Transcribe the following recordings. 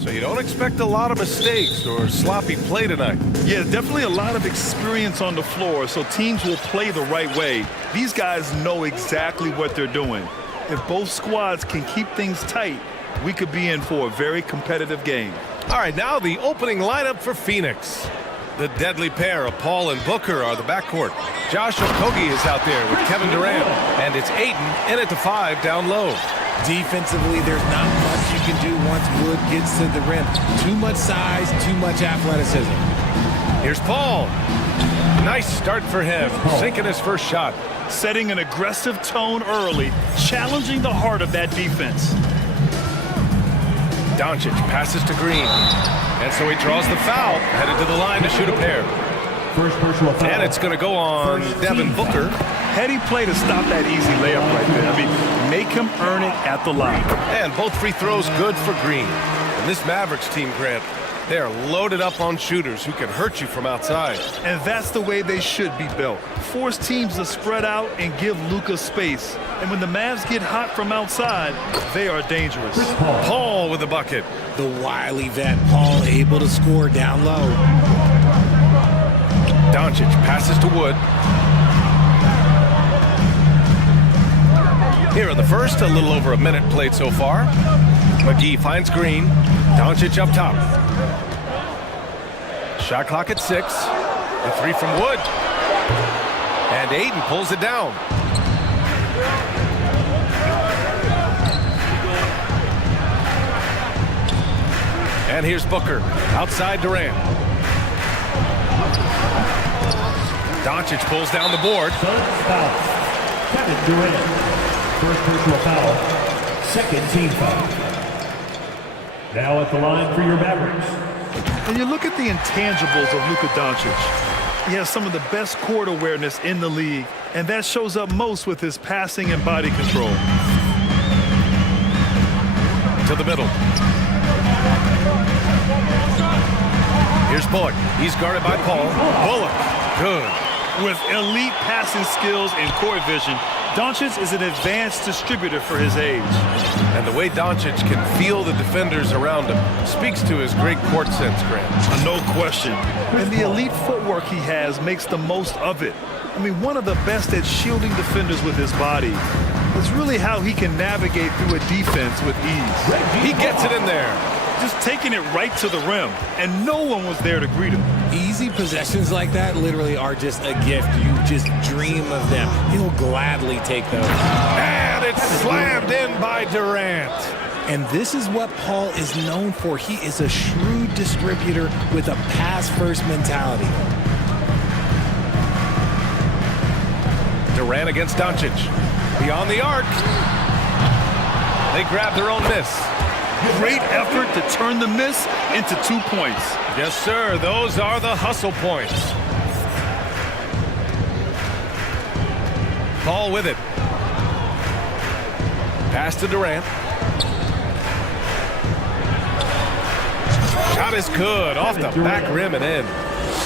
So you don't expect a lot of mistakes or sloppy play tonight. Yeah, definitely a lot of experience on the floor, so teams will play the right way. These guys know exactly what they're doing. If both squads can keep things tight, we could be in for a very competitive game. All right, now the opening lineup for Phoenix. The deadly pair of Paul and Booker are the backcourt. Josh Okogie is out there with Kevin Durant, and it's Ayton in at the 5 down low. Defensively, there's not much you can do once Wood gets to the rim. Too much size, too much athleticism. Here's Paul. Nice start for him, sinking his first shot. Setting an aggressive tone early, challenging the heart of that defense. Doncic passes to Green. And so he draws the foul, headed to the line to shoot a pair. First personal foul. And it's going to go on Devin Booker. Heady play to stop that easy layup right there. I mean, make him earn it at the line. And both free throws good for Green. And this Mavericks team, Grant, they are loaded up on shooters who can hurt you from outside. And that's the way they should be built. Force teams to spread out and give Luka space. And when the Mavs get hot from outside, they are dangerous. Paul with the bucket. The wily vet, Paul, able to score down low. Doncic passes to Wood. Here in the first, a little over a minute played so far. McGee finds Green. Doncic up top. Shot clock at 6. The 3 from Wood. And Ayton pulls it down. And here's Booker. Outside Durant. Doncic pulls down the board. Foul. Kevin Durant. First personal foul. Second team foul. Now at the line for your Mavericks. And you look at the intangibles of Luka Doncic. He has some of the best court awareness in the league, and that shows up most with his passing and body control. To the middle. Here's Bullock. He's guarded by Paul. Bullock. Good. With elite passing skills and court vision, Doncic is an advanced distributor for his age. And the way Doncic can feel the defenders around him speaks to his great court sense, Grant. No question. And the elite footwork he has makes the most of it. I mean, one of the best at shielding defenders with his body. It's really how he can navigate through a defense with ease. He gets it in there. Just taking it right to the rim, and no one was there to greet him. Easy possessions like that literally are just a gift. You just dream of them. He'll gladly take those. And it's slammed in by Durant. And this is what Paul is known for. He is a shrewd distributor with a pass-first mentality. Durant against Doncic. Beyond the arc. They grab their own miss. Great effort to turn the miss into 2 points. Yes, sir. Those are the hustle points. Paul with it. Pass to Durant. Shot is good. Off the back rim and in.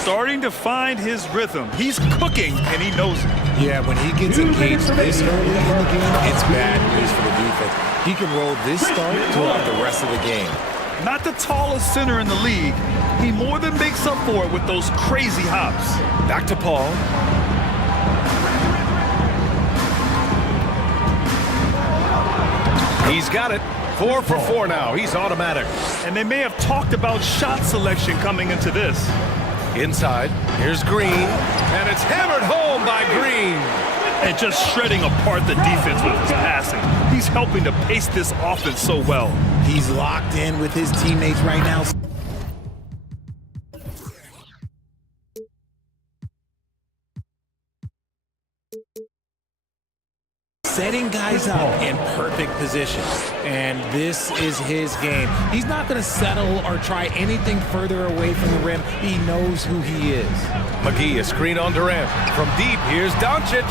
Starting to find his rhythm. He's cooking, and he knows it. Yeah, when he gets engaged this early in the game, it's bad news for the defense. He can roll this start throughout the rest of the game. Not the tallest center in the league. He more than makes up for it with those crazy hops. Back to Paul. He's got it. 4 for 4 now. He's automatic. And they may have talked about shot selection coming into this. Inside. Here's Green. And it's hammered home by Green. And just shredding apart the defense with his passing. He's helping to pace this offense so well. He's locked in with his teammates right now. Setting guys up in perfect position. And this is his game. He's not going to settle or try anything further away from the rim. He knows who he is. McGee, a screen on Durant. From deep, here's Doncic.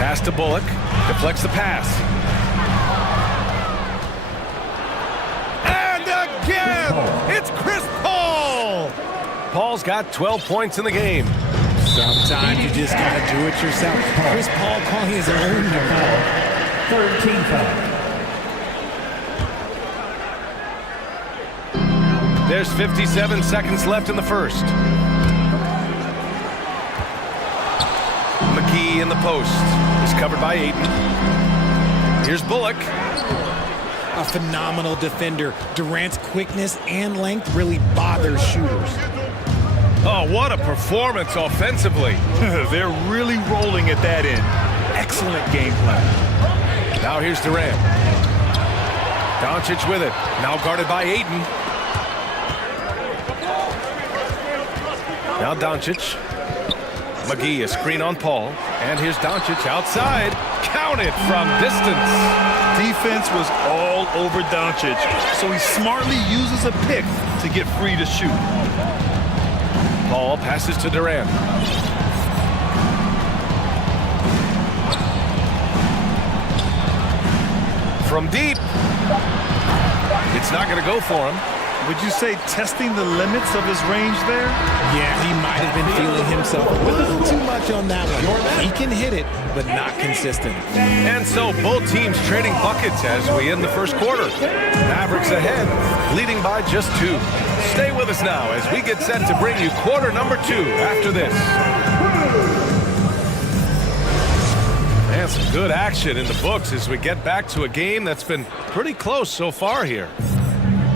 Pass to Bullock. Deflects the pass. And again, it's Chris Paul. Paul's got 12 points in the game. Sometimes you just got to do it yourself. Chris Paul calling his own number. Third team foul. There's 57 seconds left in the first. McGee in the post. He's covered by Ayton. Here's Bullock. A phenomenal defender. Durant's quickness and length really bothers shooters. Oh, what a performance offensively. They're really rolling at that end. Excellent game plan. Now here's Durant. Doncic with it. Now guarded by Ayton. Now Doncic. McGee, a screen on Paul. And here's Doncic outside. Count it from distance. Defense was all over Doncic, so he smartly uses a pick to get free to shoot. Paul passes to Durant. From deep. It's not going to go for him. Would you say testing the limits of his range there? Yeah, he might have been feeling himself a little too much on that one. He can hit it, but not consistent. And so both teams trading buckets as we end the first quarter. Mavericks ahead, leading by just 2. Stay with us now as we get set to bring you quarter number 2 after this. And some good action in the books as we get back to a game that's been pretty close so far here.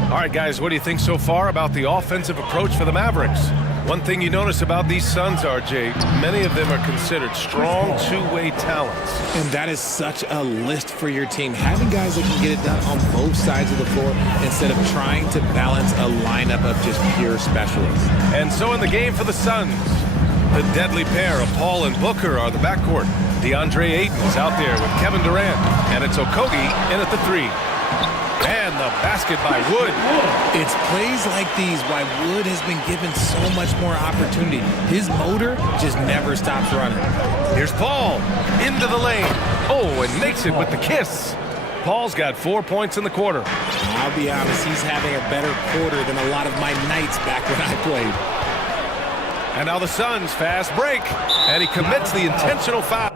All right, guys, what do you think so far about the offensive approach for the Mavericks? One thing you notice about these Suns, RJ, many of them are considered strong two-way talents. And that is such a list for your team. Having guys that can get it done on both sides of the floor instead of trying to balance a lineup of just pure specialists. And so in the game for the Suns, the deadly pair of Paul and Booker are the backcourt. DeAndre Ayton is out there with Kevin Durant, and it's Okogie in at the 3. And the basket by Wood. It's plays like these why Wood has been given so much more opportunity. His motor just never stops running. Here's Paul into the lane. Oh, and makes it with the kiss. Paul's got 4 points in the quarter. I'll be honest, he's having a better quarter than a lot of my nights back when I played. And now the Suns fast break, and he commits the intentional foul.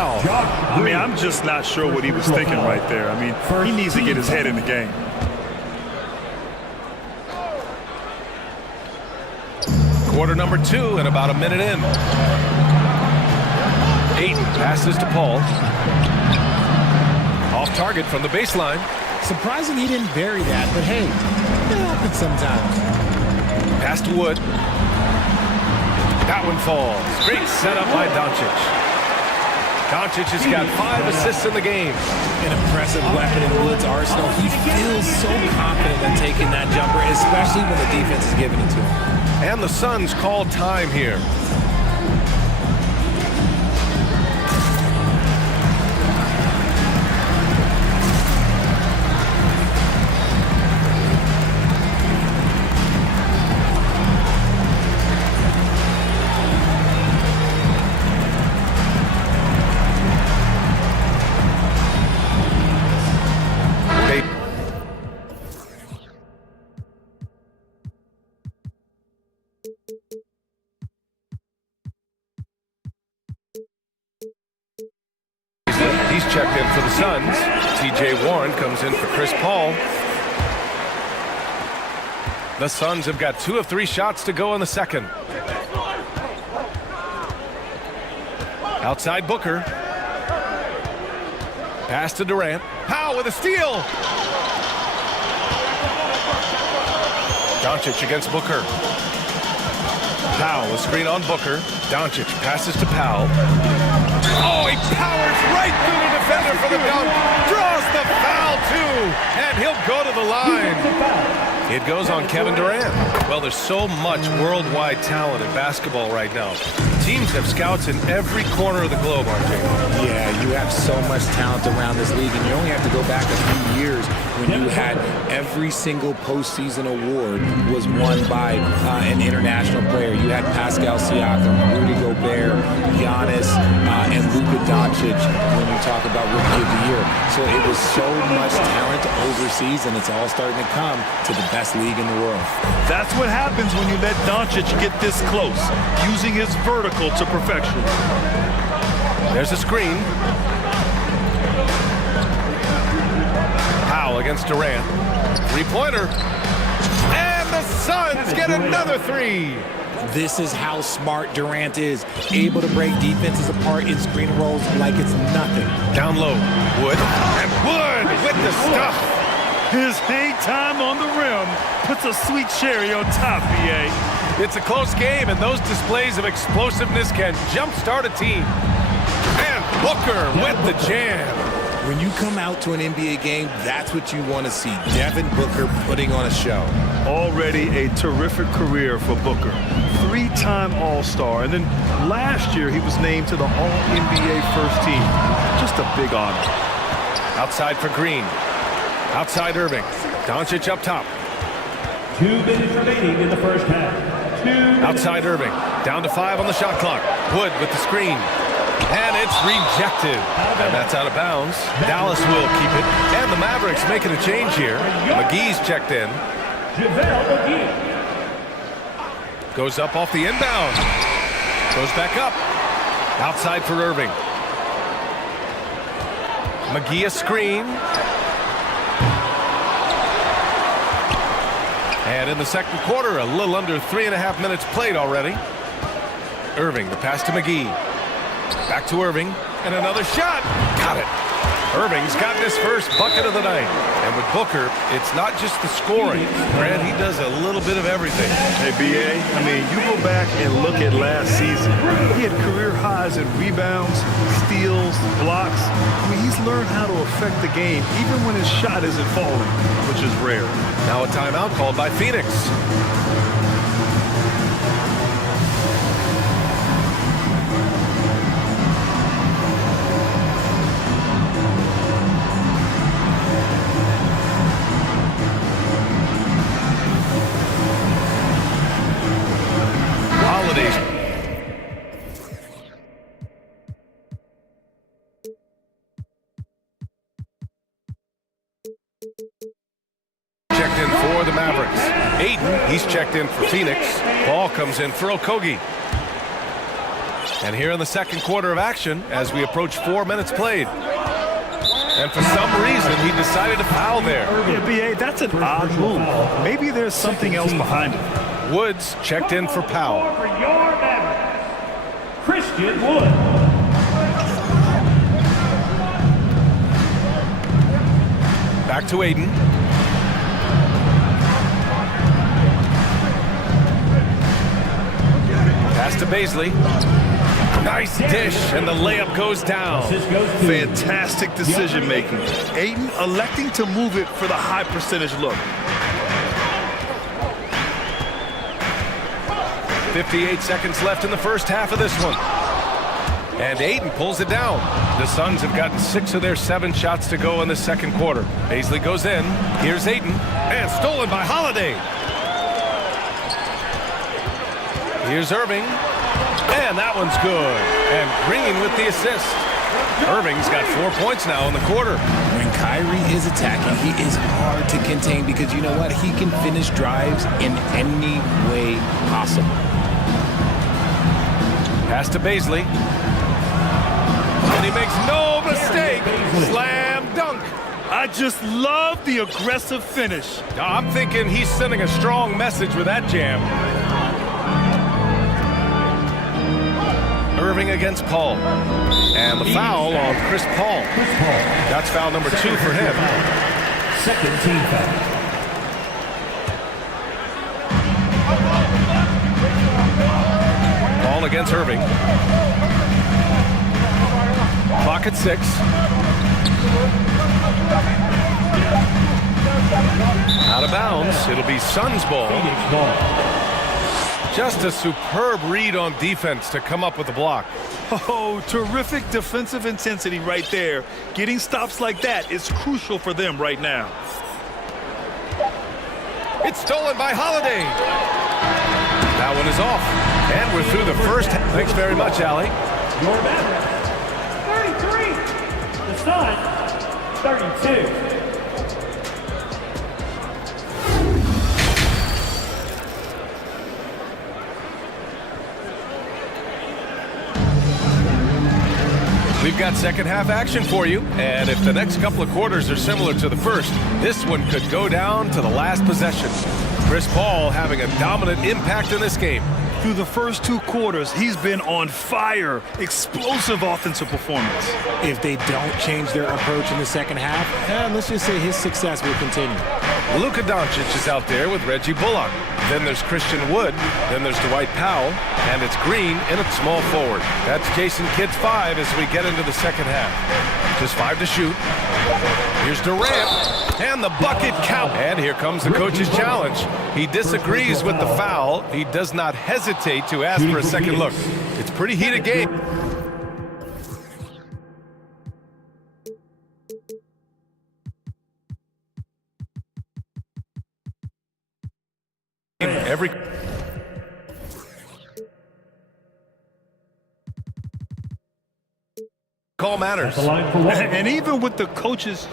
I mean, I'm just not sure what he was thinking right there. I mean, he needs to get his head in the game. Quarter number 2 and about a minute in. Ayton passes to Paul. Off target from the baseline. Surprising he didn't bury that, but hey, it happens sometimes. Pass to Wood. That one falls. Great setup by Doncic. Doncic has got 5 assists in the game. An impressive weapon in Wood's arsenal. He feels so confident in taking that jumper, especially when the defense is giving it to him. And the Suns call time here. He's checked in for the Suns. TJ Warren comes in for Chris Paul. The Suns have got 2 of 3 shots to go in the second. Outside Booker. Pass to Durant. Powell with a steal. Doncic against Booker. Powell, a screen on Booker. Doncic passes to Powell. Oh, he powers right through the defender for the dunk. Draws the foul, too. And he'll go to the line. It goes on Kevin Durant. Well, there's so much worldwide talent in basketball right now. Teams have scouts in every corner of the globe, RJ. Yeah, you have so much talent around this league, and you only have to go back a few years when you had every single postseason award was won by an international player. You had Pascal Siakam, Rudy Gobert, Giannis, and Luka Doncic when you talk about Rookie of the Year. So it was so much talent overseas, and it's all starting to come to the best league in the world. That's what happens when you let Doncic get this close, using his vertical to perfection. There's a screen. Powell against Durant. Three-pointer. And the Suns get another three. This is how smart Durant is, able to break defenses apart in screen rolls like it's nothing. Down low, Wood, and Wood with the stuff. His hang time on the rim puts a sweet cherry on top, BA. It's a close game, and those displays of explosiveness can jumpstart a team. And Booker with the jam. When you come out to an NBA game, that's what you want to see. Devin Booker putting on a show. Already a terrific career for Booker. Three-time All-Star, and then last year he was named to the All-NBA first team. Just a big honor. Outside for Green. Outside Irving. Doncic up top. 2 minutes remaining in the first half. Outside Irving. Down to 5 on the shot clock. Wood with the screen. And it's rejected. And that's out of bounds. Dallas will keep it. And the Mavericks making a change here. McGee's checked in. Goes up off the inbound. Goes back up. Outside for Irving. McGee a screen. And in the second quarter, a little under 3.5 minutes played already. Irving, the pass to McGee. Back to Irving, and another shot. Got it. Irving's gotten his first bucket of the night. And with Booker, it's not just the scoring. Grant, he does a little bit of everything. Hey, BA, I mean, you go back and look at last season. He had career highs in rebounds, steals, blocks. I mean, he's learned how to affect the game, even when his shot isn't falling, which is rare. Now a timeout called by Phoenix. Checked in for the Mavericks. Aiden, he's checked in for Phoenix. Ball comes in for Okogie. And here in the second quarter of action, as we approach 4 minutes played. And for some reason, he decided to foul there. Yeah, BA, that's an odd move. Maybe there's something else behind it. Woods checked in for Powell. For your Mavericks, Christian Wood. Back to Aiden. Pass to Baisley. Nice dish, and the layup goes down. Fantastic decision-making. Aiden electing to move it for the high percentage look. 58 seconds left in the first half of this one. And Aiden pulls it down. The Suns have gotten 6 of their 7 shots to go in the second quarter. Baisley goes in. Here's Aiden. And stolen by Holiday. Here's Irving. And that one's good. And Green with the assist. Irving's got 4 points now in the quarter. When Kyrie is attacking, he is hard to contain because you know what? He can finish drives in any way possible. Pass to Baisley. And he makes no mistake. Slam dunk. I just love the aggressive finish. I'm thinking he's sending a strong message with that jam. Irving against Paul. And the foul on Chris Paul. That's foul number 2 for him. Second team foul. Paul against Irving. Clock at 6. Out of bounds. It'll be Suns ball. Phoenix ball. Just a superb read on defense to come up with the block. Oh, terrific defensive intensity right there. Getting stops like that is crucial for them right now. It's stolen by Holiday. That one is off. And we're through the first. Thanks very much, Allie. Your Mavericks, 33. The Suns, 32. We've got second half action for you, and if the next couple of quarters are similar to the first, this one could go down to the last possession. Chris Paul having a dominant impact in this game. Through the first 2 quarters, he's been on fire. Explosive offensive performance. If they don't change their approach in the second half, let's just say his success will continue. Luka Doncic is out there with Reggie Bullock. Then there's Christian Wood. Then there's Dwight Powell. And it's Green in at small forward. That's Jason Kidd's 5 as we get into the second half. Just 5 to shoot. Here's Durant. And the bucket count. And here comes the coach's challenge. He disagrees with the foul. He does not hesitate to ask for a second look. It's a pretty heated game. Every call matters. And even with the coaches,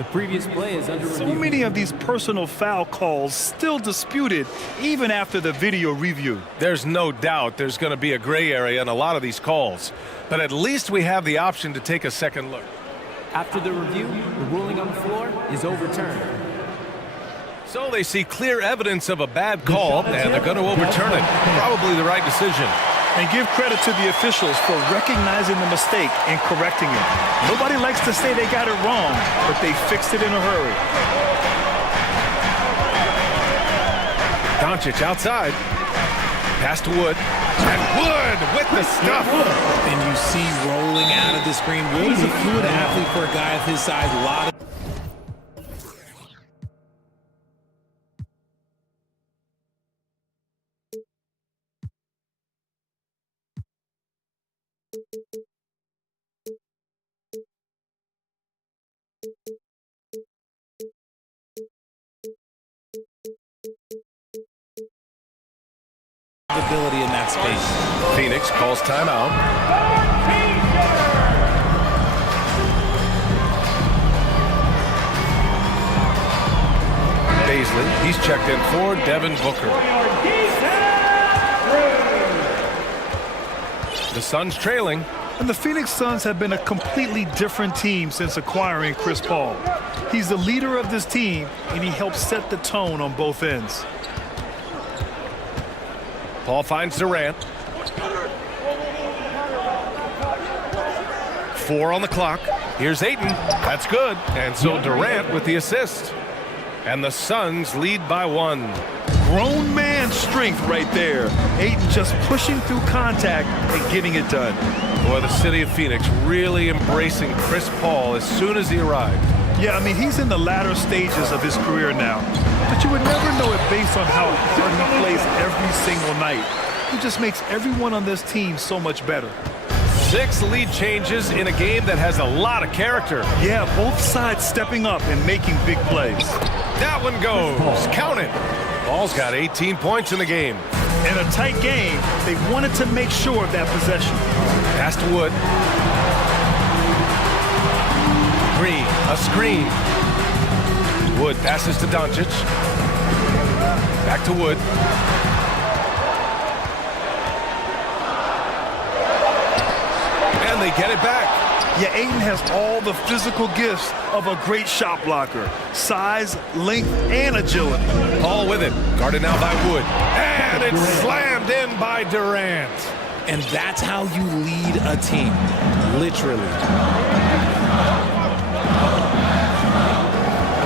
The previous play is under so review. many of these personal foul calls still disputed even after the video review. There's no doubt there's going to be a gray area in a lot of these calls, but at least we have the option to take a second look. After the review, the ruling on the floor is overturned. So they see clear evidence of a bad call, and they're going to overturn it. Probably the right decision. And give credit to the officials for recognizing the mistake and correcting it. Nobody likes to say they got it wrong, but they fixed it in a hurry. Doncic outside. Pass to Wood. And Wood with the stuff. And you see rolling out of the screen. Wood is a fluid athlete for a guy of his size. A lot of ability in that space. Phoenix calls timeout. Baisley, he's checked in for Devin Booker. The Suns trailing. And the Phoenix Suns have been a completely different team since acquiring Chris Paul. He's the leader of this team, and he helps set the tone on both ends. Paul finds Durant. 4 on the clock. Here's Ayton. That's good. And so Durant with the assist. And the Suns lead by 1. Grown man strength right there. Ayton just pushing through contact and getting it done. Boy, the city of Phoenix really embracing Chris Paul as soon as he arrived. Yeah, I mean, he's in the latter stages of his career now. But you would never know it based on how hard he plays every single night. He just makes everyone on this team so much better. 6 lead changes in a game that has a lot of character. Yeah, both sides stepping up and making big plays. That one goes. Count it. Paul's got 18 points in the game. In a tight game, they wanted to make sure of that possession. Pass to Wood. Green, a screen. Wood passes to Doncic. Back to Wood. And they get it back. Yeah, Ayton has all the physical gifts of a great shot blocker. Size, length, and agility. Paul with it. Guarded now by Wood. And it's slammed in by Durant. And that's how you lead a team. Literally.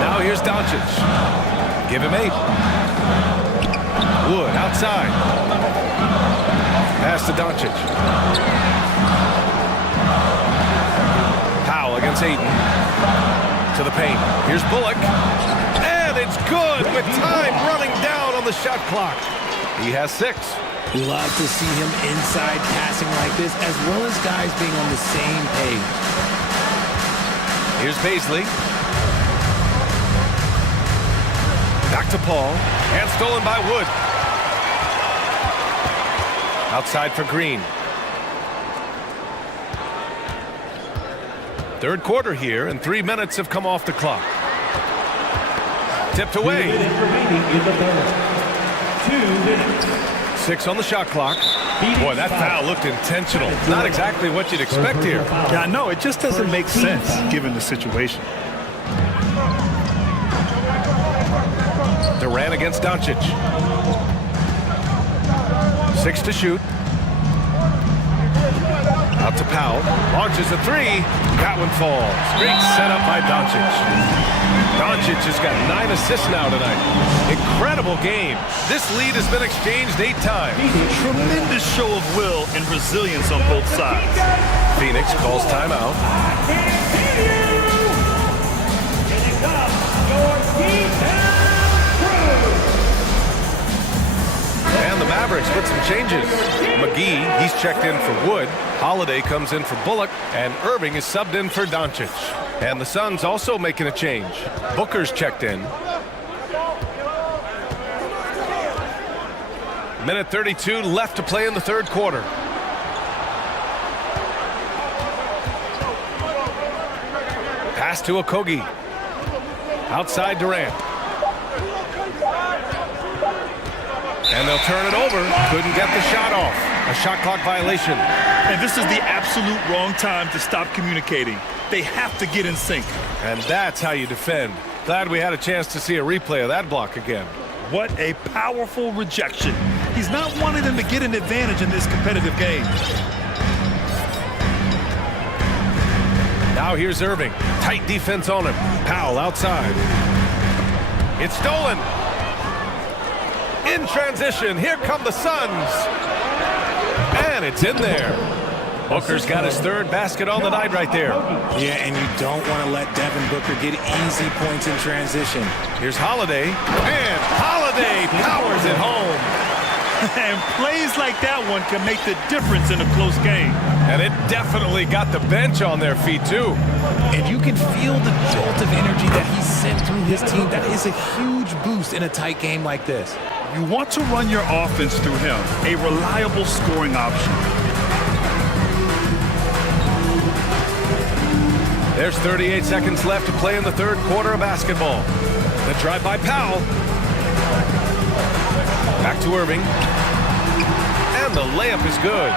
Now here's Doncic. Give him 8. Wood outside. Pass to Doncic. Powell against Ayton. To the paint. Here's Bullock. And it's good with time running down on the shot clock. He has 6. Love to see him inside passing like this, as well as guys being on the same page. Here's Baisley. Back to Paul. And stolen by Wood. Outside for Green. Third quarter here, and 3 minutes have come off the clock. Tipped away. 2 minutes remaining in the third. 2 minutes. 6 on the shot clock. Boy, that foul looked intentional. Not exactly what you'd expect here. Yeah, no, it just doesn't make sense given the situation. Durant against Doncic. 6 to shoot. Out to Powell. Launches a 3. That one falls. Great setup by Doncic. Doncic has got 9 assists now tonight. Incredible game. This lead has been exchanged 8 times. Tremendous show of will and resilience on both sides. Phoenix calls timeout. And the Mavericks with some changes. McGee, he's checked in for Wood. Holiday comes in for Bullock. And Irving is subbed in for Doncic. And the Suns also making a change. Booker's checked in. Minute 32 left to play in the third quarter. Pass to Okogie. Outside Durant. And they'll turn it over. Couldn't get the shot off. A shot clock violation. And this is the absolute wrong time to stop communicating. They have to get in sync. And that's how you defend. Glad we had a chance to see a replay of that block again. What a powerful rejection. He's not wanting them to get an advantage in this competitive game. Now here's Irving. Tight defense on him. Powell outside. It's stolen. In transition, here come the Suns. And it's in there. Booker's got his third basket on the night right there. Yeah, and you don't want to let Devin Booker get easy points in transition. Here's Holiday. And Holiday powers it home. And plays like that one can make the difference in a close game. And it definitely got the bench on their feet, too. And you can feel the jolt of energy that he sent through his team. That is a huge boost in a tight game like this. You want to run your offense through him, a reliable scoring option. There's 38 seconds left to play in the third quarter of basketball. The drive by Powell. Back to Irving. And the layup is good.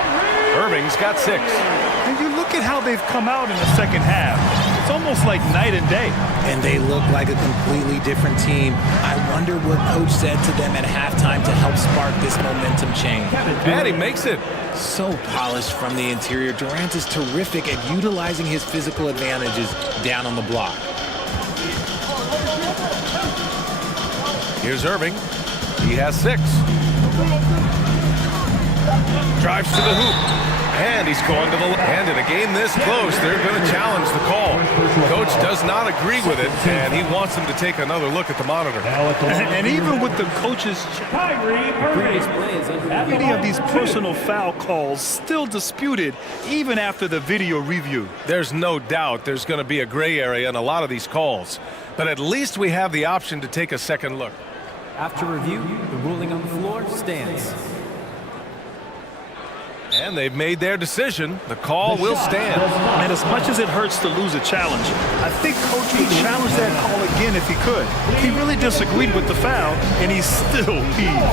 Irving's got 6. And you look at how they've come out in the second half. It's almost like night and day. And they look like a completely different team. I wonder what coach said to them at halftime to help spark this momentum change. And he makes it. So polished from the interior. Durant is terrific at utilizing his physical advantages down on the block. Here's Irving. He has 6. Drives to the hoop. And he's going to the... And in a game this close, they're going to challenge the call. Coach does not agree with it, and he wants them to take another look at the monitor. And even with the coaches, many of these personal foul calls still disputed even after the video review. There's no doubt there's going to be a gray area in a lot of these calls. But at least we have the option to take a second look. After review, the ruling on the floor stands. And they've made their decision. The call will stand. And as much as it hurts to lose a challenge, I think Coach would challenge that call again if he could. He really disagreed with the foul, and he's still peeved.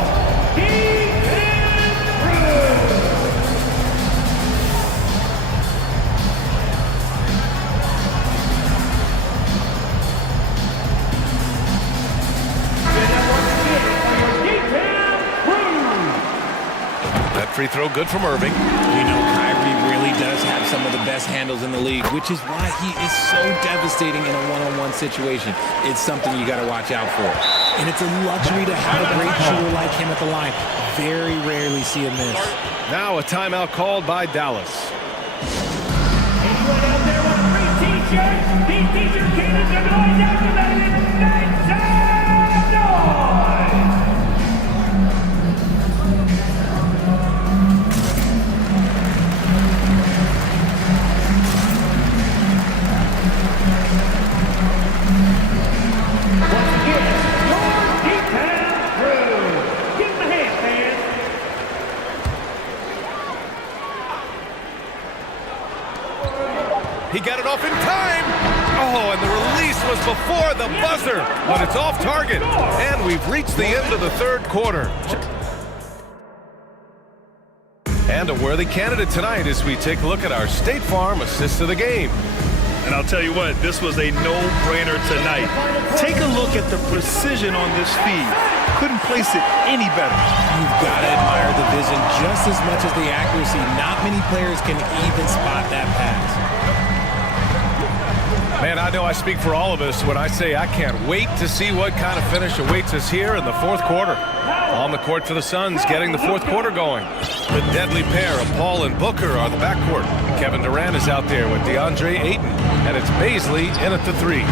Free throw good from Irving. We know Kyrie really does have some of the best handles in the league, which is why he is so devastating in a one-on-one situation. It's something you got to watch out for. And it's a luxury to have a great shooter like him at the line. Very rarely see a miss. Now a timeout called by Dallas. Anyone out there want a free t-shirt? These t-shirt cannons are going activated. Make some noise! He got it off in time. Oh, and the release was before the buzzer, but it's off target. And we've reached the end of the third quarter. And a worthy candidate tonight as we take a look at our State Farm assist of the game. And I'll tell you what, this was a no-brainer tonight. Take a look at the precision on this feed. Couldn't place it any better. You've got to admire the vision just as much as the accuracy. Not many players can even spot that pass. Man, I know I speak for all of us when I say I can't wait to see what kind of finish awaits us here in the fourth quarter. On the court for the Suns, getting the fourth quarter going. The deadly pair of Paul and Booker are the backcourt. Kevin Durant is out there with DeAndre Ayton, and it's Baisley in at the three.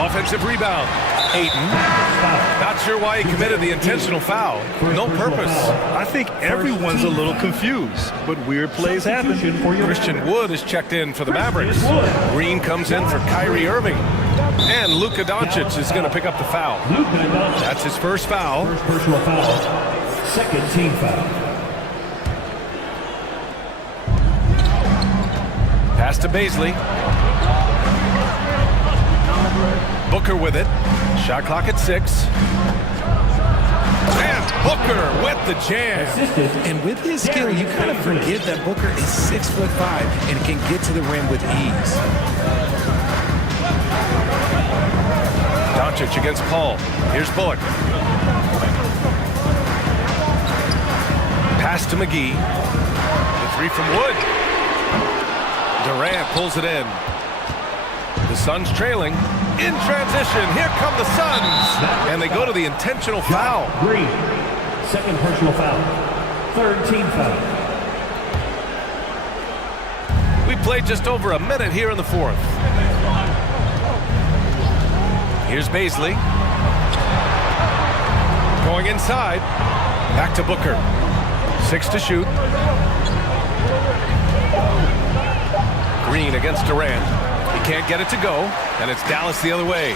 Offensive rebound. Ayton. Not sure why he committed the intentional foul. No purpose. I think everyone's a little confused, but weird plays happen. Christian Wood is checked in for the Mavericks. Green comes in for Kyrie Irving. And Luka Doncic is going to pick up the foul. That's his first foul. First personal foul. Second team foul. Pass to Baisley. Booker with it. Shot clock at 6. And Booker with the jam. And with his skill, you kind of forget that Booker is 6'5" and can get to the rim with ease. Doncic against Paul. Here's Bullock. Pass to McGee. The three from Wood. Durant pulls it in. The Suns trailing. In transition, here come the Suns. And they go to the intentional foul. Green. Second personal foul. Third team foul. We played just over a minute here in the fourth. Here's Baisley. Going inside. Back to Booker. 6 to shoot. Green against Durant. He can't get it to go, and it's Dallas the other way.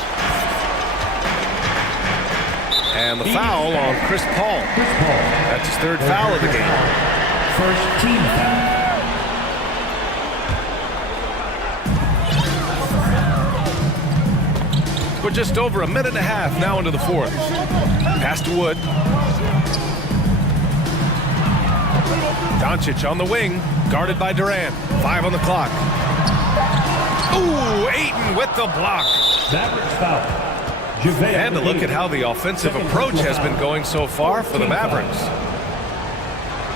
And the foul on Chris Paul. That's his third foul of the game. First team foul. We're just over a minute and a half now into the fourth. Pass to Wood. Doncic on the wing, guarded by Durant. 5 on the clock. Ooh, Ayton with the block. Mavericks foul. And to look at how the offensive approach has been going so far for the Mavericks.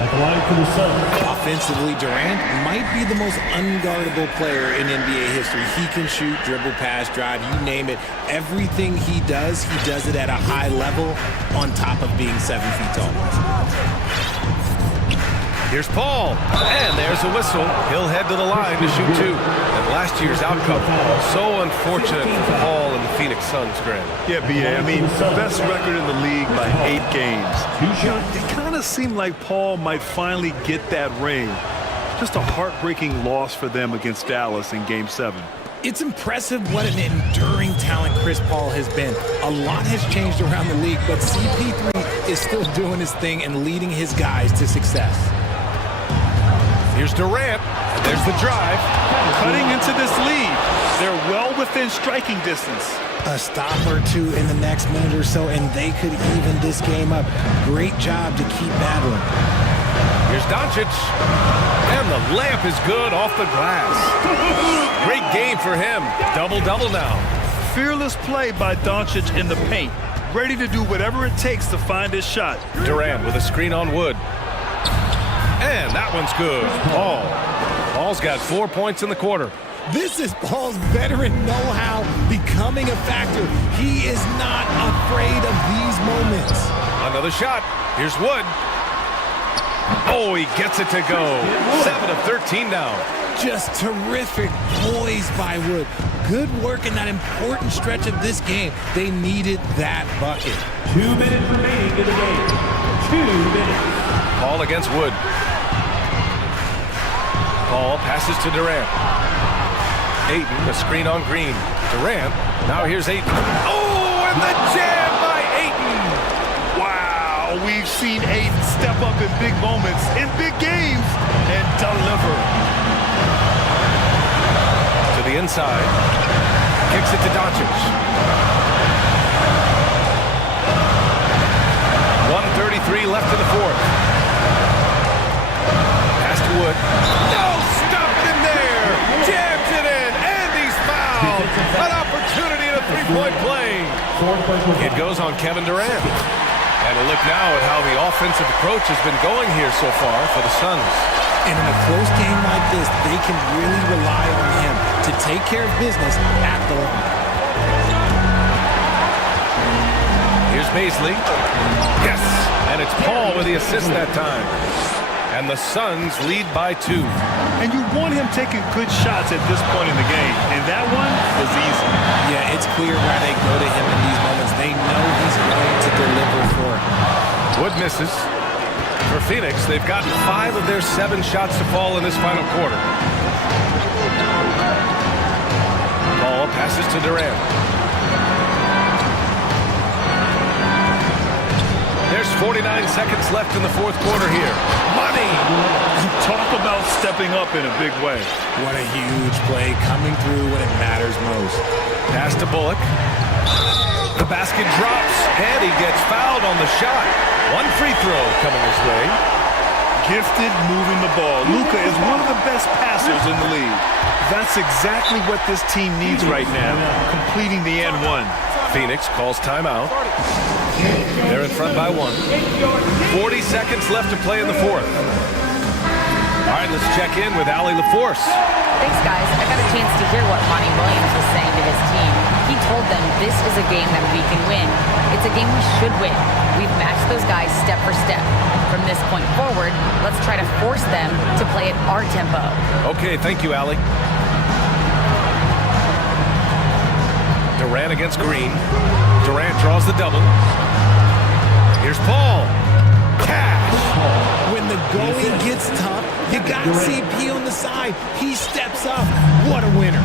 At the line for the Suns. Offensively, Durant might be the most unguardable player in NBA history. He can shoot, dribble, pass, drive, you name it. Everything he does it at a high level on top of being 7 feet tall. Here's Paul, and there's a whistle. He'll head to the line to shoot 2. And last year's outcome, so unfortunate for Paul and the Phoenix Suns, Grant. Yeah, B.A., I mean, best record in the league by 8 games. It kind of seemed like Paul might finally get that ring. Just a heartbreaking loss for them against Dallas in Game 7. It's impressive what an enduring talent Chris Paul has been. A lot has changed around the league, but CP3 is still doing his thing and leading his guys to success. Here's Durant, and there's the drive. Cutting into this lead. They're well within striking distance. A stop or two in the next minute or so, and they could even this game up. Great job to keep battling. Here's Doncic, and the layup is good off the glass. Great game for him. Double-double now. Fearless play by Doncic in the paint. Ready to do whatever it takes to find his shot. Durant with a screen on Wood. And that one's good. Paul's got 4 points in the quarter. This is Paul's veteran know-how becoming a factor. He is not afraid of these moments. Another shot. Here's Wood. Oh, he gets it to go. 7 of 13 now. Just terrific poise by Wood. Good work in that important stretch of this game. They needed that bucket. 2 minutes remaining in the game. 2 minutes. Paul against Wood. Paul passes to Durant. Ayton, a screen on Green. Durant, now here's Ayton. Oh, and the jam by Ayton! Wow, we've seen Ayton step up in big moments, in big games, and deliver. To the inside. Kicks it to Doncic. 1:33 left in the fourth. It goes on Kevin Durant. And a look now at how the offensive approach has been going here so far for the Suns. And in a close game like this, they can really rely on him to take care of business at the line. Here's Baisley. Yes! And it's Paul with the assist that time. And the Suns lead by 2. And you want him taking good shots at this point in the game. And that one was easy. Yeah, it's clear why they go to him in these moments. They know he's going to deliver for it. Wood misses. For Phoenix, they've gotten 5 of their 7 shots to fall in this final quarter. Ball passes to Durant. There's 49 seconds left in the fourth quarter here. Money! Talk about stepping up in a big way. What a huge play coming through when it matters most. Pass to Bullock. The basket drops, and he gets fouled on the shot. One free throw coming his way. Gifted moving the ball. Luka is one of the best passers in the league. That's exactly what this team needs right now, completing the and one. Phoenix calls timeout. They're in front by 1. 40 seconds left to play in the fourth. All right, let's check in with Allie LaForce. Thanks, guys. I got a chance to hear what Monty Williams was saying to his team. He told them this is a game that we can win. It's a game we should win. We've matched those guys step for step. From this point forward, let's try to force them to play at our tempo. Okay, thank you, Allie. Durant against Green. Durant draws the double. Here's Paul. Cash. When the going gets tough, you got CP on the side. He steps up. What a winner.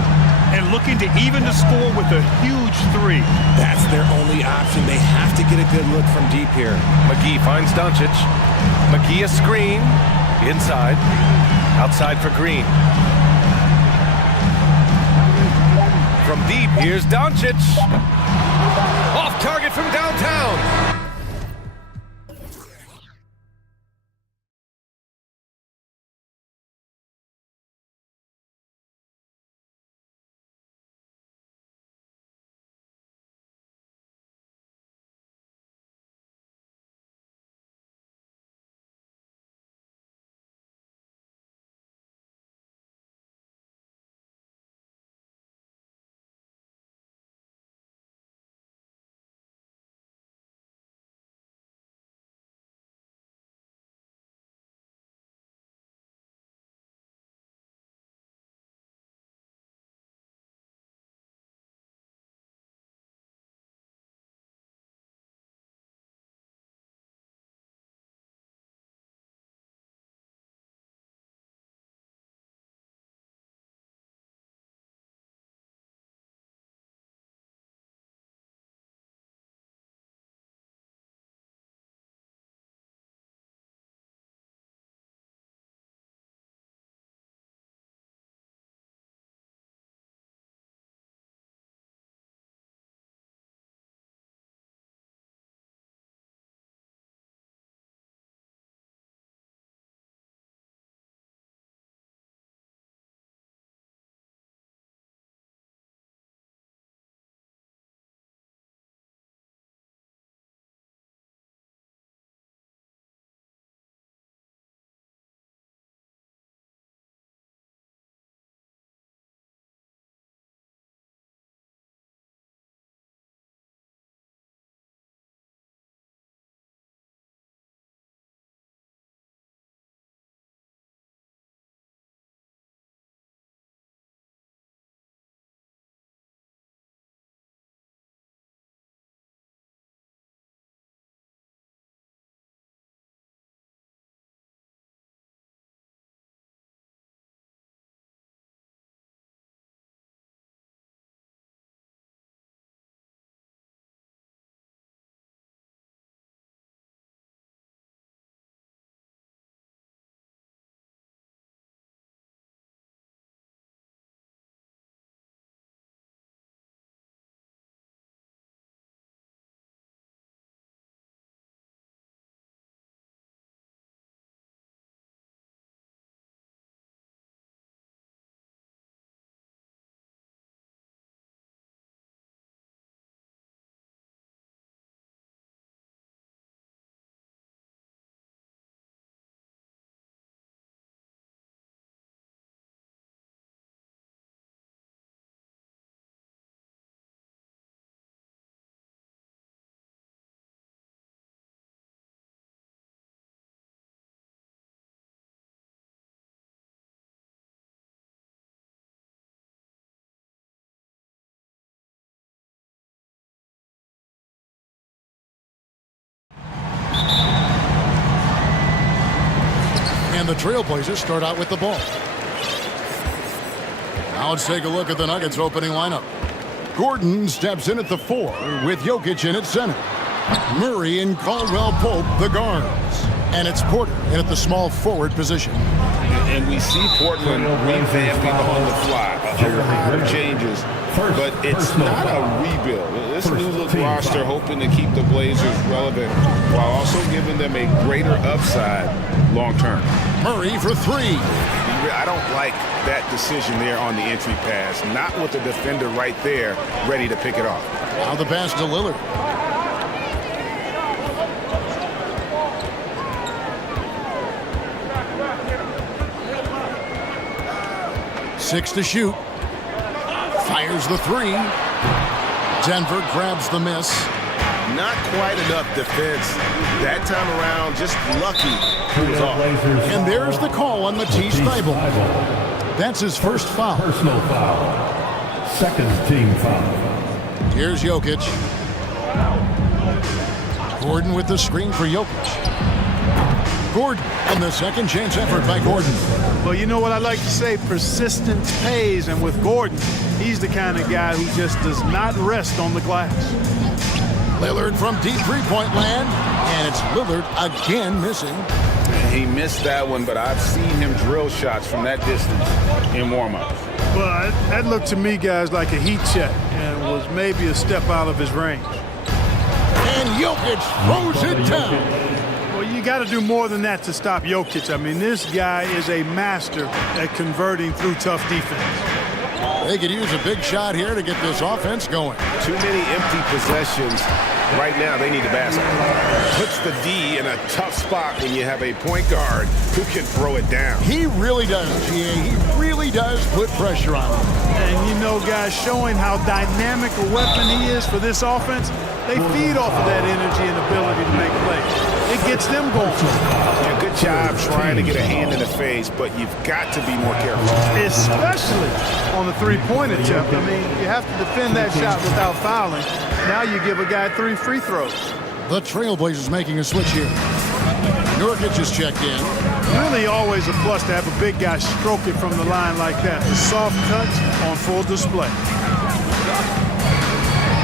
And looking to even the score with a huge 3. That's their only option. They have to get a good look from deep here. McGee finds Doncic. McGee a screen. Inside. Outside for Green. From deep, here's Doncic. Off target from downtown. And the Trailblazers start out with the ball. Now let's take a look at the Nuggets opening lineup. Gordon steps in at the 4 with Jokic in at center. Murray and Caldwell Pope, the guards. And it's Porter in at the small forward position. And we see Portland revamping on the fly. A lot of changes, but it's not a rebuild. This new look roster hoping to keep the Blazers relevant while also giving them a greater upside long term. Murray for 3. I don't like that decision there on the entry pass. Not with the defender right there ready to pick it off. Now the pass to Lillard. Six to shoot. Fires the 3. Denver grabs the miss. Not quite enough defense. That time around, just lucky he was off. And there's the call on Matisse Thybulle. That's his first foul. Personal foul. Second team foul. Here's Jokic. Gordon with the screen for Jokic. Gordon on the second chance effort by Gordon. Well, you know what I like to say, persistence pays, and with Gordon, he's the kind of guy who just does not rest on the glass. Lillard from deep three-point land, and it's Lillard again missing. He missed that one, but I've seen him drill shots from that distance in warm-ups. Well, that looked to me, guys, like a heat check and was maybe a step out of his range. And Jokic throws it down. Well, you got to do more than that to stop Jokic. I mean, this guy is a master at converting through tough defense. They could use a big shot here to get this offense going. Too many empty possessions. Right now, they need the basket. Puts the D in a tough spot when you have a point guard who can throw it down. He really does, GA. He really does put pressure on him. And you know, guys, showing how dynamic a weapon he is for this offense, they feed off of that energy and ability to make plays. It gets them going. Yeah, good job trying to get a hand in the face, but you've got to be more careful. Especially on the three-point attempt. I mean, you have to defend that shot without fouling. Now you give a guy 3 free throws. The Trailblazers making a switch here. Nurkic is checked in. Really always a plus to have a big guy stroke it from the line like that. The soft touch on full display.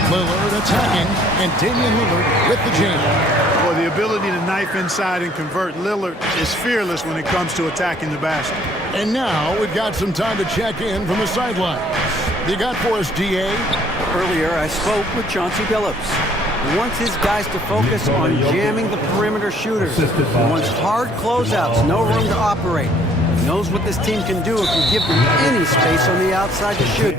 Lillard attacking, and Damian Lillard with the jam. Well, the ability to knife inside and convert, Lillard is fearless when it comes to attacking the basket. And now we've got some time to check in from the sidelines. You got for us, DA? Earlier, I spoke with Chauncey Billups. He wants his guys to focus on jamming the perimeter shooters. He wants hard closeouts, no room to operate. He knows what this team can do if you give them any space on the outside to shoot.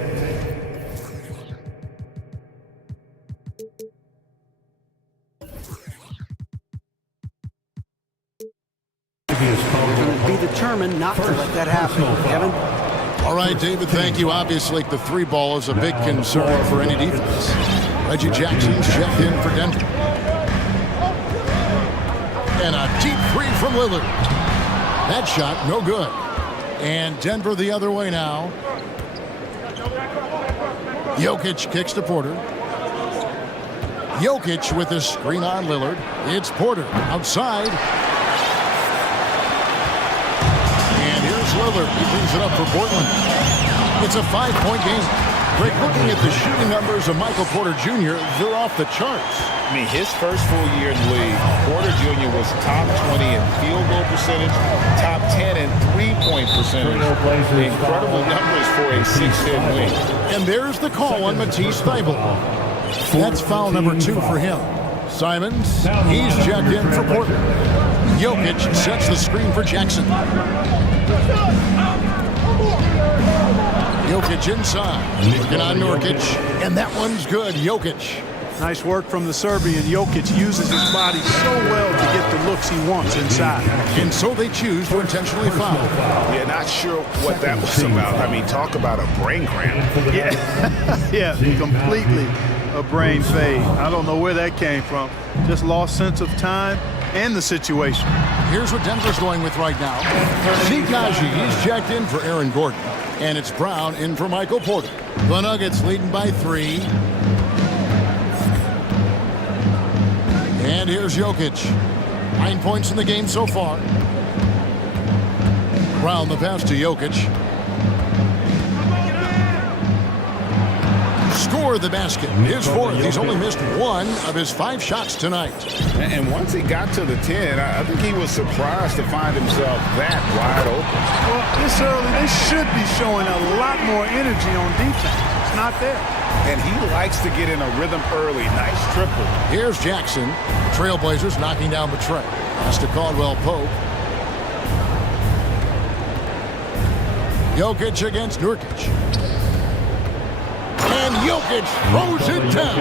They're going to be determined not to let that happen, Kevin. All right, David, thank you. Obviously, the 3 ball is a big concern for any defense. Reggie Jackson's checked in for Denver. And a deep 3 from Lillard. That shot, no good. And Denver the other way now. Jokic kicks to Porter. Jokic with his screen on Lillard. It's Porter outside. Lillard, he brings it up for Portland. It's a 5-point game. Greg, looking at the shooting numbers of Michael Porter Jr., they're off the charts. I mean, his first full year in the league, Porter Jr. was top 20 in field goal percentage, top 10 in three-point percentage. Incredible numbers for a 6'10" wing. And there's the call on Matisse Thybulle. That's foul number 2 for him. Simons, he's checked in for Portland. Jokic sets the screen for Jackson. Jokic inside, looking on Nurkic, and that one's good. Jokic. Nice work from the Serbian. Jokic uses his body so well to get the looks he wants inside. And so they choose to intentionally foul. Yeah, not sure what that was about. I mean, talk about a brain cramp. Yeah, yeah, completely a brain fade. I don't know where that came from. Just lost sense of time and the situation. Here's what Denver's going with right now. Zeke Naji, he's checked in for Aaron Gordon. And it's Brown in for Michael Porter. The Nuggets leading by 3. And here's Jokic. 9 points in the game so far. Brown the pass to Jokic. Score the basket. His fourth. He's only missed 1 of his 5 shots tonight. And once he got to the 10, I think he was surprised to find himself that wide open. Well, this early, they should be showing a lot more energy on defense. It's not there. And he likes to get in a rhythm early. Nice triple. Here's Jackson. Trailblazers knocking down the tray. Pass to Caldwell Pope. Jokic against Nurkic. And Jokic throws it down.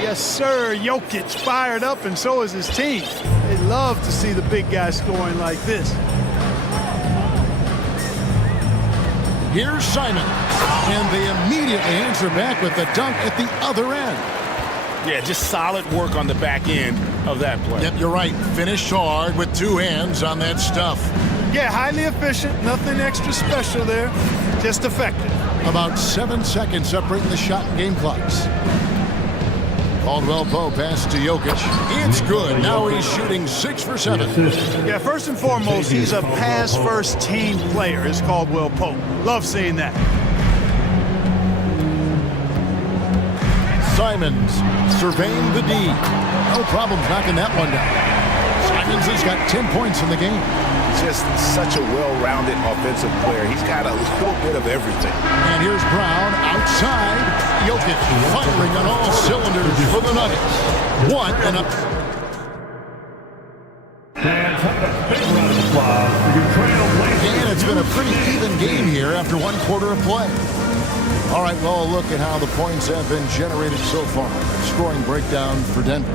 Yes, sir. Jokic fired up, and so is his team. They love to see the big guy scoring like this. Here's Simon. And they immediately answer back with the dunk at the other end. Yeah, just solid work on the back end of that play. Yep, you're right. Finished hard with 2 hands on that stuff. Yeah, highly efficient. Nothing extra special there. Just effective. About 7 seconds separating the shot and game clocks. Caldwell Pope pass to Jokic. It's good. Now he's shooting 6 for 7. Yeah, first and foremost, he's a pass-first team player, is Caldwell Pope. Love seeing that. Simons surveying the D. No problems knocking that one down. Simons has got 10 points in the game. Just such a well-rounded offensive player. He's got a little bit of everything. And here's Brown outside. Jokic firing on all cylinders for the Nuggets. 1 and up. And it's been a pretty even game here after 1 quarter of play. All right, well, a look at how the points have been generated so far. Scoring breakdown for Denver.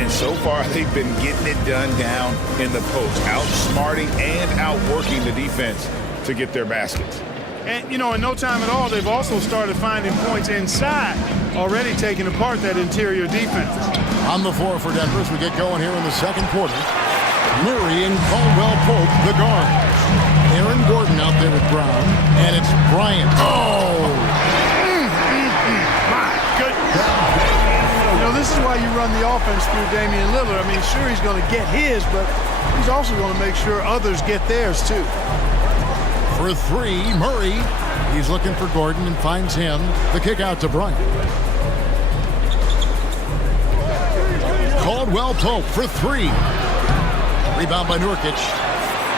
And so far, they've been getting it done down in the post, outsmarting and outworking the defense to get their baskets. And, you know, in no time at all, they've also started finding points inside, already taking apart that interior defense. On the floor for Denver as we get going here in the second quarter. Murray and Caldwell Pope, the guards. Aaron Gordon out there with Brown. And it's Bryant. Oh! My goodness. You know, this is why you run the offense through Damian Lillard. I mean, sure, he's going to get his, but he's also going to make sure others get theirs, too. For 3, Murray. He's looking for Gordon and finds him. The kick out to Bryant. Caldwell Pope for 3. Rebound by Nurkic.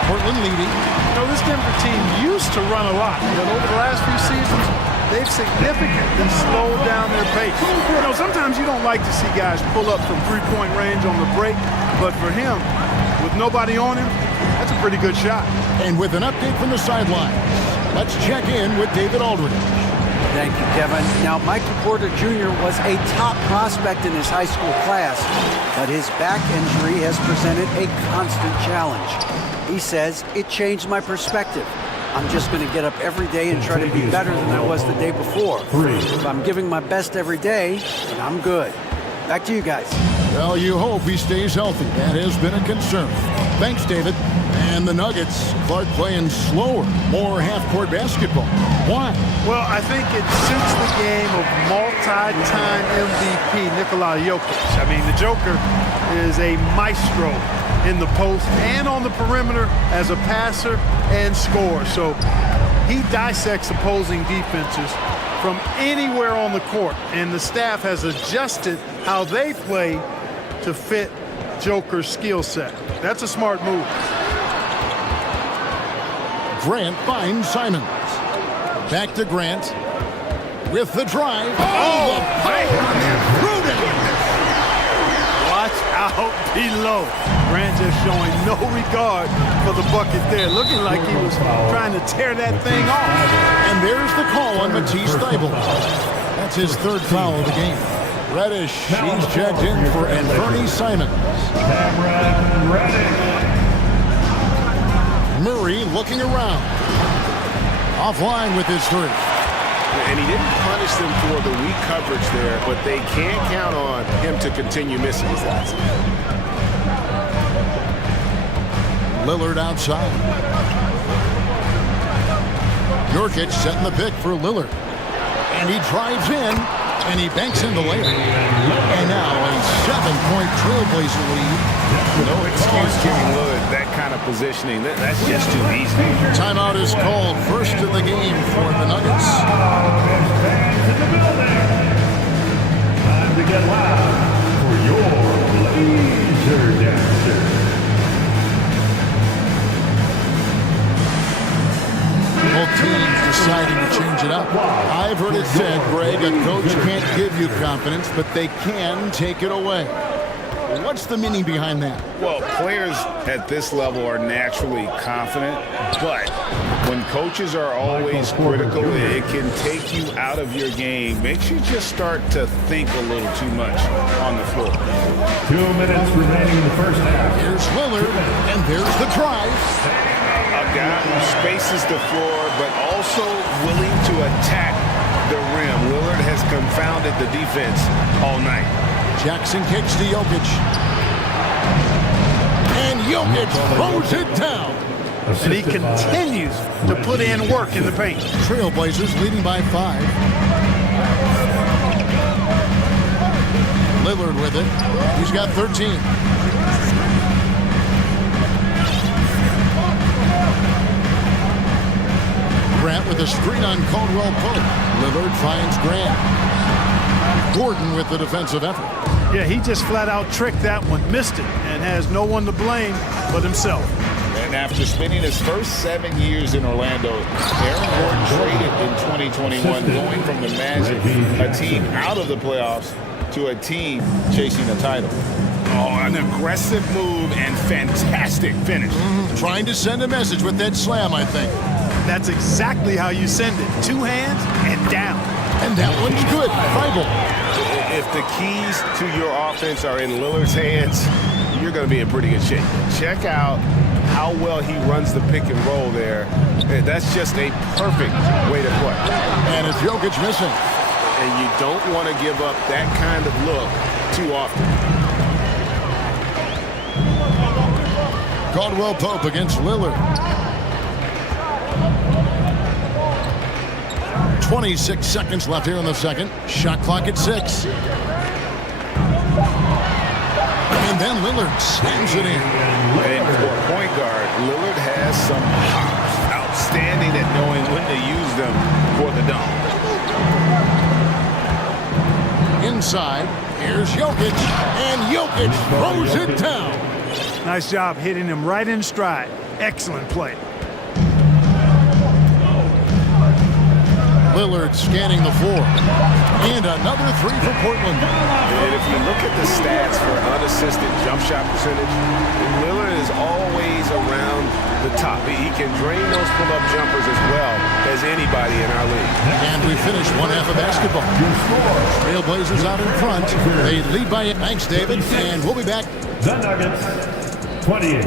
Portland leading. You know, this Denver team used to run a lot, but over the last few seasons, they've significantly slowed down their pace. You know, sometimes you don't like to see guys pull up from three-point range on the break, but for him, with nobody on him, that's a pretty good shot. And with an update from the sidelines, let's check in with David Aldridge. Thank you, Kevin. Now, Michael Porter Jr. was a top prospect in his high school class, but his back injury has presented a constant challenge. He says, it changed my perspective. I'm just going to get up every day and try to be better than I was the day before. If I'm giving my best every day, then I'm good. Back to you guys. Well, you hope he stays healthy. That has been a concern. Thanks, David. And the Nuggets, Clark playing slower, more half-court basketball. Why? Well, I think it suits the game of multi-time MVP Nikola Jokic. I mean, the Joker is a maestro in the post and on the perimeter as a passer and scorer. So he dissects opposing defenses from anywhere on the court, and the staff has adjusted how they play to fit Joker's skill set. That's a smart move. Grant finds Simons. Back to Grant with the drive. Oh, the play on there. Watch out below. Grant just showing no regard for the bucket there. Looking like he was trying to tear that thing off. And there's the call on Matisse Thybulle. That's his 3rd foul of the game. Reddish, he's checked in for Anthony Simons. Murray looking around. Offline with his 3. And he didn't punish them for the weak coverage there, but they can't count on him to continue missing his shots. Lillard outside. Nurkic setting the pick for Lillard. And he drives in, and he banks in the layup. And now a 7-point Trailblazer lead. No excuse giving Lillard that kind of positioning. That's just too easy. Timeout is called. First of the game for the Nuggets. Fans in the building. Time to get loud for your laser dancer. Both teams deciding to change it up. I've heard it said, Greg, a coach can't give you confidence, but they can take it away. What's the meaning behind that? Well, players at this level are naturally confident, but when coaches are always critical, it can take you out of your game. Makes you just start to think a little too much on the floor. 2 minutes remaining in the first half. Here's Lillard, and there's the drive. A guy who spaces the floor, but also willing to attack the rim. Lillard has confounded the defense all night. Jackson kicks to Jokic. And Jokic throws it down. And he continues to put in work in the paint. Trailblazers leading by 5. Lillard with it. He's got 13. Grant with a screen on Caldwell Pope. Lillard finds Grant. Gordon with the defensive effort. Yeah, he just flat out tricked that one, missed it, and has no one to blame but himself. And after spending his first 7 years in Orlando, Aaron Gordon traded in 2021, going from the Magic, a team out of the playoffs, to a team chasing a title. Oh, an aggressive move and fantastic finish. Trying to send a message with that slam, I think. That's exactly how you send it. 2 hands and down. And that one's good. Bible. If the keys to your offense are in Lillard's hands, you're going to be in pretty good shape. Check out how well he runs the pick and roll there. That's just a perfect way to play. And it's Jokic missing. And you don't want to give up that kind of look too often. Caldwell Pope against Lillard. 26 seconds left here in the second. Shot clock at 6. And then Lillard slams it in. And for a point guard, Lillard has some hops. Outstanding at knowing when to use them for the dunk. Inside, here's Jokic. And Jokic throws it down. Nice job hitting him right in stride. Excellent play. Lillard scanning the floor. And another 3 for Portland. And if you look at the stats for unassisted jump shot percentage, Lillard is always around the top. He can drain those pull-up jumpers as well as anybody in our league. And we finish one half of basketball. Trailblazers out in front. They lead by 8. Thanks, David. And we'll be back. The Nuggets, 28.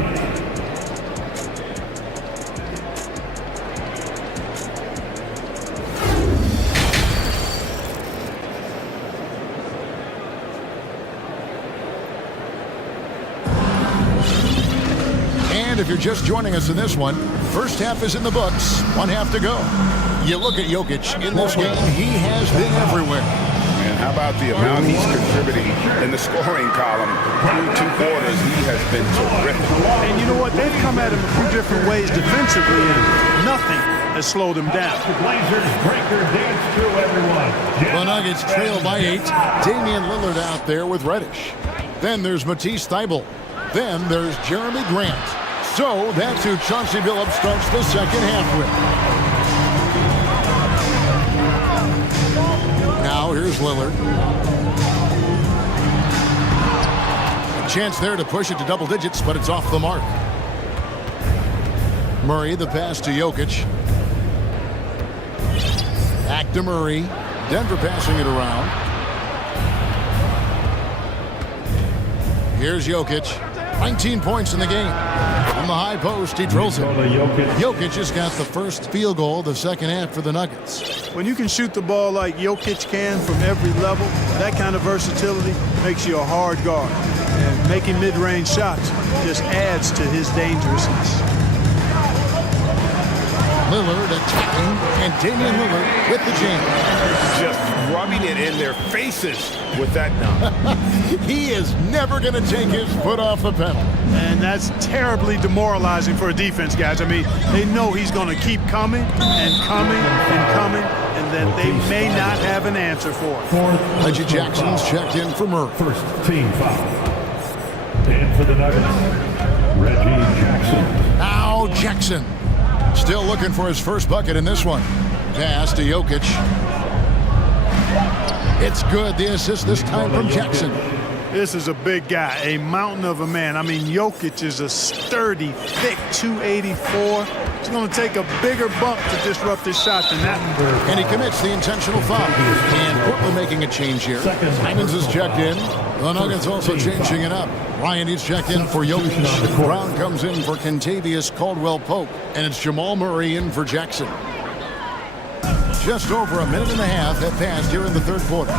And if you're just joining us in this one, first half is in the books. 1 half to go. You look at Jokic in this game, he has been everywhere. And how about the amount he's contributing in the scoring column through 2 quarters? He has been terrific. And you know what? They've come at him a few different ways defensively, and nothing has slowed him down. The Blazers breaker dance through everyone. The Nuggets trail by 8. Damian Lillard out there with Reddish. Then there's Matisse Thybulle. Then there's Jeremy Grant. So that's who Chauncey Billups starts the second half with. Now here's Lillard. A chance there to push it to double digits, but it's off the mark. Murray, the pass to Jokic. Back to Murray. Denver passing it around. Here's Jokic. 19 points in the game. From the high post, he drills it. Jokic has got the first field goal of the second half for the Nuggets. When you can shoot the ball like Jokic can from every level, that kind of versatility makes you a hard guard. And making mid-range shots just adds to his dangerousness. Lillard attacking, and Damian Lillard with the jam. Just rubbing it in their faces with that dunk. He is never going to take his foot off the pedal. And that's terribly demoralizing for a defense, guys. I mean, they know he's going to keep coming and coming and coming, and then they may not have an answer for it. Reggie Jackson's checked in for Murray. First team foul. And for the Nuggets, Reggie Jackson. Now Jackson. Still looking for his first bucket in this one. Pass to Jokic. It's good. The assist this time from Jackson. This is a big guy, a mountain of a man. I mean, Jokic is a sturdy, thick 284. It's going to take a bigger bump to disrupt his shot than that. And he commits the intentional foul. And Portland making a change here. Simons is checked in. The Nuggets also changing it up. Ryan is checked in for Jokic. Brown comes in for Kentavious Caldwell-Pope. And it's Jamal Murray in for Jackson. Just over a minute and a half have passed here in the third quarter.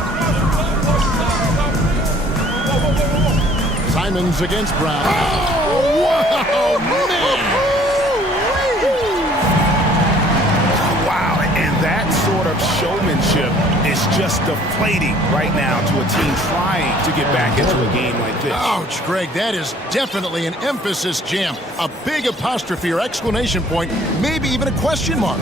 Simons against Brown. Oh, wow, man! Wow, and that sort of showmanship is just deflating right now to a team trying to get back into a game like this. Ouch, Greg, that is definitely an emphasis jam. A big apostrophe or exclamation point, maybe even a question mark.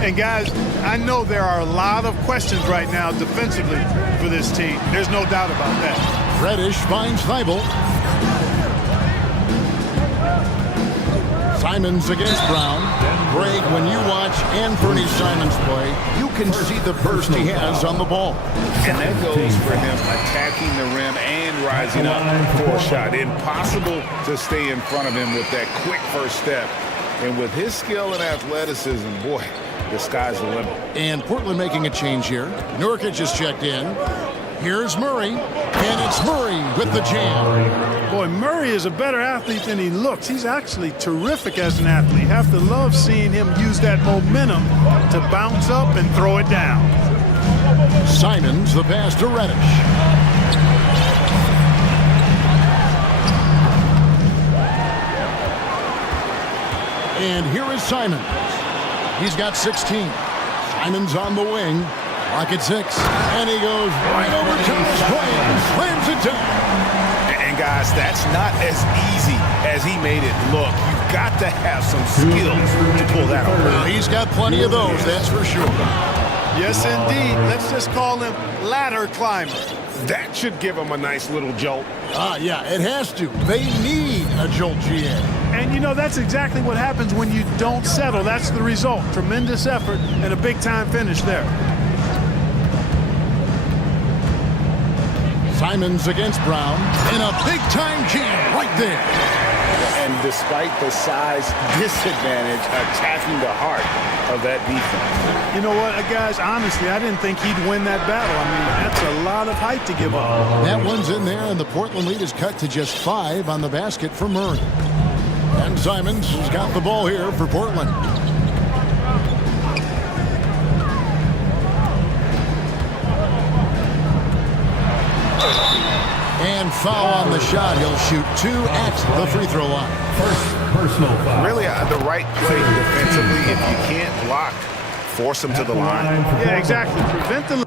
And guys, I know there are a lot of questions right now defensively for this team. There's no doubt about that. Reddish finds Thibault. Simons against Brown. Greg, when you watch Anthony Simons play, you can see the burst he has on the ball. And that goes for him attacking the rim and rising up for a shot. Impossible to stay in front of him with that quick first step. And with his skill and athleticism, boy, the sky's the limit. And Portland making a change here. Nurkic is checked in. Here's Murray, and it's Murray with the jam. Boy, Murray is a better athlete than he looks. He's actually terrific as an athlete. Have to love seeing him use that momentum to bounce up and throw it down. Simons, the pass to Reddish. And here is Simons. He's got 16. Simons on the wing. Lock at 6. And he goes right over Thomas Bryant and slams it down. And guys, that's not as easy as he made it look. You've got to have some skills to pull that off. Well, he's got plenty of those, that's for sure. Yes, indeed. Let's just call him ladder climber. That should give him a nice little jolt. Yeah, it has to. They need a jolt, GA. And you know, that's exactly what happens when you don't settle. That's the result. Tremendous effort and a big-time finish there. Simons against Brown, and a big-time jam right there. And despite the size disadvantage, attacking the heart of that defense. You know what, guys, honestly, I didn't think he'd win that battle. I mean, that's a lot of height to give up. That one's in there, and the Portland lead is cut to just 5 on the basket for Murray. And Simons has got the ball here for Portland. And foul on the shot. He'll shoot 2 at the free throw line. First personal foul. Really the right play defensively. If you can't block, force him to the line. Yeah, exactly. Prevent the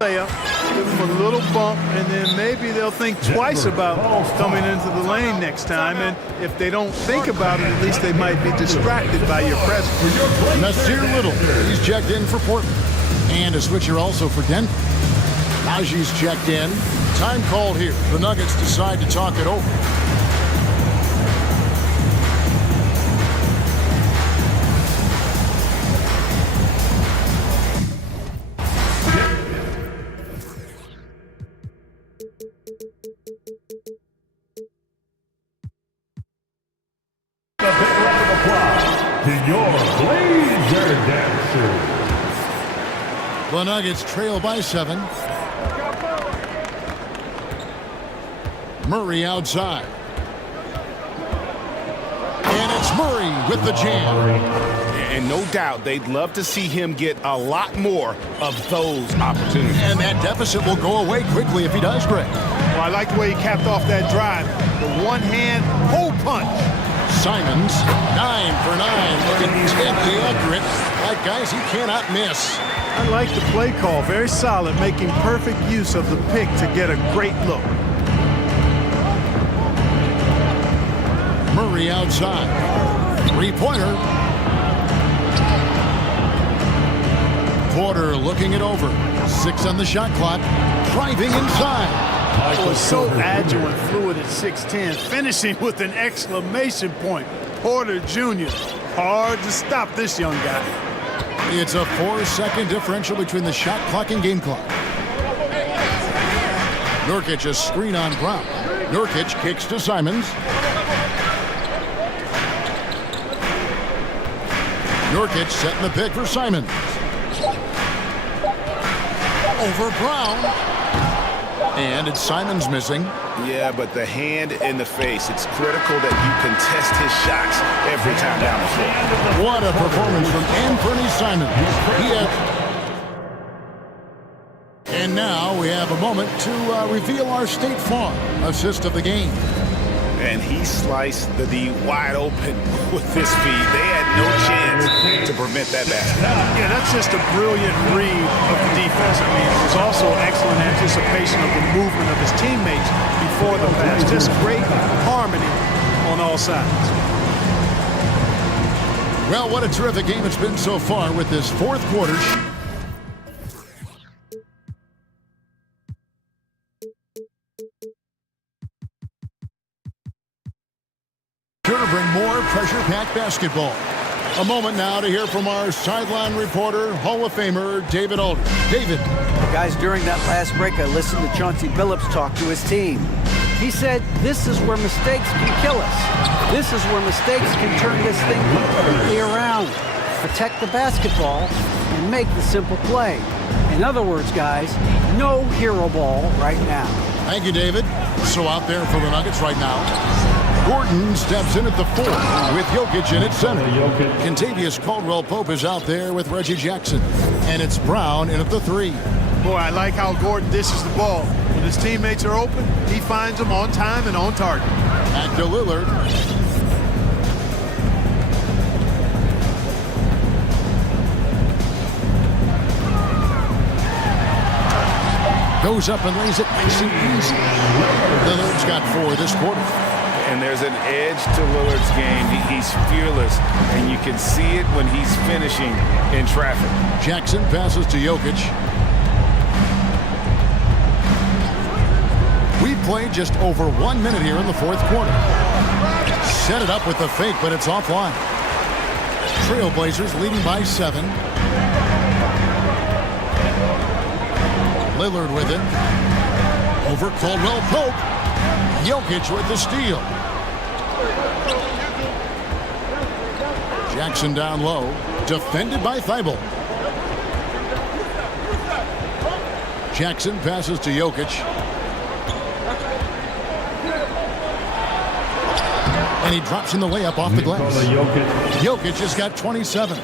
layup, give them a little bump, and then maybe they'll think twice about coming into the lane next time. And if they don't think about it, at least they might be distracted by your presence. Nasir Little, he's checked in for Portland. And a switcher also for Denver. Najee's checked in. Time called here. The Nuggets decide to talk it over. A big round of applause to your Blazer dancers. The Nuggets trail by 7. Murray outside. And it's Murray with the jam. And no doubt they'd love to see him get a lot more of those opportunities. And that deficit will go away quickly if he does, Greg. Well, I like the way he capped off that drive. The one-hand hole punch. Simons, 9 for 9, looking deadly accurate. Like guys he cannot miss. I like the play call. Very solid, making perfect use of the pick to get a great look. Murray outside. Three-pointer. Porter looking it over. 6 on the shot clock. Driving inside. Oh, so agile and fluid at 6'10", finishing with an exclamation point. Porter Jr. Hard to stop this young guy. It's a 4-second differential between the shot clock and game clock. Nurkic a screen on Brown. Nurkic kicks to Simons. Nurkic setting the pick for Simons. Over Brown. And it's Simons missing. Yeah, but the hand in the face, it's critical that you contest his shots every time down the floor. What a performance from Anthony Simons. And now we have a moment to reveal our State Farm assist of the game. And he sliced the D wide open with his feet. They had no chance to prevent that basket. Yeah, that's just a brilliant read of the defense. I mean, it was also excellent anticipation of the movement of his teammates before the pass. Just great harmony on all sides. Well, what a terrific game it's been so far with this fourth quarter. Sure to bring more pressure-packed basketball. A moment now to hear from our sideline reporter, Hall of Famer David Alder. David. Guys, during that last break, I listened to Chauncey Billups talk to his team. He said, this is where mistakes can kill us. This is where mistakes can turn this thing completely around. Protect the basketball and make the simple play. In other words, guys, no hero ball right now. Thank you, David. So out there for the Nuggets right now. Gordon steps in at the 4 with Jokic in at center. Kentavious Caldwell-Pope is out there with Reggie Jackson. And it's Brown in at the 3. Boy, I like how Gordon dishes the ball. When his teammates are open, he finds them on time and on target. Back to Lillard. Goes up and lays it nice and easy. Lillard's got 4 this quarter. And there's an edge to Lillard's game. He's fearless, and you can see it when he's finishing in traffic. Jackson passes to Jokic. We played just over 1 minute here in the fourth quarter. Set it up with the fake, but it's offline. Trailblazers leading by 7. Lillard with it. Over Caldwell-Pope. Jokic with the steal. Jackson down low. Defended by Thibault. Jackson passes to Jokic. And he drops in the layup off the glass. Jokic has got 27.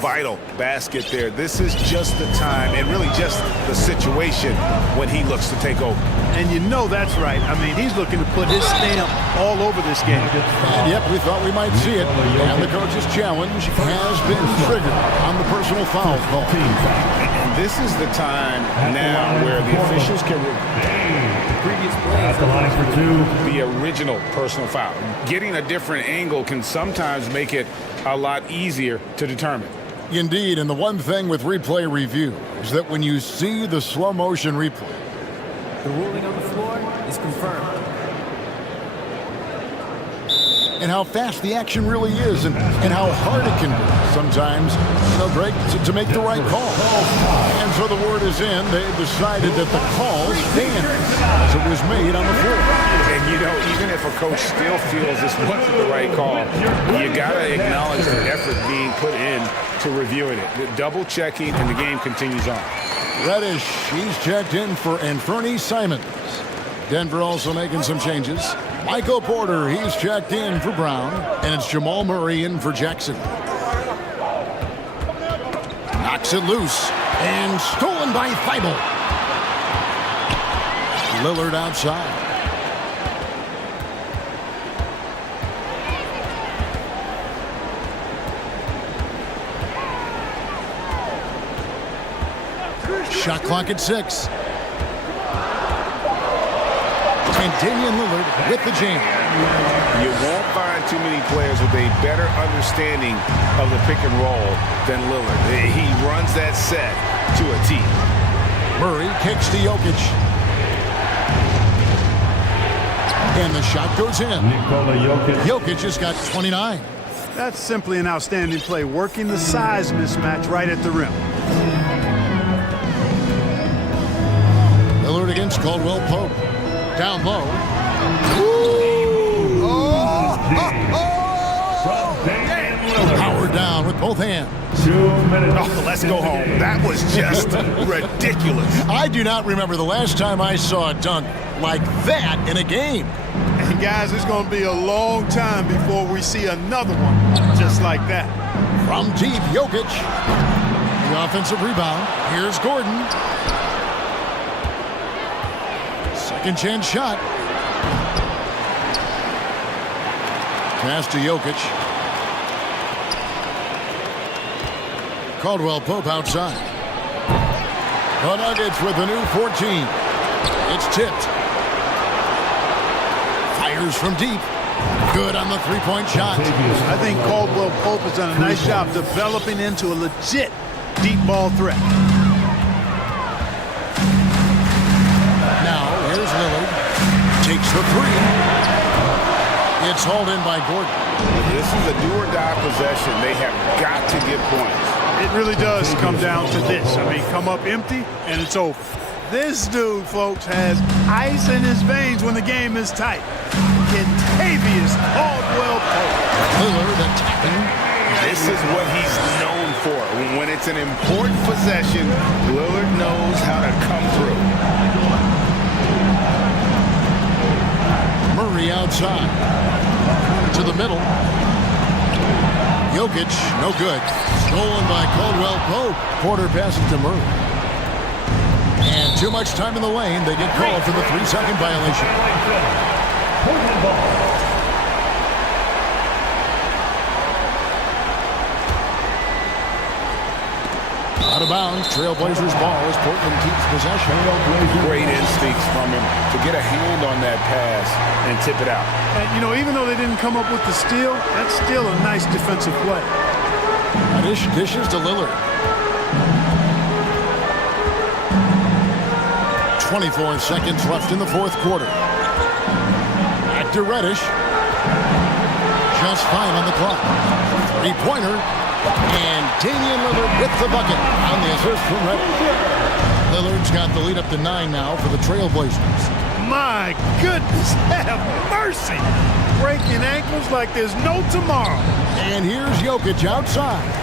Vital basket there. This is just the time and really just the situation when he looks to take over. And you know that's right. I mean, he's looking to put his stamp all over this game. And yep, we thought we might see it. And the coach's challenge has been triggered on the personal foul call. And this is the time now where the officials can At the line for 2. the original personal foul. Getting a different angle can sometimes make it a lot easier to determine. Indeed, and the one thing with replay review is that when you see the slow motion replay, The ruling on the floor is confirmed. and how fast the action really is and how hard it can be sometimes, Greg, to make the right call. And so the word is in. They've decided that the call stands as it was made on the floor. And, even if a coach still feels this wasn't the right call, you got to acknowledge the effort being put in to reviewing it. The double checking, and the game continues on. Reddish, he's checked in for Anthony Simons. Denver also making some changes. Michael Porter, he's checked in for Brown. And it's Jamal Murray in for Jackson. Knocks it loose. And stolen by Thibault. Lillard outside. Shot clock at 6. And Damian Lillard with the jam. You won't find too many players with a better understanding of the pick and roll than Lillard. He runs that set to a T. Murray kicks to Jokic. And the shot goes in. Nikola Jokic. Jokic has got 29. That's simply an outstanding play, working the size mismatch right at the rim. Lillard against Caldwell Pope. Down low. Power down with both hands. 2 minutes. Oh, let's go home. That was just ridiculous. I do not remember the last time I saw a dunk like that in a game. And guys, it's going to be a long time before we see another one just like that. From deep, Jokic. The offensive rebound. Here's Gordon. Second chance shot. Pass to Jokic. Caldwell Pope outside. The Nuggets with a new 14. It's tipped. Fires from deep. Good on the three-point shot. I think Caldwell Pope has done a nice job developing into a legit deep ball threat. Now, here's Lillard. Takes the three. It's hauled in by Gordon. This is a do-or-die possession. They have got to get points. It really does come down to this. I mean, come up empty, and it's over. This dude, folks, has ice in his veins when the game is tight. Kentavious Caldwell Pope. Lillard attacking. This is what he's known for. When it's an important possession, Lillard knows how to come through. Murray outside. To the middle. Jokic, no good. Stolen by Caldwell Pope. Porter passes to Murray. And too much time in the lane. They get called for the 3-second violation. Out of bounds. Trailblazers ball as Portland keeps possession. Great instincts from him to get a hand on that pass and tip it out. And, you know, even though they didn't come up with the steal, that's still a nice defensive play. Dishes to Lillard. 24 seconds left in the fourth quarter. Back to Reddish. Just 5 on the clock. Three-pointer. And Damian Lillard with the bucket on the assist from Reddish. Lillard's got the lead up to 9 now for the Trailblazers. My goodness, have mercy. Breaking ankles like there's no tomorrow. And here's Jokic outside.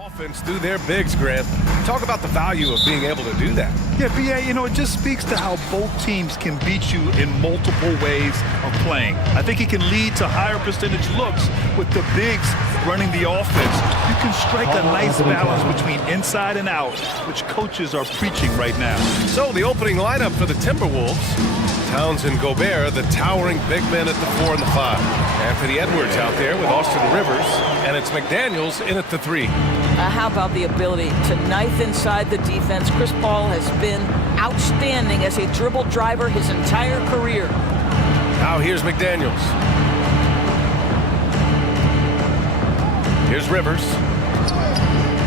Offense through their bigs, Grant. Talk about the value of being able to do that. Yeah, BA, you know, it just speaks to how both teams can beat you in multiple ways of playing. I think it can lead to higher percentage looks with the bigs running the offense. You can strike a nice balance between inside and out, which coaches are preaching right now. So the opening lineup for the Timberwolves. Towns and Gobert, the towering big men at the 4 and the 5. Anthony Edwards out there with Austin Rivers, and it's McDaniels in at the 3. How about the ability to knife inside the defense? Chris Paul has been outstanding as a dribble driver his entire career. Now here's McDaniels. Here's Rivers.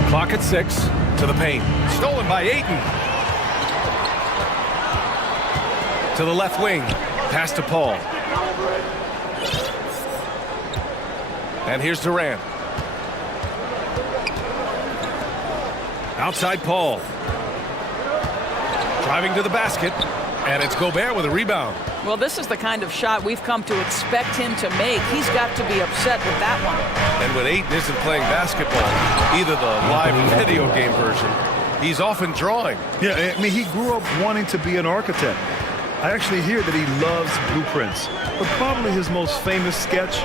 Clock at 6 to the paint. Stolen by Ayton. To the left wing. Pass to Paul. And here's Durant. Outside Paul. Driving to the basket. And it's Gobert with a rebound. Well, this is the kind of shot we've come to expect him to make. He's got to be upset with that one. And when Ayton isn't playing basketball, either the live video game version, he's often drawing. Yeah, I mean, he grew up wanting to be an architect. I actually hear that he loves blueprints, but probably his most famous sketch,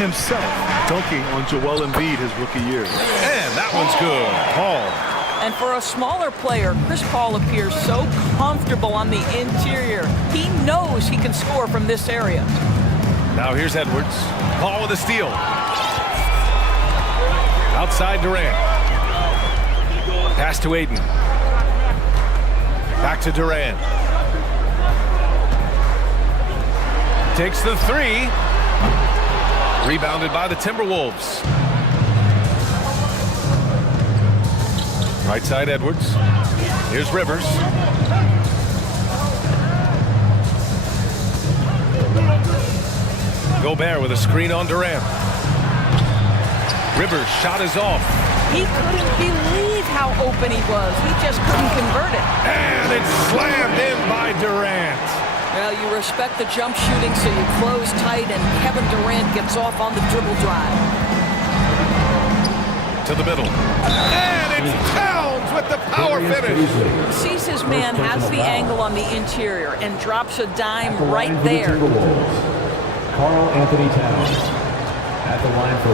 himself dunking on Joel Embiid his rookie year. And that one's good. Paul. And for a smaller player, Chris Paul appears so comfortable on the interior. He knows he can score from this area. Now here's Edwards. Paul with a steal. Outside Durant. Pass to Ayton. Back to Durant. Takes the 3. Rebounded by the Timberwolves. Right side Edwards. Here's Rivers. Gobert with a screen on Durant. Rivers shot is off. He couldn't believe how open he was. He just couldn't convert it. And it's slammed in by Durant. Well, you respect the jump shooting, so you close tight, and Kevin Durant gets off on the dribble drive. To the middle. And it's Towns with the power finish. Sees his man, has the angle on the interior, and drops a dime right there. Karl Anthony Towns at the line for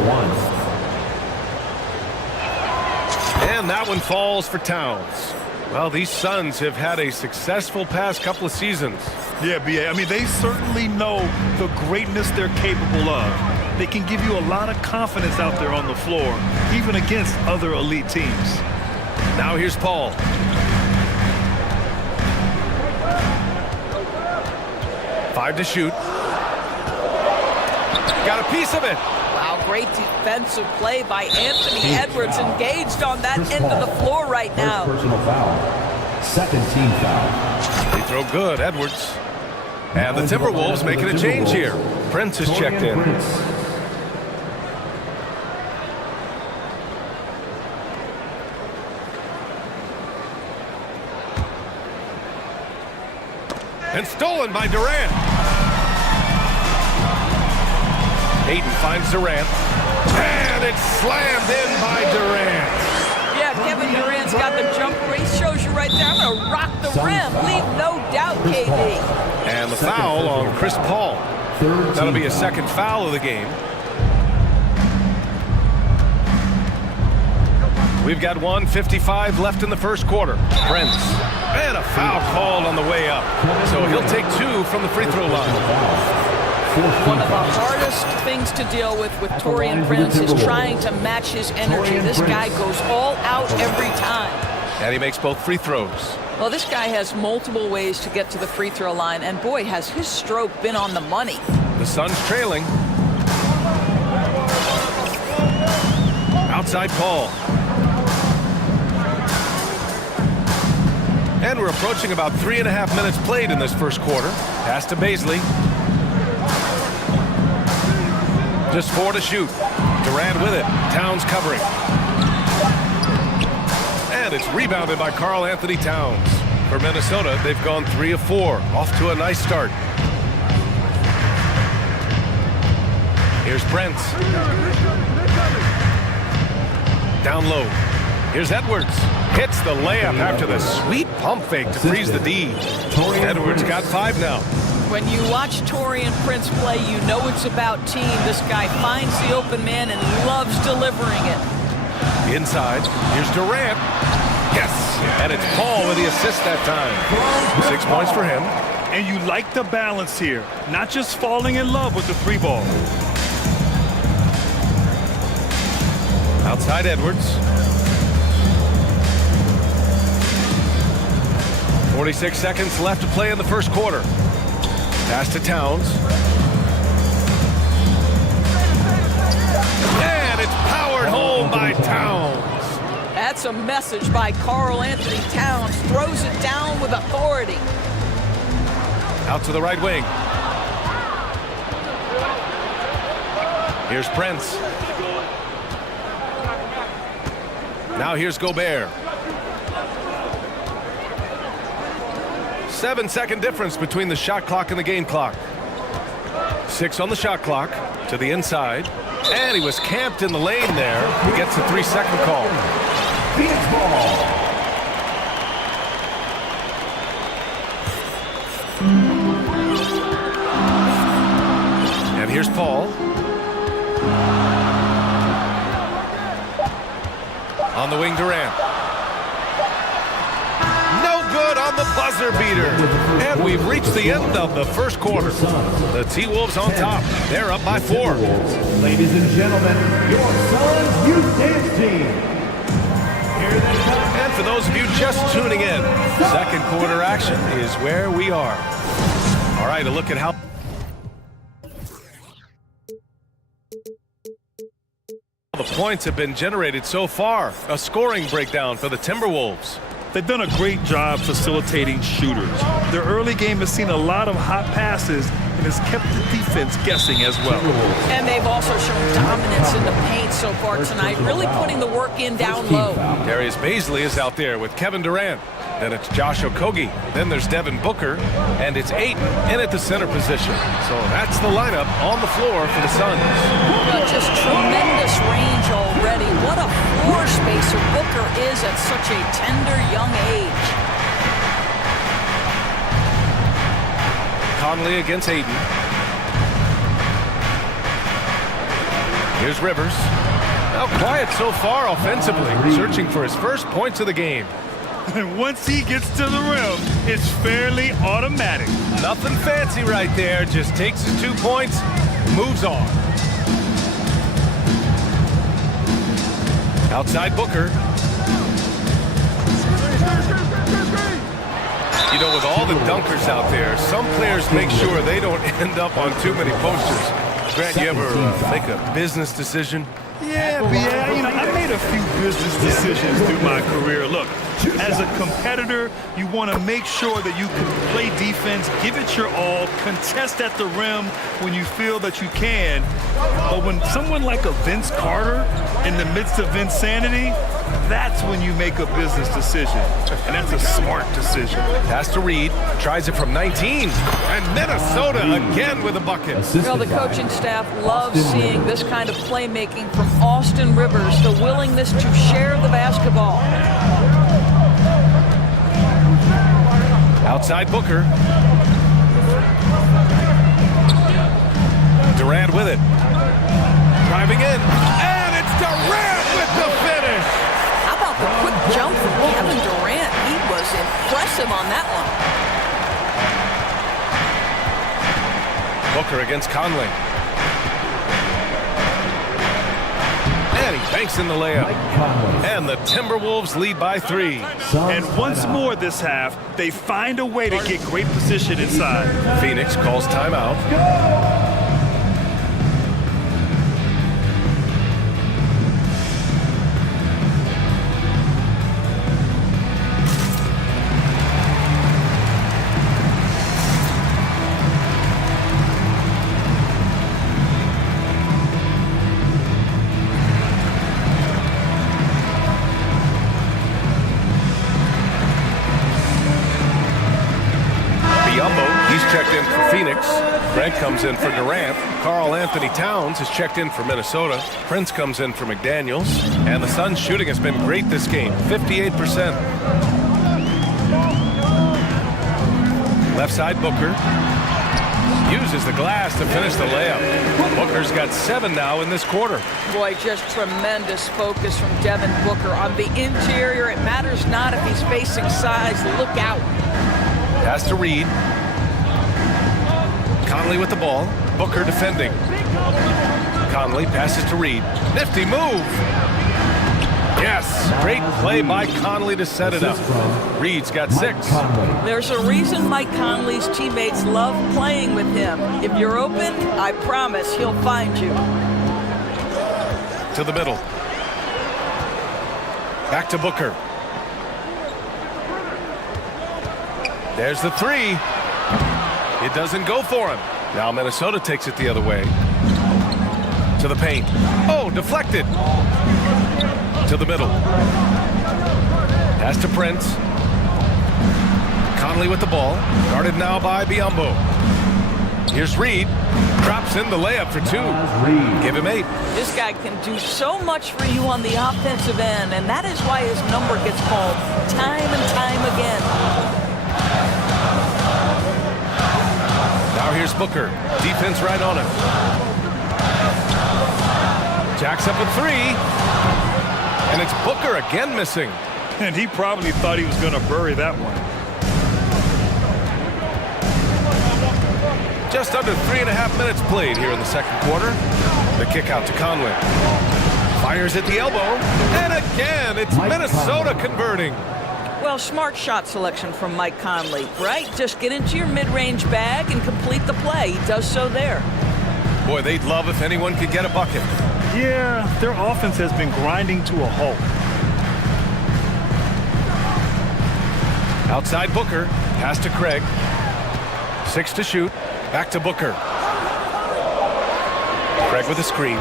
1. And that one falls for Towns. Well, these Suns have had a successful past couple of seasons. Yeah, BA. I mean, they certainly know the greatness they're capable of. They can give you a lot of confidence out there on the floor, even against other elite teams. Now here's Paul. Five to shoot. Got a piece of it. Wow, great defensive play by Anthony Edwards, engaged on that end of the floor right now. Personal foul. Second team foul. They throw good, Edwards. And the Timberwolves making a change here. Prince has checked in. And stolen by Durant. Ayton finds Durant. And it's slammed in by Durant. Yeah, Kevin Durant's got the jumper. He shows you right there. I'm going to rock the rim. Leave no doubt, KD. And the foul on Chris Paul. That'll be a second foul of the game. We've got 1:55 left in the first quarter. Prince. And a foul called on the way up. So he'll take 2 from the free throw line. One of the hardest things to deal with Taurean Prince is trying to match his energy. This guy goes all out every time. And he makes both free throws. Well, this guy has multiple ways to get to the free throw line, and boy, has his stroke been on the money. The Suns trailing. Outside Paul. And we're approaching about 3.5 minutes played in this first quarter. Pass to Baisley. Just 4 to shoot. Durant with it. Towns covering. And it's rebounded by Karl Anthony Towns. For Minnesota, they've gone 3 of 4. Off to a nice start. Here's Prince. Down low. Here's Edwards. Hits the layup after the sweet pump fake to freeze the D. Edwards got 5 now. When you watch Torian Prince play, you know it's about team. This guy finds the open man and loves delivering it. Inside, here's Durant. Yes, and it's Paul with the assist that time. 6 points for him. And you like the balance here, not just falling in love with the 3 ball. Outside Edwards. 46 seconds left to play in the first quarter. Pass to Towns. And it's powered home by Towns. That's a message by Karl Anthony Towns. Throws it down with authority. Out to the right wing. Here's Prince. Now here's Gobert. 7-second difference between the shot clock and the game clock. 6 on the shot clock to the inside. And he was camped in the lane there. He gets a 3-second call. Phoenix ball. And here's Paul. On the wing, Durant. No good on the buzzer beater. And we've reached the end of the first quarter. The T-Wolves on top. They're up by 4. Ladies and gentlemen, your Suns Youth Dance Team. Here they come. And for those of you just tuning in, second quarter action is where we are. All right, a look at how the points have been generated so far. A scoring breakdown for the Timberwolves. They've done a great job facilitating shooters. Their early game has seen a lot of hot passes and has kept the defense guessing as well. And they've also shown dominance in the paint so far tonight, really putting the work in down low. Darius Baisley is out there with Kevin Durant. Then it's Josh Okogie. Then there's Devin Booker. And it's Ayton in at the center position. So that's the lineup on the floor for the Suns. But just tremendous range already. What a floor spacer Booker is at such a tender young age. Conley against Ayton. Here's Rivers. Now quiet so far offensively, searching for his first points of the game. And once he gets to the rim, it's fairly automatic. Nothing fancy right there, just takes his 2 points, moves on. Outside Booker. You know, with all the dunkers out there, some players make sure they don't end up on too many posters. Grant, you ever make a business decision? Yeah, you know, I made a few business decisions through my career. Look, as a competitor, you want to make sure that you can play defense, give it your all, contest at the rim when you feel that you can. But when someone like a Vince Carter in the midst of insanity, that's when you make a business decision. And that's a smart decision. Pass to Reed, tries it from 19. And Minnesota again with a bucket. Well, the coaching staff loves seeing this kind of playmaking from Austin Rivers, the willingness to share the basketball. Outside Booker. Durant with it. Driving in. And it's Durant with the finish. How about the quick jump from Kevin Durant? He was impressive on that one. Booker against Conley. And he banks in the layup. And the Timberwolves lead by 3. And once more this half, they find a way to get great position inside. Phoenix calls timeout. He's checked in for Phoenix. Craig comes in for Durant. Karl Anthony Towns is checked in for Minnesota. Prince comes in for McDaniels. And the Suns' shooting has been great this game, 58%. Left side, Booker uses the glass to finish the layup. Booker's got 7 now in this quarter. Boy, just tremendous focus from Devin Booker on the interior. It matters not if he's facing size. Look out. Pass to Reed. Conley with the ball. Booker defending. Conley passes to Reed. Nifty move. Yes, great play by Conley to set it up. Reed's got 6. There's a reason Mike Conley's teammates love playing with him. If you're open, I promise he'll find you. To the middle. Back to Booker. There's the 3. It doesn't go for him. Now Minnesota takes it the other way. To the paint. Oh, deflected. To the middle. Pass to Prince. Conley with the ball. Guarded now by Biyombo. Here's Reed. Drops in the layup for 2. Give him 8. This guy can do so much for you on the offensive end, and that is why his number gets called time and time again. Now here's Booker. Defense right on him. Jacks up a 3. And it's Booker again missing. And he probably thought he was going to bury that one. Just under 3.5 minutes played here in the second quarter. The kick out to Conley. Fires at the elbow. And again, it's Minnesota converting. Well, smart shot selection from Mike Conley, right? Just get into your mid-range bag and complete the play. He does so there. Boy, they'd love if anyone could get a bucket. Yeah, their offense has been grinding to a halt. Outside Booker. Pass to Craig. 6 to shoot. Back to Booker. Craig with a screen.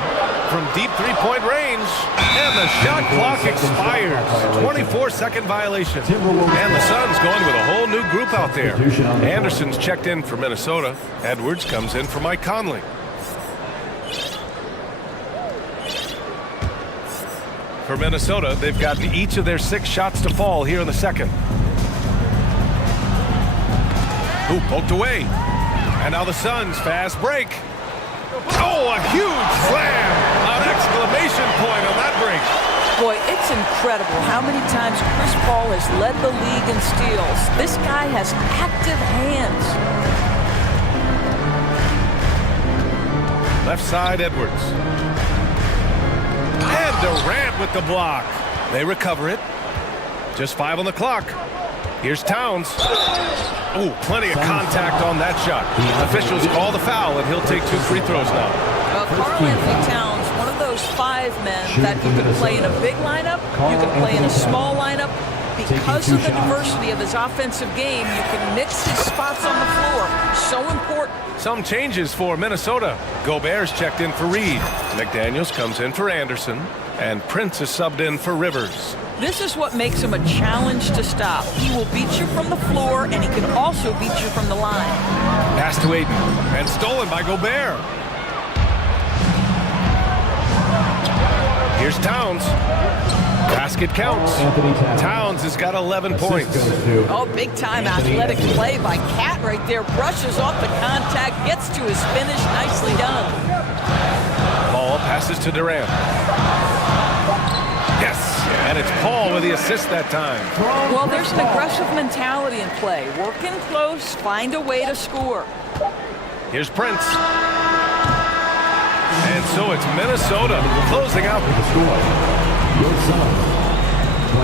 From deep three-point range. And the shot clock expires. 24-second violation. And the Suns going with a whole new group out there. Anderson's checked in for Minnesota. Edwards comes in for Mike Conley. For Minnesota, they've gotten each of their 6 shots to fall here in the second. Ooh, poked away. And now the Suns fast break. Oh, a huge slam! An exclamation point on that break. Boy, it's incredible how many times Chris Paul has led the league in steals. This guy has active hands. Left side, Edwards. And Durant with the block. They recover it. Just 5 on the clock. Here's Towns. Ooh, plenty of contact on that shot. Officials call the foul, and he'll take 2 free throws now. Karl Anthony Towns, one of those 5 men that you can play in a big lineup, you can play in a small lineup. Because of the diversity of his offensive game, you can mix his spots on the floor. So important. Some changes for Minnesota. Gobert's checked in for Reed. McDaniels comes in for Anderson. And Prince is subbed in for Rivers. This is what makes him a challenge to stop. He will beat you from the floor, and he can also beat you from the line. Pass to Aiden. And stolen by Gobert. Here's Towns. Basket counts. Towns has got 11 points. Oh, big-time athletic play by Cat right there. Brushes off the contact, gets to his finish. Nicely done. Ball passes to Durant. Yes, and it's Paul with the assist that time. Well, there's an aggressive mentality in play. Working close, find a way to score. Here's Prince. And so it's Minnesota closing out. Your Suns,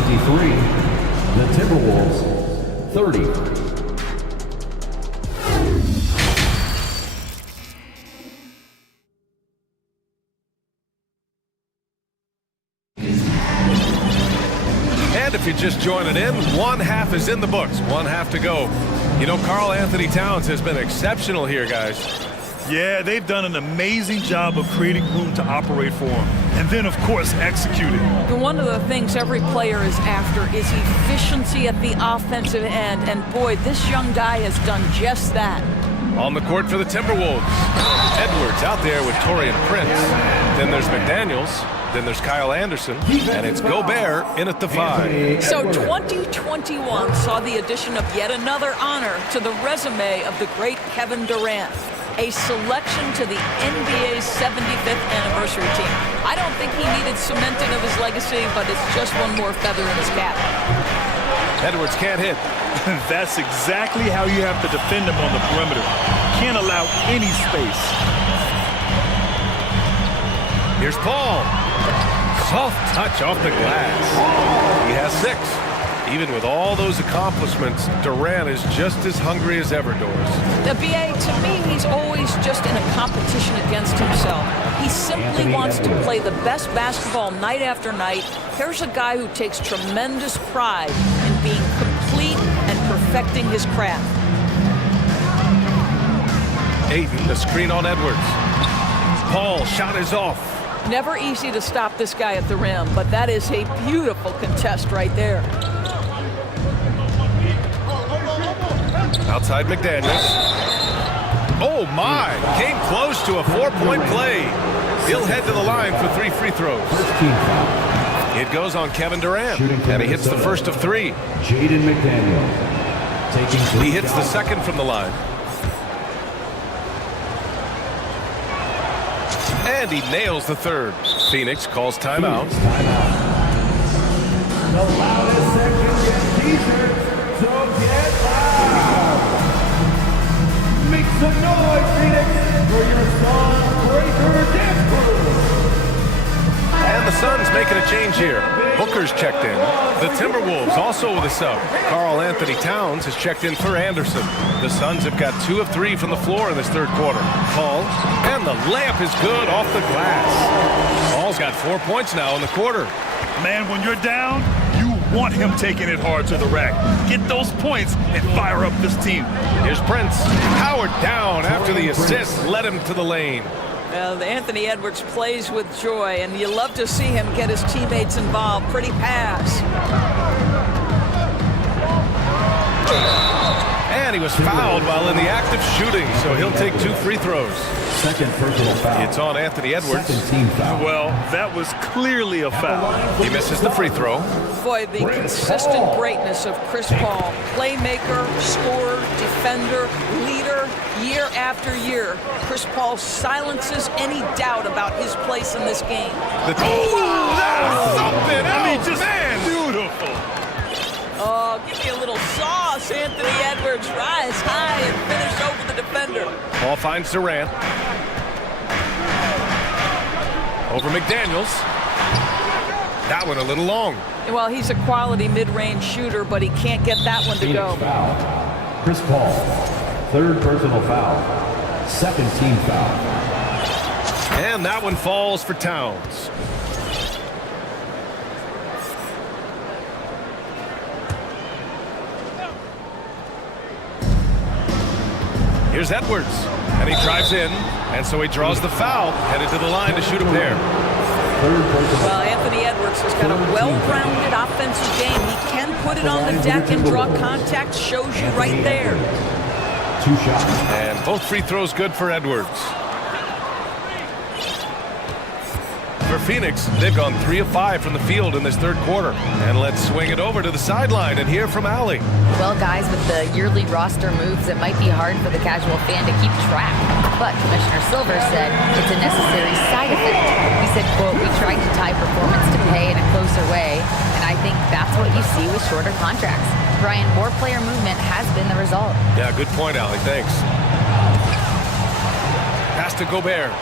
23. The Timberwolves, 30. And if you're just joining in, 1 half is in the books. 1 half to go. You know, Karl Anthony Towns has been exceptional here, guys. Yeah, they've done an amazing job of creating room to operate for him. And then, of course, executing. One of the things every player is after is efficiency at the offensive end. And boy, this young guy has done just that. On the court for the Timberwolves. Edwards out there with Torian Prince. Then there's McDaniels. Then there's Kyle Anderson. And it's Gobert in at the 5. So 2021 saw the addition of yet another honor to the resume of the great Kevin Durant. A selection to the NBA's 75th anniversary team. I don't think he needed cementing of his legacy, but it's just one more feather in his cap. Edwards can't hit. That's exactly how you have to defend him on the perimeter. Can't allow any space. Here's Paul. Soft touch off the glass. He has 6. Even with all those accomplishments, Durant is just as hungry as ever, Doris. The BA, to me, he's always just in a competition against himself. He simply wants to play the best basketball night after night. Here's a guy who takes tremendous pride in being complete and perfecting his craft. Ayton, the screen on Edwards. Paul, shot is off. Never easy to stop this guy at the rim, but that is a beautiful contest right there. Outside McDaniels. Oh my, came close to a 4-point play. He'll head to the line for 3 free throws. It goes on Kevin Durant, and he hits the first of 3. Jaden McDaniels. He hits the second from the line. And he nails the third. Phoenix calls timeout. The loudest section gets t-shirts, so get loud. Make some noise, Phoenix, for your Sunbreaker dance crew. And the Suns making a change here. Booker's checked in. The Timberwolves also with a sub. Karl Anthony Towns has checked in for Anderson. The Suns have got 2 of 3 from the floor in this third quarter. Paul, and the layup is good off the glass. Paul's got 4 points now in the quarter. Man, when you're down, you want him taking it hard to the rack. Get those points and fire up this team. Here's Prince. Howard down after the assist led him to the lane. Well, Anthony Edwards plays with joy, and you love to see him get his teammates involved. Pretty pass. And he was fouled while in the act of shooting, so he'll take 2 free throws. Second personal foul. It's on Anthony Edwards. Second team foul. Well, that was clearly a foul. He misses the free throw. Boy, the consistent greatness of Chris Paul. Playmaker, scorer, defender, leader, year after year. Chris Paul silences any doubt about his place in this game. Wow, that was something else, I mean, just beautiful. Oh, give me a little sauce, Anthony Edwards. Rise high and finish over the defender. Paul finds Durant. Over McDaniels. That one a little long. Well, he's a quality mid-range shooter, but he can't get that one to go. Foul. Chris Paul, third personal foul. Second team foul. And that one falls for Towns. Here's Edwards, and he drives in, and so he draws the foul, headed to the line to shoot a pair. Well, Anthony Edwards has got a well-rounded offensive game. He can put it on the deck and draw contact, shows you right there. 2 shots. And both free throws good for Edwards. For Phoenix, they've gone 3 of 5 from the field in this third quarter. And let's swing it over to the sideline and hear from Allie. Well, guys, with the yearly roster moves, it might be hard for the casual fan to keep track. But Commissioner Silver said it's a necessary side effect. He said, quote, "We tried to tie performance to pay in a closer way, and I think that's what you see with shorter contracts." Brian, more player movement has been the result. Yeah, good point, Allie. Thanks. Pass to Gobert.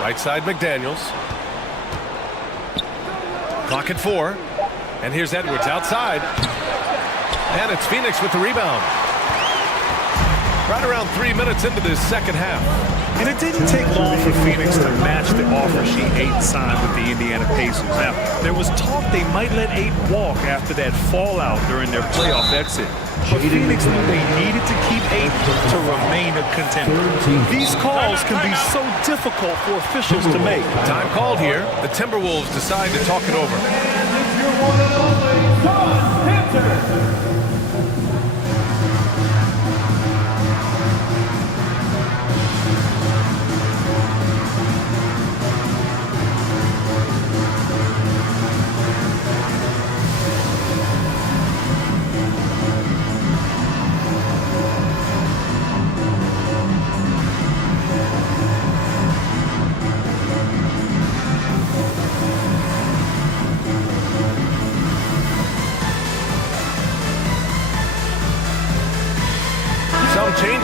Right side McDaniels. Clock at 4. And here's Edwards outside. And it's Phoenix with the rebound. Right around 3 minutes into this second half. And it didn't take long for Phoenix to match the offer sheet Ayton signed with the Indiana Pacers. Now, there was talk they might let Ayton walk after that fallout during their playoff exit. But Phoenix knew they needed to keep Ayton to remain a contender. These calls can be so difficult for officials to make. Time called here. The Timberwolves decide to talk it over.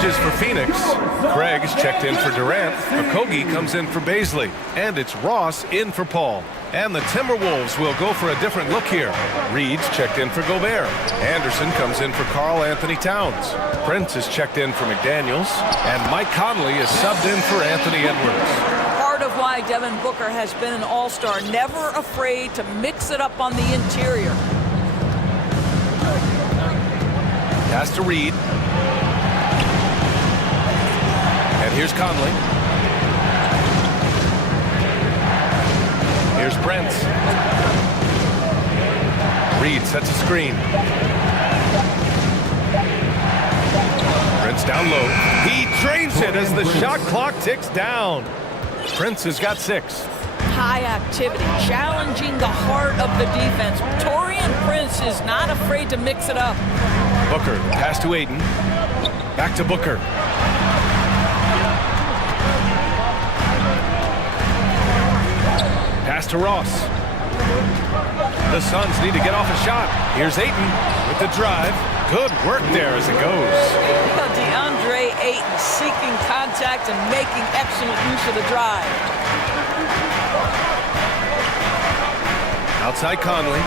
changes for Phoenix. Craig is checked in for Durant. Okogie comes in for Baisley. And it's Ross in for Paul. And the Timberwolves will go for a different look here. Reed's checked in for Gobert. Anderson comes in for Karl Anthony Towns. Prince is checked in for McDaniels. And Mike Conley is subbed in for Anthony Edwards. Part of why Devin Booker has been an all-star, never afraid to mix it up on the interior. Pass to Reed. And here's Conley. Here's Prince. Reed sets a screen. Prince down low. He drains it as the shot clock ticks down. Prince has got 6. High activity, challenging the heart of the defense. Taurean Prince is not afraid to mix it up. Booker, pass to Aiden. Back to Booker. Pass to Ross. The Suns need to get off a shot. Here's Ayton with the drive. Good work there as it goes. DeAndre Ayton seeking contact and making excellent use of the drive. Outside Conley.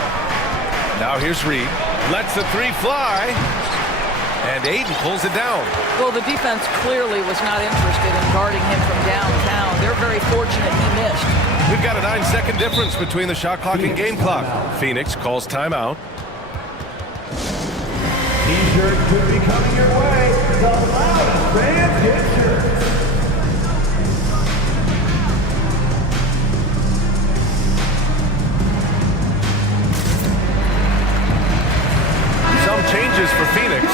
Now here's Reed. Lets the 3 fly. And Ayton pulls it down. Well, the defense clearly was not interested in guarding him from downtown. They're very fortunate he missed. We've got a 9-second difference between the shot clock and game clock. Phoenix calls timeout. T-shirt could be coming your way. The loudest fans get shirts. Some changes for Phoenix.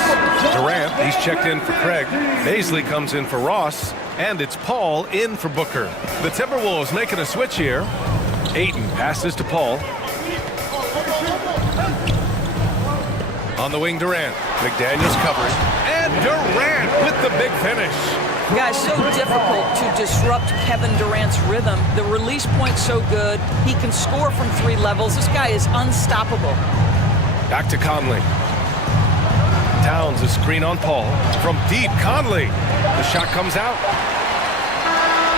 Durant, he's checked in for Craig. Baisley comes in for Ross. And it's Paul in for Booker. The Timberwolves making a switch here. Ayton passes to Paul. On the wing, Durant. McDaniels covering. And Durant with the big finish. Guys, so difficult to disrupt Kevin Durant's rhythm. The release point's so good. He can score from 3 levels. This guy is unstoppable. Back to Conley. Towns, a screen on Paul. From deep, Conley. The shot comes out.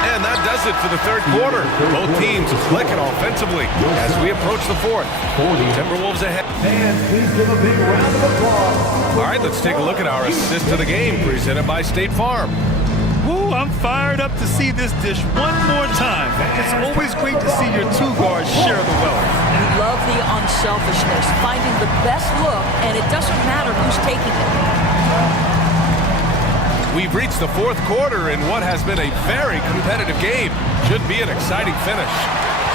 And that does it for the third quarter. Both teams clicking offensively as we approach the 4th. Timberwolves ahead. And please give a big round of applause. All right, let's take a look at our assist of the game presented by State Farm. Woo, I'm fired up to see this dish one more time. It's always great to see your 2 guards share the wealth. You love the unselfishness, finding the best look, and it doesn't matter who's taking it. We've reached the 4th quarter in what has been a very competitive game. Should be an exciting finish.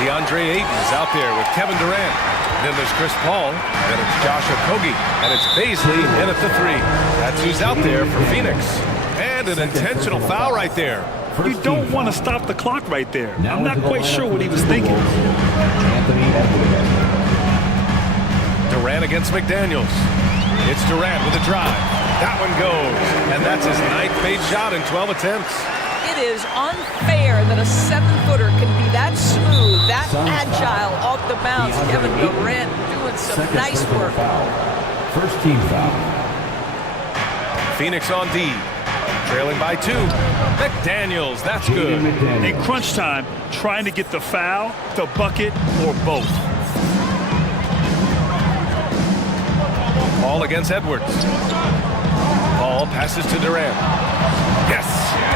DeAndre Ayton is out there with Kevin Durant. Then there's Chris Paul. Then it's Josh Okogie. And it's Baisley in at the 3. That's who's out there for Phoenix. And an intentional foul right there. You don't want to stop the clock right there. I'm not quite sure what he was thinking. Durant against McDaniels. It's Durant with a drive. That one goes. And that's his 9th made shot in 12 attempts. It is unfair that a 7-footer can be that smooth, that agile off the bounce. Kevin Durant doing some nice work. First team foul. Phoenix on D. Trailing by 2. McDaniels, that's good. In crunch time, trying to get the foul, the bucket, or both. Paul against Edwards. Paul passes to Durant. Yes,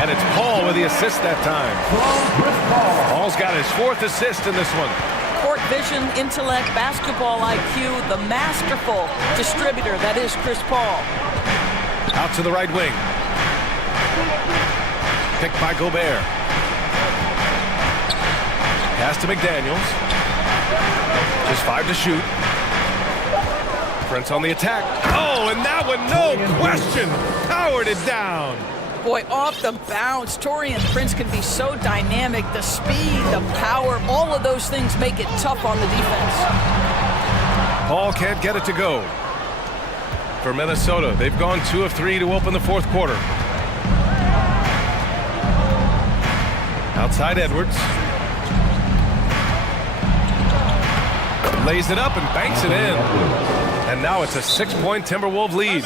and it's Paul with the assist that time. Paul's got his 4th assist in this one. Court vision, intellect, basketball IQ, the masterful distributor that is Chris Paul. Out to the right wing. Picked by Gobert. Pass to McDaniels. Just 5 to shoot. Prince on the attack. Oh, and that one, no question, powered it down. Boy, off the bounce, Taurean Prince can be so dynamic. The speed, the power, all of those things make it tough on the defense. Paul can't get it to go. For Minnesota, they've gone 2 of 3 to open the 4th quarter. Outside Edwards. Lays it up and banks it in. And now it's a 6-point Timberwolves lead.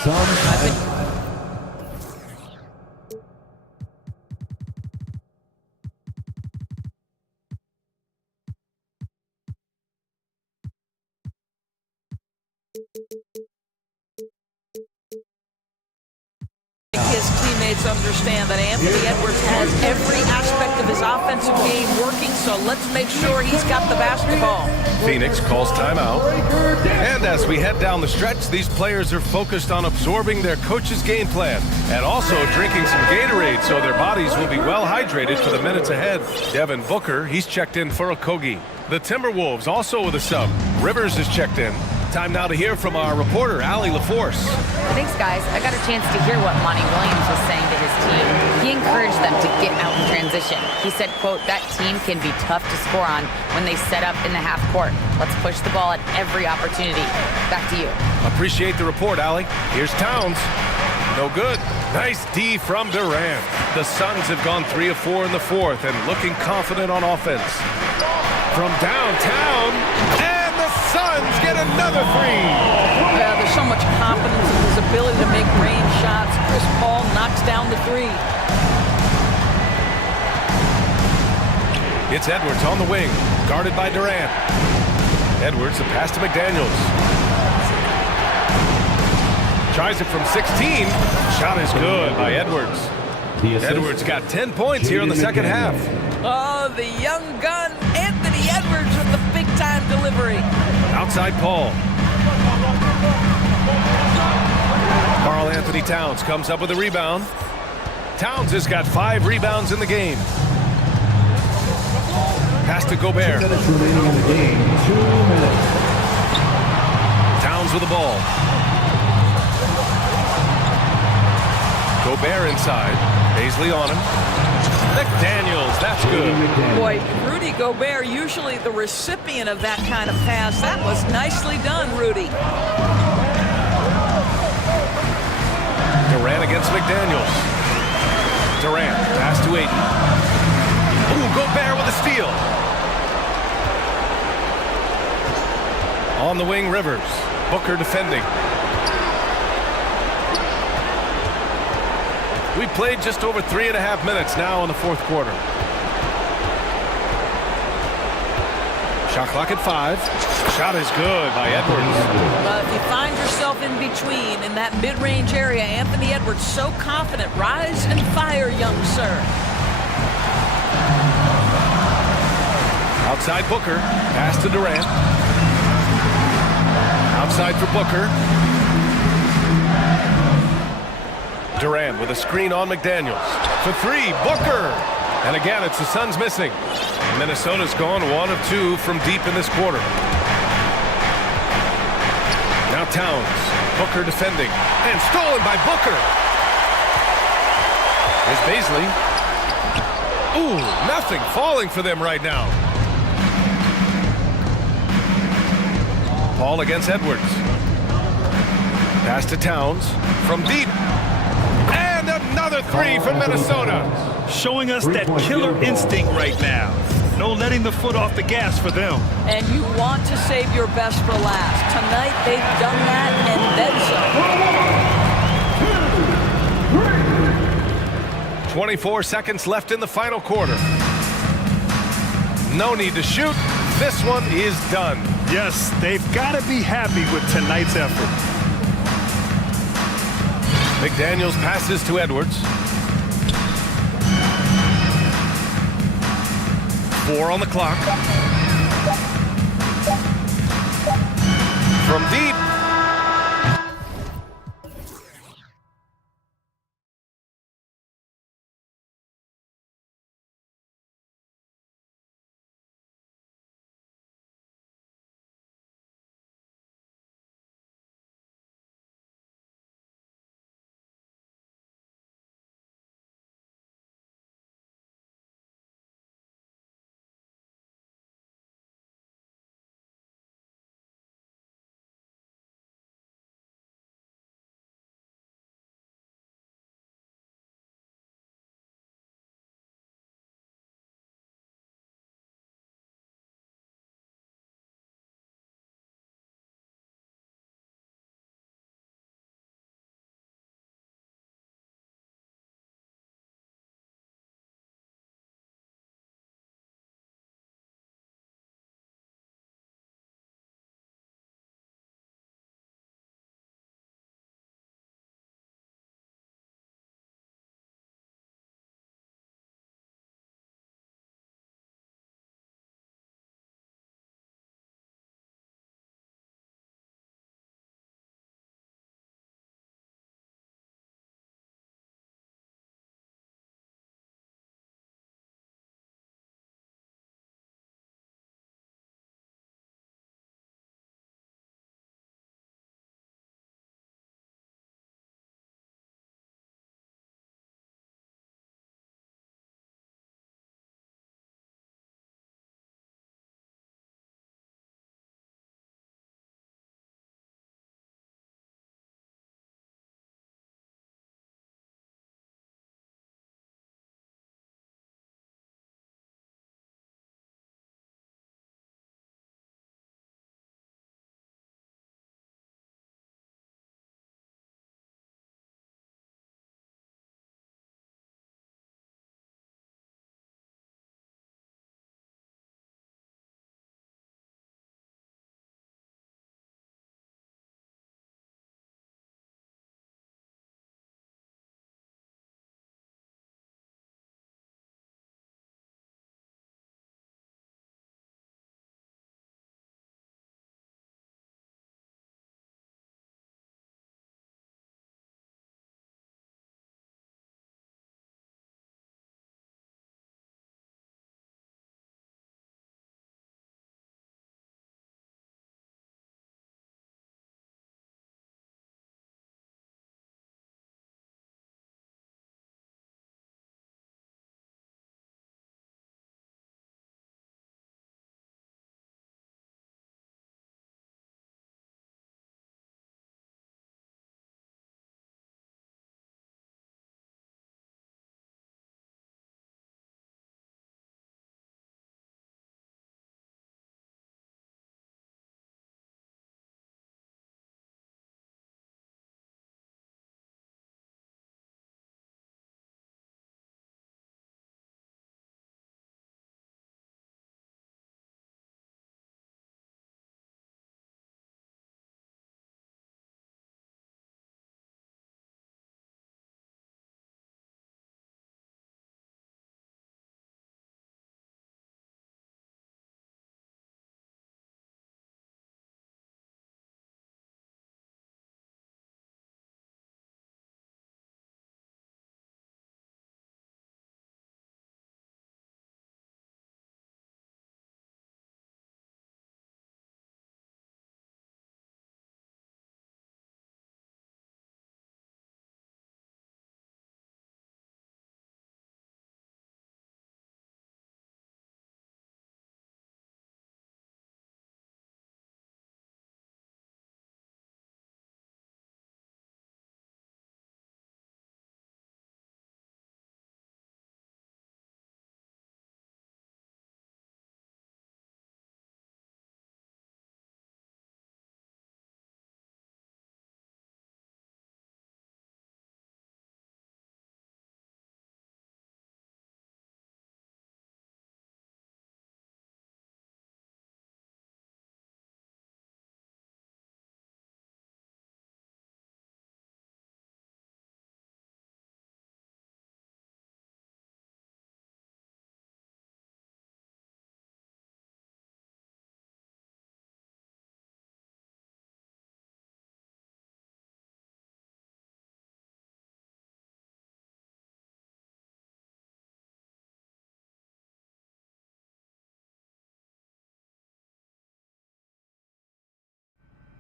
teammates understand that Anthony Edwards has every aspect of his offensive game working, so let's make sure he's got the basketball. Phoenix calls timeout. And as we head down the stretch, these players are focused on absorbing their coach's game plan and also drinking some Gatorade so their bodies will be well hydrated for the minutes ahead. Devin Booker, he's checked in for Okogie. The Timberwolves also with a sub. Rivers is checked in. Time now to hear from our reporter, Allie LaForce. Thanks, guys. I got a chance to hear what Monty Williams was saying to his team. He encouraged them to get out in transition. He said, quote, that team can be tough to score on when they set up in the half court. Let's push the ball at every opportunity. Back to you. Appreciate the report, Allie. Here's Towns. No good. Nice D from Durant. The Suns have gone 3 of 4 in the fourth and looking confident on offense. From downtown, and the Suns get another three. Yeah, there's so much confidence in his ability to make range shots. Chris Paul knocks down the three. It's Edwards on the wing, guarded by Durant. Edwards, the pass to McDaniels. Tries it from 16. Shot is good by Edwards. Edwards got 10 points here in the second half. Oh, the young gun, Anthony Edwards with the big-time delivery. Outside Paul. Karl Anthony Towns comes up with a rebound. Towns has got 5 rebounds in the game. Pass to Gobert. 2 minutes remaining in the game. 2 minutes. Towns with the ball. Gobert inside. Paisley on him. McDaniels, that's good. Boy, Rudy Gobert, usually the recipient of that kind of pass. That was nicely done, Rudy. Durant against McDaniels. Durant, pass to Ayton. Ooh, Gobert with a steal. On the wing, Rivers. Booker defending. We played just over 3.5 minutes now in the fourth quarter. Shot clock at 5. Shot is good by Edwards. If you find yourself in between in that mid-range area, Anthony Edwards so confident. Rise and fire, young sir. Outside Booker. Pass to Durant. Outside for Booker. Durant with a screen on McDaniels. For 3, Booker. And again, it's the Suns missing. Minnesota's gone 1 of 2 from deep in this quarter. Now Towns. Booker defending. And stolen by Booker. Here's Paisley. Ooh, nothing falling for them right now. Paul against Edwards. Pass to Towns. From deep. And another 3 from Minnesota. Showing us that killer instinct right now. No letting the foot off the gas for them. And you want to save your best for last. Tonight, they've done that and then some. 24 seconds left in the final quarter. No need to shoot. This one is done. Yes, they've got to be happy with tonight's effort. McDaniels passes to Edwards. 4 on the clock. From deep.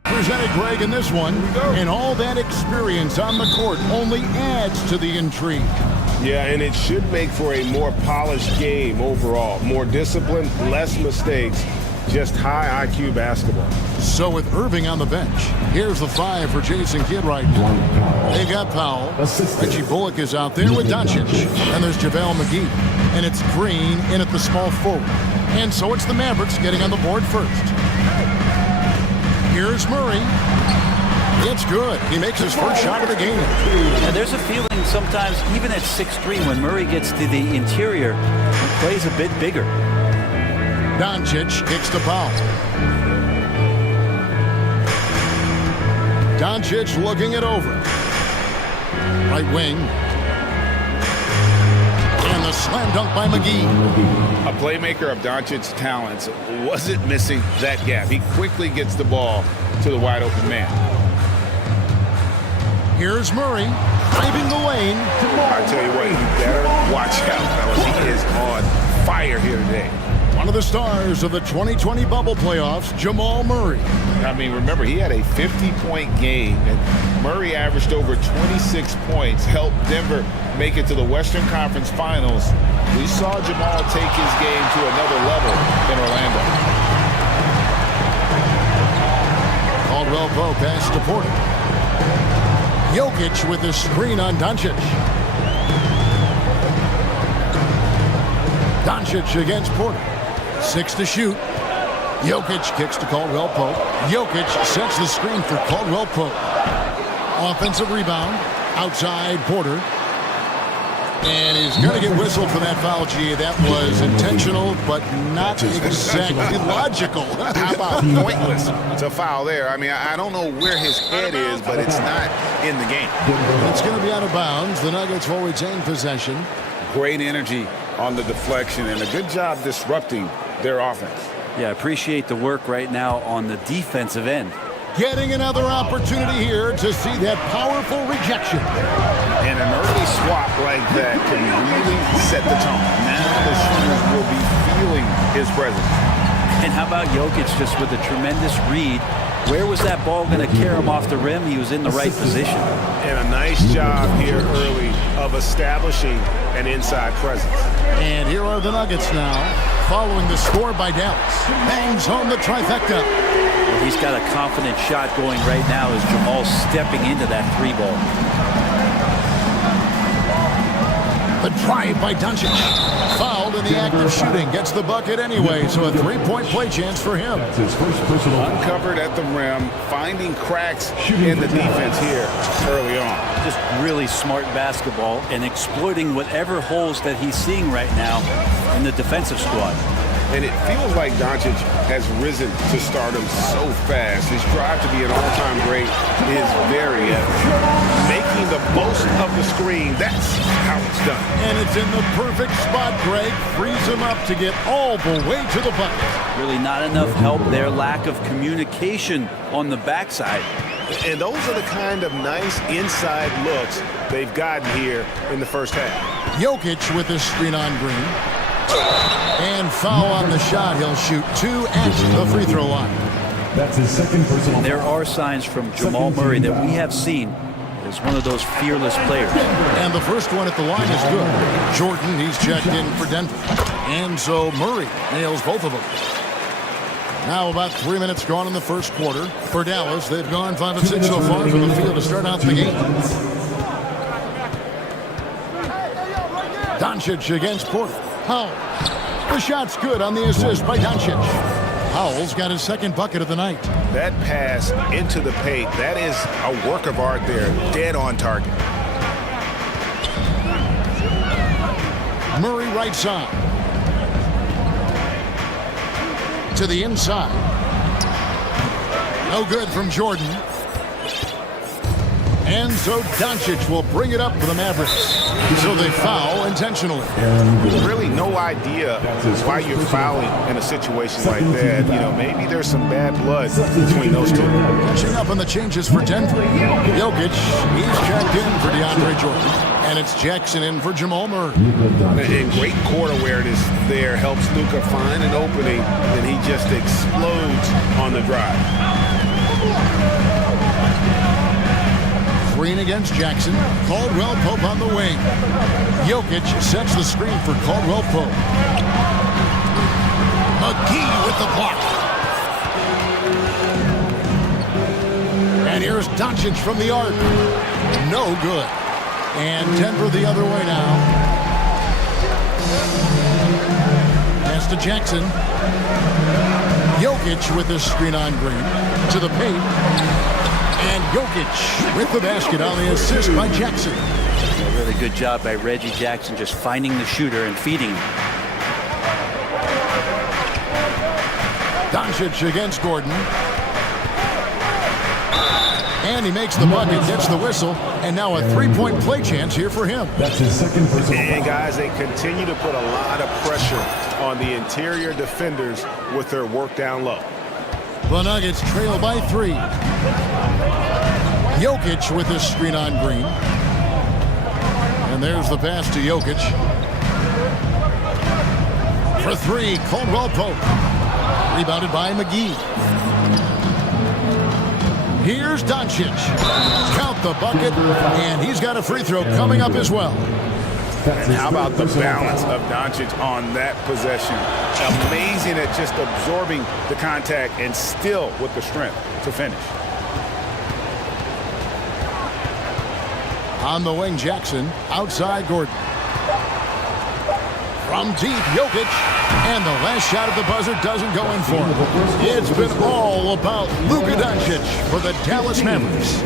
Presented Greg in this one, and all that experience on the court only adds to the intrigue. Yeah, and it should make for a more polished game overall. More discipline, less mistakes, just high IQ basketball. So with Irving on the bench, here's the 5 for Jason Kidd right now. They've got Powell. Reggie Bullock is out there with Doncic. And there's JaVale McGee. And it's Green in at the small forward. And so it's the Mavericks getting on the board first. Here's Murray. It's good. He makes his first shot of the game. And there's a feeling sometimes, even at 6'3", when Murray gets to the interior, he plays a bit bigger. Doncic kicks to Powell. Doncic looking it over. Right wing. And the slam dunk by McGee. A playmaker of Doncic's talents wasn't missing that gap. He quickly gets the ball to the wide open man. Here's Murray driving the lane. I tell you what, you better watch out, fellas. He is on fire here today. One of the stars of the 2020 bubble playoffs, Jamal Murray. I mean, remember, he had a 50-point game, and Murray averaged over 26 points, helped Denver make it to the Western Conference Finals. We saw Jamal take his game to another level in Orlando. Caldwell Pope pass to Porter. Jokic with his screen on Doncic. Doncic against Porter. 6 to shoot. Jokic kicks to Caldwell Pope. Jokic sets the screen for Caldwell Pope. Offensive rebound. Outside Porter. And he's going to get whistled for that foul, G. That was intentional, but not exactly logical. How about pointless to foul there? I mean, I don't know where his head is, but it's not in the game. It's going to be out of bounds. The Nuggets will retain possession. Great energy on the deflection, and a good job disrupting their offense. Yeah, I appreciate the work right now on the defensive end. Getting another opportunity here to see that powerful rejection. And an early swap like that can really set the tone. Now the shooters will be feeling his presence. And how about Jokic just with a tremendous read? Where was that ball going to carry him off the rim? He was in the right position. And a nice job here early of establishing an inside presence. And here are the Nuggets now, following the score by Dallas. Bangs home the trifecta. Well, he's got a confident shot going right now as Jamal's stepping into that 3-ball. The drive by Doncic. Fouled in the act of shooting. Gets the bucket anyway, so a 3-point play chance for him. Uncovered at the rim, finding cracks in the defense here early on. Just really smart basketball and exploiting whatever holes that he's seeing right now in the defensive squad. And it feels like Doncic has risen to stardom so fast. His drive to be an all-time great is very evident. Making the most of the screen, that's how it's done. And it's in the perfect spot, Greg. Frees him up to get all the way to the bucket. Really not enough help there. Lack of communication on the backside. And those are the kind of nice inside looks they've gotten here in the first half. Jokic with his screen on Green. And foul on the shot. He'll shoot 2 at the free throw line. That's his second personal. There are signs from Jamal Murray that we have seen as one of those fearless players. And the first one at the line is good. Jordan, he's checked in for Denver. And so Murray nails both of them. Now about 3 minutes gone in the first quarter. For Dallas, they've gone 5 of 6 so far from the field to start out the game. Doncic against Porter. Powell. The shot's good on the assist by Doncic. Powell's got his second bucket of the night. That pass into the paint, that is a work of art there. Dead on target. Murray right side. To the inside. No good from Jordan. And so Doncic will bring it up for the Mavericks. So they foul intentionally. Really no idea why you're fouling in a situation like that. You know, maybe there's some bad blood between those two. Catching up on the changes for Denver. Jokic, he's checked in for DeAndre Jordan. And it's Jackson in for Jamal Murray. And great court awareness there helps Luka find an opening, and he just explodes on the drive. Green against Jackson. Caldwell Pope on the wing. Jokic sets the screen for Caldwell Pope. McGee with the block. And here's Doncic from the arc. No good. And Denver the other way now. Pass to Jackson. Jokic with the screen on Green. To the paint. And Jokic with the basket on the assist by Jackson. A really good job by Reggie Jackson just finding the shooter and feeding him. Doncic against Gordon. And he makes the bucket, gets the whistle, and now a three-point play chance here for him. That's his second personal. And guys, they continue to put a lot of pressure on the interior defenders with their work down low. The Nuggets trail by 3. Jokic with his screen on Green. And there's the pass to Jokic. For 3, Caldwell Pope. Rebounded by McGee. Here's Doncic. Count the bucket, and he's got a free throw coming up as well. And how about the balance of Doncic on that possession? Amazing at just absorbing the contact and still with the strength to finish. On the wing, Jackson. Outside, Gordon. From deep, Jokic. And the last shot at the buzzer doesn't go in for him. It's been all about Luka Doncic for the Dallas Mavericks.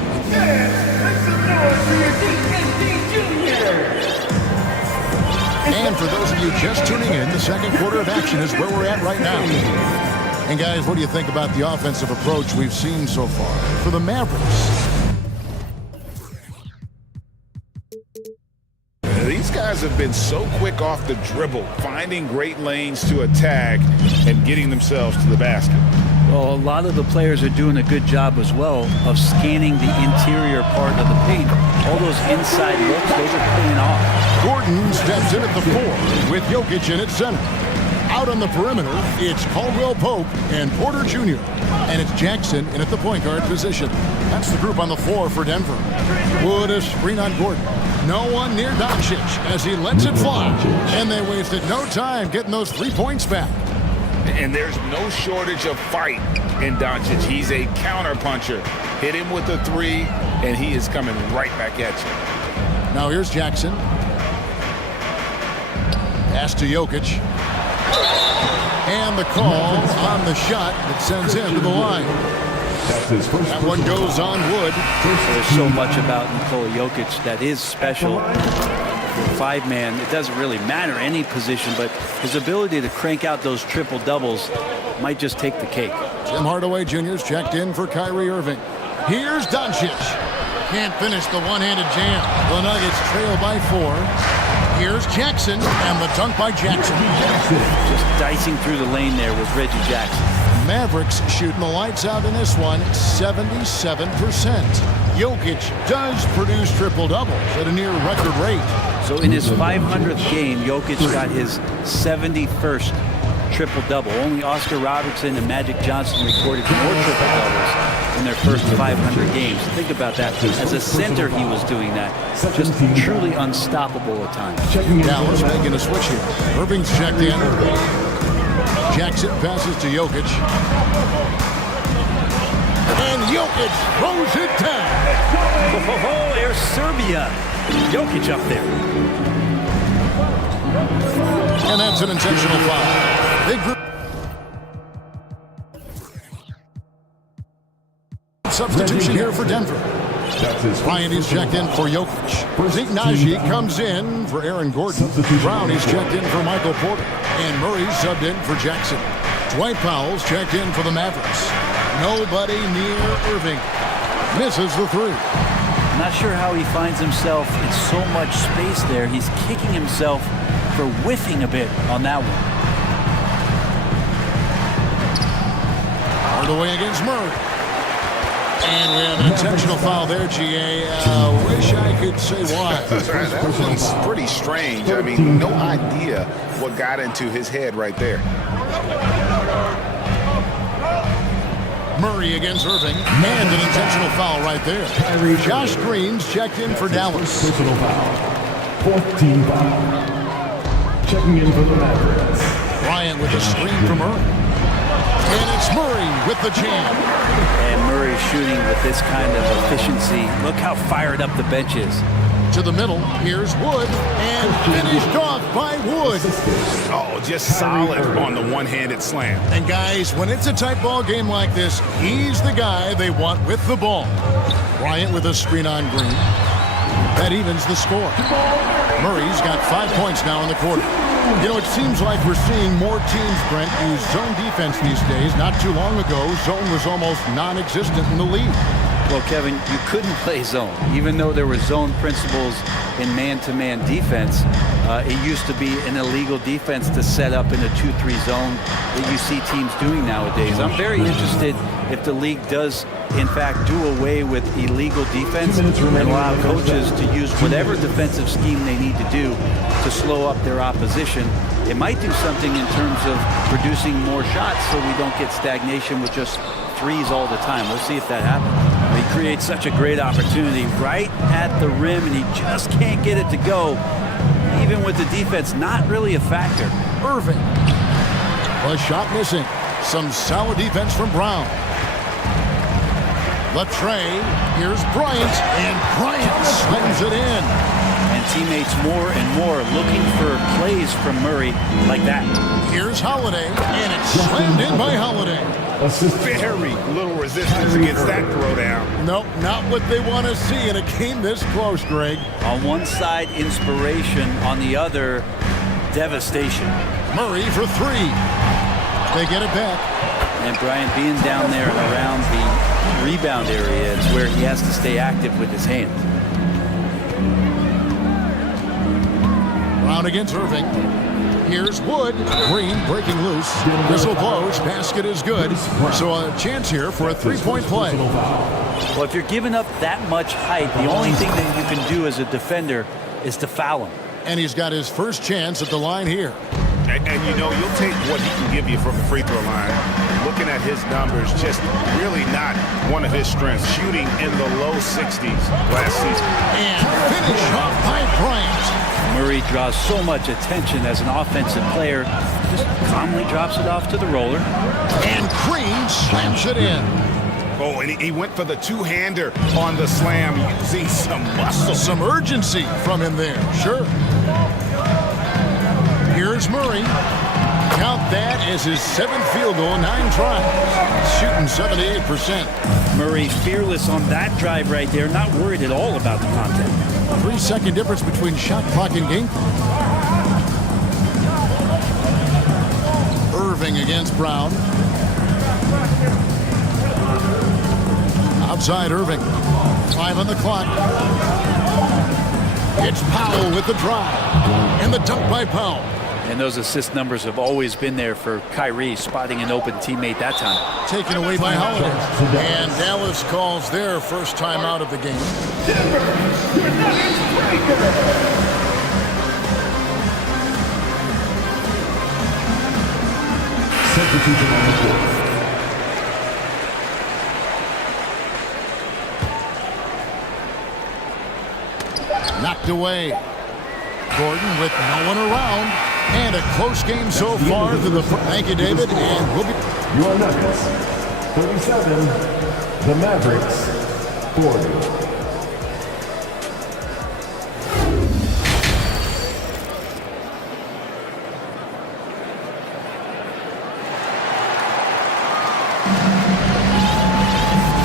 And for those of you just tuning in, the second quarter of action is where we're at right now. And guys, what do you think about the offensive approach we've seen so far for the Mavericks? These guys have been so quick off the dribble, finding great lanes to attack and getting themselves to the basket. Well, a lot of the players are doing a good job as well of scanning the interior part of the paint. All those inside looks, those are paying off. Gordon steps in at the 4 with Jokic in at center. Out on the perimeter, it's Caldwell Pope and Porter Jr. And it's Jackson in at the point guard position. That's the group on the floor for Denver. Wood a screen on Gordon. No one near Doncic as he lets it fly. And they wasted no time getting those 3 points back. And there's no shortage of fight in Doncic. He's a counter-puncher. Hit him with a 3, and he is coming right back at you. Now here's Jackson. Pass to Jokic. And the call on the shot that sends him to the line. That one goes on Wood. There's so much about Nikola Jokic that is special. 5-man, it doesn't really matter any position, but his ability to crank out those triple doubles might just take the cake. Tim Hardaway Jr.'s checked in for Kyrie Irving. Here's Doncic. Can't finish the one-handed jam. The Nuggets trail by 4. Here's Jackson, and the dunk by Jackson. Just dicing through the lane there was Reggie Jackson. Mavericks shooting the lights out in this one, 77%. Jokic does produce triple-doubles at a near record rate. So in his 500th game, Jokic got his 71st triple-double. Only Oscar Robertson and Magic Johnson recorded more triple-doubles in their first 500 games. Think about that. As a center, he was doing that. Just truly unstoppable at times. Dallas making a switch here. Irving's checked in. Jackson passes to Jokic. And Jokic throws it down. Oh, there's Serbia. Jokic up there. And that's an intentional foul. Big group. Substitution here for Denver. Bryant is checked in for Jokic. Zeke Naji comes in for Aaron Gordon. Brown is checked in for Michael Porter. And Murray's subbed in for Jackson. Dwight Powell's checked in for the Mavericks. Nobody near Irving. Misses the 3. Not sure how he finds himself in so much space there. He's kicking himself for whiffing a bit on that one. Hardaway against Murray. And we have an intentional foul there, GA. Wish I could say why. That one's pretty strange. I mean, no idea what got into his head right there. Murray against Irving, and an intentional foul right there. Josh Green's checked in for Dallas. Personal foul. 4th team foul. Checking in for the Mavericks. Bryant with a screen from Murray. And it's Murray with the jam. And Murray shooting with this kind of efficiency. Look how fired up the bench is. To the middle, here's Wood, and finished off by Wood. Oh, just solid on the one-handed slam. And guys, when it's a tight ball game like this, he's the guy they want with the ball. Bryant with a screen on Green. That evens the score. Murray's got 5 points now in the quarter. You know, it seems like we're seeing more teams, Brent, use zone defense these days. Not too long ago, zone was almost non-existent in the league. Well, Kevin, you couldn't play zone. Even though there were zone principles in man-to-man defense, it used to be an illegal defense to set up in a 2-3 zone that you see teams doing nowadays. I'm very interested if the league does, in fact, do away with illegal defense and allow coaches to use whatever defensive scheme they need to do to slow up their opposition. It might do something in terms of producing more shots so we don't get stagnation with just threes all the time. We'll see if that happens. He creates such a great opportunity right at the rim, and he just can't get it to go. Even with the defense not really a factor. Irving. A shot missing. Some solid defense from Brown. Latre. Here's Bryant, and Bryant slams it in. And teammates more and more looking for plays from Murray like that. Here's Holiday, and it's slammed in by Holiday. Very little resistance against that throwdown. Nope, not what they want to see in a game this close, Greg. On one side, inspiration. On the other, devastation. Murray for three. They get it back. And Bryant being down there around the rebound area is where he has to stay active with his hands. Brown against Irving. Here's Wood. Green breaking loose. Whistle blows. Basket is good. So a chance here for a three-point play. Well, if you're giving up that much height, the only thing that you can do as a defender is to foul him. And he's got his first chance at the line here. And you know, you'll take what he can give you from the free throw line. Looking at his numbers, just really not one of his strengths. Shooting in the low 60s last season. And finish off by Bryant. Murray draws so much attention as an offensive player. Just calmly drops it off to the roller. And Green slams it in. Oh, and he went for the two-hander on the slam, using some muscle. Some urgency from him there, sure. Here's Murray. Count that as his 7th field goal, 9 tries. Shooting 78%. Murray fearless on that drive right there, not worried at all about the contact. 3-second difference between shot clock and game clock. Irving against Brown. Outside Irving. 5 on the clock. It's Powell with the drive. And the dunk by Powell. And those assist numbers have always been there for Kyrie, spotting an open teammate that time. Taken away by Holiday. And Dallas calls their first time out of the game. Substitution on the court. Knocked away. Gordon with no one around. And a close game so far to the front. Thank you, David. And we'll be... Your Nuggets, 37. The Mavericks, 40.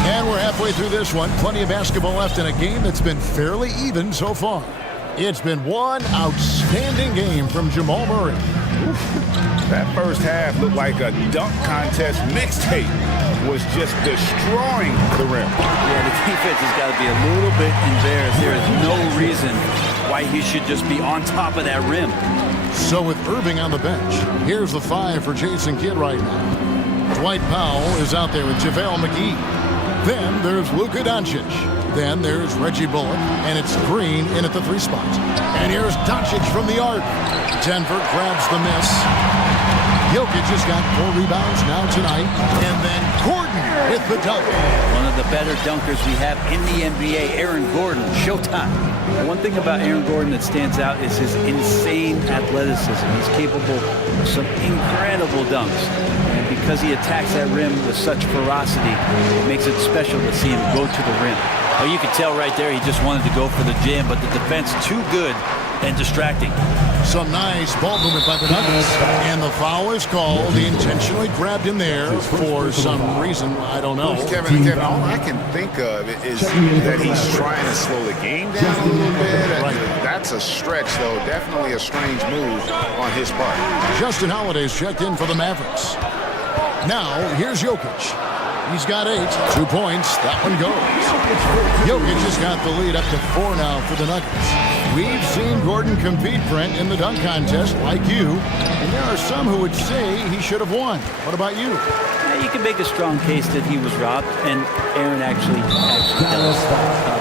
And we're halfway through this one. Plenty of basketball left in a game that's been fairly even so far. It's been one outstanding game from Jamal Murray. That first half looked like a dunk contest mixtape. Was just destroying the rim. Yeah, the defense has got to be a little bit embarrassed. There is no reason why he should just be on top of that rim. So with Irving on the bench, here's the 5 for Jason Kidd right now. Dwight Powell is out there with JaVale McGee. Then there's Luka Doncic. Then there's Reggie Bullock, and it's Green in at the 3 spot. And here's Doncic from the arc. Denver grabs the miss. Jokic has got 4 rebounds now tonight. And then Gordon with the dunk. One of the better dunkers we have in the NBA, Aaron Gordon, showtime. One thing about Aaron Gordon that stands out is his insane athleticism. He's capable of some incredible dunks. And because he attacks that rim with such ferocity, it makes it special to see him go to the rim. Oh, you could tell right there he just wanted to go for the jam, but the defense too good and distracting. Some nice ball movement by the Nuggets. And the foul is called. He intentionally grabbed him there for some reason. I don't know. Kevin, all I can think of is that he's trying to slow the game down a little bit. Right. That's a stretch, though. Definitely a strange move on his part. Justin Holiday's checked in for the Mavericks. Now, here's Jokic. He's got 8, 2 points. That one goes. Jokic has got the lead up to 4 now for the Nuggets. We've seen Gordon compete, Brent, in the dunk contest like you, and there are some who would say he should have won. What about you? You can make a strong case that he was robbed, and Aaron actually does.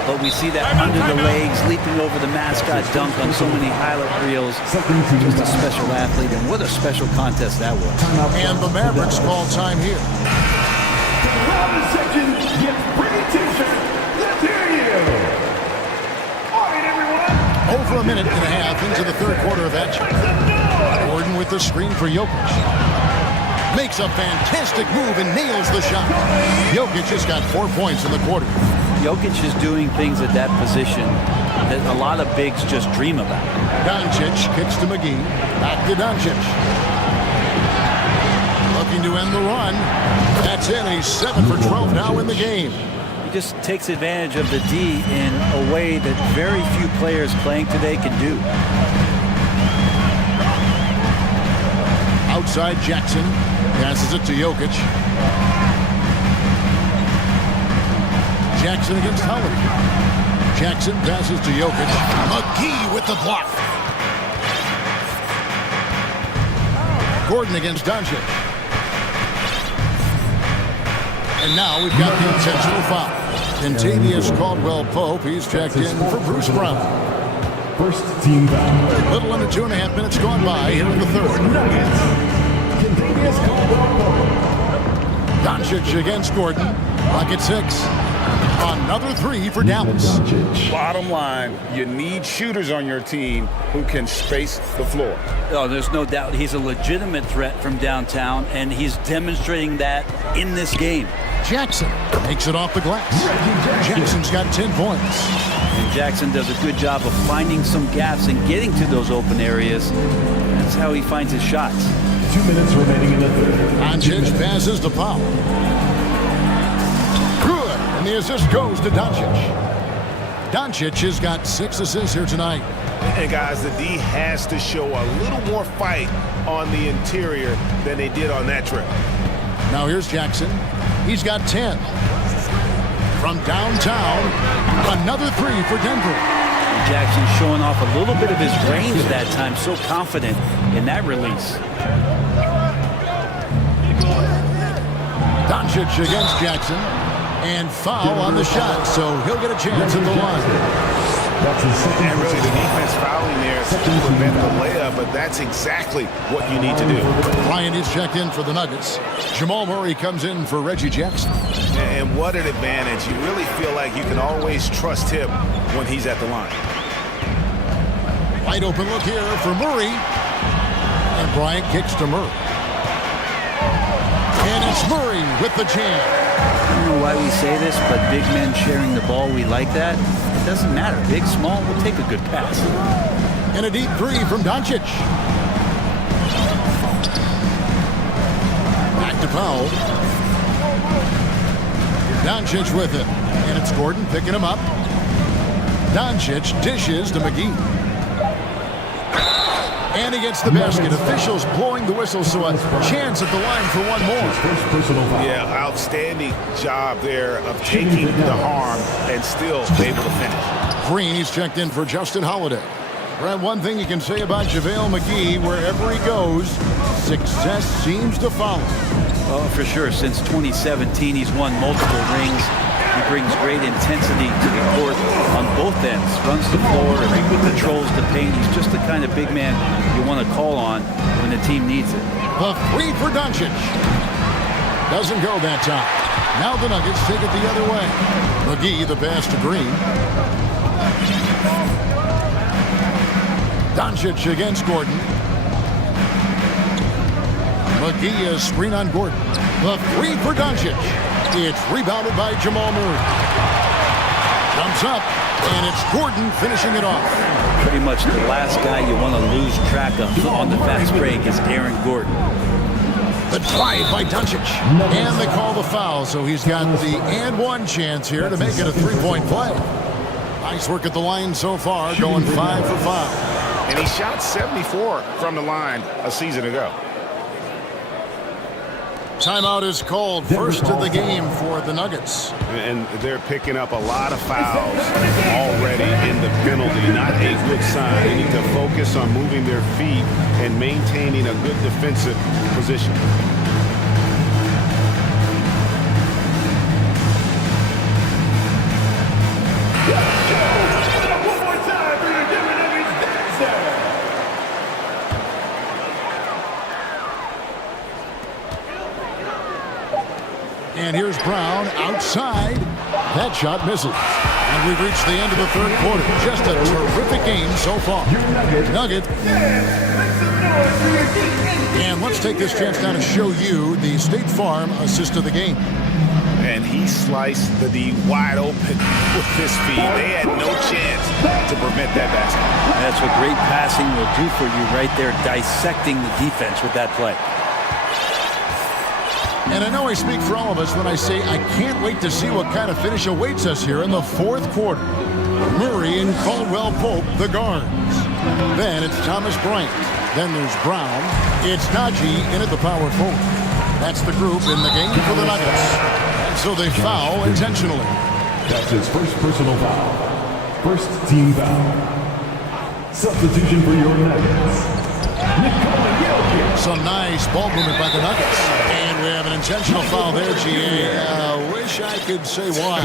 But we see that under the legs, leaping over the mascot dunk on so many highlight reels. Just a special athlete, and what a special contest that was. And the Mavericks call time here. Section gets free t-shirt. Let's hear you. All right, everyone. Over a minute and a half into the third quarter of action. Gordon with the screen for Jokic. Makes a fantastic move and nails the shot. Jokic has got 4 points in the quarter. Jokic is doing things at that position that a lot of bigs just dream about. Doncic kicks to McGee. Back to Doncic. Looking to end the run. That's in. He's 7 for 12 now in the game. He just takes advantage of the D in a way that very few players playing today can do. Outside Jackson. Passes it to Jokic. Jackson against Howard. Jackson passes to Jokic. McGee with the block. Gordon against Doncic. And now we've got the intentional foul. Kentavious Caldwell-Pope, he's checked in for Bruce Brown. First team foul. A little under 2.5 minutes gone by here in the third. Doncic against Gordon. Bucket 6. Another 3 for Dallas. Bottom line, you need shooters on your team who can space the floor. Oh, there's no doubt he's a legitimate threat from downtown, and he's demonstrating that in this game. Jackson makes it off the glass. Jackson's got 10 points. And Jackson does a good job of finding some gaps and getting to those open areas. That's how he finds his shots. 2 minutes remaining in the third. Doncic passes to Powell. Good, and the assist goes to Doncic. Doncic has got 6 assists here tonight. And guys, the D has to show a little more fight on the interior than they did on that trip. Now here's Jackson. He's got 10. From downtown, another 3 for Denver. Jackson showing off a little bit of his range that time, so confident in that release. Doncic against Jackson. And foul on the shot, so he'll get a chance at the line. And really, the defense fouling there to prevent the layup, but that's exactly what you need to do. Ryan is checked in for the Nuggets. Jamal Murray comes in for Reggie Jackson. And what an advantage. You really feel like you can always trust him when he's at the line. Wide open look here for Murray. And Bryant kicks to Murray. And it's Murray with the jam. I don't know why we say this, but big men sharing the ball, we like that. It doesn't matter. Big, small, we'll take a good pass. And a deep 3 from Doncic. Back to Powell. Doncic with it. And it's Gordon picking him up. Doncic dishes to McGee. And he gets the basket. Officials blowing the whistle, so a chance at the line for one more. Yeah, outstanding job there of taking the harm and still able to finish. Green, he's checked in for Justin Holiday. Brad, one thing you can say about JaVale McGee, wherever he goes, success seems to follow. Oh, for sure. Since 2017, he's won multiple rings. He brings great intensity to the court on both ends. Runs the floor and controls the paint. He's just the kind of big man you want to call on when the team needs it. The three for Doncic. Doesn't go that time. Now the Nuggets take it the other way. McGee, the pass to Green. Doncic against Gordon. McGee, a screen on Gordon. The three for Doncic. It's rebounded by Jamal Murray. Jumps up, and it's Gordon finishing it off. Pretty much the last guy you want to lose track of on the fast break is Aaron Gordon. The drive by Doncic. And they call the foul, so he's got the and one chance here to make it a three-point play. Nice work at the line so far, going 5 for 5. And he shot 74 from the line a season ago. Timeout is called. First of the game for the Nuggets. And they're picking up a lot of fouls already in the penalty. Not a good sign. They need to focus on moving their feet and maintaining a good defensive position. And here's Brown outside. That shot misses. And we've reached the end of the third quarter. Just a terrific game so far. Nugget. And let's take this chance now to show you the State Farm assist of the game. And he sliced the D wide open with his feet. They had no chance to prevent that basket. That's what great passing will do for you right there, dissecting the defense with that play. And I know I speak for all of us when I say I can't wait to see what kind of finish awaits us here in the fourth quarter. Murray and Caldwell Pope, the guards. Then it's Thomas Bryant. Then there's Brown. It's Najee in at the power forward. That's the group in the game for the Nuggets. And so they foul intentionally. That's his first personal foul. First team foul. Substitution for your Nuggets. Some nice ball movement by the Nuggets. And we have an intentional foul there, GA. Wish I could say why.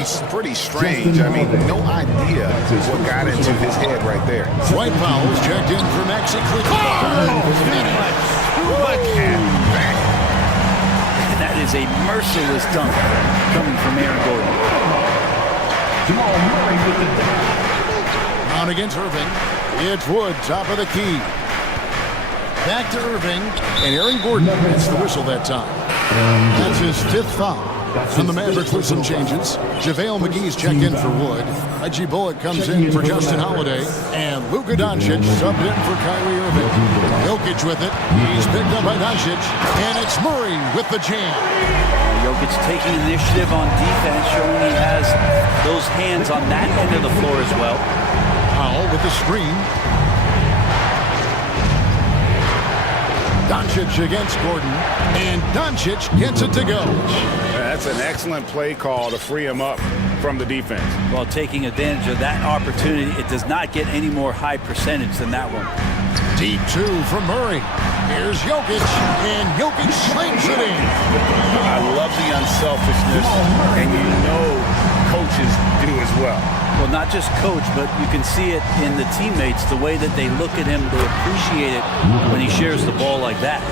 It's pretty strange. I mean, no idea what got into his head right there. White fouls checked in for Maxi Cleveland. Look at that. That is a merciless dunk coming from Aaron Gordon. Jamal Murray with the dunk. On against Irving. It's Wood, top of the key. Back to Irving, and Aaron Gordon gets the whistle that time. That's his fifth foul. And the Mavericks with some changes. JaVale McGee's checked in for Wood. Reggie Bullock comes in for Justin Holiday. And Luka Doncic subbed in for Kyrie Irving. Jokic with it. He's picked up by Doncic. And it's Murray with the jam. Jokic taking initiative on defense, showing he has those hands on that end of the floor as well. Powell with the screen. Doncic against Gordon, and Doncic gets it to go. That's an excellent play call to free him up from the defense. While taking advantage of that opportunity, it does not get any more high percentage than that one. Deep two from Murray. Here's Jokic, and Jokic slings it in. I love the unselfishness, and you know coaches do as well. Well, not just coach, but you can see it in the teammates, the way that they look at him, they appreciate it when he shares the ball like that.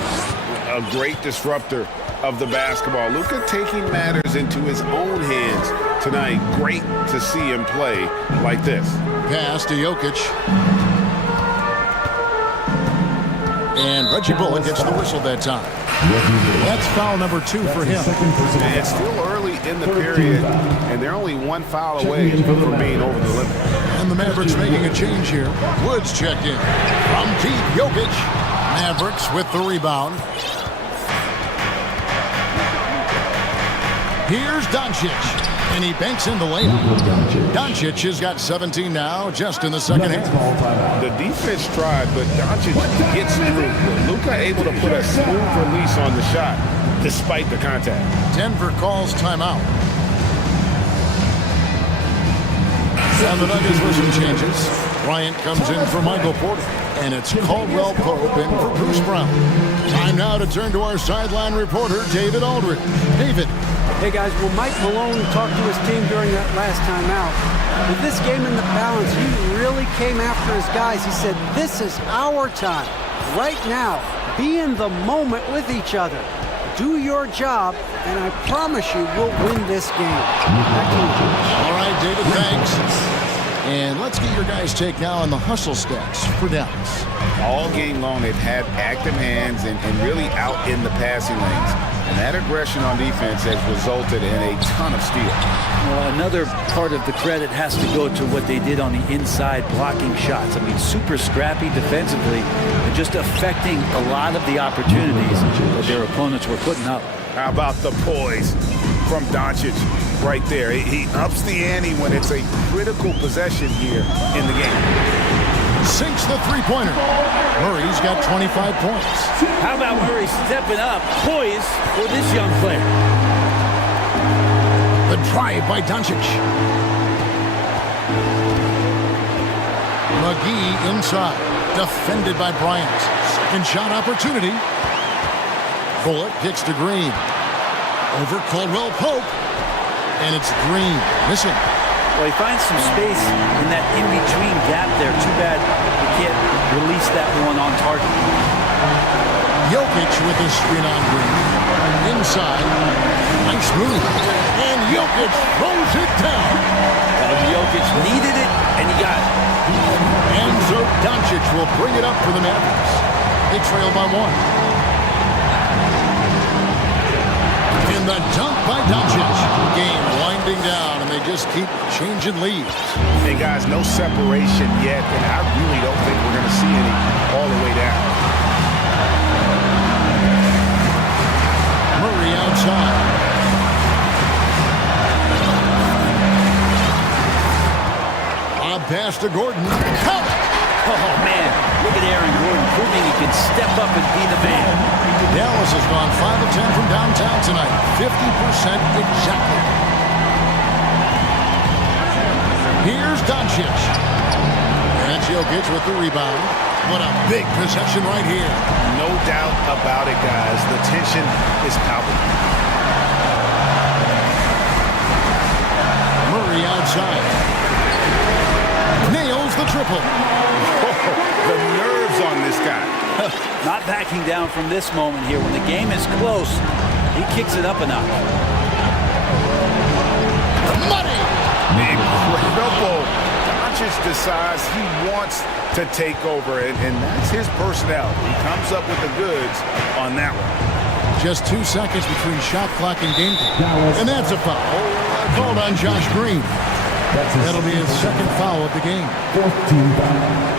A great disruptor of the basketball. Luka taking matters into his own hands tonight. Great to see him play like this. Pass to Jokic. And Reggie Bullock gets the whistle that time. That's foul number 2 for him. And it's still early in the period, and they're only one foul away from being over the limit. And the Mavericks making a change here. Woods checked in. From deep, Jokic. Mavericks with the rebound. Here's Doncic. And he banks in the layup. Doncic has got 17 now, just in the second half. The defense tried, but Doncic gets through. Luka able to put a smooth release on the shot, despite the contact. Denver calls timeout. And the Nuggets with some changes. Bryant comes in for Michael Porter. And it's Caldwell Pope in for Bruce Brown. Time now to turn to our sideline reporter, David Aldridge. David. Hey guys, well Mike Malone talked to his team during that last time out. With this game in the balance, he really came after his guys. He said, this is our time. right now. Be in the moment with each other. Do your job, and I promise you we'll win this game. Back to you. All right, David, thanks. And let's get your guys' take now on the hustle stats for Dallas. All game long, they've had active hands and really out in the passing lanes. And that aggression on defense has resulted in a ton of steals. Well, another part of the credit has to go to what they did on the inside blocking shots. I mean, super scrappy defensively and just affecting a lot of the opportunities that their opponents were putting up. How about the poise from Doncic right there? He ups the ante when it's a critical possession here in the game. Sinks the three-pointer. Murray's got 25 points. How about Murray stepping up, poised for this young player? The drive by Doncic. McGee inside. Defended by Bryant. Second shot opportunity. Bullock kicks to Green. Over Caldwell Pope. And it's Green. Missing. Well, he finds some space in that in-between gap there. Too bad he can't release that one on target. Jokic with his screen on Green. Inside. Nice move. And Jokic throws it down. Jokic needed it, and he got it. And so Doncic will bring it up for the Mavericks. They trail by one. In the dunk by Doncic. Game winding down, and they just keep changing leads. Hey, guys, no separation yet, and I really don't think we're going to see any all the way down. Murray outside. A pass to Gordon. Help! Oh, man, look at Aaron Gordon proving he can step up and be the man. Dallas has gone 5 of 10 from downtown tonight. 50% exactly. Here's Doncic. And Jokic with the rebound. What a big possession right here. No doubt about it, guys. The tension is palpable. Murray outside. Nails the triple. The nerves on this guy. Not backing down from this moment here. When the game is close, he kicks it up a notch. Money! Incredible. Doncic decides he wants to take over, and that's his personality. He comes up with the goods on that one. Just 2 seconds between shot clock and game clock. And that's a foul. Called on Josh Green. That'll be his second foul of the game. 14 foul.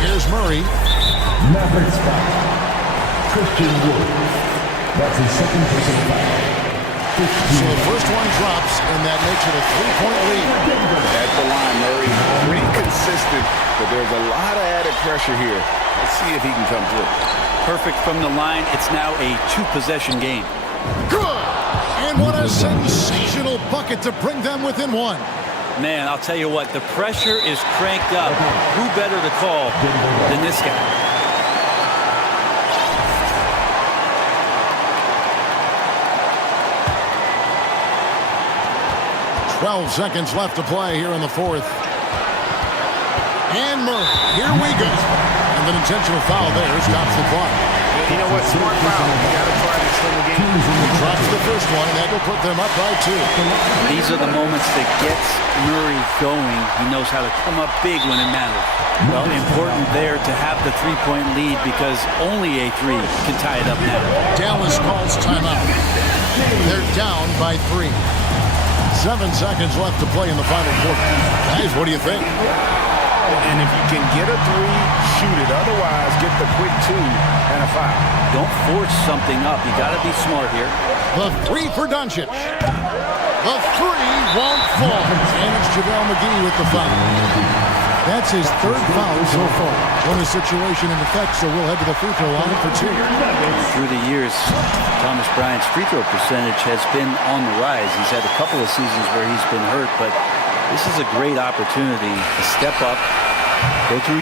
Here's Murray. Mavericks foul. Christian Wood. That's his second personal foul. So the first one drops, and that makes it a 3-point lead. At the line, Murray, pretty consistent, but there's a lot of added pressure here. Let's see if he can come through. Perfect from the line. It's now a 2-possession game. Good! And what a sensational bucket to bring them within one. Man, I'll tell you what, the pressure is cranked up. Who better to call than this guy? 12 seconds left to play here in the fourth. And Murray, here we go. And an intentional foul there stops the clock. You know what? Smart foul. You got to try to extend the game. Drops the first one, and that will put them up by 2. These are the moments that gets Murray going. He knows how to come up big when it matters. Well, important there to have the 3-point lead because only a 3 can tie it up now. Dallas calls timeout. They're down by 3. 7 seconds left to play in the final quarter. Guys, what do you think? And if you can get a 3, shoot it. Otherwise, get the quick 2 and a foul. Don't force something up. You got to be smart here. The 3 for Doncic. The 3 won't fall. And it's JaVale McGee with the foul. That's his 3rd foul so far. Bonus situation in effect, so we'll head to the free throw line for 2. Through the years, Thomas Bryant's free throw percentage has been on the rise. He's had a couple of seasons where he's been hurt, but this is a great opportunity to step up, go through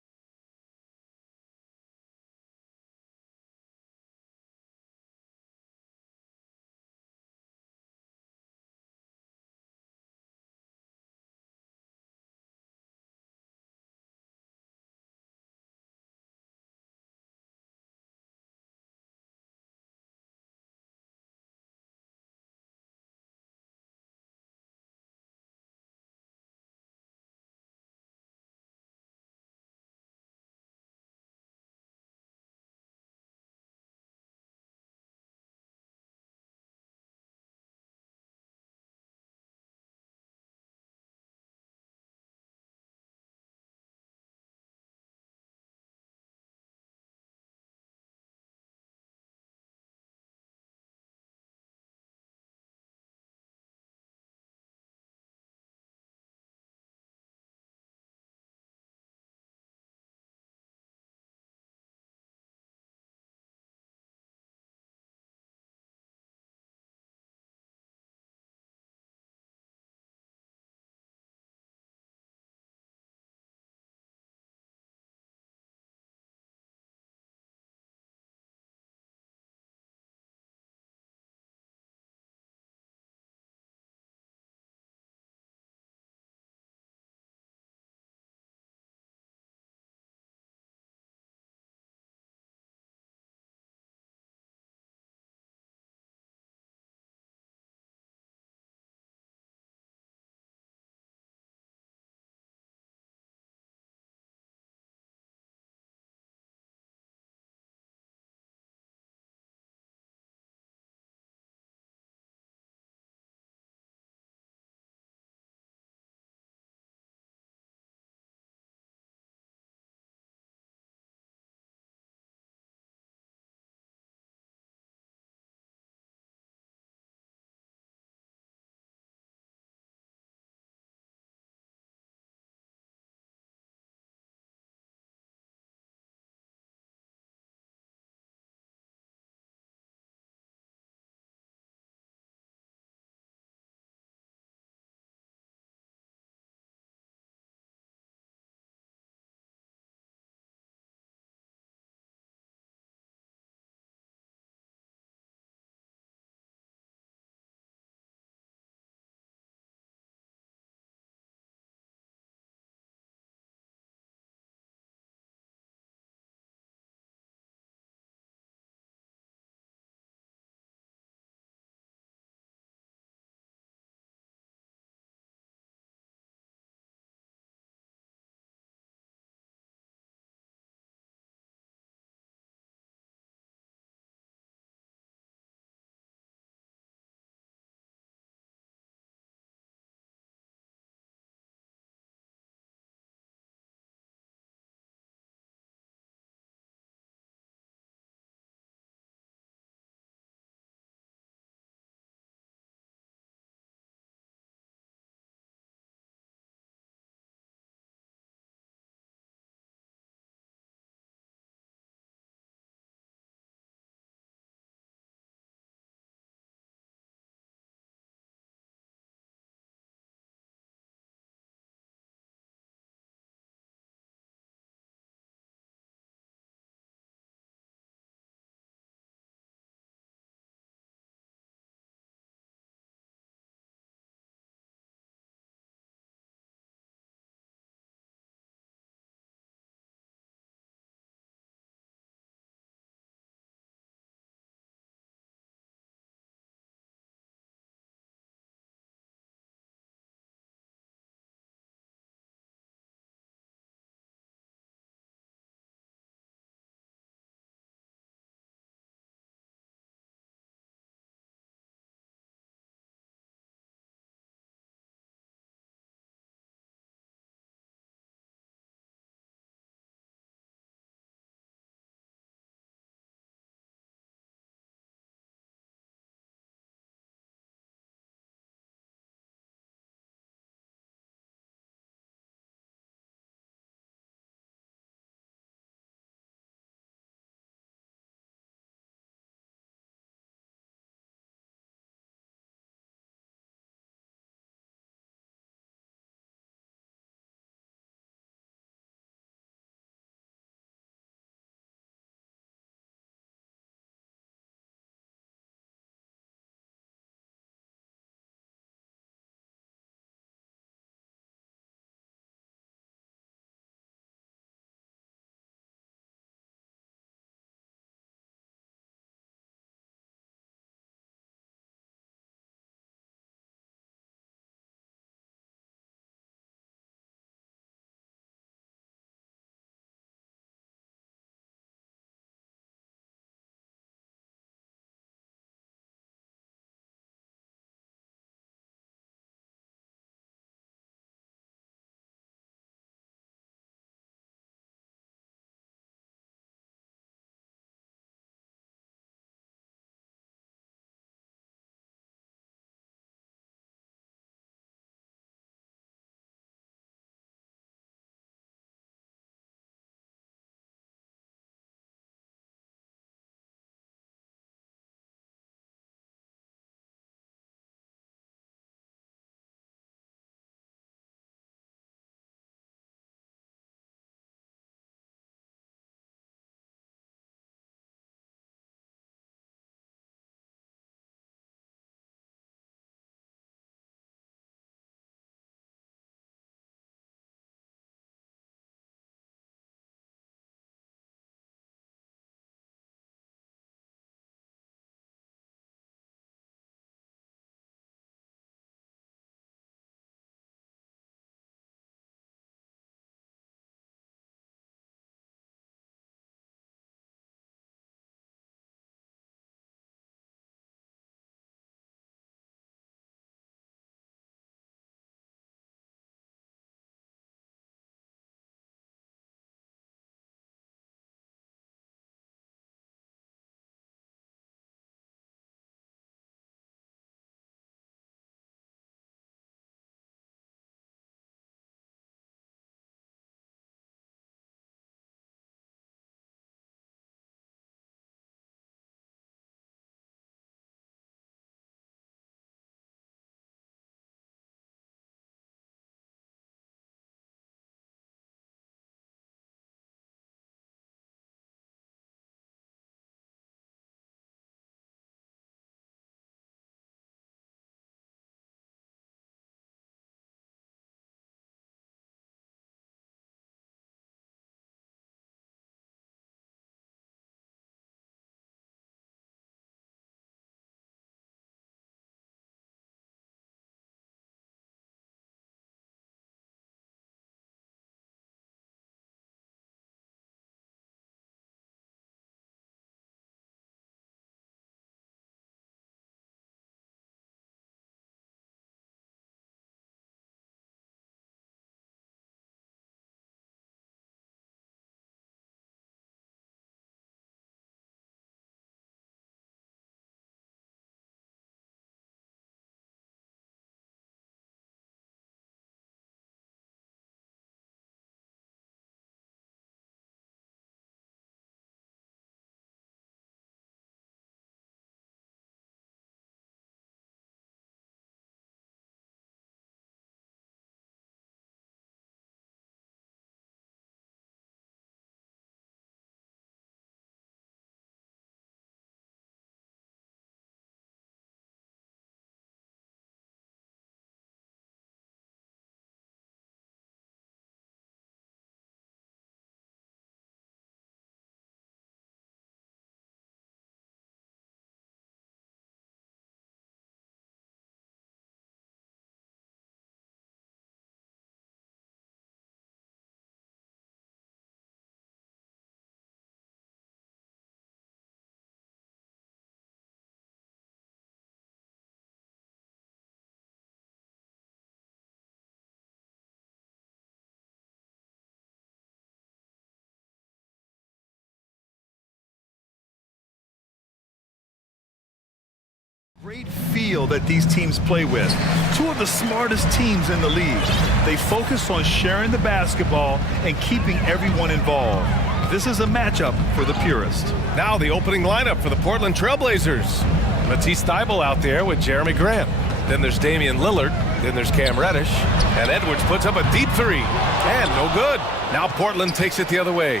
Great feel that these teams play with. Two of the smartest teams in the league. They focus on sharing the basketball and keeping everyone involved. This is a matchup for the purist. Now the opening lineup for the Portland Trailblazers. Matisse Thybulle out there with Jeremy Grant. Then there's Damian Lillard. Then there's Cam Reddish. And Edwards puts up a deep three. And no good. Now Portland takes it the other way.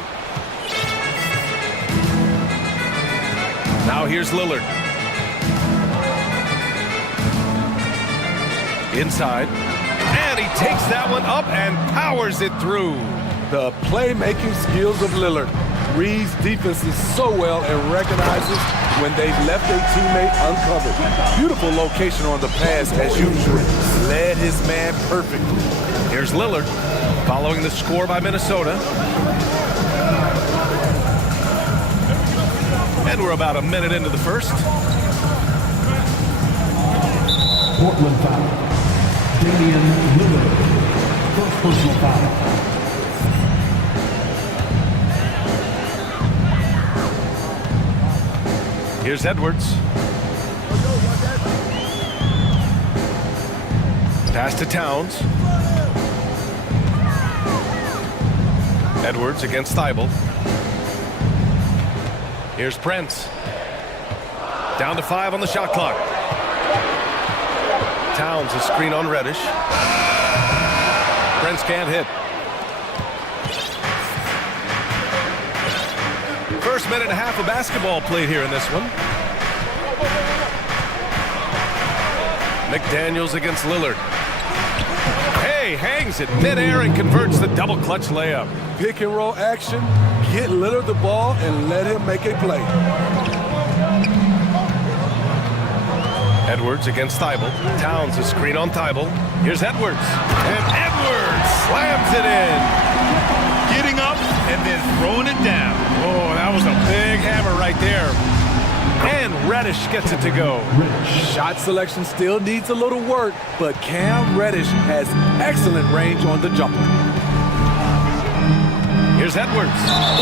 Now here's Lillard. Inside. And he takes that one up and powers it through. The playmaking skills of Lillard. Reads defenses so well and recognizes when they've left a teammate uncovered. Beautiful location on the pass as usual. Led his man perfectly. Here's Lillard following the score by Minnesota. And we're about a minute into the first. Portland foul. Damian Lillard. First personal foul. Here's Edwards. Pass to Towns. Edwards against Thybulle. Here's Prince. Down to 5 on the shot clock. Towns a screen on Reddish. Prince can't hit. First minute and a half of basketball played here in this one. McDaniels against Lillard. Hey, hangs it midair and converts the double clutch layup. Pick and roll action. Get Lillard the ball and let him make a play. Edwards against Thybulle. Towns a screen on Thybulle. Here's Edwards. And Edwards slams it in. Getting up and then throwing it down. Oh, that was a big hammer right there. And Reddish gets it to go. Shot selection still needs a little work, but Cam Reddish has excellent range on the jumper. Here's Edwards.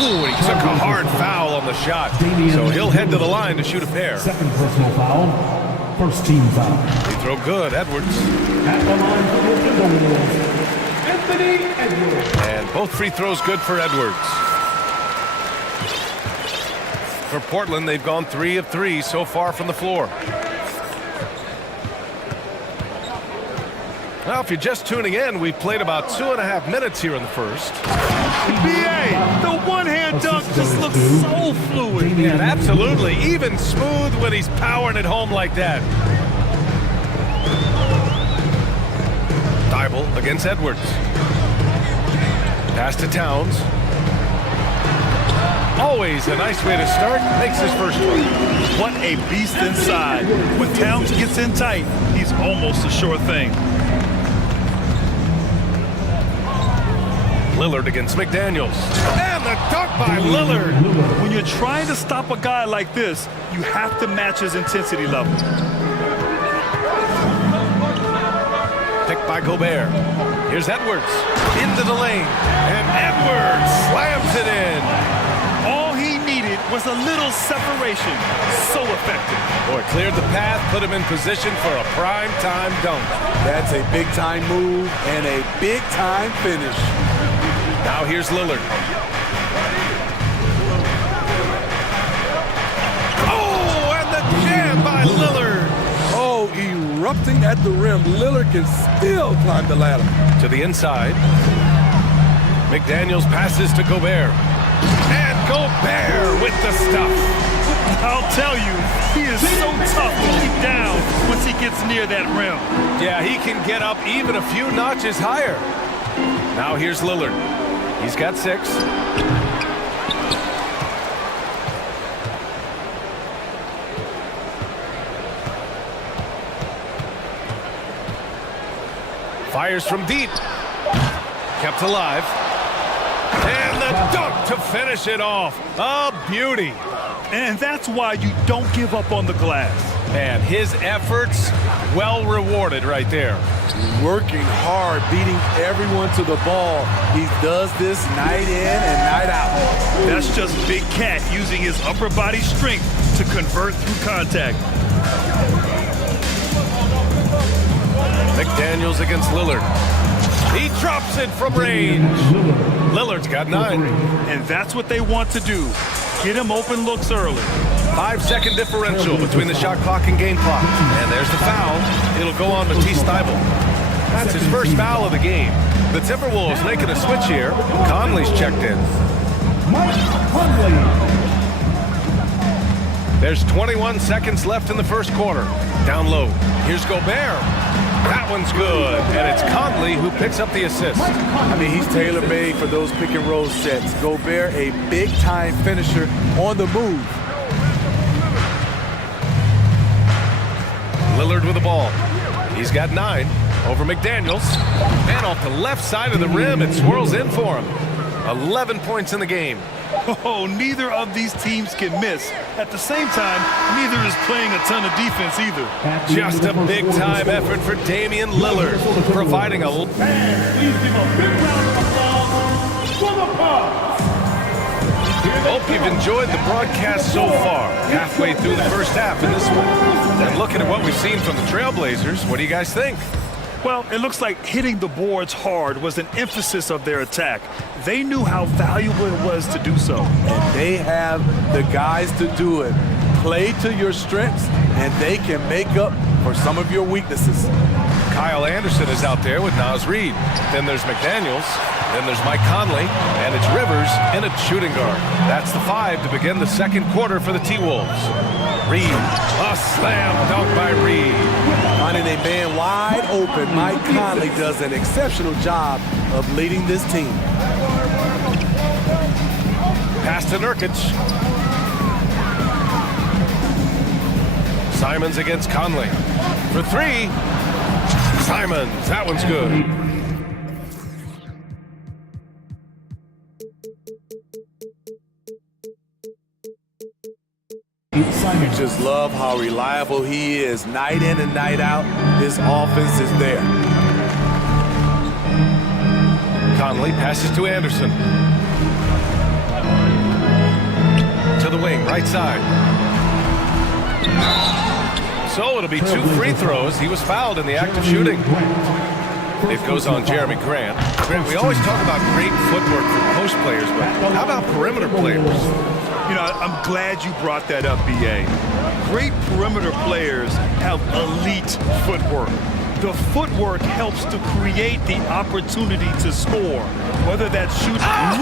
Ooh, he took a hard foul on the shot. So he'll head to the line to shoot a pair. Second personal foul. First team foul. They throw good, Edwards. At the line for the Timberwolves, Anthony Edwards. And both free throws good for Edwards. For Portland, they've gone 3 of 3 so far from the floor. Now, if you're just tuning in, we've played about 2.5 minutes here in the first. BA, the one-hand dunk just looks so fluid. Yeah, absolutely. Even smooth when he's powering it home like that. Thybulle against Edwards. Pass to Towns. Always a nice way to start. Makes his first one. What a beast inside. When Towns gets in tight, he's almost a sure thing. Lillard against McDaniels. And the dunk by Lillard. When you're trying to stop a guy like this, you have to match his intensity level. Picked by Gobert. Here's Edwards. Into the lane. And Edwards slams it in. All he needed was a little separation. So effective. Boy, cleared the path, put him in position for a prime-time dunk. That's a big-time move and a big-time finish. Now here's Lillard. Oh, and the jam by Lillard. Oh, erupting at the rim. Lillard can still climb the ladder. To the inside. McDaniels passes to Gobert. And Gobert with the stuff. I'll tell you, he is so tough to keep down once he gets near that rim. Yeah, he can get up even a few notches higher. Now here's Lillard. He's got 6. Fires from deep. Kept alive. And the dunk to finish it off. A beauty. And that's why you don't give up on the glass. Man, his efforts well rewarded right there. Working hard, beating everyone to the ball. He does this night in and night out. That's just Big Cat using his upper body strength to convert through contact. McDaniels against Lillard. He drops it from range. Lillard's got 9. And that's what they want to do. Get him open looks early. 5-second differential between the shot clock and game clock. And there's the foul. It'll go on Matisse Thybulle. That's his first foul of the game. The Timberwolves making a switch here. Conley's checked in. There's 21 seconds left in the first quarter. Down low. Here's Gobert. That one's good. And it's Conley who picks up the assist. I mean, he's tailor-made for those pick-and-roll sets. Gobert, a big-time finisher on the move. Lillard with the ball. He's got 9 over McDaniels. And off the left side of the rim, it swirls in for him. 11 points in the game. Oh, neither of these teams can miss. At the same time, neither is playing a ton of defense either. Just a big-time effort for Damian Lillard, providing a... Please give a big round of applause for the Bucks. Hope you've enjoyed the broadcast so far. Halfway through the first half in this one. And looking at what we've seen from the Trailblazers, what do you guys think? Well, it looks like hitting the boards hard was an emphasis of their attack. They knew how valuable it was to do so. And they have the guys to do it. Play to your strengths, and they can make up for some of your weaknesses. Kyle Anderson is out there with Naz Reid. Then there's McDaniels. Then there's Mike Conley. And it's Rivers in a shooting guard. That's the 5 to begin the second quarter for the T-Wolves. Reid, a slam dunk by Reid. Finding a man wide open, Mike Conley does an exceptional job of leading this team. Pass to Nurkic. Simons against Conley. For 3. Simons, that one's good. You just love how reliable he is. Night in and night out, his offense is there. Conley passes to Anderson. To the wing, right side. So it'll be 2 free throws. He was fouled in the act of shooting. It goes on Jeremy Grant. Grant, we always talk about great footwork for post players, but how about perimeter players? You know, I'm glad you brought that up, B.A. Great perimeter players have elite footwork. The footwork helps to create the opportunity to score, whether that's shooting.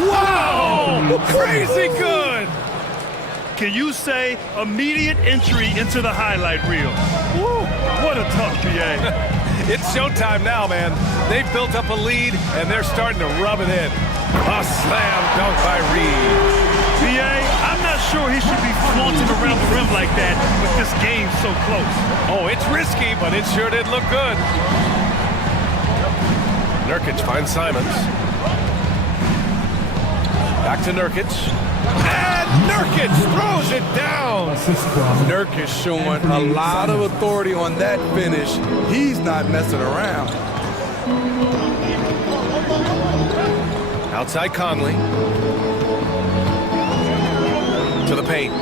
Wow! Crazy good! Can you say immediate entry into the highlight reel? Woo! What a tough B.A. It's showtime now, man. They've built up a lead, and they're starting to rub it in. A slam dunk by Reid. B.A., I'm not sure he should be flaunting around the rim like that with this game so close. Oh, it's risky, but it sure did look good. Nurkic finds Simons. Back to Nurkic. And Nurkic throws it down. Nurkic showing a lot of authority on that finish. He's not messing around. Outside Conley. To the paint.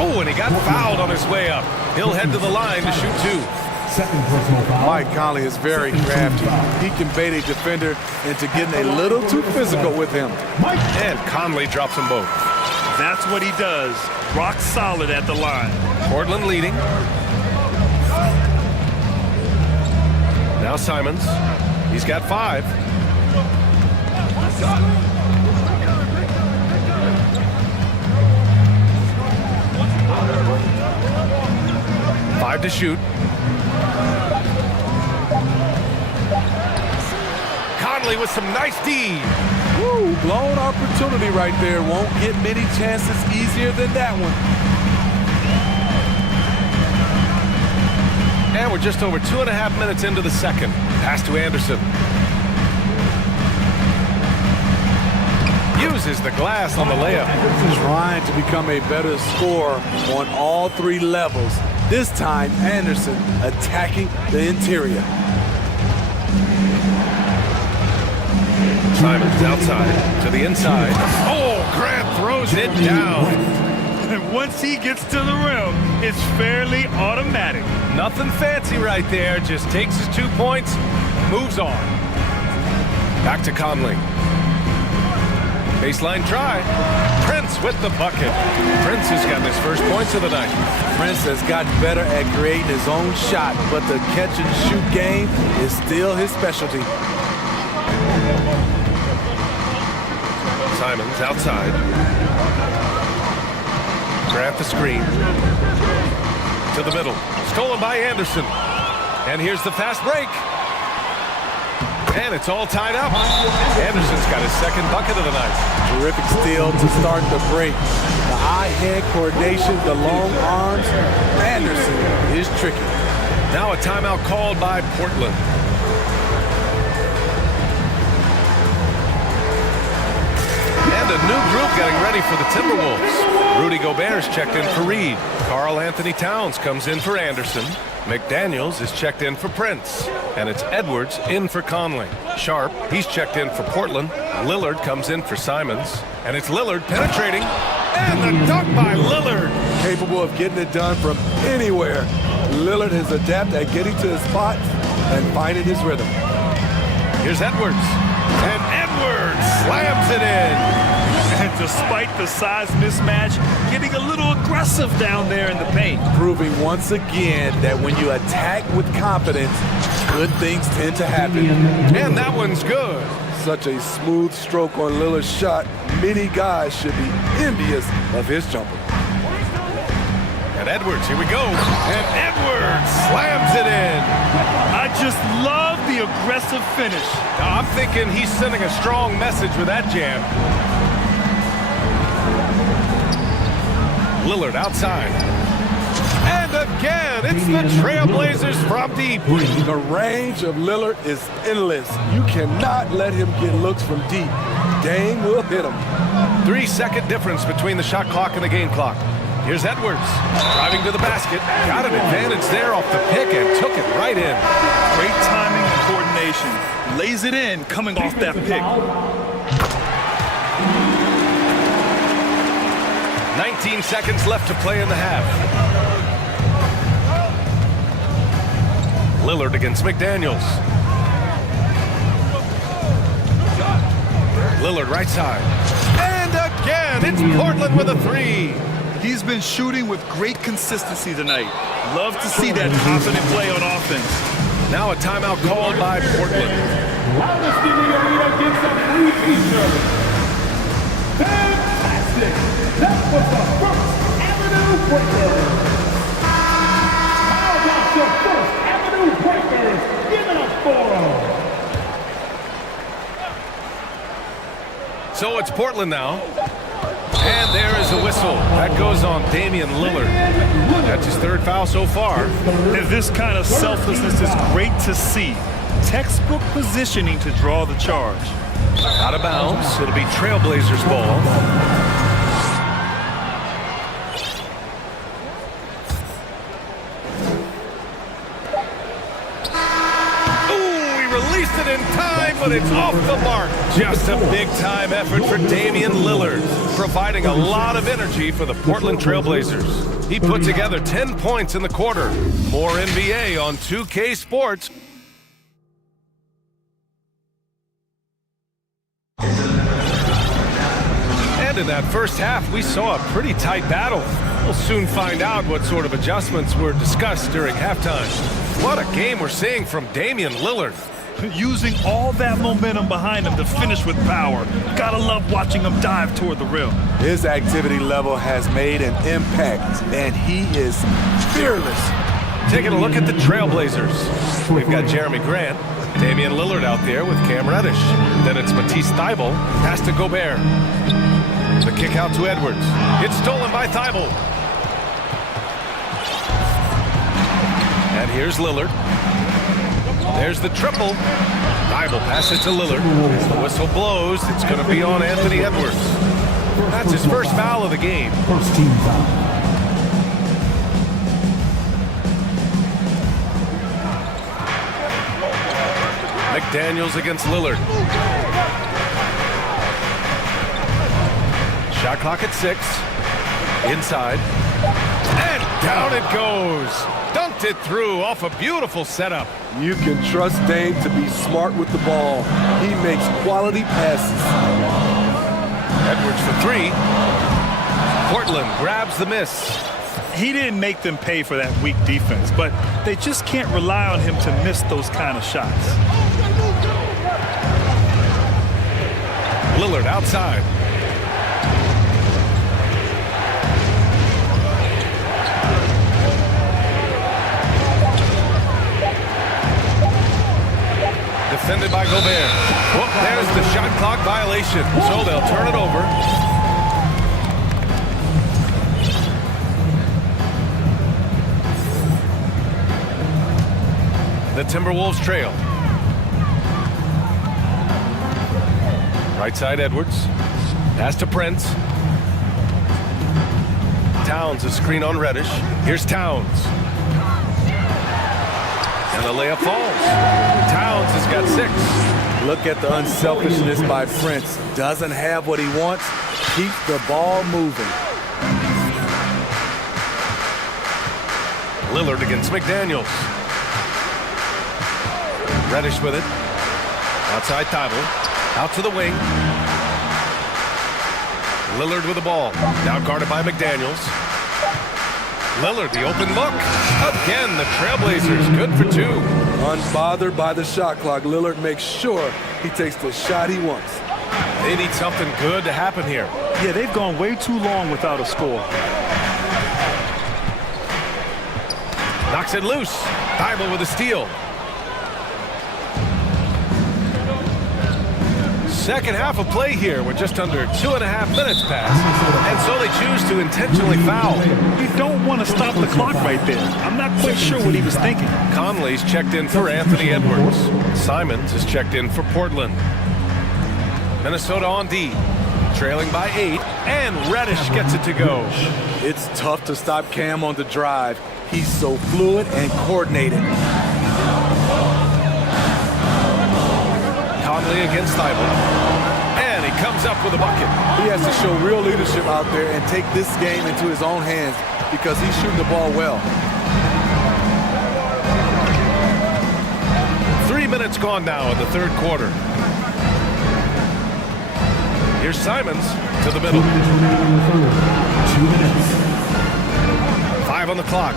Oh, and he got fouled on his way up. He'll head to the line to shoot 2. Second personal foul. Mike Conley is very crafty. He can bait a defender into getting a little too physical with him. And Conley drops them both. That's what he does. Rock solid at the line. Portland leading. Now Simons. He's got 5. 5 to shoot. Conley with some nice D. Woo, blown opportunity right there. Won't get many chances easier than that one. And we're just over 2.5 minutes into the second. Pass to Anderson. Uses the glass on the layup. Trying to become a better scorer on all 3 levels. This time, Anderson attacking the interior. Simons outside to the inside. Oh, Grant throws it down. Once he gets to the rim, it's fairly automatic. Nothing fancy right there. Just takes his 2 points, moves on. Back to Conley. Baseline try. Prince with the bucket. Prince has gotten his first points of the night. Prince has gotten better at creating his own shot, but the catch-and-shoot game is still his specialty. Simons outside. Grant the screen. To the middle. Stolen by Anderson. And here's the fast break. And it's all tied up. Anderson's got his second bucket of the night. Terrific steal to start the break. The eye-hand coordination, the long arms. Anderson is tricky. Now a timeout called by Portland. And a new group getting ready for the Timberwolves. Rudy Gobert's checked in for Reed. Karl Anthony Towns comes in for Anderson. McDaniels is checked in for Prince. And it's Edwards in for Conley. Sharp, he's checked in for Portland. Lillard comes in for Simons. And it's Lillard penetrating. And the dunk by Lillard. Capable of getting it done from anywhere. Lillard has adapted at getting to his spots and finding his rhythm. Here's Edwards. And Edwards slams it in. And despite the size mismatch, getting a little aggressive down there in the paint. Proving once again that when you attack with confidence, good things tend to happen. And that one's good. Such a smooth stroke on Lillard's shot. Many guys should be envious of his jumper. And Edwards, here we go. And Edwards slams it in. I just love the aggressive finish. I'm thinking he's sending a strong message with that jam. Lillard outside. And again, it's the Trailblazers from deep. The range of Lillard is endless. You cannot let him get looks from deep. Dame will hit him. 3-second difference between the shot clock and the game clock. Here's Edwards, driving to the basket. Got an advantage there off the pick and took it right in. Great timing and coordination. Lays it in coming off that pick. 19 seconds left to play in the half. Lillard against McDaniels. Lillard right side. And again, it's Portland with a three. He's been shooting with great consistency tonight. Love to see that confident play on offense. Now a timeout called by Portland. Loudest in the arena gets a free t-shirt. Fantastic! That was the First Avenue Breakers. How about the First Avenue Breakers? Give it up for them. So it's Portland now. And there is a whistle. That goes on Damian Lillard. That's his third foul so far. And this kind of selflessness is great to see. Textbook positioning to draw the charge. Out of bounds. It'll be Trailblazers ball. In time, but it's off the mark. Just a big-time effort for Damian Lillard, providing a lot of energy for the Portland Trailblazers. He put together 10 points in the quarter. More NBA on 2K Sports. And in that first half, we saw a pretty tight battle. We'll soon find out what sort of adjustments were discussed during halftime. What a game we're seeing from Damian Lillard. Using all that momentum behind him to finish with power. Gotta love watching him dive toward the rim. His activity level has made an impact, and he is fearless. Taking a look at the Trailblazers. We've got Jeremy Grant, Damian Lillard out there with Cam Reddish. Then it's Matisse Thybulle, pass to Gobert. The kick out to Edwards. It's stolen by Thybulle. And here's Lillard. There's the triple. Thybulle passes to Lillard. The whistle blows. It's going to be on Anthony Edwards. That's his first foul of the game. First team foul. McDaniels against Lillard. Shot clock at 6. Inside. And down it goes. Dunked it through off a beautiful setup. You can trust Dame to be smart with the ball. He makes quality passes. Edwards for three. Portland grabs the miss. He didn't make them pay for that weak defense, but they just can't rely on him to miss those kind of shots. Lillard outside. Defended by Gobert. Well, there's the shot clock violation, so they'll turn it over. The Timberwolves trail. Right side Edwards. Pass to Prince. Towns a screen on Reddish. Here's Towns. And the layup falls. Towns has got 6. Look at the unselfishness by Prince. Doesn't have what he wants. Keep the ball moving. Lillard against McDaniels. Reddish with it. Outside Thibault. Out to the wing. Lillard with the ball. Now guarded by McDaniels. Lillard, the open look. Again, the Trailblazers good for 2. Unbothered by the shot clock, Lillard makes sure he takes the shot he wants. They need something good to happen here. Yeah, they've gone way too long without a score. Knocks it loose. Thibault with a steal. Second half of play here. We're just under 2.5 minutes past. And so they choose to intentionally foul. You don't want to stop the clock right there. I'm not quite sure what he was thinking. Conley's checked in for Anthony Edwards. Simons is checked in for Portland. Minnesota on D. Trailing by 8. And Reddish gets it to go. It's tough to stop Cam on the drive. He's so fluid and coordinated. Conley against Thibault. And he comes up with a bucket. He has to show real leadership out there and take this game into his own hands because he's shooting the ball well. 3 minutes gone now in the third quarter. Here's Simons to the middle. 2 minutes. 5 on the clock.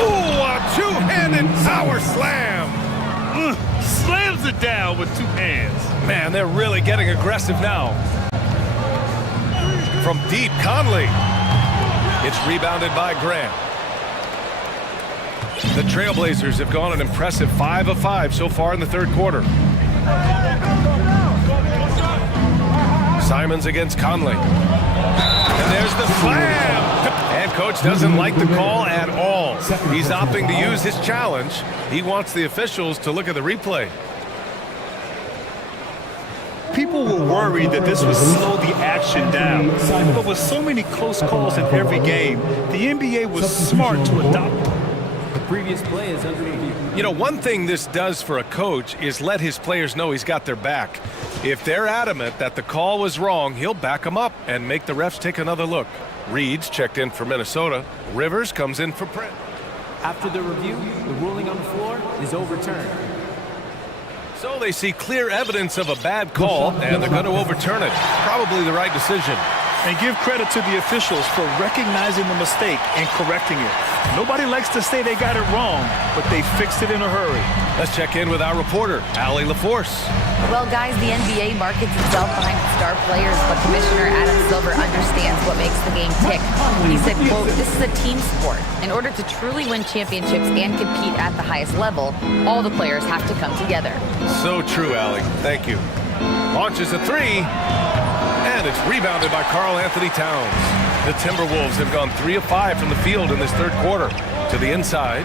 Ooh, a two-handed power slam. Slams it down with 2 hands. Man, they're really getting aggressive now. From deep, Conley. It's rebounded by Grant. The Trailblazers have gone an impressive 5 of 5 so far in the third quarter. Simons against Conley. And there's the slam. And coach doesn't like the call at all. He's opting to use his challenge. He wants the officials to look at the replay. People were worried that this would slow the action down. But with so many close calls in every game, the NBA was smart to adopt them. The previous play is under review. You know, one thing this does for a coach is let his players know he's got their back. If they're adamant that the call was wrong, he'll back them up and make the refs take another look. Reed's checked in for Minnesota. Rivers comes in for Prince. After the review, the ruling on the floor is overturned. So they see clear evidence of a bad call, and they're going to overturn it. Probably the right decision. And give credit to the officials for recognizing the mistake and correcting it. Nobody likes to say they got it wrong, but they fixed it in a hurry. Let's check in with our reporter, Allie LaForce. Well, guys, the NBA markets itself behind star players, but Commissioner Adam Silver understands what makes the game tick. He said, quote, "This is a team sport. In order to truly win championships and compete at the highest level, all the players have to come together." So true, Allie. Thank you. Launches a 3, and it's rebounded by Karl Anthony Towns. The Timberwolves have gone 3 of 5 from the field in this third quarter. To the inside.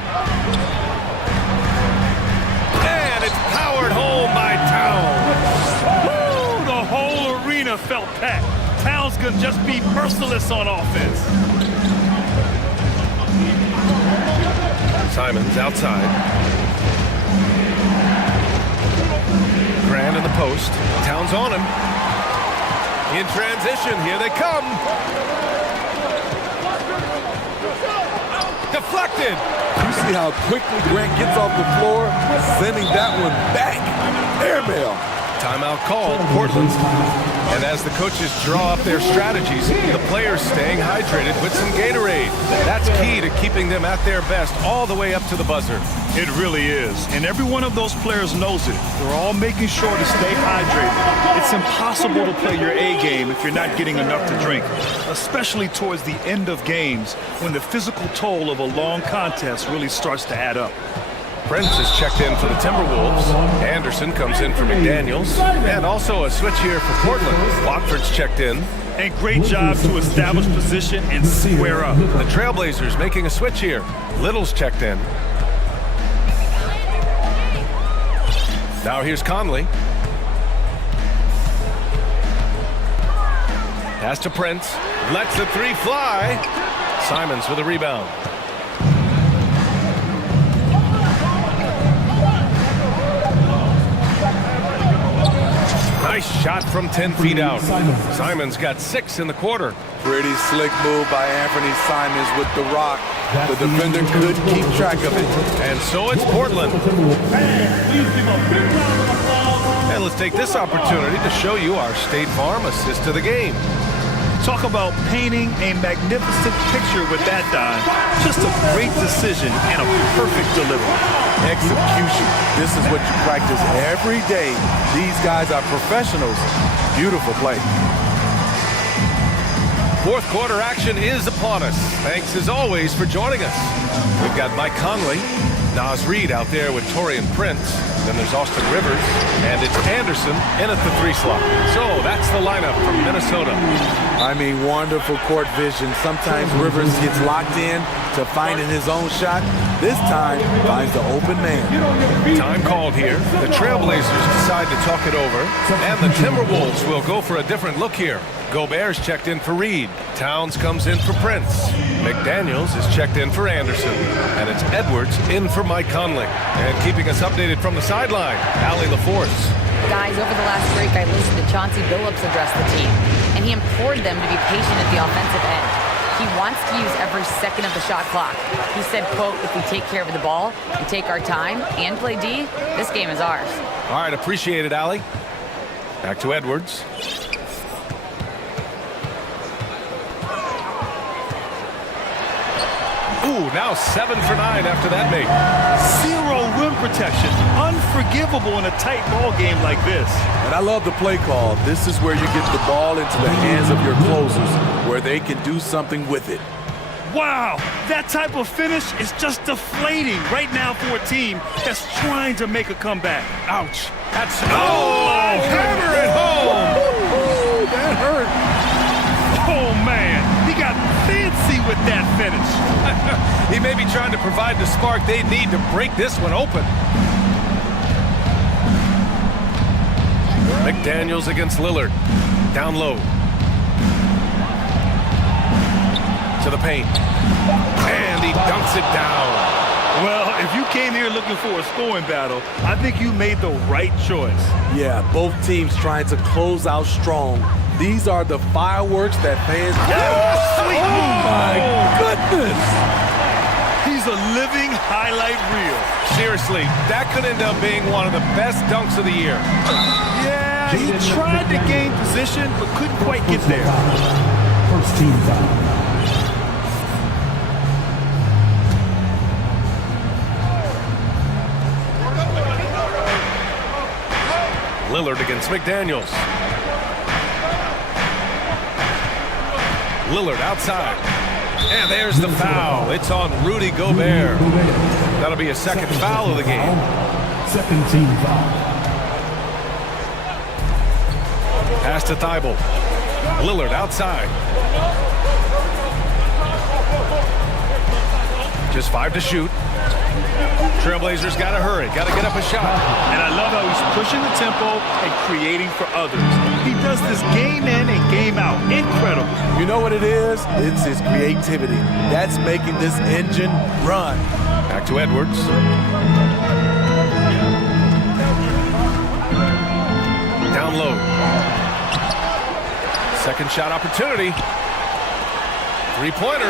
And it's powered home by Towns. Woo! The whole arena felt packed. Towns could just be merciless on offense. Simons outside. Grant in the post. Towns on him. In transition, here they come. Deflected. You see how quickly Grant gets off the floor, sending that one back. Airmail. Timeout called, Portland. And as the coaches draw up their strategies, the players staying hydrated with some Gatorade. That's key to keeping them at their best all the way up to the buzzer. It really is. And every one of those players knows it. They're all making sure to stay hydrated. It's impossible to play your A game if you're not getting enough to drink, especially towards the end of games when the physical toll of a long contest really starts to add up. Prince is checked in for the Timberwolves. Anderson comes in for McDaniels. And also a switch here for Portland. Watford's checked in. And great job to establish position and square up. The Trailblazers making a switch here. Little's checked in. Now here's Conley. Pass to Prince. Lets the three fly. Simons with a rebound. Nice shot from 10 feet out. Simons got 6 in the quarter. Pretty slick move by Anthony Simons with the rock. The defender couldn't keep track of it. And so it's Portland. And let's take this opportunity to show you our State Farm assist to the game. Talk about painting a magnificent picture with that dime. Just a great decision and a perfect delivery. Execution. This is what you practice every day. These guys are professionals. Beautiful play. Fourth quarter action is upon us. Thanks as always for joining us. We've got Mike Conley, Naz Reid out there with Torian Prince. Then there's Austin Rivers, and it's Anderson in at the 3 slot. So that's the lineup from Minnesota. I mean, wonderful court vision. Sometimes Rivers gets locked in to finding his own shot. This time, finds the open man. Time called here. The Trailblazers decide to talk it over, and the Timberwolves will go for a different look here. Gobert's checked in for Reed. Towns comes in for Prince. McDaniels is checked in for Anderson. And it's Edwards in for Mike Conley. And keeping us updated from the sideline, Allie LaForce. Guys, over the last break, I listened to Chauncey Billups address the team, and he implored them to be patient at the offensive end. He wants to use every second of the shot clock. He said, quote, if we take care of the ball and take our time and play D, this game is ours. All right, appreciate it, Allie. Back to Edwards. Ooh, now 7 for 9 after that make. 0 rim protection. Unforgivable in a tight ball game like this. And I love the play call. This is where you get the ball into the hands of your closers, where they can do something with it. Wow, that type of finish is just deflating right now for a team that's trying to make a comeback. Ouch. That's hammer it home. Ooh, that hurt. Oh, man. He got fancy with that finish. He may be trying to provide the spark they need to break this one open. McDaniels against Lillard. Down low. To the paint. And he dunks it down. Well, if you came here looking for a scoring battle, I think you made the right choice. Yeah, both teams trying to close out strong. These are the fireworks that fans... Sweet Oh, my goodness! He's a living highlight reel. Seriously, that could end up being one of the best dunks of the year. Yeah, he tried to gain position, but couldn't quite get there. First team foul. Lillard against McDaniels. Lillard outside. And there's the foul. It's on Rudy Gobert. That'll be a second foul of the game. Second team foul. Pass to Thibault. Lillard outside. Just 5 to shoot. Trailblazers got to hurry. Got to get up a shot. And I love how he's pushing the tempo and creating for others. He does this game in and game out. Incredible. You know what it is? It's his creativity. That's making this engine run. Back to Edwards. Down low. Second shot opportunity. Three-pointer.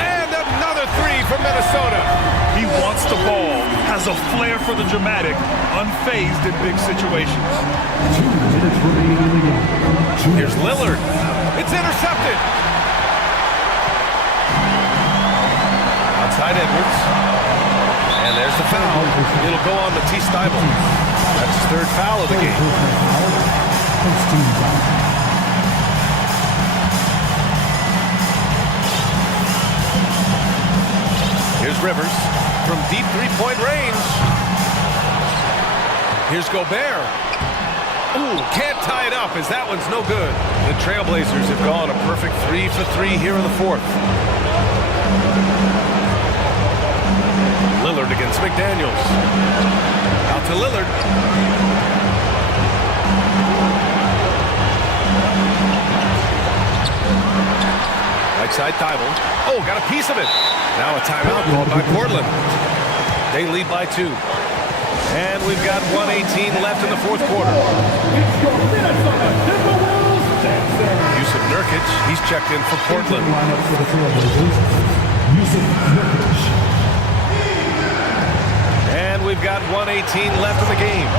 And another three from Minnesota. He wants the ball, has a flair for the dramatic, unfazed in big situations. 2 minutes remaining in the game. Here's Lillard. It's intercepted. Outside Edwards. And there's the foul. It'll go on to T. Steibel. That's his third foul of the game. Here's Rivers from deep three-point range. Here's Gobert. Ooh, can't tie it up as that one's no good. The Trailblazers have gone a perfect 3 for 3 here in the fourth. Lillard against McDaniels. Out to Lillard. Right side Thibault. Oh, got a piece of it. Now a timeout called by Portland. They lead by 2. And we've got 1:18 left in the fourth quarter. Yusuf Nurkic, he's checked in for Portland. And we've got 1:18 left in the game.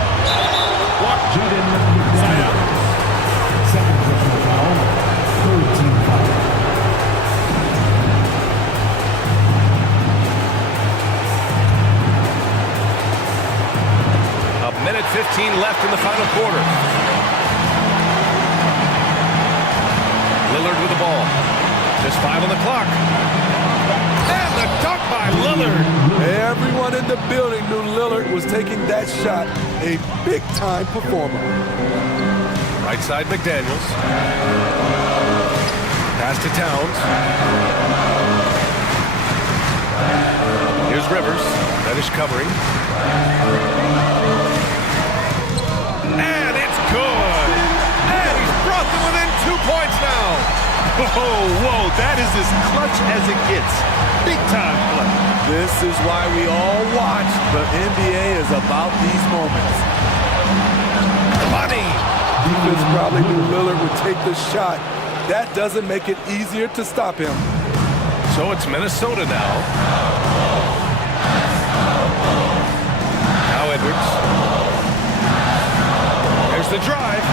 Second personal foul. Third team foul. Minute 15 left in the final quarter. Lillard with the ball. Just 5 on the clock. And the dunk by Lillard. Everyone in the building knew Lillard was taking that shot. A big-time performer. Right side McDaniels. Pass to Towns. Here's Rivers. Reddish covering. And it's good. And he's brought them within 2 points now. Whoa, that is as clutch as it gets. Big time play. This is why we all watch. The NBA is about these moments. Money. Defense probably knew Lillard would take the shot. That doesn't make it easier to stop him. So it's Minnesota now. Now Edwards. There's the drive.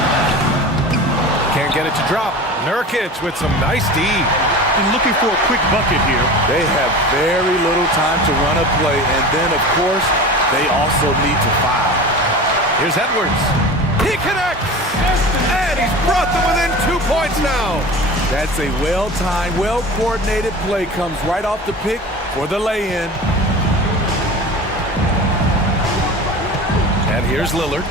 Can't get it to drop. Nurkic with some nice D. And looking for a quick bucket here. They have very little time to run a play, and then, of course, they also need to foul. Here's Edwards. He connects! And he's brought them within 2 points now. That's a well-timed, well-coordinated play. Comes right off the pick for the lay-in. And here's Lillard.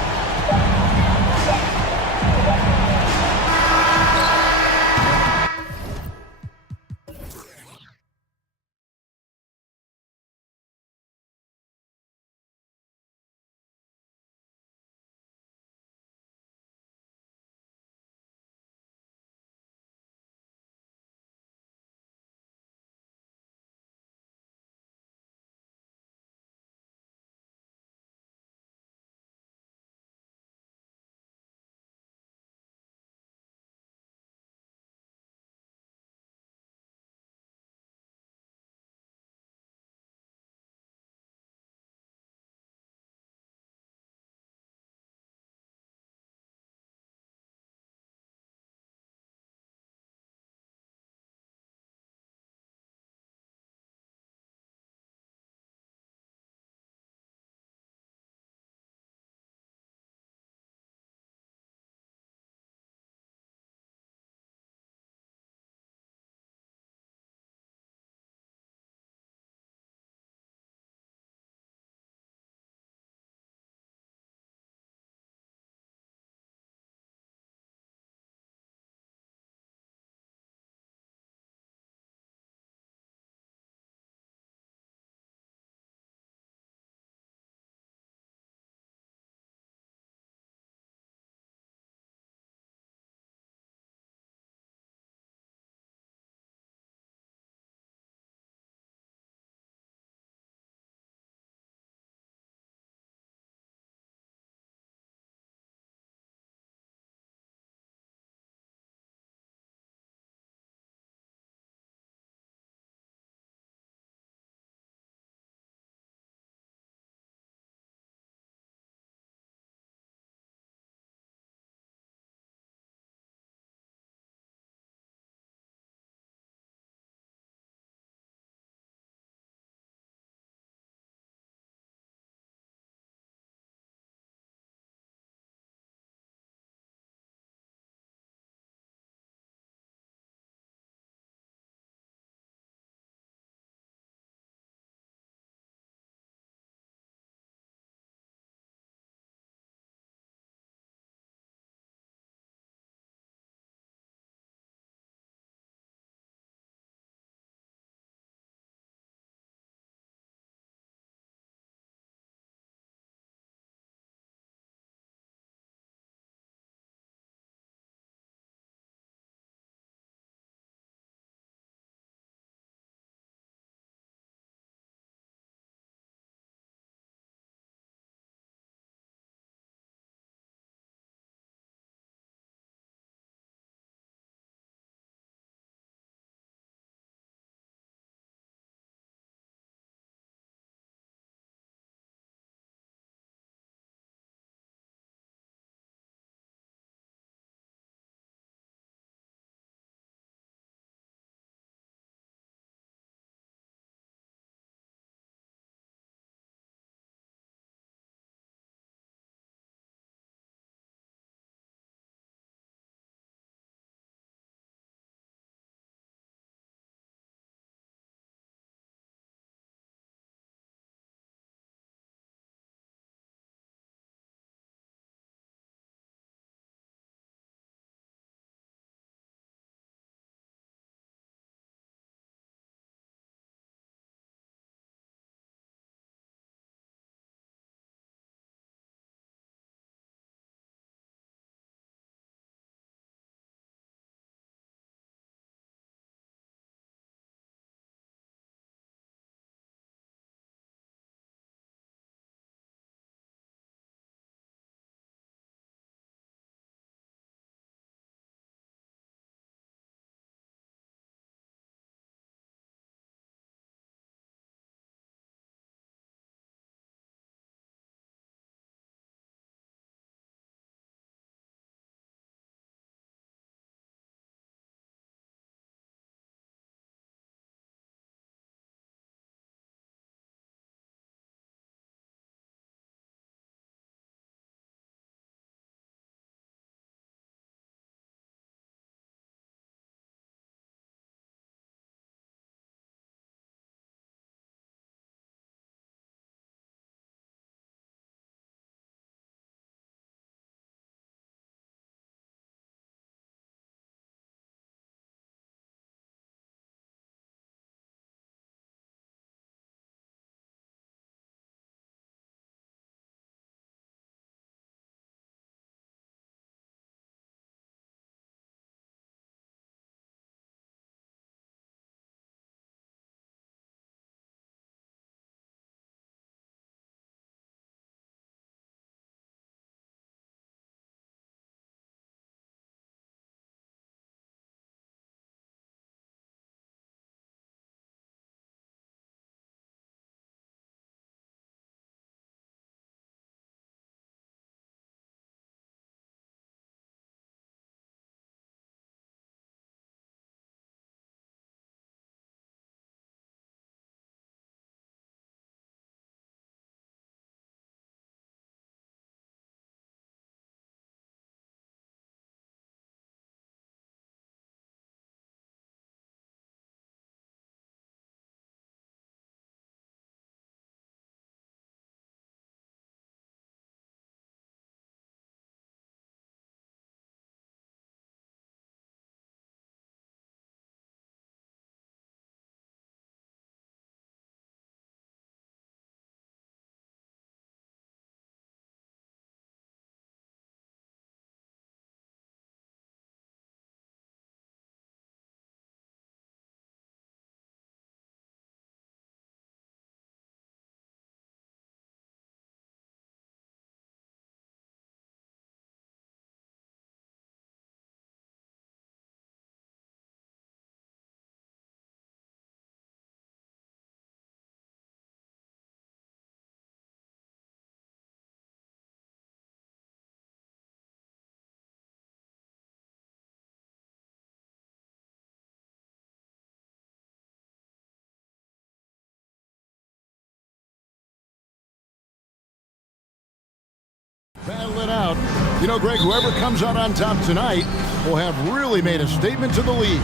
it out. You know, Greg, whoever comes out on top tonight will have really made a statement to the league.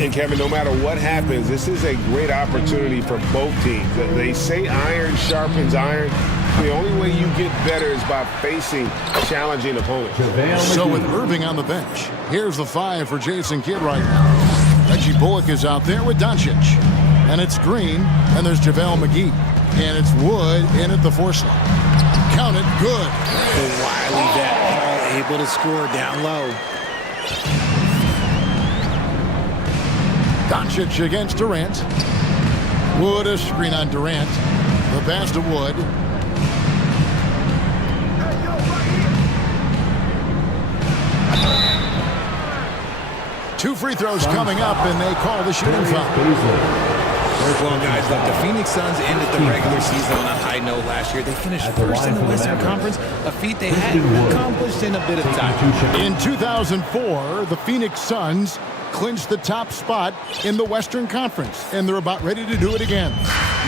And Kevin, no matter what happens, this is a great opportunity for both teams. They say iron sharpens iron. The only way you get better is by facing challenging opponents. So with Irving on the bench, here's the 5 for Jason Kidd right now. Reggie Bullock is out there with Doncic. And it's Green, and there's JaVale McGee. And it's Wood in at the 4 slot. Count it, good. The wily vet, all able to score down low. Doncic against Durant. Wood a screen on Durant. The pass to Wood. Two free throws coming up, and they call the shooting foul. Well, guys, look, the Phoenix Suns ended the regular season on a high note last year. They finished first in the Western Conference, a feat they hadn't accomplished in a bit of time. In 2004, the Phoenix Suns clinched the top spot in the Western Conference, and they're about ready to do it again.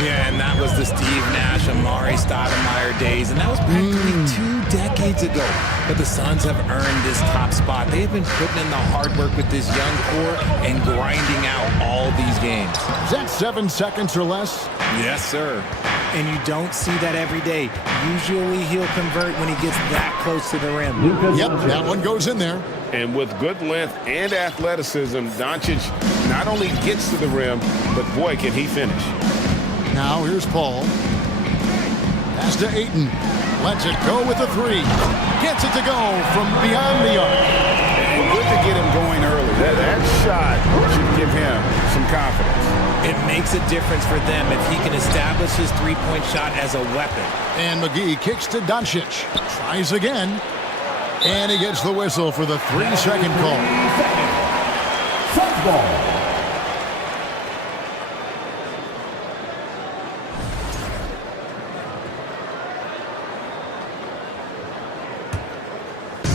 Yeah, and that was the Steve Nash, Amari Stoudemire days, and that was practically 2 decades ago. But the Suns have earned this top spot. They have been putting in the hard work with this young core and grinding out all these games. Is that 7 seconds or less? Yes, sir. And you don't see that every day. Usually he'll convert when he gets that close to the rim. Yep, that one goes in there. And with good length and athleticism, Doncic not only gets to the rim, but boy, can he finish. Now here's Paul. Pass to Ayton. Lets it go with a 3. Gets it to go from beyond the arc. And good to get him going early. That shot should give him some confidence. It makes a difference for them if he can establish his three-point shot as a weapon. And McGee kicks to Doncic. Tries again. And he gets the whistle for the 3-second call. Suns ball.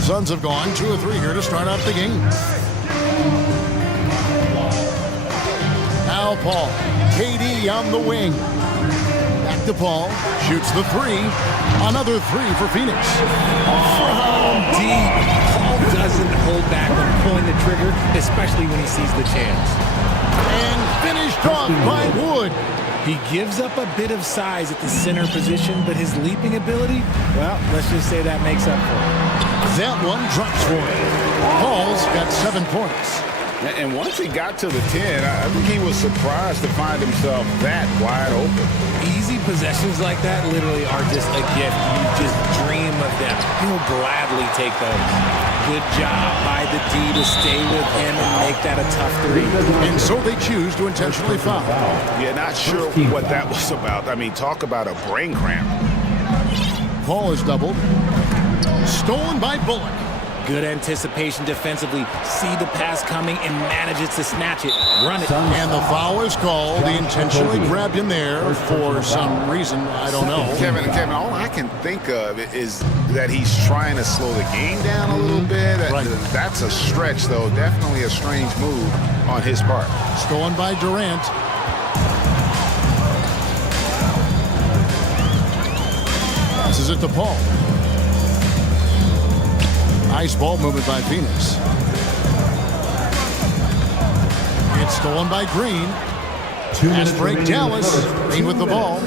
Suns have gone 2 of 3 here to start out the game. Now Paul. KD on the wing. Back to Paul. Shoots the 3. Another 3 for Phoenix. From deep. Paul doesn't hold back when pulling the trigger, especially when he sees the chance. And finished off by Wood. He gives up a bit of size at the center position, but his leaping ability, well, let's just say that makes up for it. That one drops for him. Paul's got 7 points. And once he got to the 10, I think he was surprised to find himself that wide open. Easy possessions like that literally are just a gift. You just dream of them. He'll gladly take those. Good job by the D to stay with him and make that a tough 3. And so they choose to intentionally foul. Yeah, not sure what that was about. I mean, talk about a brain cramp. Paul is doubled. Stolen by Bullock. Good anticipation defensively. See the pass coming and manages to snatch it. Run it. And the foul is called. He intentionally grabbed him there for some reason. I don't know. Kevin, all I can think of is that he's trying to slow the game down a little bit. Right. That's a stretch, though. Definitely a strange move on his part. Stolen by Durant. Passes it to Paul. Nice ball movement by Phoenix. It's stolen by Green. Pass break Dallas. Green with the ball.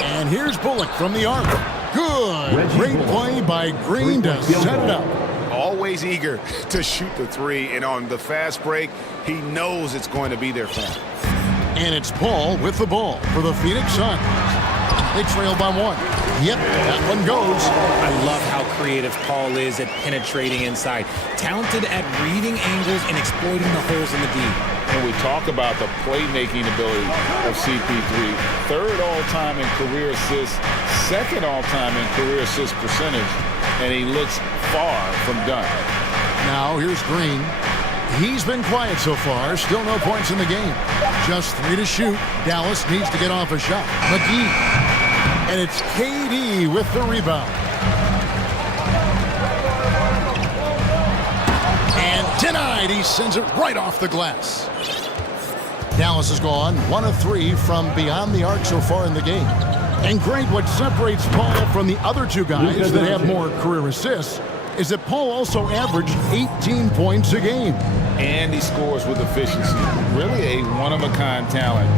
And here's Bullock from the arc. Good. Great play by Green to set it up. Always eager to shoot the 3, and on the fast break, he knows it's going to be there for him. And it's Paul with the ball for the Phoenix Suns. They trail by 1. Yep, that one goes. I love how creative Paul is at penetrating inside. Talented at reading angles and exploiting the holes in the D. When we talk about the playmaking ability of CP3, 3rd all-time in career assists, 2nd all-time in career assist percentage, and he looks far from done. Now here's Green. He's been quiet so far. Still no points in the game. Just 3 to shoot. Dallas needs to get off a shot. McGee. And it's KD with the rebound. And denied. He sends it right off the glass. Dallas has gone 1 of 3 from beyond the arc so far in the game. And great, what separates Paul from the other two guys that have more career assists is that Paul also averaged 18 points a game. And he scores with efficiency. Really a one-of-a-kind talent.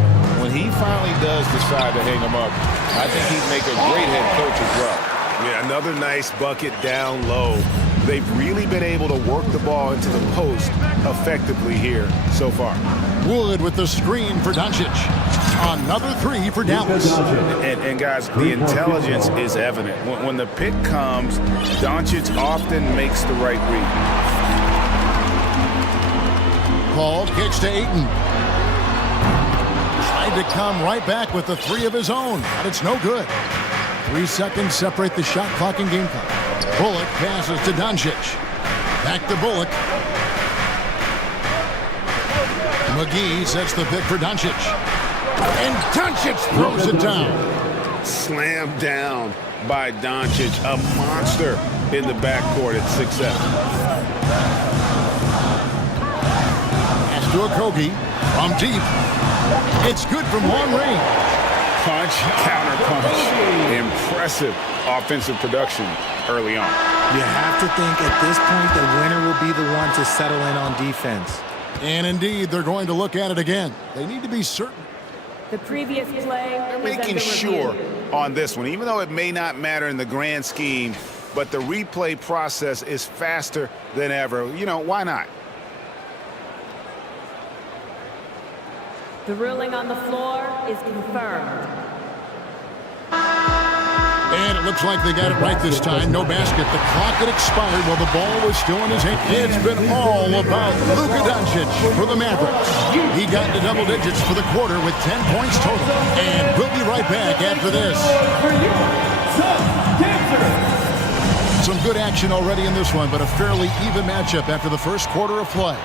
When he finally does decide to hang him up, I think he'd make a great head coach as well. Yeah, another nice bucket down low. They've really been able to work the ball into the post effectively here so far. Wood with the screen for Doncic. Another 3 for Dallas. And guys, the intelligence is evident. When the pick comes, Doncic often makes the right read. Paul kicks to Ayton. Tried to come right back with the 3 of his own, but it's no good. 3 seconds separate the shot clock and game clock. Bullock passes to Doncic. Back to Bullock. McGee sets the pick for Doncic. And Doncic throws it down. Slammed down by Doncic, a monster in the backcourt at 6'7". Pass to Okogie from deep. It's good from long range. Punch, counter punch. Impressive offensive production early on. You have to think at this point the winner will be the one to settle in on defense. And indeed, they're going to look at it again. They need to be certain. The previous play They're making sure on this one, even though it may not matter in the grand scheme, but the replay process is faster than ever. You know, why not? The ruling on the floor is confirmed. And it looks like they got it right this time. No basket. The clock had expired while the ball was still in his hand. It's been all about Luka Doncic for the Mavericks. He got to double digits for the quarter with 10 points total. And we'll be right back after this. Some good action already in this one, but a fairly even matchup after the first quarter of play.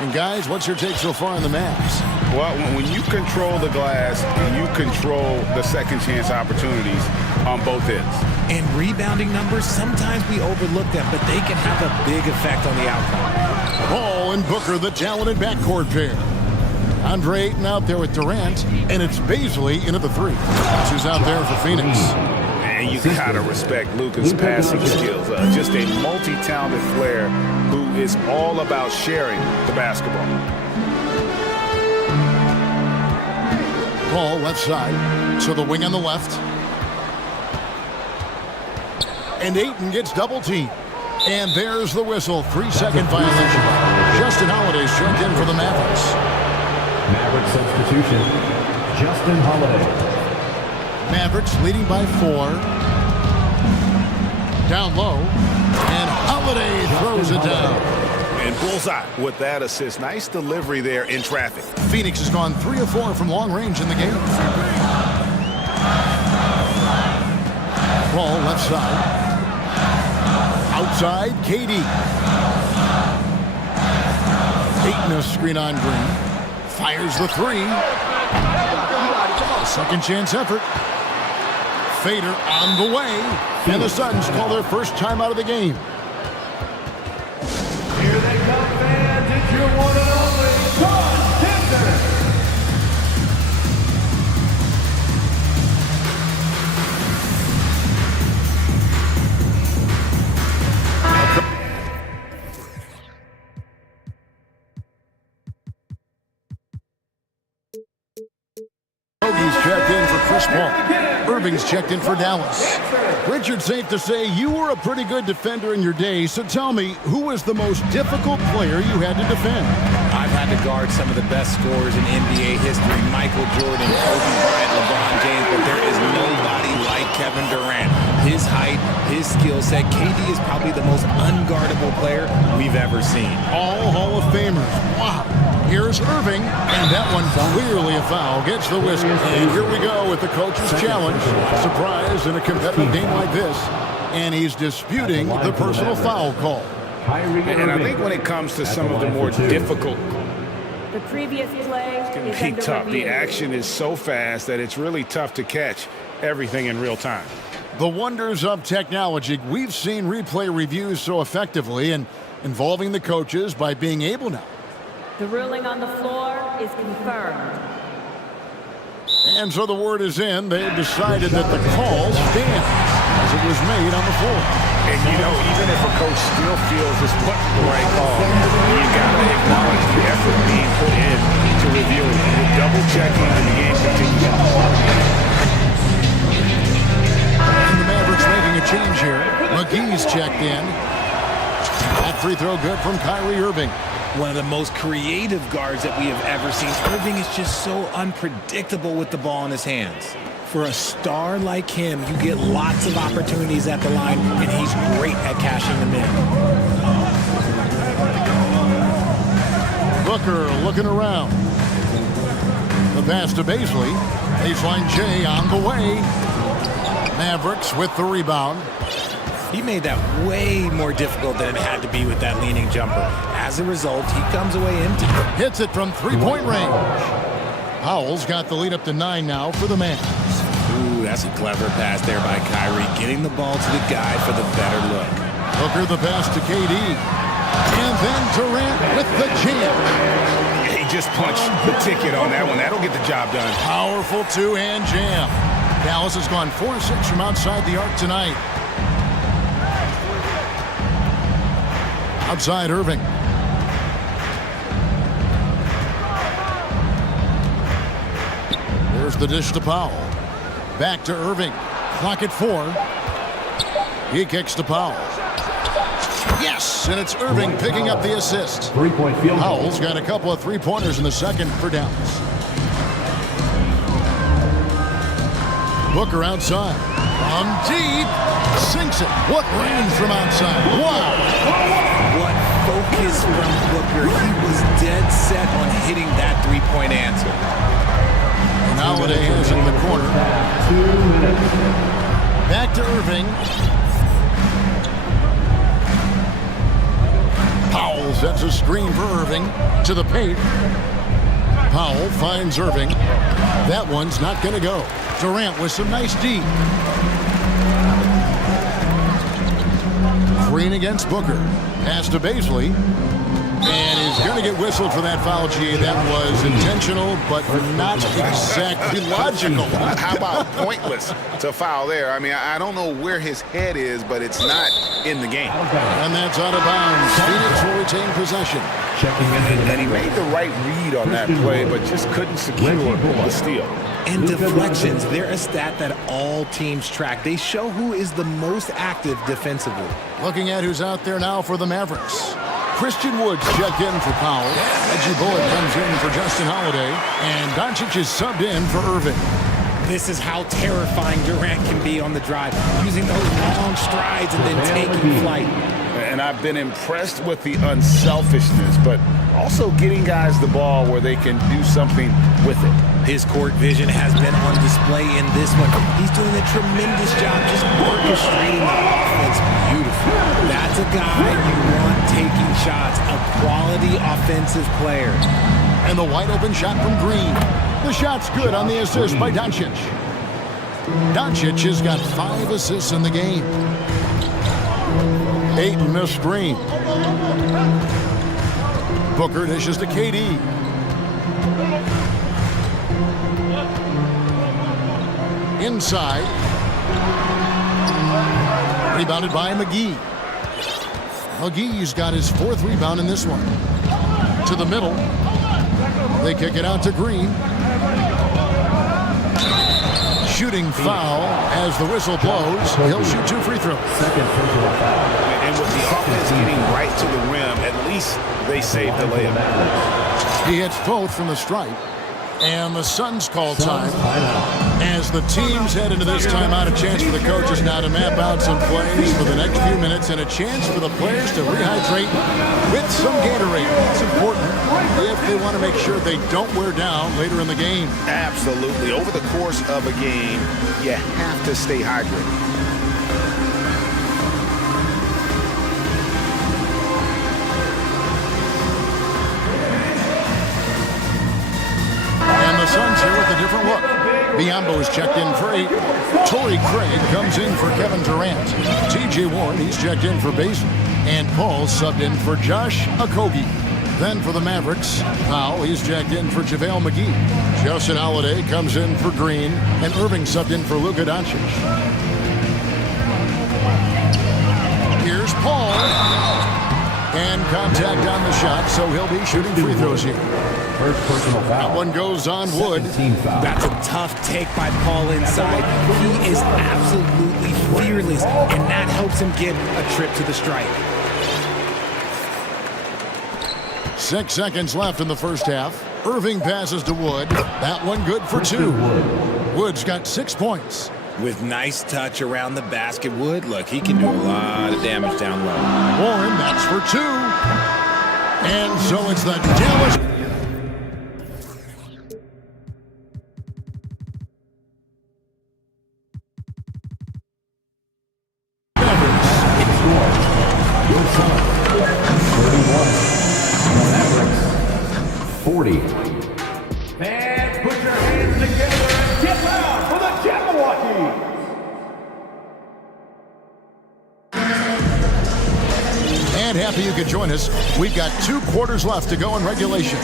And guys, what's your take so far on the Mavs? Well, when you control the glass, you control the second chance opportunities on both ends. And rebounding numbers, sometimes we overlook them, but they can have a big effect on the outcome. Paul and Booker, the talented backcourt pair. Andre Ayton out there with Durant, and it's Baisley in at the 3. That's who's out there for Phoenix. And you gotta respect Luka's passing skills. Just a multi-talented player who is all about sharing the basketball. Paul left side, so the wing on the left. And Ayton gets double teamed. And there's the whistle. 3-second violation. Justin Holiday's checked in for the Mavericks. Maverick substitution, Justin Holiday. Mavericks leading by 4. Down low. And Holiday throws it down. And bullseye with that assist. Nice delivery there in traffic. Phoenix has gone 3 of 4 from long range in the game. Ball left side. Outside, KD. Ayton a screen on Green. Fires the 3. A second chance effort. Fader on the way. And the Suns call their first time out of the game. Here they come, fans. It's your one and only contender. Ogie's checked in for Chris Paul. Irving's checked in for Dallas. Richard, safe to say you were a pretty good defender in your day, so tell me, who was the most difficult player you had to defend? I've had to guard some of the best scorers in NBA history, Michael Jordan, Kobe Bryant, LeBron James, but there is nobody like Kevin Durant. His height, his skill set, KD is probably the most unguardable player we've ever seen. All Hall of Famers. Wow. Here's Irving, and that one clearly a foul. Gets the whistle. And here we go with the coach's challenge. Surprise in a competitive game like this. And he's disputing the personal foul call. And I think when it comes to some of the more difficult, The previous play it is can be under tough. review. The action is so fast that it's really tough to catch everything in real time. The wonders of technology. We've seen replay reviews so effectively and involving the coaches by being able now The ruling on the floor is confirmed. And so the word is in. They have decided that the call stands as it was made on the floor. And, you know, even if a coach still feels this wasn't the right call, you got to acknowledge the effort being put in to review it. You're double-checking and the game continues. And the Mavericks making a change here. McGee's checked in. That free throw good from Kyrie Irving. One of the most creative guards that we have ever seen. Irving is just so unpredictable with the ball in his hands. For a star like him, you get lots of opportunities at the line, and he's great at cashing them in. Booker looking around. The pass to Baisley. Baseline J on the way. Mavericks with the rebound. He made that way more difficult than it had to be with that leaning jumper. As a result, he comes away empty. Hits it from three-point range. Powell's got the lead up to 9 now for the Mavs. Ooh, that's a clever pass there by Kyrie, getting the ball to the guy for the better look. Booker the pass to KD. And then Durant with the jam. He just punched the ticket on that one. That'll get the job done. Powerful two-hand jam. Dallas has gone 4-6 from outside the arc tonight. Outside Irving. There's the dish to Powell. Back to Irving. Clock at 4. He kicks to Powell. Yes, and it's Irving picking up the assist. Three-point field. Powell's got a couple of three-pointers in the second for Dallas. Booker outside. From deep. Sinks it. What range from outside. Wow. What focus from Booker. He was dead set on hitting that three-point answer. And Holiday has it in the corner. 2 minutes. Back to Irving. Powell sets a screen for Irving to the paint. Powell finds Irving. That one's not going to go. Durant with some nice D. Green against Booker. Pass to Baisley. And he's going to get whistled for that foul, G. That was intentional, but not exactly logical. How about pointless to foul there? I mean, I don't know where his head is, but it's not in the game. And that's out of bounds. Phoenix will retain possession. And he made the right read on that play, but just couldn't secure the steal. And deflections, they're a stat that all teams track. They show who is the most active defensively. Looking at who's out there now for the Mavericks. Christian Woods checked in for Powell. Reggie Bullock comes in for Justin Holiday. And Doncic is subbed in for Irving. This is how terrifying Durant can be on the drive, using those long strides and then taking flight. And I've been impressed with the unselfishness, but also getting guys the ball where they can do something with it. His court vision has been on display in this one. He's doing a tremendous job just orchestrating the offense beautifully. That's a guy you want taking shots, a quality offensive player. And the wide open shot from Green. The shot's good on the assist by Doncic. Doncic has got 5 assists in the game. 8 missed Green. Booker dishes to KD. Inside. Rebounded by McGee. McGee's got his 4th rebound in this one. To the middle. They kick it out to Green. Shooting foul as the whistle blows. He'll shoot 2 free throws. And with the offense getting right to the rim, at least they saved the layup. He hits both from the stripe. And the Suns call time. As the teams head into this timeout, a chance for the coaches now to map out some plays for the next few minutes and a chance for the players to rehydrate with some Gatorade. It's important if they want to make sure they don't wear down later in the game. Absolutely. Over the course of a game, you have to stay hydrated. The Suns here with a different look. Biombo is checked in for 8. Torrey Craig comes in for Kevin Durant. T.J. Warren, he's checked in for Basin. And Paul subbed in for Josh Okogie. Then for the Mavericks, Powell, he's checked in for JaVale McGee. Justin Holiday comes in for Green, and Irving subbed in for Luka Doncic. Here's Paul. And contact on the shot, so he'll be shooting free throws here. First personal foul. That one goes on Wood. That's a tough take by Paul inside. He is absolutely fearless, and that helps him get a trip to the stripe. 6 seconds left in the first half. Irving passes to Wood. That one good for 2. Wood's got 6 points. With nice touch around the basket, Wood, look, he can do a lot of damage down low. Warren, that's for 2. And so it's the Dallas. Your son, 31. The Mavericks, 40. Fans, put your hands together and get loud for the Jabberwockies! And happy you could join us. We've got 2 quarters left to go in regulation.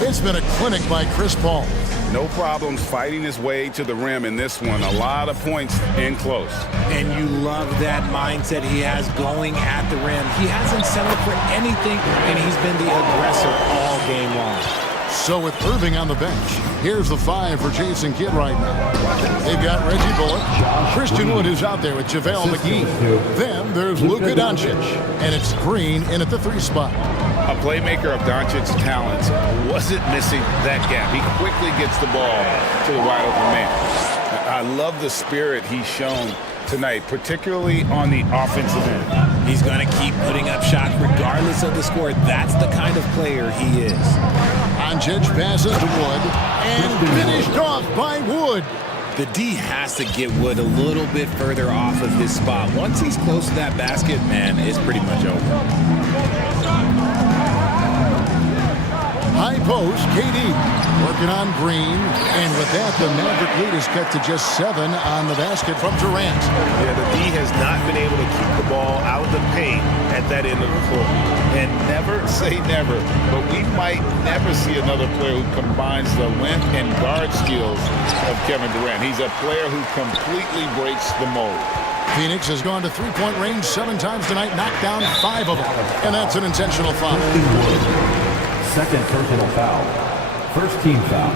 It's been a clinic by Chris Paul. No problems fighting his way to the rim in this one. A lot of points in close. And you love that mindset he has going at the rim. He hasn't settled for anything, and he's been the aggressor all game long. So with Irving on the bench, here's the 5 for Jason Kidd right now. They've got Reggie Bullock, Christian Wood who's out there with JaVale McGee. Then there's Luka Doncic, and it's Green in at the 3 spot. A playmaker of Doncic's talents wasn't missing that gap. He quickly gets the ball to the wide open man. I love the spirit he's shown tonight, particularly on the offensive end. He's going to keep putting up shots regardless of the score. That's the kind of player he is. Doncic passes to Wood, and finished off by Wood. The D has to get Wood a little bit further off of his spot. Once he's close to that basket, man, it's pretty much over. High post, KD working on Green, and with that, the Maverick lead is cut to just 7 on the basket from Durant. Yeah, the D has not been able to keep the ball out of the paint at that end of the floor. And never say never, but we might never see another player who combines the length and guard skills of Kevin Durant. He's a player who completely breaks the mold. Phoenix has gone to three-point range 7 times tonight, knocked down 5 of them, and that's an intentional foul. Second personal foul. First team foul.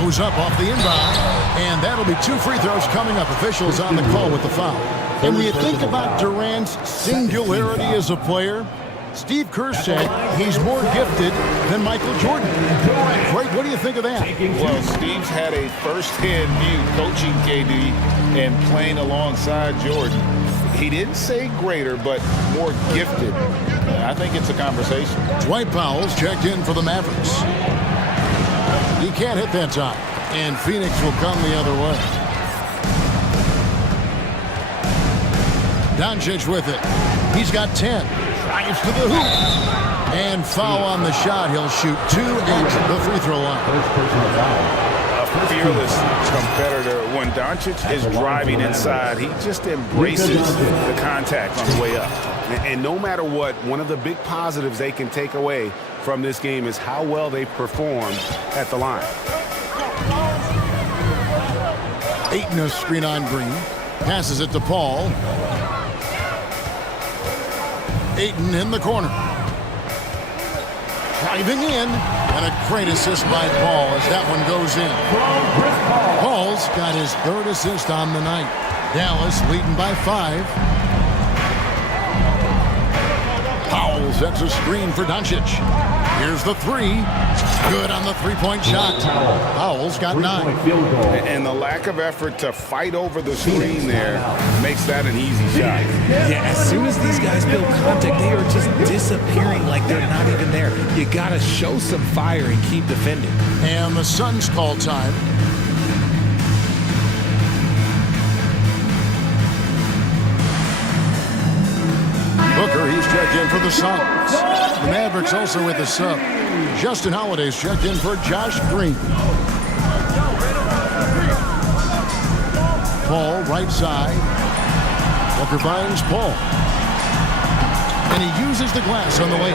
Goes up off the inbound, and that'll be 2 free throws coming up. Officials on the call with the foul. And when you think about Durant's singularity as a player, Steve Kerr said he's more gifted than Michael Jordan. Greg, what do you think of that? Well, Steve's had a first-hand view coaching KD and playing alongside Jordan. He didn't say greater, but more gifted. I think it's a conversation. Dwight Powell's checked in for the Mavericks. He can't hit that time, and Phoenix will come the other way. Doncic with it. He's got 10. Drives to the hoop. And foul on the shot. He'll shoot 2 at the free throw line. First personal foul. A fearless competitor. When Doncic is driving inside, he just embraces the contact on the way up. And no matter what, one of the big positives they can take away from this game is how well they perform at the line. Ayton a screen on Green. Passes it to Paul. Ayton in the corner. Driving in. And a great assist by Paul as that one goes in. Paul's got his 3rd assist on the night. Dallas leading by 5. Powell sets a screen for Doncic. Here's the 3. Good on the 3-point shot. Powell's got 9. And the lack of effort to fight over the screen there makes that an easy shot. Yeah, as soon as these guys build contact, they are just disappearing like they're not even there. You got to show some fire and keep defending. And the Suns call time. Booker, he's checked in for the Suns. The Mavericks also with the sub. Justin Holiday's checked in for Josh Green. Paul, right side. Booker finds Paul. and he uses the glass on the way.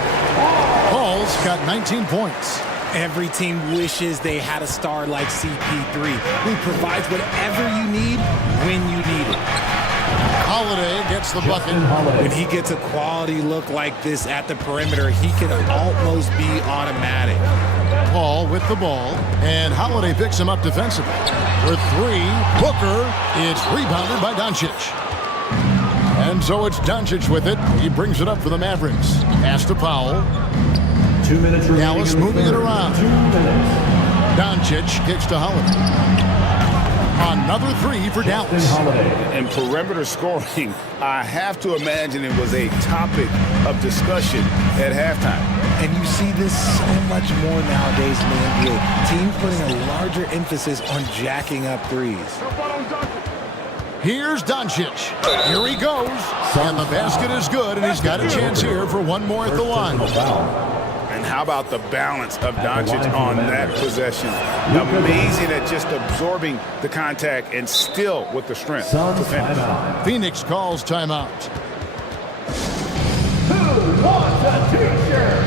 Paul's got 19 points. Every team wishes they had a star like CP3 who provides whatever you need when you need it. Holiday gets the bucket. When he gets a quality look like this at the perimeter, he can almost be automatic. Paul with the ball, and Holiday picks him up defensively. For three, Booker, it's rebounded by Doncic. And so it's Doncic with it. He brings it up for the Mavericks. Pass to Powell. 2 minutes remaining. Dallas moving it around. 2 minutes. Doncic kicks to Holiday. Another three for Dallas. And perimeter scoring, I have to imagine it was a topic of discussion at halftime. And you see this so much more nowadays in the NBA. Teams putting a larger emphasis on jacking up threes. Here's Doncic. Here he goes. And the basket is good, and he's got a chance here for one more at the line. And how about the balance of Doncic on that possession? Amazing at just absorbing the contact and still with the strength to finish. Phoenix calls timeout. Who wants a t-shirt?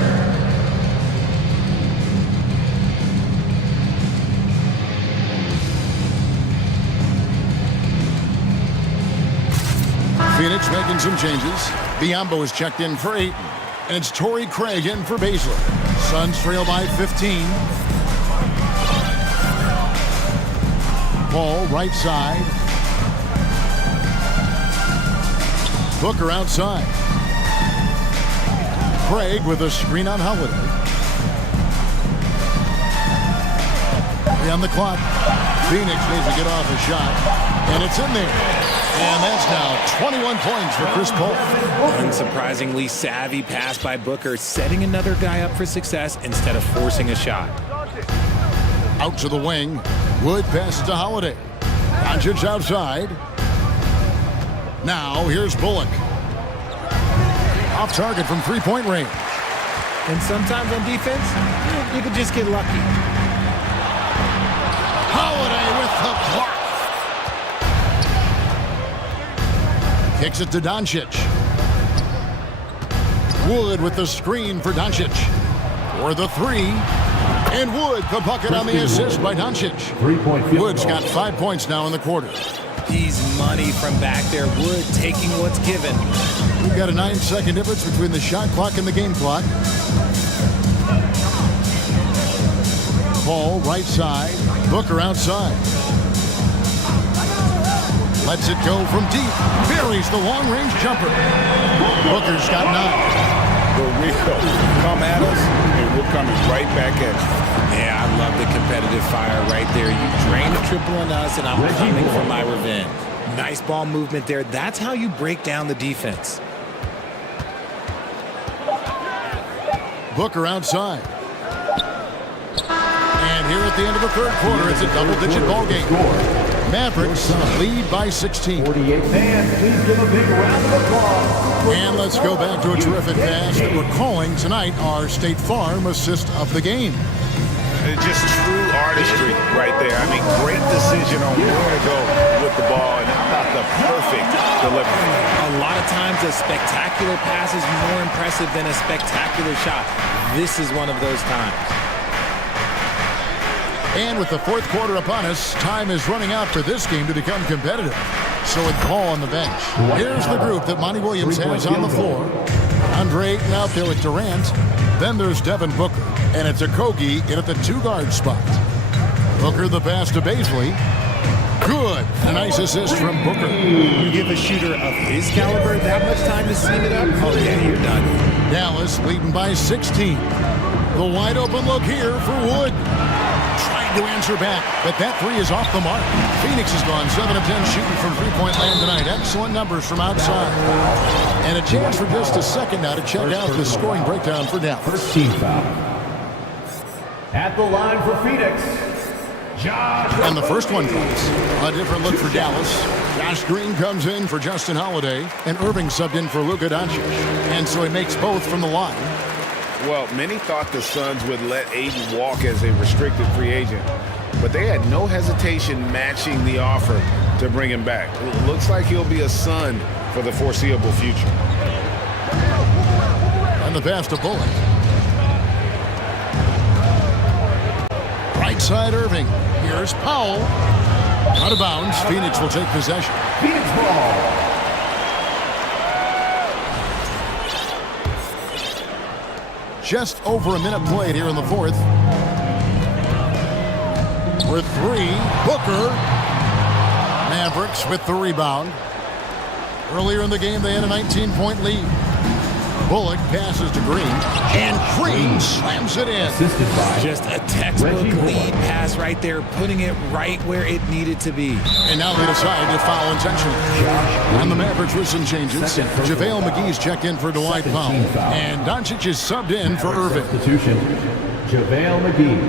Phoenix making some changes. Biombo is checked in for 8. And it's Torrey Craig in for Baszler. Suns trail by 15. Ball right side. Booker outside. Craig with a screen on Holiday. 3 on the clock. Phoenix needs to get off a shot. And it's in there. And that's now 21 points for Chris Paul. Unsurprisingly savvy pass by Booker, setting another guy up for success instead of forcing a shot. Out to the wing. Wood passes to Holiday. Doncic outside. Now here's Bullock. Off target from three-point range. And sometimes on defense, you could just get lucky. Holiday with the block. Kicks it to Doncic. Wood with the screen for Doncic. For the three. And Wood, the bucket on the assist by Doncic. Wood's got 5 points now in the quarter. He's money from back there. Wood taking what's given. We've got a 9-second difference between the shot clock and the game clock. Ball right side. Booker outside. Lets it go from deep. Buries the long-range jumper. Booker's got 9. The real come at us, and we're coming right back at you. Yeah, I love the competitive fire right there. You drain the triple on us, and I'm coming for my revenge. Nice ball movement there. That's how you break down the defense. Booker outside. And here at the end of the third quarter, it's a double-digit ball game. Mavericks lead by 16. 48 fans, please give a big round of applause. And let's go back to a terrific pass that we're calling tonight our State Farm assist of the game. Just true artistry right there. I mean, great decision on where to go with the ball, and how about the perfect delivery. A lot of times a spectacular pass is more impressive than a spectacular shot. This is one of those times. And with the fourth quarter upon us, time is running out for this game to become competitive. So with Paul on the bench, here's the group that Monty Williams has on the floor. Andre Ayton out there with Durant. Then there's Devin Booker, and it's Okogie in at the 2-guard spot. Booker the pass to Baszler. Good. A nice assist from Booker. You give a shooter of his caliber that much time to seam it up, oh yeah, you're done. Dallas leading by 16. The wide open look here for Wood. Trying to answer back, but that three is off the mark. Phoenix has gone 7 of 10 shooting from three-point land tonight. Excellent numbers from outside. And a chance for just a second now to check out the scoring breakdown for Dallas. First team foul. At the line for Phoenix, Josh. And the first one comes. A different look for Dallas. Josh Green comes in for Justin Holiday, and Irving subbed in for Luka Doncic. And so he makes both from the line. Well, many thought the Suns would let Ayton walk as a restricted free agent, but they had no hesitation matching the offer to bring him back. It looks like he'll be a Sun for the foreseeable future. And the pass to Bullock. Right side Irving. Here's Powell. Out of bounds. Phoenix will take possession. Phoenix ball. Just over a minute played here in the fourth. With three, Booker. Mavericks with the rebound. Earlier in the game, they had a 19-point lead. Bullock passes to Green, and Green slams it in. Just a textbook lead pass right there, putting it right where it needed to be. And now they decide to foul intentionally. And the Mavericks with some changes. JaVale McGee's checked in for Dwight Powell. And Doncic is subbed in for Irving. Substitution. JaVale McGee.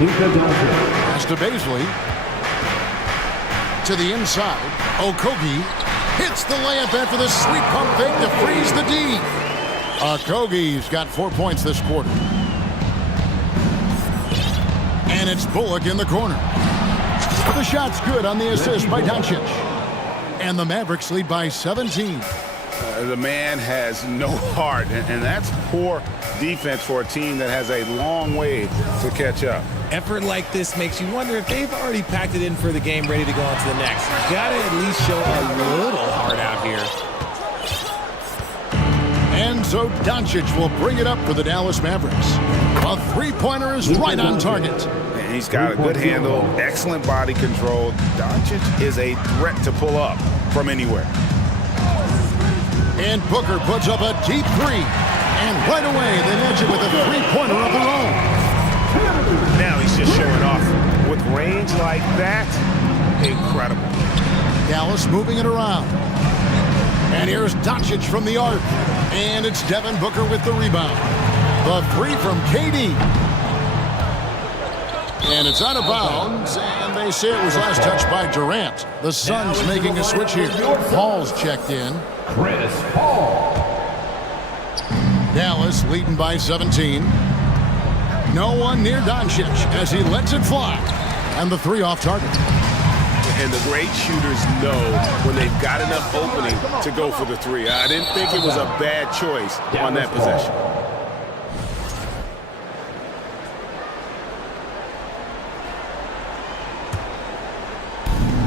Luka Doncic. Pass to Baisley. To the inside. Okogie hits the layup after the sweet pump fake to freeze the D. Okogie's got 4 points this quarter. And it's Bullock in the corner. The shot's good on the assist by Doncic. And the Mavericks lead by 17. The man has no heart, and that's poor defense for a team that has a long way to catch up. Effort like this makes you wonder if they've already packed it in for the game, ready to go on to the next. Gotta at least show a little heart out here. And so Doncic will bring it up for the Dallas Mavericks. A three-pointer is right on target. And he's got a good handle, excellent body control. Doncic is a threat to pull up from anywhere. And Booker puts up a deep three. And right away, they match it with a three-pointer of their own. Now he's just showing off. With range like that, incredible. Dallas moving it around. And here's Doncic from the arc. And it's Devin Booker with the rebound. The three from KD. And it's out of bounds. And they say it was last touched by Durant. The Suns making a switch here. Paul's checked in. Chris Paul. Dallas leading by 17. No one near Doncic as he lets it fly. And the three off target. And the great shooters know when they've got enough opening to go for the three. I didn't think it was a bad choice on that possession.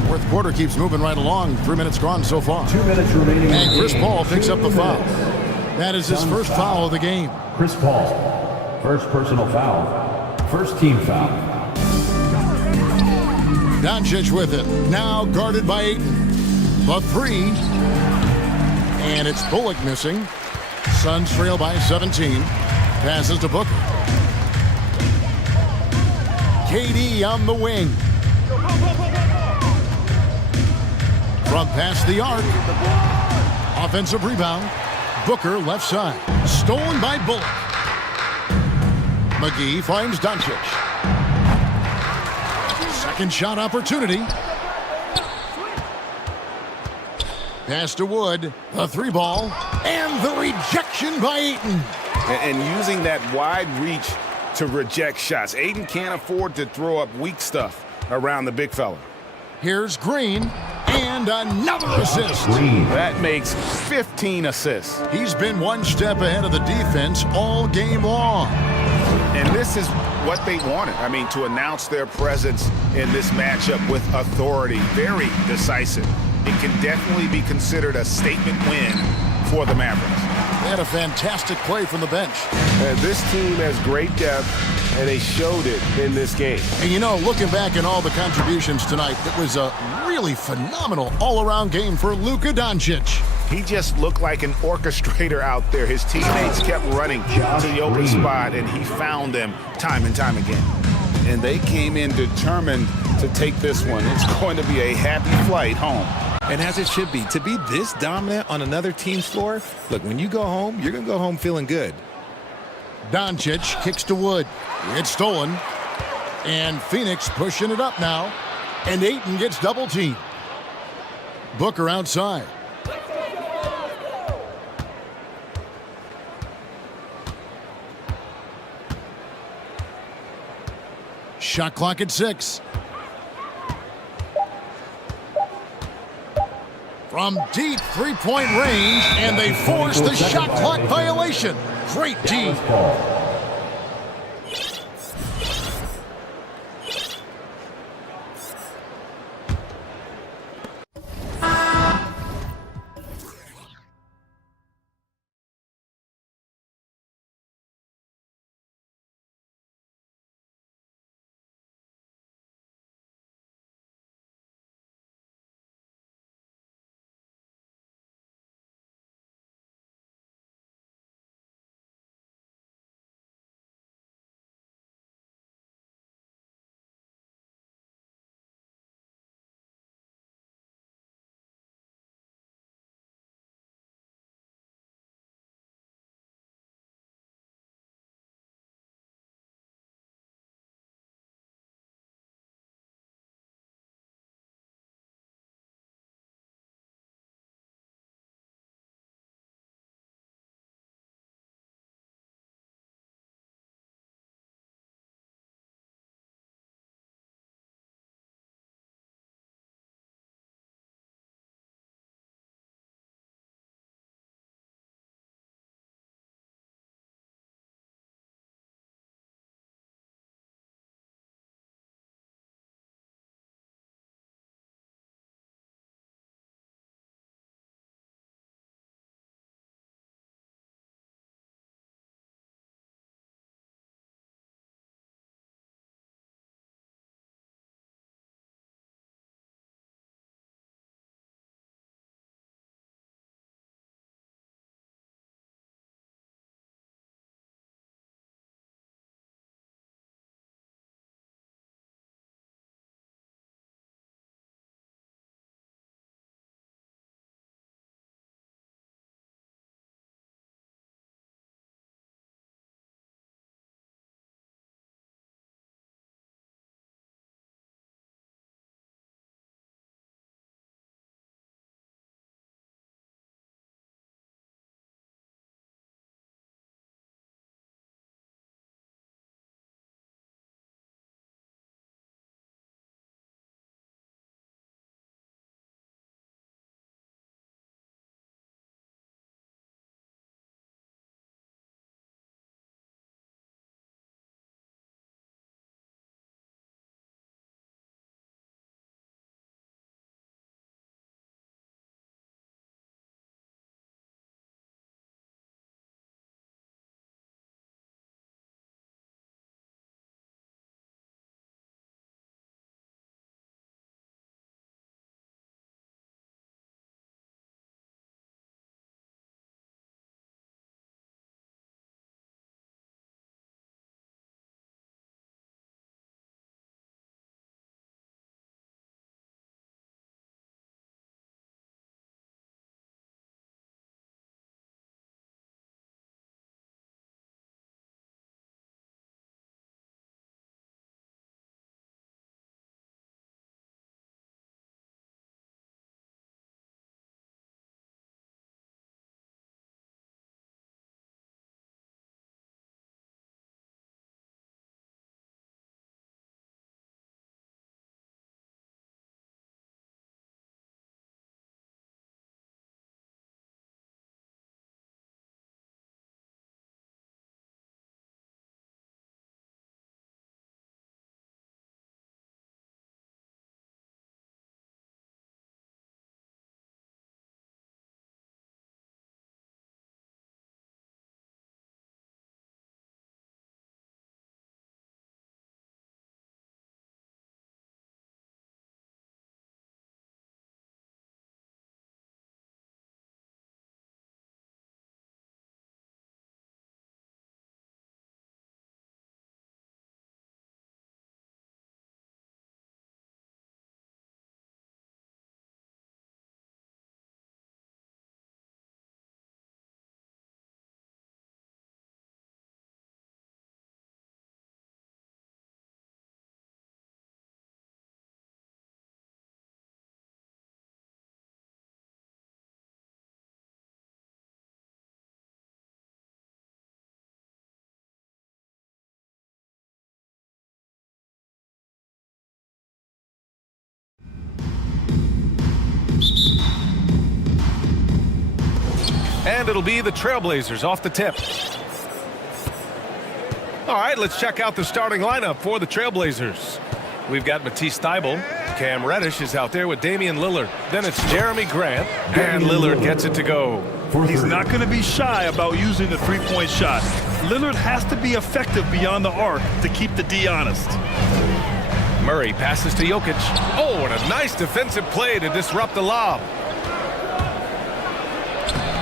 Fourth quarter keeps moving right along. 3 minutes gone so far. 2 minutes remaining. And Chris Paul picks up the foul. That is his first foul of the game. Chris Paul. First personal foul. First team foul. Doncic with it. Now guarded by Ayton. The three. And it's Bullock missing. Suns trail by 17. Passes to Booker. KD on the wing. From past the arc. Offensive rebound. Booker left side. Stolen by Bullock. McGee finds Doncic. Second shot opportunity. Pass to Wood. The three ball. And the rejection by Ayton. And using that wide reach to reject shots. Ayton can't afford to throw up weak stuff around the big fella. Here's Green. And another assist. That makes 15 assists. He's been one step ahead of the defense all game long. And this is what they wanted. I mean, to announce their presence in this matchup with authority. Very decisive. It can definitely be considered a statement win for the Mavericks. They had a fantastic play from the bench. And this team has great depth, and they showed it in this game. And you know, looking back at all the contributions tonight, it was a really phenomenal all-around game for Luka Doncic. He just looked like an orchestrator out there. His teammates kept running to the open spot, and he found them time and time again. And they came in determined to take this one. It's going to be a happy flight home. And as it should be, to be this dominant on another team's floor, look, when you go home, you're going to go home feeling good. Doncic kicks to Wood. It's stolen. And Phoenix pushing it up now. And Ayton gets double teamed. Booker outside. Shot clock at 6. From deep three-point range, and they force the shot clock violation. Great D. And it'll be the Trailblazers off the tip. All right, let's check out the starting lineup for the Trailblazers. We've got Matisse Thybulle. Cam Reddish is out there with Damian Lillard. Then it's Jeremy Grant, and Lillard gets it to go. He's not going to be shy about using the three-point shot. Lillard has to be effective beyond the arc to keep the D honest. Murray passes to Jokic. Oh, and a nice defensive play to disrupt the lob.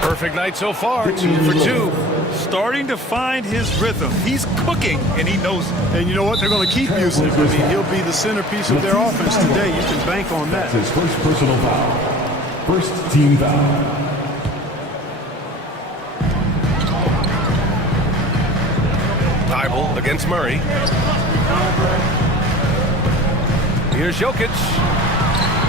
Perfect night so far, 2 for 2. Starting to find his rhythm. He's cooking, and he knows it. And you know what? They're going to keep using him. I mean, he'll be the centerpiece of their offense today. You can bank on that. That's his first personal foul. First team foul. Thybulle against Murray. Here's Jokic.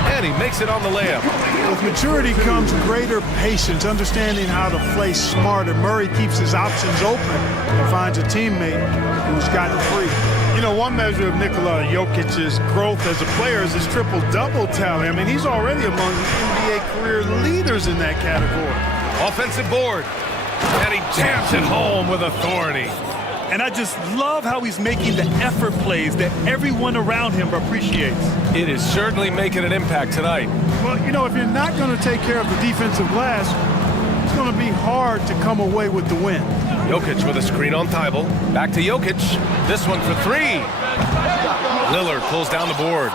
And he makes it on the layup. With maturity comes greater patience, understanding how to play smarter. Murray keeps his options open and finds a teammate who's gotten free. You know, one measure of Nikola Jokic's growth as a player is his triple-double tally. I mean, he's already among the NBA career leaders in that category. Offensive board. And he jams it home with authority. And I just love how he's making the effort plays that everyone around him appreciates. It is certainly making an impact tonight. Well, you know, if you're not going to take care of the defensive glass, it's going to be hard to come away with the win. Jokic with a screen on Thybulle. Back to Jokic. This one for 3. Lillard pulls down the board.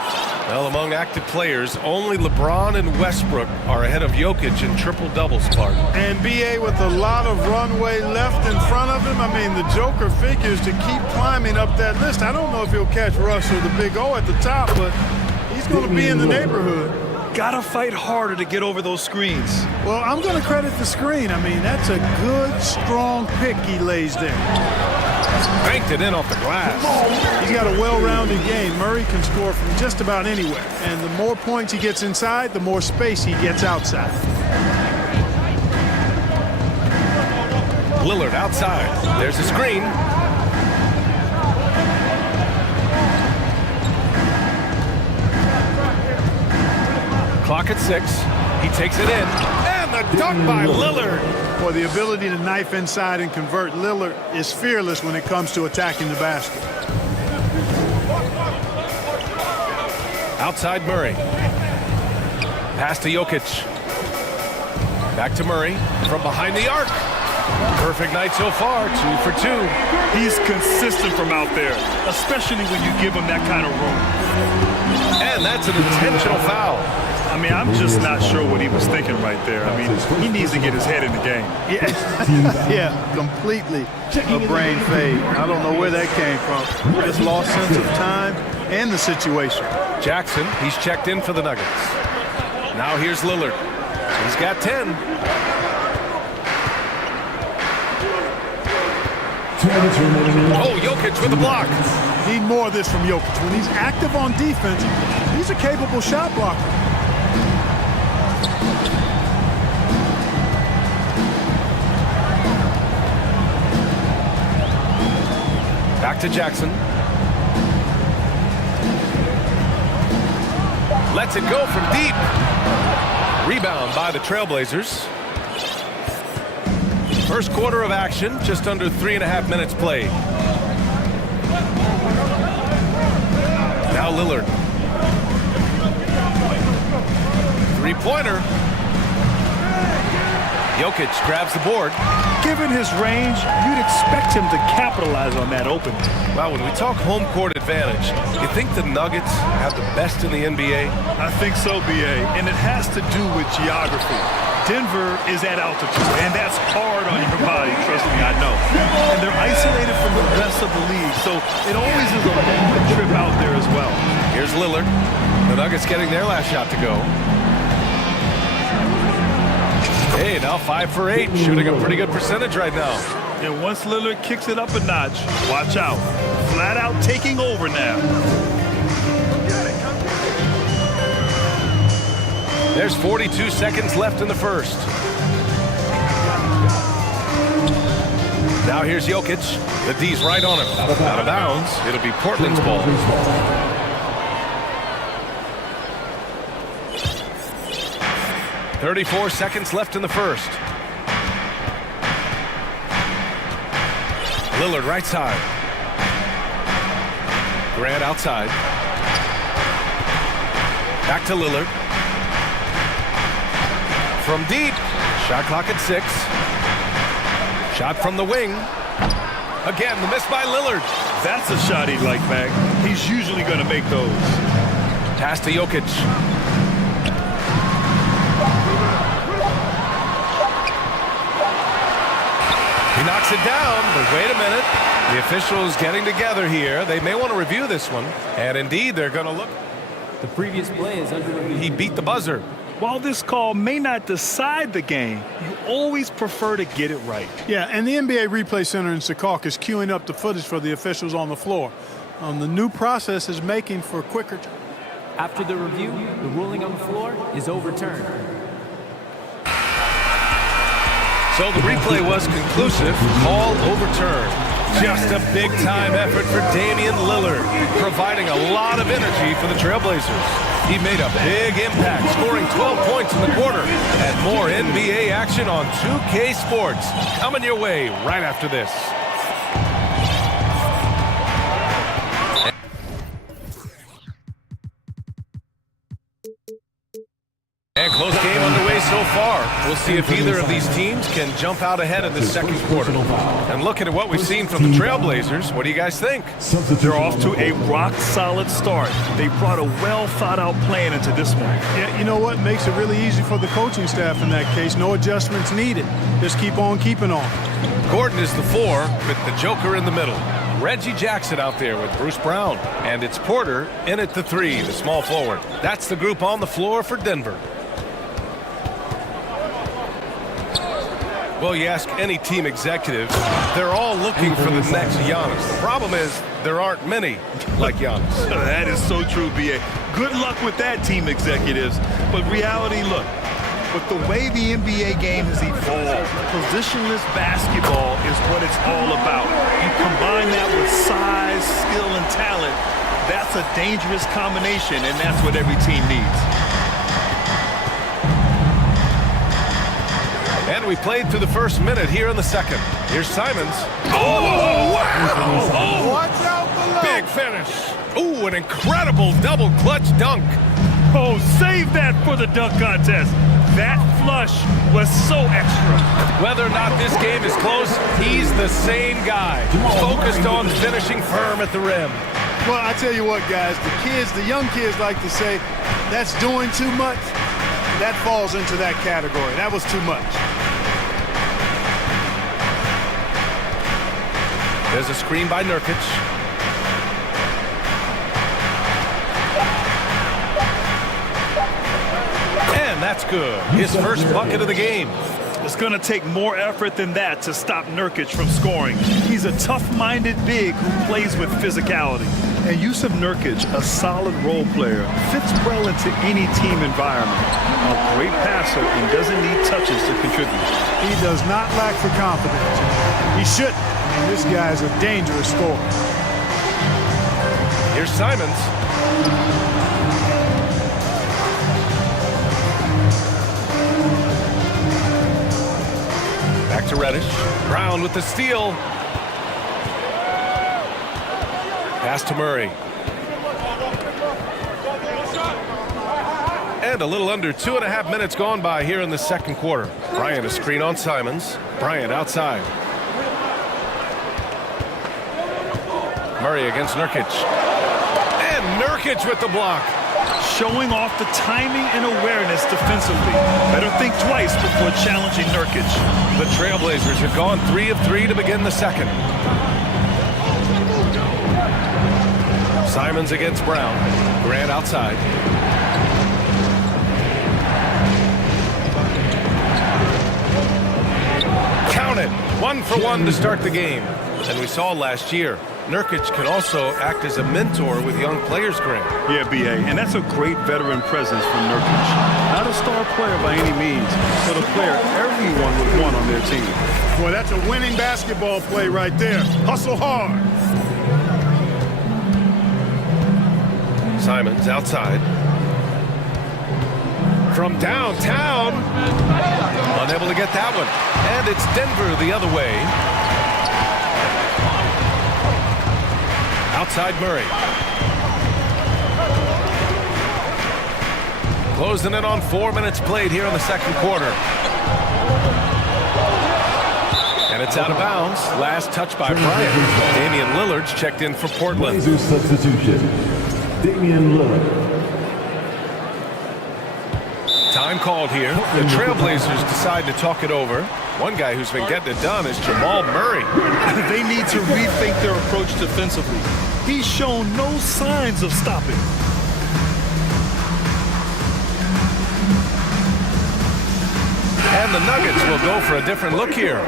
Well, among active players, only LeBron and Westbrook are ahead of Jokic in triple-doubles, Clark. And BA with a lot of runway left in front of him. I mean, the Joker figures to keep climbing up that list. I don't know if he'll catch Russ or the Big O at the top, but he's going to be in the neighborhood. Gotta fight harder to get over those screens. Well, I'm going to credit the screen. I mean, that's a good, strong pick he lays there. Banked it in off the glass. He's got a well-rounded game. Murray can score from just about anywhere. And the more points he gets inside, the more space he gets outside. Lillard outside. There's a screen. Clock at 6. He takes it in. And the dunk by Lillard. Boy, the ability to knife inside and convert. Lillard is fearless when it comes to attacking the basket. Outside Murray. Pass to Jokic. Back to Murray from behind the arc. Perfect night so far, 2 for 2. He's consistent from out there, especially when you give him that kind of room. And that's an intentional foul. I mean, I'm just not sure what he was thinking right there. I mean, he needs to get his head in the game. Yeah, completely a brain fade. I don't know where that came from. Just lost sense of time and the situation. Jackson, he's checked in for the Nuggets. Now here's Lillard. He's got 10. Oh, Jokic with the block. Need more of this from Jokic. When he's active on defense, he's a capable shot blocker. Back to Jackson. Lets it go from deep. Rebound by the Trailblazers. First quarter of action, just under 3.5 minutes played. Now Lillard. Three-pointer. Jokic grabs the board. Given his range, you'd expect him to capitalize on that opening. Wow, when we talk home court advantage, you think the Nuggets have the best in the NBA? I think so, BA, and it has to do with geography. Denver is at altitude, and that's hard on your body, trust me, I know. And they're isolated from the rest of the league, so it always is a long trip out there as well. Here's Lillard. The Nuggets getting their last shot to go. Hey, now 5 for 8, shooting a pretty good percentage right now. And once Lillard kicks it up a notch, watch out. Flat out taking over now. There's 42 seconds left in the first. Now here's Jokic. The D's right on him. Out of bounds. It'll be Portland's ball. 34 seconds left in the first. Lillard right side. Grant outside. Back to Lillard. From deep. Shot clock at 6. Shot from the wing. Again, the miss by Lillard. That's a shot he'd like back. He's usually going to make those. Pass to Jokic. He knocks it down, but wait a minute. The officials getting together here. They may want to review this one. And indeed, they're going to look. The previous play is under review. He beat the buzzer. While this call may not decide the game, you always prefer to get it right. Yeah, and the NBA Replay Center in Secaucus is queuing up the footage for the officials on the floor. The new process is making for quicker. After the review, the ruling on the floor is overturned. So the replay was conclusive. Call overturned. Just a big-time effort for Damian Lillard, providing a lot of energy for the Trailblazers. He made a big impact, scoring 12 points in the quarter. And more NBA action on 2K Sports coming your way right after this. And close game underway so far. We'll see if either of these teams can jump out ahead in the second quarter. And looking at what we've seen from the Trailblazers, what do you guys think? They're off to a rock-solid start. They brought a well-thought-out plan into this one. Yeah, you know what makes it really easy for the coaching staff in that case? No adjustments needed. Just keep on keeping on. Gordon is the 4 with the Joker in the middle. Reggie Jackson out there with Bruce Brown. And it's Porter in at the 3, the small forward. That's the group on the floor for Denver. Well, you ask any team executive, they're all looking for the next Giannis. The problem is there aren't many like Giannis. That is so true, B.A. Good luck with that, team executives. But reality, look, with the way the NBA game has evolved, positionless basketball is what it's all about. You combine that with size, skill, and talent, that's a dangerous combination, and that's what every team needs. And we played through the first minute here in the second. Here's Simons. Oh, wow! Oh, watch out below! Big finish. Ooh, an incredible double clutch dunk. Oh, save that for the dunk contest. That flush was so extra. Whether or not this game is close, he's the same guy. Focused on finishing firm at the rim. Well, I tell you what, guys, the young kids like to say, that's doing too much. That falls into that category. That was too much. There's a screen by Nurkic. And that's good. His first bucket of the game. It's going to take more effort than that to stop Nurkic from scoring. He's a tough-minded big who plays with physicality. And Yusuf Nurkic, a solid role player, fits well into any team environment. A great passer and doesn't need touches to contribute. He does not lack for confidence. He shouldn't. I mean, this guy's a dangerous scorer. Here's Simons. Back to Reddish. Brown with the steal. Pass to Murray. And a little under 2.5 minutes gone by here in the second quarter. Bryant a screen on Simons. Bryant outside. Murray against Nurkic. And Nurkic with the block. Showing off the timing and awareness defensively. Better think twice before challenging Nurkic. The Trailblazers have gone 3 of 3 to begin the second. Simons against Brown. Grant outside. Count it. 1 for 1 to start the game. And we saw last year, Nurkic can also act as a mentor with young players, Grant. Yeah, B.A., and that's a great veteran presence from Nurkic. Not a star player by any means, but a player everyone would want on their team. Boy, that's a winning basketball play right there. Hustle hard. Simons outside. From downtown. Unable to get that one. And it's Denver the other way. Outside Murray. Closing in on 4 minutes played here in the second quarter. And it's out of bounds. Last touch by Bryant. Damian Lillard's checked in for Portland. Blazers substitution. Damian Lillard. Time called here. The Trailblazers decide to talk it over. One guy who's been getting it done is Jamal Murray. They need to rethink their approach defensively. He's shown no signs of stopping. And the Nuggets will go for a different look here.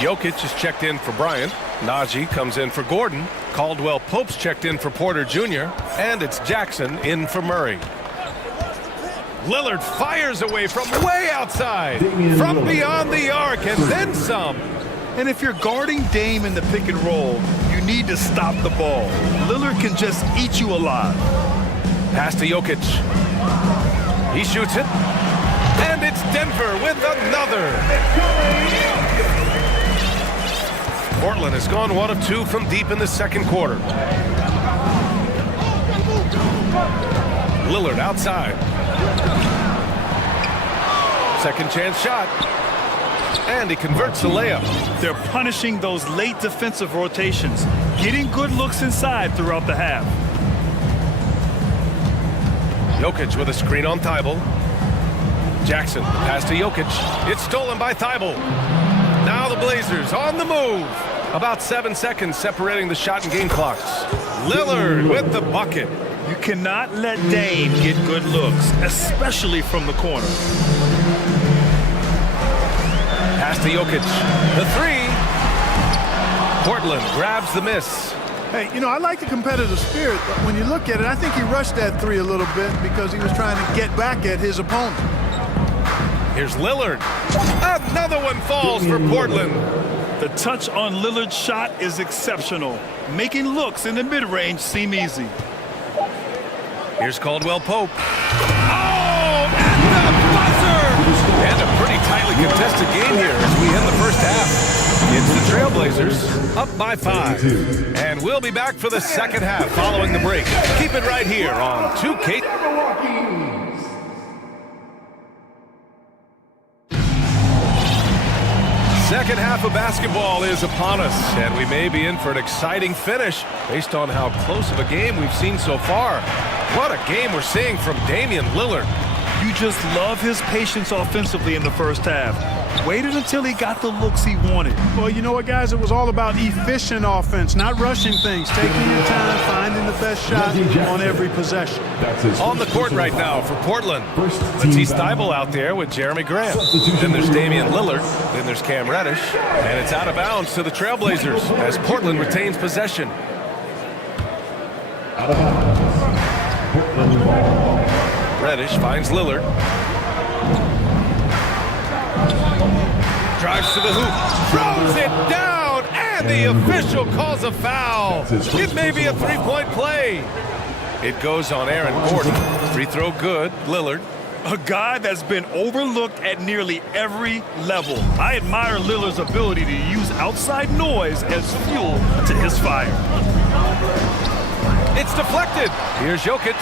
Jokic is checked in for Bryant. Najee comes in for Gordon. Caldwell Pope's checked in for Porter Jr. And it's Jackson in for Murray. Lillard fires away from way outside. From beyond the arc and then some. And if you're guarding Dame in the pick and roll, you need to stop the ball. Lillard can just eat you alive. Pass to Jokic. He shoots it. And it's Denver with another. Portland has gone 1 of 2 from deep in the second quarter. Lillard outside. Second chance shot. And he converts the layup. They're punishing those late defensive rotations, getting good looks inside throughout the half. Jokic with a screen on Thibault. Jackson, pass to Jokic. It's stolen by Thibault. Now the Blazers on the move. About 7 seconds separating the shot and game clocks. Lillard with the bucket. You cannot let Dame get good looks, especially from the corner. Pass to Jokic. The three. Portland grabs the miss. Hey, you know, I like the competitive spirit, but when you look at it, I think he rushed that three a little bit because he was trying to get back at his opponent. Here's Lillard. Another one falls for Portland. The touch on Lillard's shot is exceptional, making looks in the mid-range seem easy. Here's Caldwell Pope. Oh, and the buzzer! And a pretty tightly contested game here as we end the first half. It's the Trailblazers up by 5. And we'll be back for the second half following the break. Keep it right here on 2K. Second half of basketball is upon us, and we may be in for an exciting finish based on how close of a game we've seen so far. What a game we're seeing from Damian Lillard. You just love his patience offensively in the first half. Waited until he got the looks he wanted. Well, you know what, guys? It was all about efficient offense, not rushing things, taking your time, finding the best shot on every possession. On the court right now for Portland. Let's see Thibault out there with Jeremy Grant. Then there's Damian Lillard. Then there's Cam Reddish. And it's out of bounds to the Trailblazers as Portland retains possession. Out of bounds. Portland ball. Reddish finds Lillard. Drives to the hoop. Throws it down. And the official calls a foul. It may be a three-point play. It goes on Aaron Gordon. Free throw good. Lillard. A guy that's been overlooked at nearly every level. I admire Lillard's ability to use outside noise as fuel to his fire. It's deflected. Here's Jokic.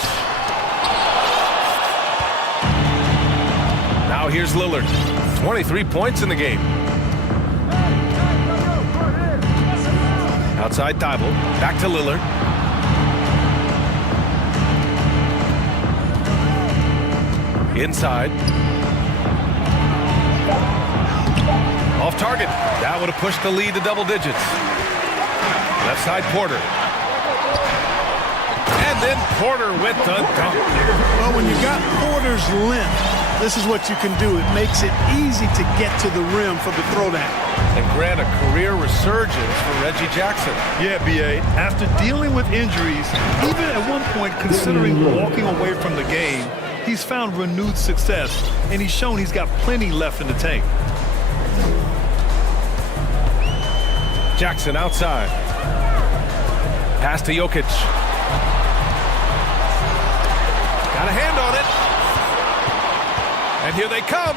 Now here's Lillard. 23 points in the game. Outside Thibault. Back to Lillard. Inside. Off target. That would have pushed the lead to double digits. Left side Porter. And then Porter with the dunk. Well, when you got Porter's length, this is what you can do. It makes it easy to get to the rim for the throwdown. And grant a career resurgence for Reggie Jackson. Yeah, B.A., after dealing with injuries, even at one point considering walking away from the game, he's found renewed success, and he's shown he's got plenty left in the tank. Jackson outside. Pass to Jokic. Got a hand on it. And here they come.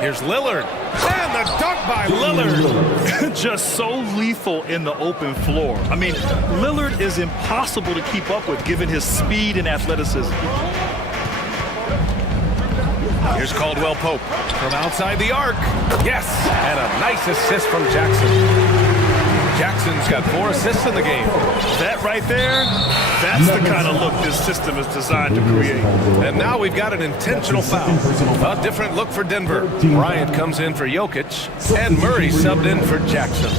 Here's Lillard. And the dunk by Lillard. Just so lethal in the open floor. I mean, Lillard is impossible to keep up with given his speed and athleticism. Here's Caldwell Pope from outside the arc. Yes, and a nice assist from Jackson. Jackson's got 4 assists in the game. That right there, that's the kind of look this system is designed to create. And now we've got an intentional foul. A different look for Denver. Bryant comes in for Jokic, and Murray subbed in for Jackson.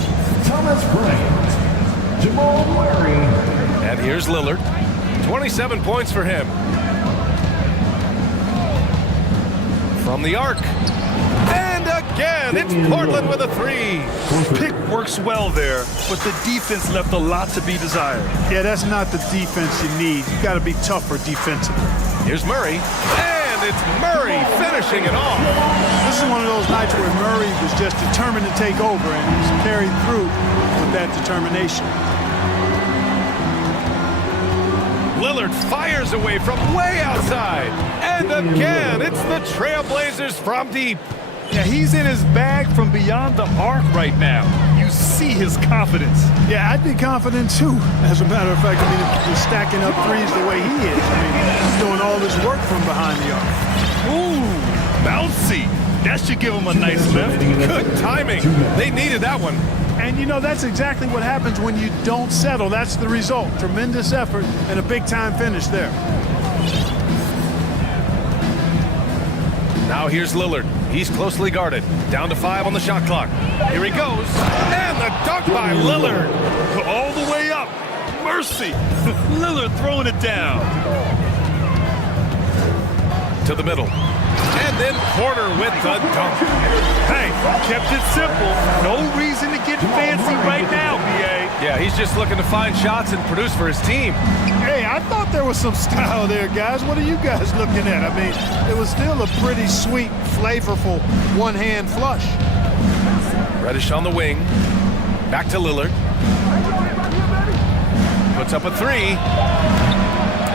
Thomas Bryant, Jamal Murray. And here's Lillard. 27 points for him. From the arc. And again, it's Portland with a 3. Pick works well there, but the defense left a lot to be desired. Yeah, that's not the defense you need. You got to be tougher defensively. Here's Murray. And it's Murray finishing it off. This is one of those nights where Murray was just determined to take over, and he's carried through with that determination. Lillard fires away from way outside. And again, it's the Trailblazers from deep. Yeah, he's in his bag from beyond the arc right now. You see his confidence. Yeah, I'd be confident too. As a matter of fact, I mean, he's stacking up threes the way he is. I mean, he's doing all his work from behind the arc. Ooh, bouncy. That should give him a nice lift. Good timing. They needed that one. And you know, that's exactly what happens when you don't settle. That's the result. Tremendous effort and a big-time finish there. Now here's Lillard. He's closely guarded. Down to 5 on the shot clock. Here he goes. And the dunk by Lillard. All the way up. Mercy. Lillard throwing it down. To the middle. And then Porter with the dunk. Hey, kept it simple. No reason to get fancy right now, B.A. Yeah, he's just looking to find shots and produce for his team. Hey, I thought there was some style there, guys. What are you guys looking at? I mean, it was still a pretty sweet, flavorful one-hand flush. Reddish on the wing. Back to Lillard. Puts up a 3.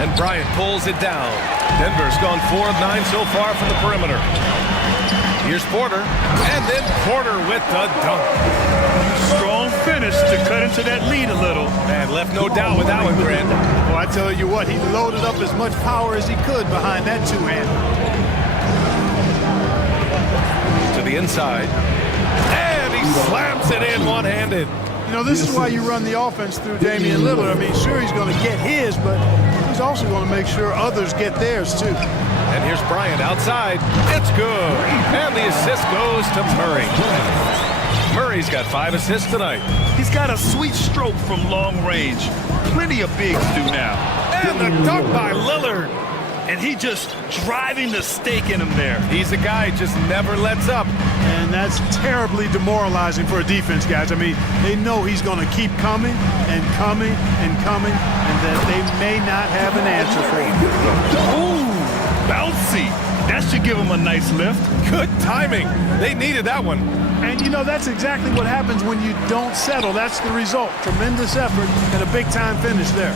And Bryant pulls it down. Denver's gone 4 of 9 so far from the perimeter. Here's Porter. And then Porter with the dunk. Strong finish to cut into that lead a little. And left no doubt with that one, Grant. Well, I tell you what, he loaded up as much power as he could behind that two-hander. To the inside. And he slams it in one-handed. You know, this is why you run the offense through Damian Lillard. I mean, sure, he's going to get his, but he's also going to make sure others get theirs, too. And here's Bryant outside. It's good. And the assist goes to Murray. Murray's got 5 assists tonight. He's got a sweet stroke from long range. Plenty of bigs do now. And the dunk by Lillard. And he just driving the stake in him there. He's a guy who just never lets up. And that's terribly demoralizing for a defense, guys. I mean, they know he's going to keep coming and coming and coming, and that they may not have an answer for him. Ooh, bouncy. That should give him a nice lift. Good timing. They needed that one. And, you know, that's exactly what happens when you don't settle. That's the result. Tremendous effort and a big-time finish there.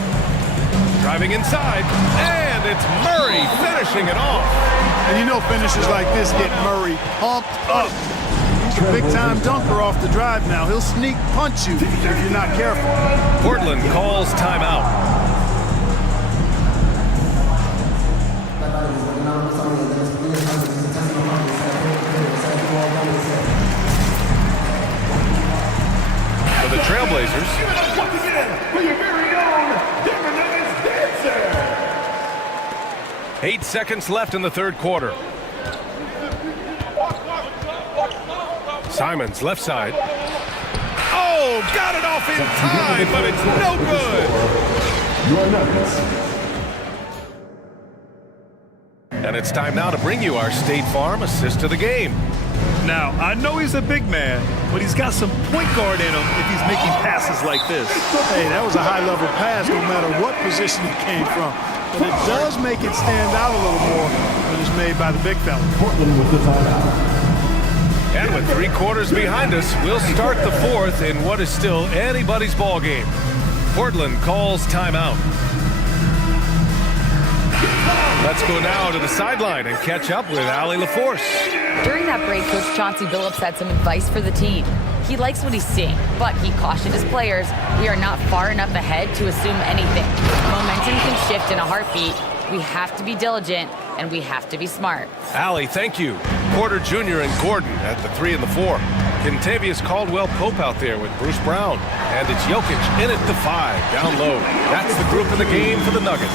Driving inside, and it's Murray finishing it off. And you know finishes like this get Murray pumped up. He's a big-time dunker off the drive now. He'll sneak punch you if you're not careful. Portland calls timeout. For the Trailblazers. 8 seconds left in the third quarter. Simons, left side. Oh, got it off in time, but it's no good. And it's time now to bring you our State Farm assist of the game. Now, I know he's a big man, but he's got some point guard in him if he's making passes like this. Hey, that was a high-level pass no matter what position it came from. But it does make it stand out a little more when it's made by the big fella. Portland with the timeout. And with 3 quarters behind us, we'll start the fourth in what is still anybody's ball game. Portland calls timeout. Let's go now to the sideline and catch up with Allie LaForce. During that break, Coach Chauncey Billups had some advice for the team. He likes what he's seeing, but he cautioned his players, we are not far enough ahead to assume anything. Momentum can shift in a heartbeat. We have to be diligent and we have to be smart. Allie, thank you. Porter Jr. and Gordon at the 3 and the 4. Kentavious Caldwell-Pope out there with Bruce Brown. And it's Jokic in at the 5, down low. That's the group in the game for the Nuggets.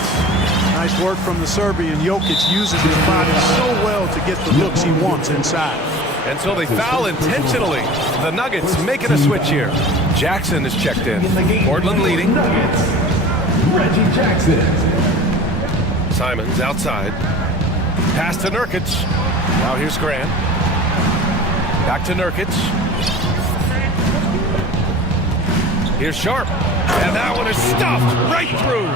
Nice work from the Serbian. Jokic uses his body so well to get the looks he wants inside. And so they foul intentionally. The Nuggets making a switch here. Jackson is checked in. Portland leading. Reggie Jackson. Simons outside. Pass to Nurkic. Now here's Grant. Back to Nurkic. Here's Sharp. And that one is stuffed right through.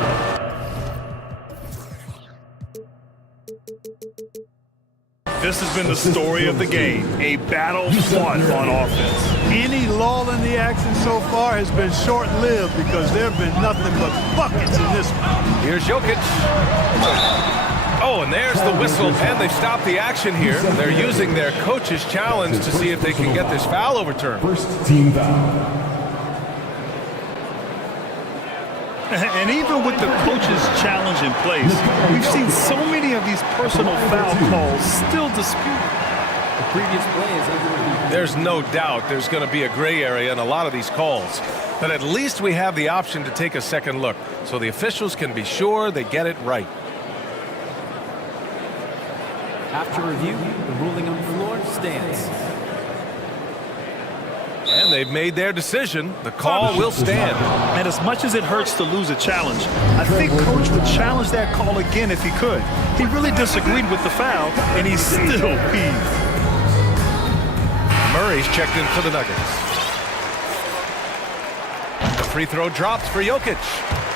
This has been the story of the game, a battle fought on offense. Any lull in the action so far has been short-lived because there have been nothing but buckets in this one. Here's Jokic. Oh, and there's the whistle, and they've stopped the action here. They're using their coach's challenge to see if they can get this foul overturned. First team foul. And even with the coach's challenge in place, we've seen so many of these personal foul calls still disputed. The previous play is under review. There's no doubt there's going to be a gray area in a lot of these calls. But at least we have the option to take a second look, so the officials can be sure they get it right. After review, the ruling on the floor stands. And they've made their decision. The call will stand. And as much as it hurts to lose a challenge, I think Coach would challenge that call again if he could. He really disagreed with the foul, and he's still peeved. Murray's checked in for the Nuggets. The free throw drops for Jokic.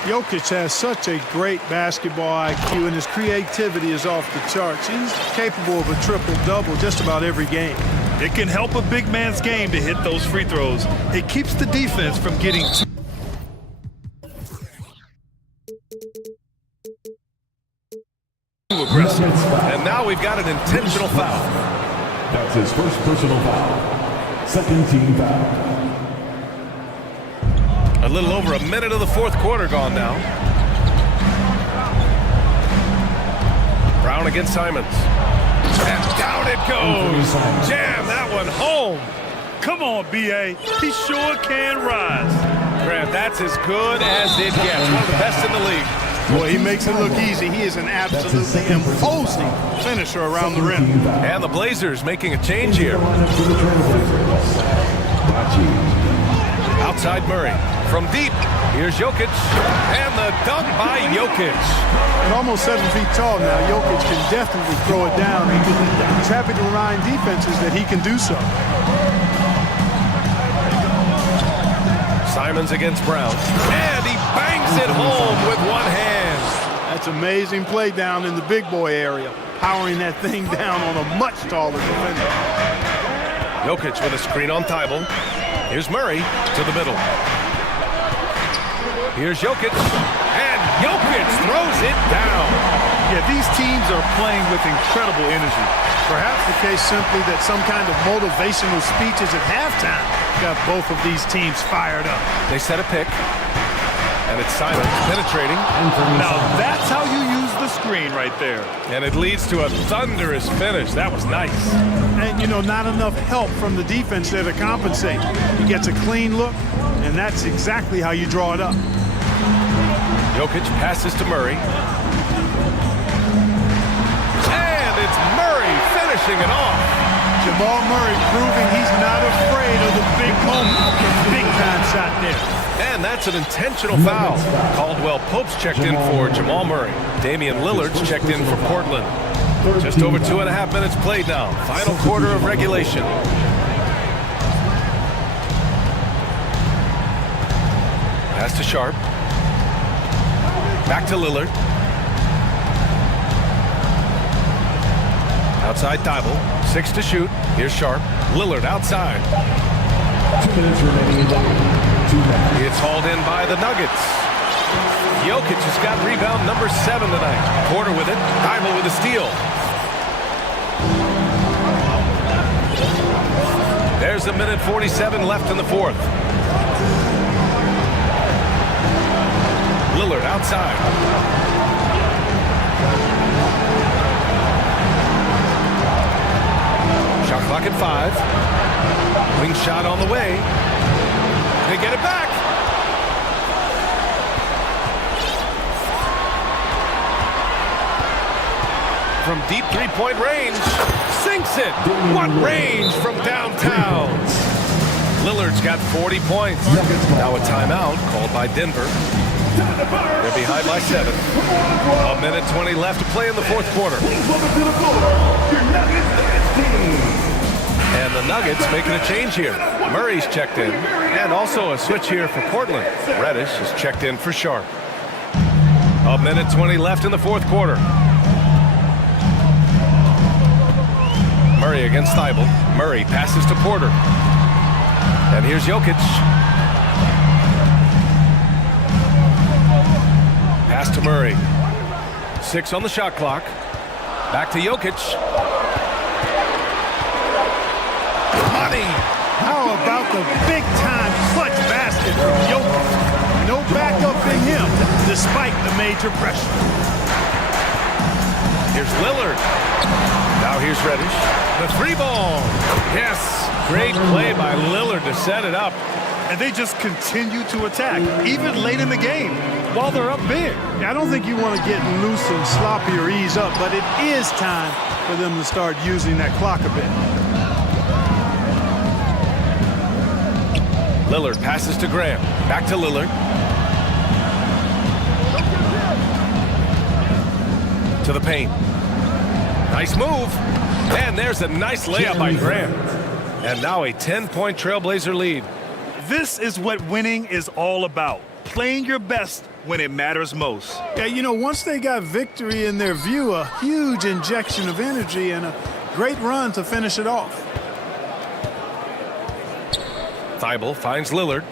Jokic has such a great basketball IQ, and his creativity is off the charts. He's capable of a triple-double just about every game. It can help a big man's game to hit those free throws. It keeps the defense from getting too aggressive. And now we've got an intentional foul. That's his first personal foul. Second team foul. A little over a minute of the fourth quarter gone now. Brown against Simons. And down it goes. Jam that one home. Come on, B.A. He sure can rise. Grant, that's as good as it gets. One of the best in the league. Boy, he makes it look easy. He is an absolutely imposing finisher around the rim. And the Blazers making a change here. Outside Murray. From deep, here's Jokic. And the dunk by Jokic. At almost 7 feet tall now, Jokic can definitely throw it down. He's happy to remind defenses that he can do so. Simons against Brown. And he bangs it home with one hand. That's amazing play down in the big boy area. Powering that thing down on a much taller defender. Jokic with a screen on Thibault. Here's Murray to the middle. Here's Jokic. And Jokic throws it down. Yeah, these teams are playing with incredible energy. Perhaps the case simply that some kind of motivational speeches at halftime got both of these teams fired up. They set a pick. And it's Simons penetrating. Now that's how you use the screen right there. And it leads to a thunderous finish. That was nice. And, you know, not enough help from the defense there to compensate. He gets a clean look, and that's exactly how you draw it up. Jokic passes to Murray. And it's Murray finishing it off. Jamal Murray proving he's not afraid of the big moment. Big time shot there. And that's an intentional foul. Caldwell-Pope's checked in for Jamal Murray. Damian Lillard's checked in for Portland. Just over 2.5 minutes played now. Final quarter of regulation. Pass to Sharp. Back to Lillard. Outside Thibault. 6 to shoot. Here's Sharp. Lillard outside. 2 minutes remaining in the game. It's hauled in by the Nuggets. Jokic has got rebound number 7 tonight. Porter with it. Thibault with a steal. There's a minute 47 left in the fourth. Lillard outside. Second 5. Wing shot on the way. They get it back. From deep three-point range. Sinks it. What range from downtown. Lillard's got 40 points. Now a timeout called by Denver. They're behind by 7. 1:20 left to play in the fourth quarter. And the Nuggets making a change here. Murray's checked in. And also a switch here for Portland. Reddish is checked in for Sharp. 1:20 left in the fourth quarter. Murray against Thibault. Murray passes to Porter. And here's Jokic. Pass to Murray. 6 on the shot clock. Back to Jokic. Money! How about the big-time clutch basket from Jokic? No backup in him, despite the major pressure. Here's Lillard. Now here's Reddish. The 3-ball. Yes. Great play by Lillard to set it up. And they just continue to attack, even late in the game, while they're up big. I don't think you want to get loose and sloppy or ease up, but it is time for them to start using that clock a bit. Lillard passes to Graham. Back to Lillard. To the paint. Nice move. And there's a nice layup by Graham. And now a 10-point Trailblazer lead. This is what winning is all about. Playing your best when it matters most. Yeah, you know, once they got victory in their view, a huge injection of energy and a great run to finish it off. Thibault finds Lillard.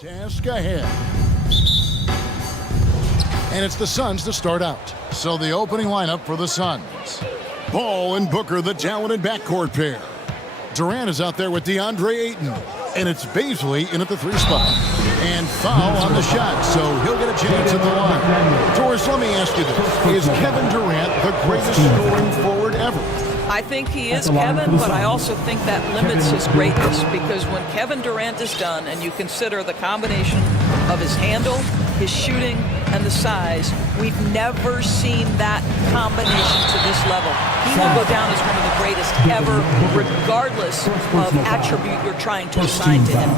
Task ahead. And it's the Suns to start out. So the opening lineup for the Suns. Ball and Booker, the talented backcourt pair. Durant is out there with DeAndre Ayton. And it's Baisley in at the 3 spot. And foul on the shot, so he'll get a chance at the line. Doris, let me ask you this. Is Kevin Durant the greatest scoring forward ever? I think he is, Kevin, but I also think that limits his greatness, because when Kevin Durant is done and you consider the combination of his handle, his shooting, and the size, we've never seen that combination to this level. He will go down as one of the greatest ever, regardless of attribute you're trying to assign to him.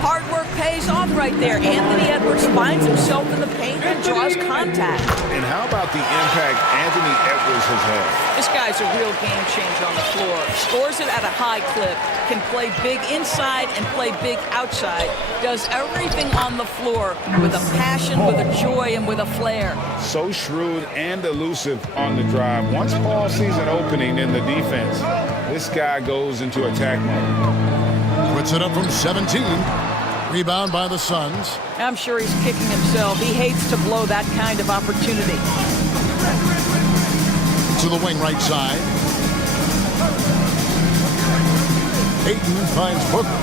Hard work pays off right there. Anthony Edwards finds himself in the paint and draws contact. And how about the impact Anthony Edwards has had? This guy's a real game changer on the floor. Scores it at a high clip, can play big inside and play big outside. Does everything on the floor with a passion, with a joy, and with a flair. So shrewd and elusive on the drive. Once Paul sees an opening in the defense, this guy goes into attack mode. Puts it up from 17. Rebound by the Suns. I'm sure he's kicking himself. He hates to blow that kind of opportunity. To the wing right side. Ayton finds Booker.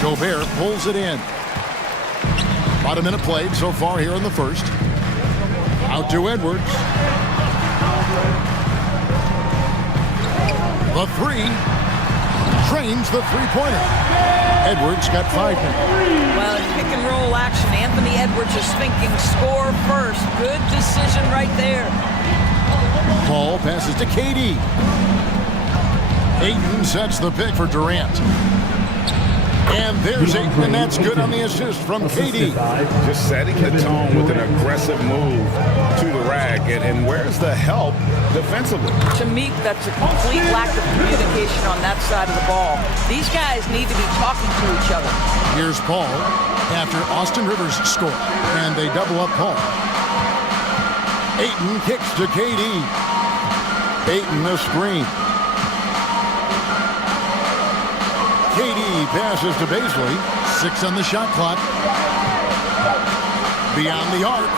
Gobert pulls it in. About a minute played so far here in the first. Out to Edwards. The 3. Trains the three-pointer. Edwards got 5 minutes. Well, in pick and roll action, Anthony Edwards is thinking score first. Good decision right there. Paul passes to KD. Ayton sets the pick for Durant. And there's Ayton, and that's good on the assist from KD. Just setting the tone with an aggressive move to the rack. And where's the help defensively? To me, that's a complete lack of communication on that side of the ball. These guys need to be talking to each other. Here's Paul after Austin Rivers scored, and they double up Paul. Ayton kicks to KD. Ayton the screen. KD passes to Baisley. 6 on the shot clock. Beyond the arc.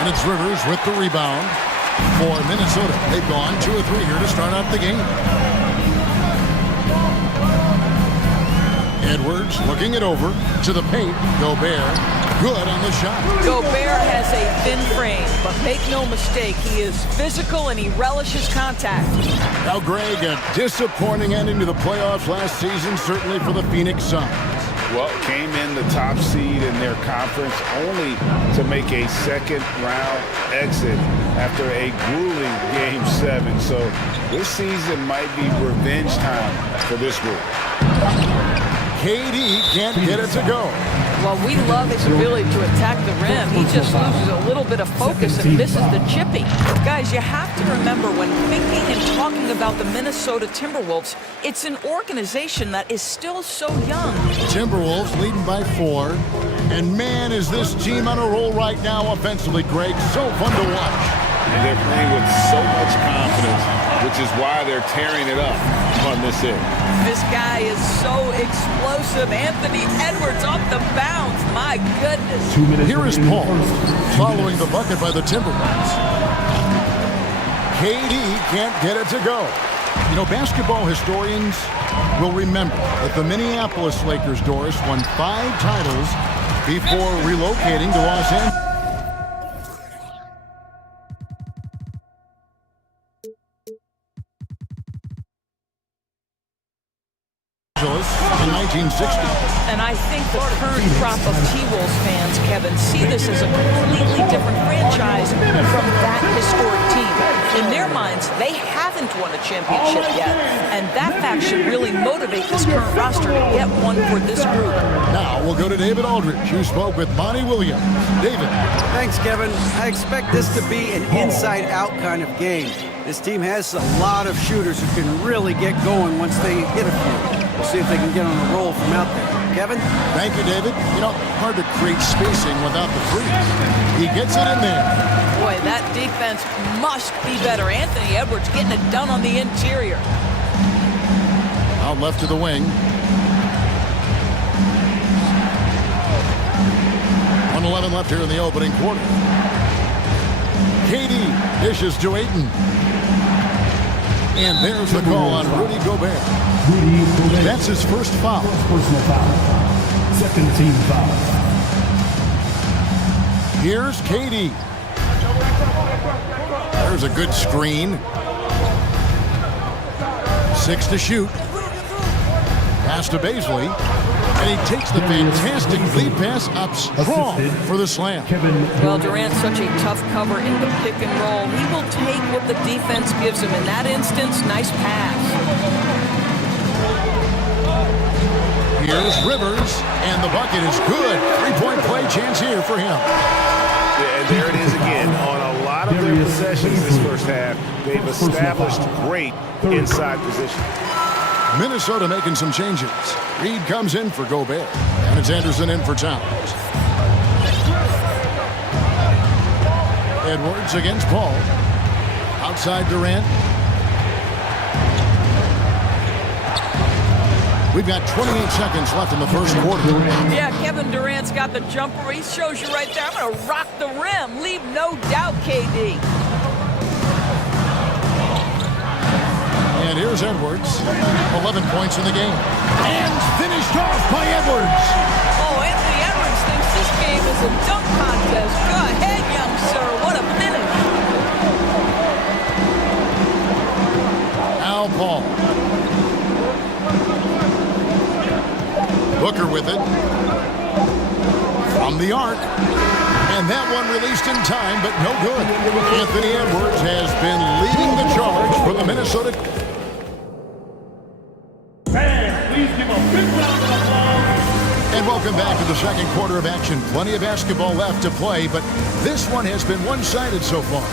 And it's Rivers with the rebound for Minnesota. They've gone 2 of 3 here to start out the game. Edwards looking it over to the paint. Gobert, good on the shot. Gobert has a thin frame, but make no mistake, he is physical and he relishes contact. Now, Greg, a disappointing ending to the playoffs last season, certainly for the Phoenix Suns. Well, came in the top seed in their conference only to make a second-round exit after a grueling Game 7. So this season might be revenge time for this group. KD can't get it to go. Well, we love his ability to attack the rim. He just loses a little bit of focus and misses the chippy. Guys, you have to remember, when thinking and talking about the Minnesota Timberwolves, it's an organization that is still so young. Timberwolves leading by 4. And man, is this team on a roll right now offensively, Greg. So fun to watch. And they're playing with so much confidence, which is why they're tearing it up on this end. This guy is so explosive. Anthony Edwards off the bounce. My goodness. 2 minutes. Here is Paul following the bucket by the Timberwolves. KD can't get it to go. You know, basketball historians will remember that the Minneapolis Lakers, Doris, won 5 titles before relocating to Los Angeles. In 1960. And I think the current crop of T-Wolves fans, Kevin, see this as a completely different franchise from that historic team. In their minds, they haven't won a championship yet, and that fact should really motivate this current roster to get one for this group. Now we'll go to David Aldridge, who spoke with Monty Williams. David. Thanks, Kevin. I expect this to be an inside-out kind of game. This team has a lot of shooters who can really get going once they hit a few. We'll see if they can get on a roll from out there. Kevin? Thank you, David. You know, hard to create spacing without the three. He gets it in there. Boy, that defense must be better. Anthony Edwards getting it done on the interior. Out left to the wing. 1:11 left here in the opening quarter. KD dishes to Ayton. And there's the call on Rudy Gobert. That's his first foul. Personal foul. Second team foul. Here's KD. There's a good screen. 6 to shoot. Pass to Baisley. And he takes the fantastic lead pass up strong for the slam. Well, Durant's such a tough cover in the pick and roll. He will take what the defense gives him. In that instance, nice pass. Here's Rivers, and the bucket is good. 3-point play chance here for him. Yeah, and there it is again. On a lot of their possessions this first half, they've established great inside position. Minnesota making some changes. Reed comes in for Gobert, and it's Anderson in for Towns. Edwards against Paul. Outside Durant. We've got 28 seconds left in the first quarter. Yeah, Kevin Durant's got the jumper. He shows you right there. I'm going to rock the rim. Leave no doubt, KD. And here's Edwards. 11 points in the game. And finished off by Edwards. Oh, Anthony Edwards thinks this game is a dunk contest. Go ahead, young sir. What a finish. Al Paul. Booker with it. From the arc. And that one released in time, but no good. Anthony Edwards has been leading the charge for the Minnesota. Please give a big round of applause. And welcome back to the second quarter of action. Plenty of basketball left to play, but this one has been one-sided so far.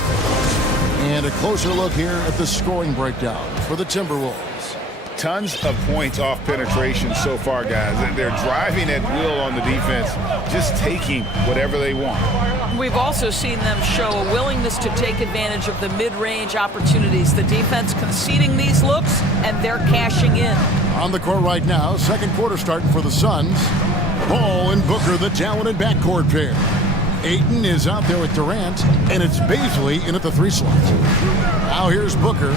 And a closer look here at the scoring breakdown for the Timberwolves. Tons of points off penetration so far, guys. They're driving at will on the defense, just taking whatever they want. We've also seen them show a willingness to take advantage of the mid-range opportunities. The defense conceding these looks, and they're cashing in. On the court right now, second quarter starting for the Suns. Ball and Booker, the talented backcourt pair. Ayton is out there with Durant, and it's Baisley in at the 3 slot. Now here's Booker.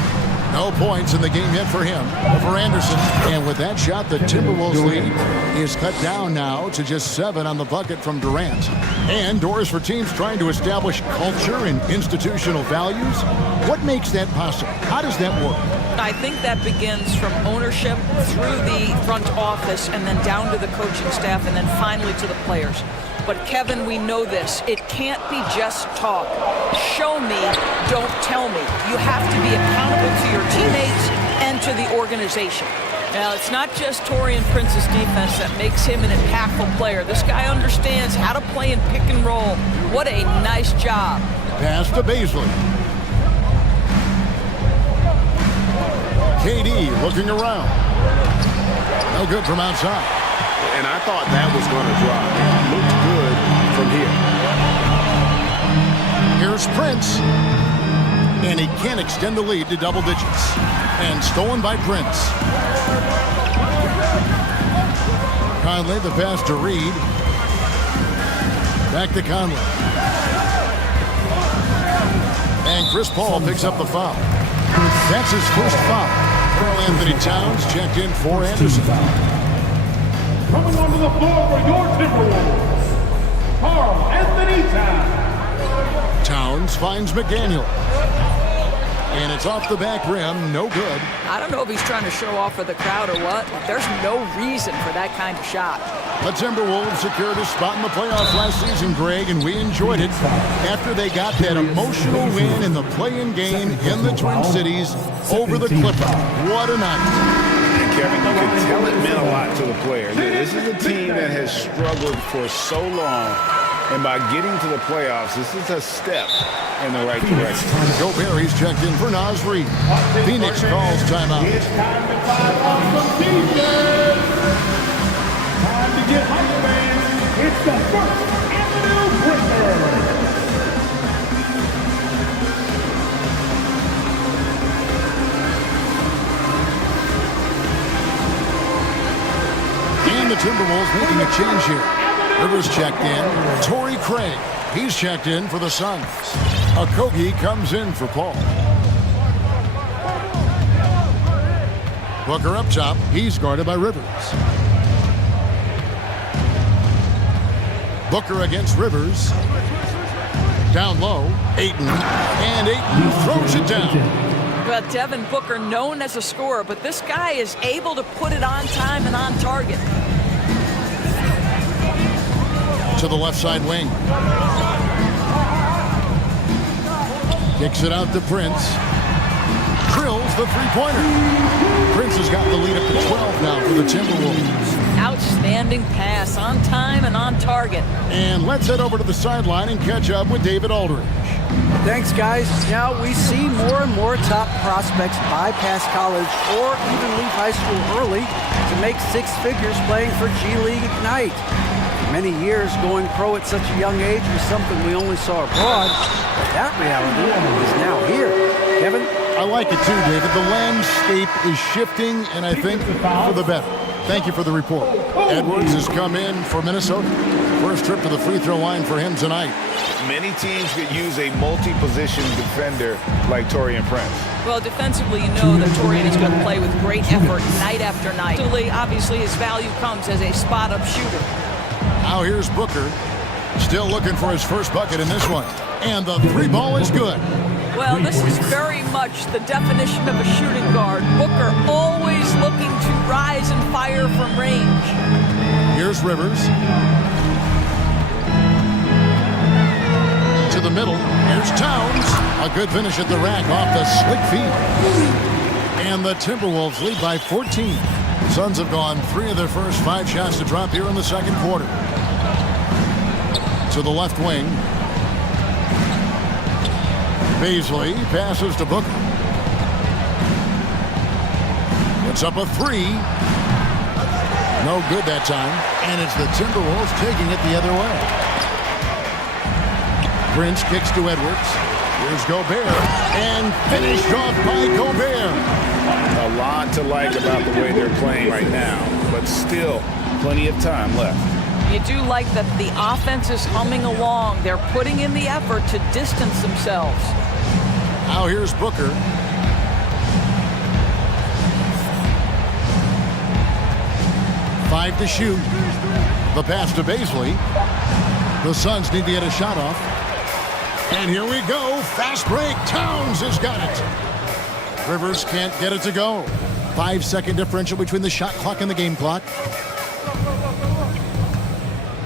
No points in the game yet for him, for Anderson. And with that shot, the Timberwolves lead is cut down now to just 7 on the bucket from Durant. And doors for teams trying to establish culture and institutional values. What makes that possible? How does that work? I think that begins from ownership through the front office and then down to the coaching staff and then finally to the players. But Kevin, we know this. It can't be just talk. Show me, don't tell me. You have to be accountable to your teammates and to the organization. Now, it's not just Taurean Prince's defense that makes him an impactful player. This guy understands how to play in pick and roll. What a nice job. Pass to Baisley. KD looking around. No good from outside. And I thought that was going to drop. Looked good from here. Here's Prince. And he can't extend the lead to double digits. And stolen by Prince. Conley, the pass to Reed. Back to Conley. And Chris Paul picks up the foul. That's his first foul. Karl Anthony Towns checked in for Anderson. Coming onto the floor for your Timberwolves, Karl Anthony Towns. Towns finds McDaniel. And it's off the back rim, no good. I don't know if he's trying to show off for the crowd or what. There's no reason for that kind of shot. The Timberwolves secured a spot in the playoffs last season, Greg, and we enjoyed it after they got that emotional win in the play-in game in the Twin Cities over the Clippers. What a night. Kevin, you can tell it meant a lot to the players. This is a team that has struggled for so long, and by getting to the playoffs, this is a step in the right direction. Gobert, he's checked in for Naz Reid. Phoenix calls timeout. It's time to fight off some defense. Time to get hype, fans. It's the First Avenue Breaker. And the Timberwolves making a change here. Rivers checked in. Torrey Craig, he's checked in for the Suns. Okogie comes in for Paul. Booker up top. He's guarded by Rivers. Booker against Rivers. Down low, Ayton. And Ayton throws it down. Well, Devin Booker, known as a scorer, but this guy is able to put it on time and on target. To the left side wing. Kicks it out to Prince. Drills the three-pointer. Prince has got the lead up to 12 now for the Timberwolves. Outstanding pass, on time and on target. And let's head over to the sideline and catch up with David Aldridge. Thanks, guys. Now, we see more and more top prospects bypass college or even leave high school early to make six figures playing for G League Ignite. For many years, going pro at such a young age was something we only saw abroad, but that reality is now here. Kevin? I like it too, David. The landscape is shifting, and I think for the better. Thank you for the report. Edwards has come in for Minnesota. First trip to the free throw line for him tonight. Many teams could use a multi-position defender like Taurean Prince. Well, defensively, you know that Taurean is going to play with great effort night after night. Obviously, his value comes as a spot-up shooter. Now here's Booker. Still looking for his first bucket in this one. And the three ball is good. Well, this is very much the definition of a shooting guard. Booker always looking to rise and fire from range. Here's Rivers. To the middle. Here's Towns. A good finish at the rack off the slick feed. And the Timberwolves lead by 14. Suns have gone 3 of their first 5 shots to drop here in the second quarter. To the left wing. Beasley passes to Booker. It's up a 3. No good that time. And it's the Timberwolves taking it the other way. Prince kicks to Edwards. Here's Gobert. And finished off by Gobert. A lot to like about the way they're playing right now, but still plenty of time left. You do like that the offense is humming along. They're putting in the effort to distance themselves. Now here's Booker. Five to shoot. The pass to Beasley. The Suns need to get a shot off. And here we go. Fast break. Towns has got it. Rivers can't get it to go. 5-second differential between the shot clock and the game clock.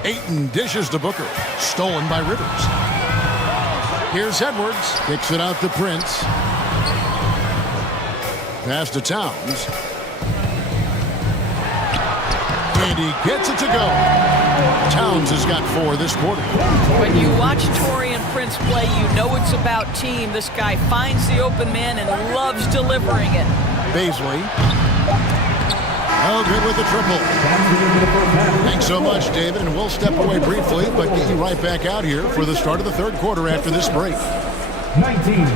Ayton dishes to Booker. Stolen by Rivers. Here's Edwards. Kicks it out to Prince. Pass to Towns. And he gets it to go. Towns has got 4 this quarter. When you watch Taurean Prince play, you know it's about team. This guy finds the open man and loves delivering it. Beasley. Oh, good with the triple. Thanks so much, David, and we'll step away briefly, but get you right back out here for the start of the third quarter after this break. 19.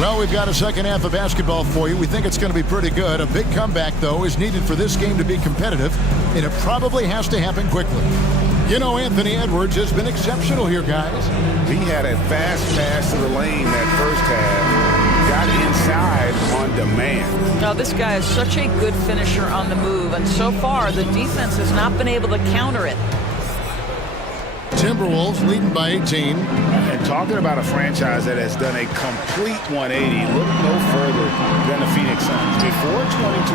Well, we've got a second half of basketball for you. We think it's going to be pretty good. A big comeback, though, is needed for this game to be competitive, and it probably has to happen quickly. You know, Anthony Edwards has been exceptional here, guys. He had a fast pass to the lane that first half. Got inside on demand. Now, this guy is such a good finisher on the move, and so far, the defense has not been able to counter it. Timberwolves leading by 18. And talking about a franchise that has done a complete 180, look no further than the Phoenix Suns. Before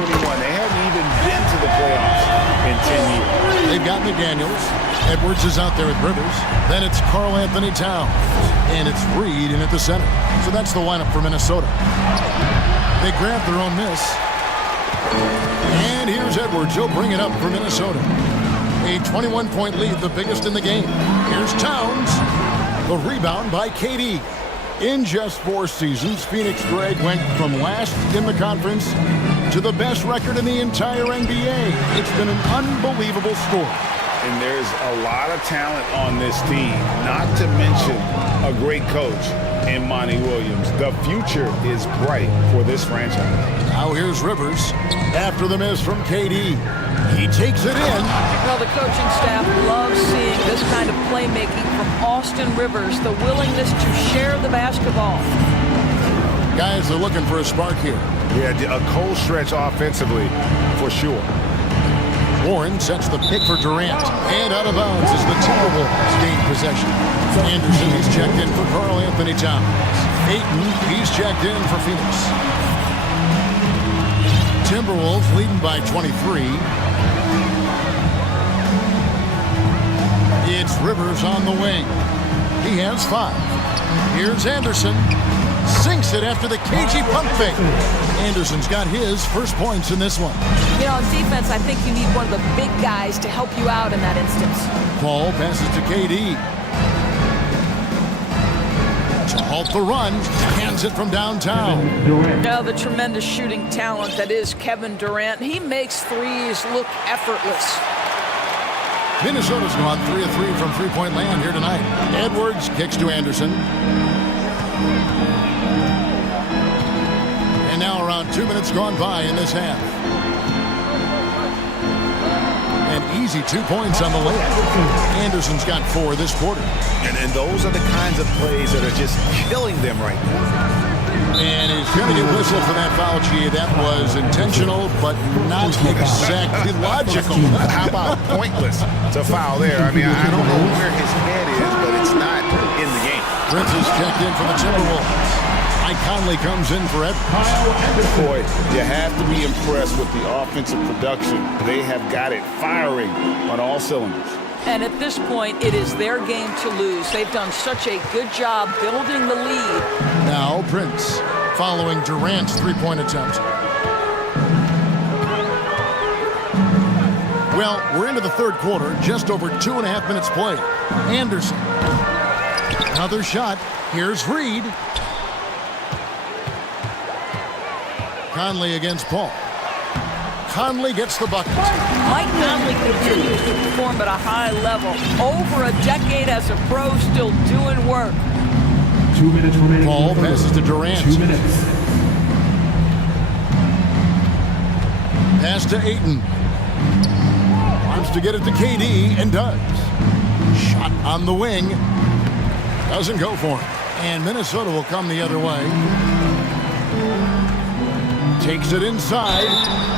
2021, they hadn't even been to the playoffs in 10 years. They've got McDaniels. Edwards is out there with Rivers. Then it's Karl Anthony Towns. And it's Reed in at the center. So that's the lineup for Minnesota. They grab their own miss. And here's Edwards. He'll bring it up for Minnesota. A 21-point lead, the biggest in the game. Here's Towns. The rebound by KD. In just 4 seasons, Phoenix Greg went from last in the conference to the best record in the entire NBA. It's been an unbelievable story. And there's a lot of talent on this team, not to mention a great coach in Monty Williams. The future is bright for this franchise. Now here's Rivers after the miss from KD. He takes it in. Well, the coaching staff loves seeing this kind of playmaking from Austin Rivers, the willingness to share the basketball. Guys are looking for a spark here. Yeah, a cold stretch offensively for sure. Warren sets the pick for Durant, and out of bounds as the Timberwolves gain possession. Anderson, he's checked in for Karl Anthony Towns. Ayton, he's checked in for Phoenix. Timberwolves leading by 23. It's Rivers on the wing. He has 5. Here's Anderson. Sinks it after the cagey pump fake. Anderson's got his first points in this one. You know, on defense, I think you need one of the big guys to help you out in that instance. Paul passes to KD. To halt the run, hands it from downtown. Now the tremendous shooting talent that is Kevin Durant. He makes threes look effortless. Minnesota's gone 3 of 3 from three-point land here tonight. Edwards kicks to Anderson. And now around 2 minutes gone by in this half. An easy 2 points on the layup. Anderson's got 4 this quarter. And those are the kinds of plays that are just killing them right now. And he's going to get whistled for that foul, G. That was intentional, but not exactly logical. How about pointless to foul there? I mean, I don't know where his head is, but it's not in the game. Prince is checked in for the Timberwolves. Mike Conley comes in for Edwards. Boy, you have to be impressed with the offensive production. They have got it firing on all cylinders. And at this point, it is their game to lose. They've done such a good job building the lead. Now Prince, following Durant's three-point attempt. Well, we're into the third quarter, just over 2.5 minutes played. Anderson. Another shot. Here's Reed. Conley against Paul. Conley gets the bucket. Mike Conley continues to perform at a high level. Over a decade as a pro, still doing work. 2 minutes remaining. Paul passes to Durant. 2 minutes. Pass to Ayton. Wants to get it to KD and does. Shot on the wing. Doesn't go for him. And Minnesota will come the other way. Takes it inside,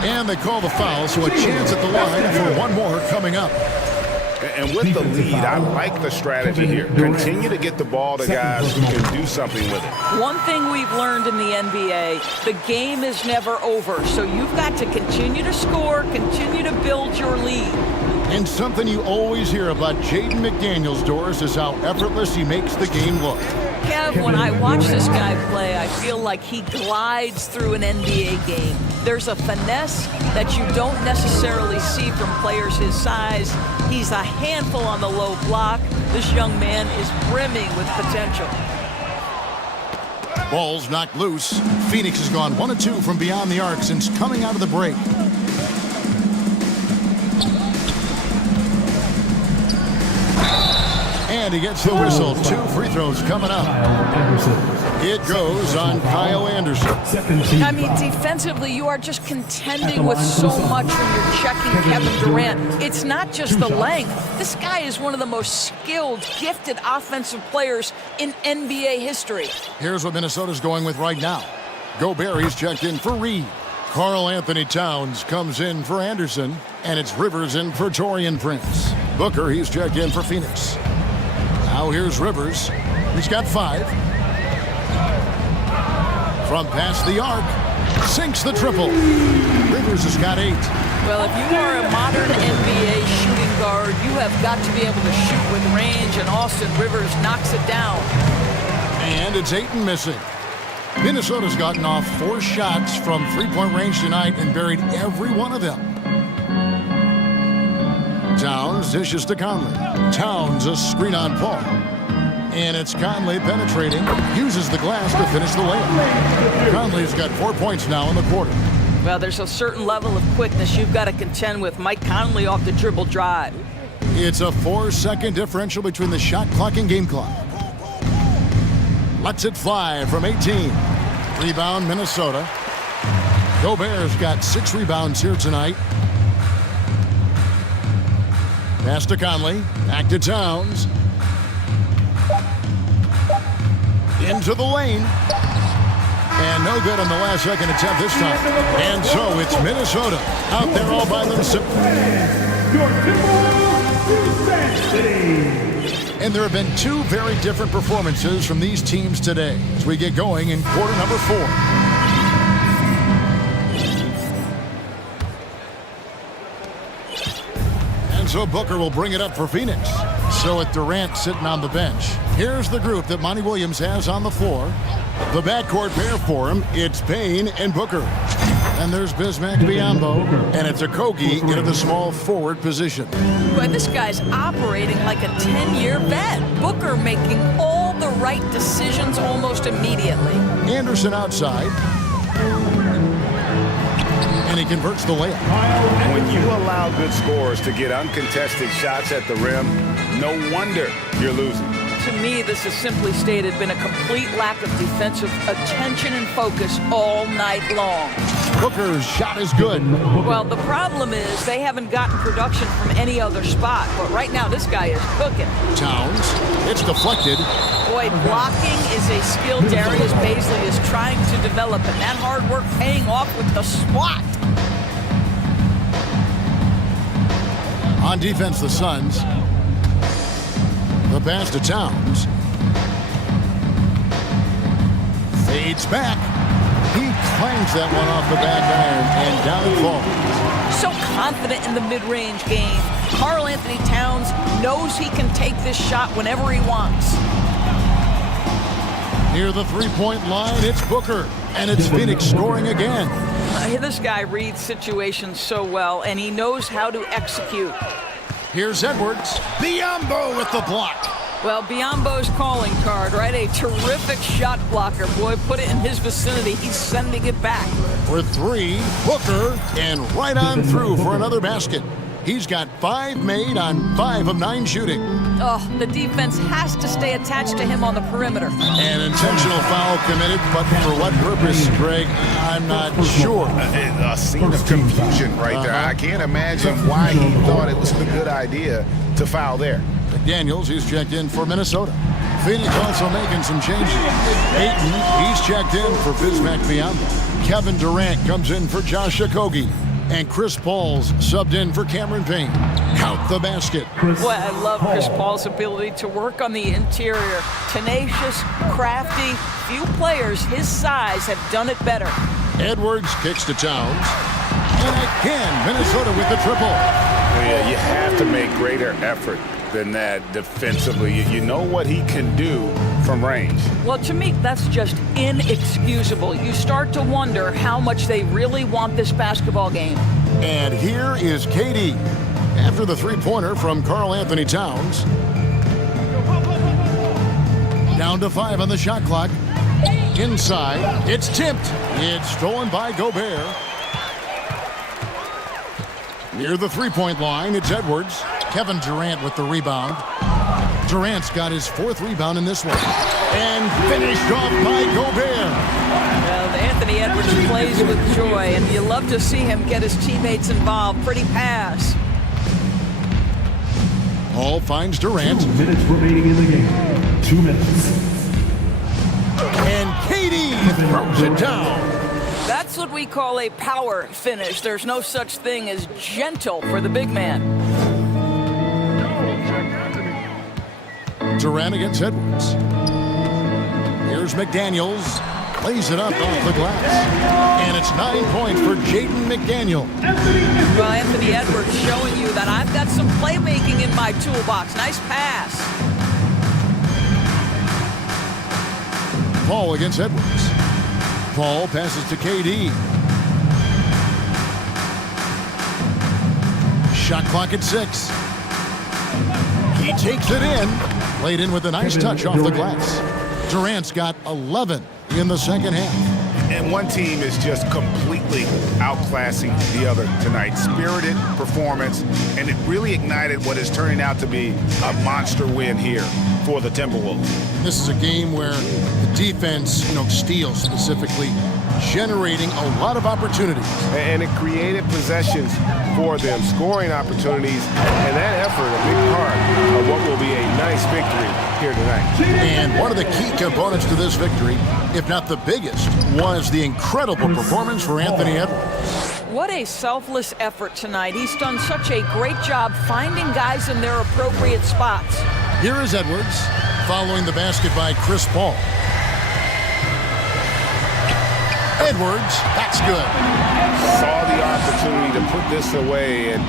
and they call the foul, so a chance at the line for one more coming up. And with the lead, I like the strategy here. Continue to get the ball to guys who can do something with it. One thing we've learned in the NBA, the game is never over, so you've got to continue to score, continue to build your lead. And something you always hear about Jaden McDaniels, Doris, is how effortless he makes the game look. Kev, when I watch this guy play, I feel like he glides through an NBA game. There's a finesse that you don't necessarily see from players his size. He's a handful on the low block. This young man is brimming with potential. Ball's knocked loose. Phoenix has gone 1 of 2 from beyond the arc since coming out of the break. And he gets the whistle. 2 free throws coming up. It goes on Kyle Anderson. I mean, defensively, you are just contending with so much when you're checking Kevin Durant. It's not just the length. This guy is one of the most skilled, gifted offensive players in NBA history. Here's what Minnesota's going with right now. Gobert, he's checked in for Reed. Karl Anthony Towns comes in for Anderson. And it's Rivers in for Taurean Prince. Booker, he's checked in for Phoenix. Now here's Rivers. He's got 5. From past the arc, sinks the triple. Rivers has got 8. Well, if you are a modern NBA shooting guard, you have got to be able to shoot with range, and Austin Rivers knocks it down. And it's Ayton missing. Minnesota's gotten off 4 shots from three-point range tonight and buried every one of them. Towns dishes to Conley. Towns a screen on Paul. And it's Conley penetrating. Uses the glass to finish the layup. Conley's got 4 points now in the quarter. Well, there's a certain level of quickness you've got to contend with. Mike Conley off the dribble drive. It's a 4-second differential between the shot clock and game clock. Lets it fly from 18. Rebound, Minnesota. Gobert's got 6 rebounds here tonight. Pass to Conley. Back to Towns. Into the lane. And no good on the last second attempt this time. And so it's Minnesota out there all by themselves. And there have been 2 very different performances from these teams today as we get going in quarter number 4. And so Booker will bring it up for Phoenix. So with Durant sitting on the bench, here's the group that Monty Williams has on the floor. The backcourt pair for him, it's Payne and Booker. And there's Bismack Biyombo, and it's Okogie into the small forward position. Boy, this guy's operating like a 10-year vet. Booker making all the right decisions almost immediately. Anderson outside. And he converts the layup. When you allow good scorers to get uncontested shots at the rim, no wonder you're losing. To me, this has simply stated been a complete lack of defensive attention and focus all night long. Booker's shot is good. Well, the problem is they haven't gotten production from any other spot, but right now this guy is cooking. Towns, it's deflected. Boy, blocking is a skill Darius Baisley is trying to develop, and that hard work paying off with the swat. On defense, the Suns. The pass to Towns. Fades back. He clangs that one off the back iron, and down it falls. So confident in the mid-range game. Karl Anthony Towns knows he can take this shot whenever he wants. Near the three-point line, it's Booker, and it's Phoenix scoring again. This guy reads situations so well, and he knows how to execute. Here's Edwards. Biyombo with the block. Well, Biyombo's calling card, right? A terrific shot blocker. Boy, put it in his vicinity. He's sending it back. For 3, Booker, and right on through for another basket. He's got 5 made on 5 of 9 shooting. Oh, the defense has to stay attached to him on the perimeter. An intentional foul committed, but for what purpose, Greg? I'm not sure. A scene of confusion right there. I can't imagine why he thought it was a good idea to foul there. McDaniels, he's checked in for Minnesota. Phoenix also making some changes. Ayton, he's checked in for Bismack Biyombo. Kevin Durant comes in for Josh Okogie. And Chris Paul's subbed in for Cameron Payne. Count the basket. Boy, I love Chris Paul's ability to work on the interior. Tenacious, crafty. Few players his size have done it better. Edwards kicks to Towns. And again, Minnesota with the triple. Yeah, you have to make greater effort than that defensively. You know what he can do from range. Well, to me, that's just inexcusable. You start to wonder how much they really want this basketball game. And here is KD. After the three-pointer from Karl Anthony Towns. Down to 5 on the shot clock. Inside, it's tipped. It's stolen by Gobert. Near the three-point line, it's Edwards. Kevin Durant with the rebound. Durant's got his 4th rebound in this one. And finished off by Gobert. Well, Anthony Edwards plays with joy, and you love to see him get his teammates involved. Pretty pass. Paul finds Durant. 2 minutes remaining in the game. 2 minutes. And KD throws it down. That's what we call a power finish. There's no such thing as gentle for the big man. Durant against Edwards. Here's McDaniels. Plays it up off the glass. And it's 9 points for Jaden McDaniel. Well, Anthony Edwards showing you that I've got some playmaking in my toolbox. Nice pass. Paul against Edwards. Paul passes to KD. Shot clock at 6. He takes it in. Played in with a nice touch off the glass. Durant's got 11 in the second half. And one team is just completely really outclassing the other tonight. Spirited performance, and it really ignited what is turning out to be a monster win here for the Timberwolves. This is a game where the defense, steals specifically, generating a lot of opportunities. And it created possessions for them, scoring opportunities, and that effort a big part of what will be a nice victory here tonight. And one of the key components to this victory, if not the biggest, was the incredible performance for Anthony Edwards. What a selfless effort tonight. He's done such a great job finding guys in their appropriate spots. Here is Edwards, following the basket by Chris Paul. Edwards, that's good. Saw the opportunity to put this away and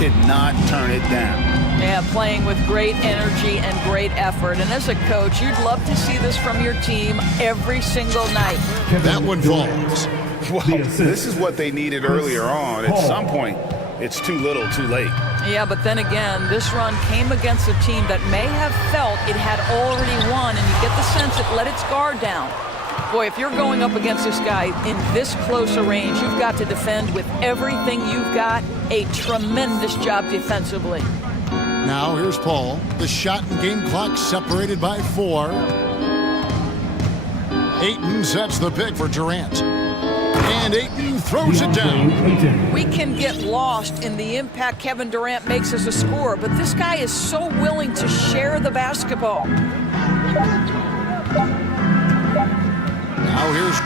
did not turn it down. Yeah, playing with great energy and great effort. And as a coach, you'd love to see this from your team every single night. That one falls. Well, this is what they needed earlier on. At some point, it's too little, too late. Yeah, but then again, this run came against a team that may have felt it had already won, and you get the sense it let its guard down. Boy, if you're going up against this guy in this close a range, you've got to defend with everything you've got. A tremendous job defensively. Now here's Paul. The shot and game clock separated by 4. Ayton sets the pick for Durant. And Ayton throws it down. We can get lost in the impact Kevin Durant makes as a scorer, but this guy is so willing to share the basketball. Now here's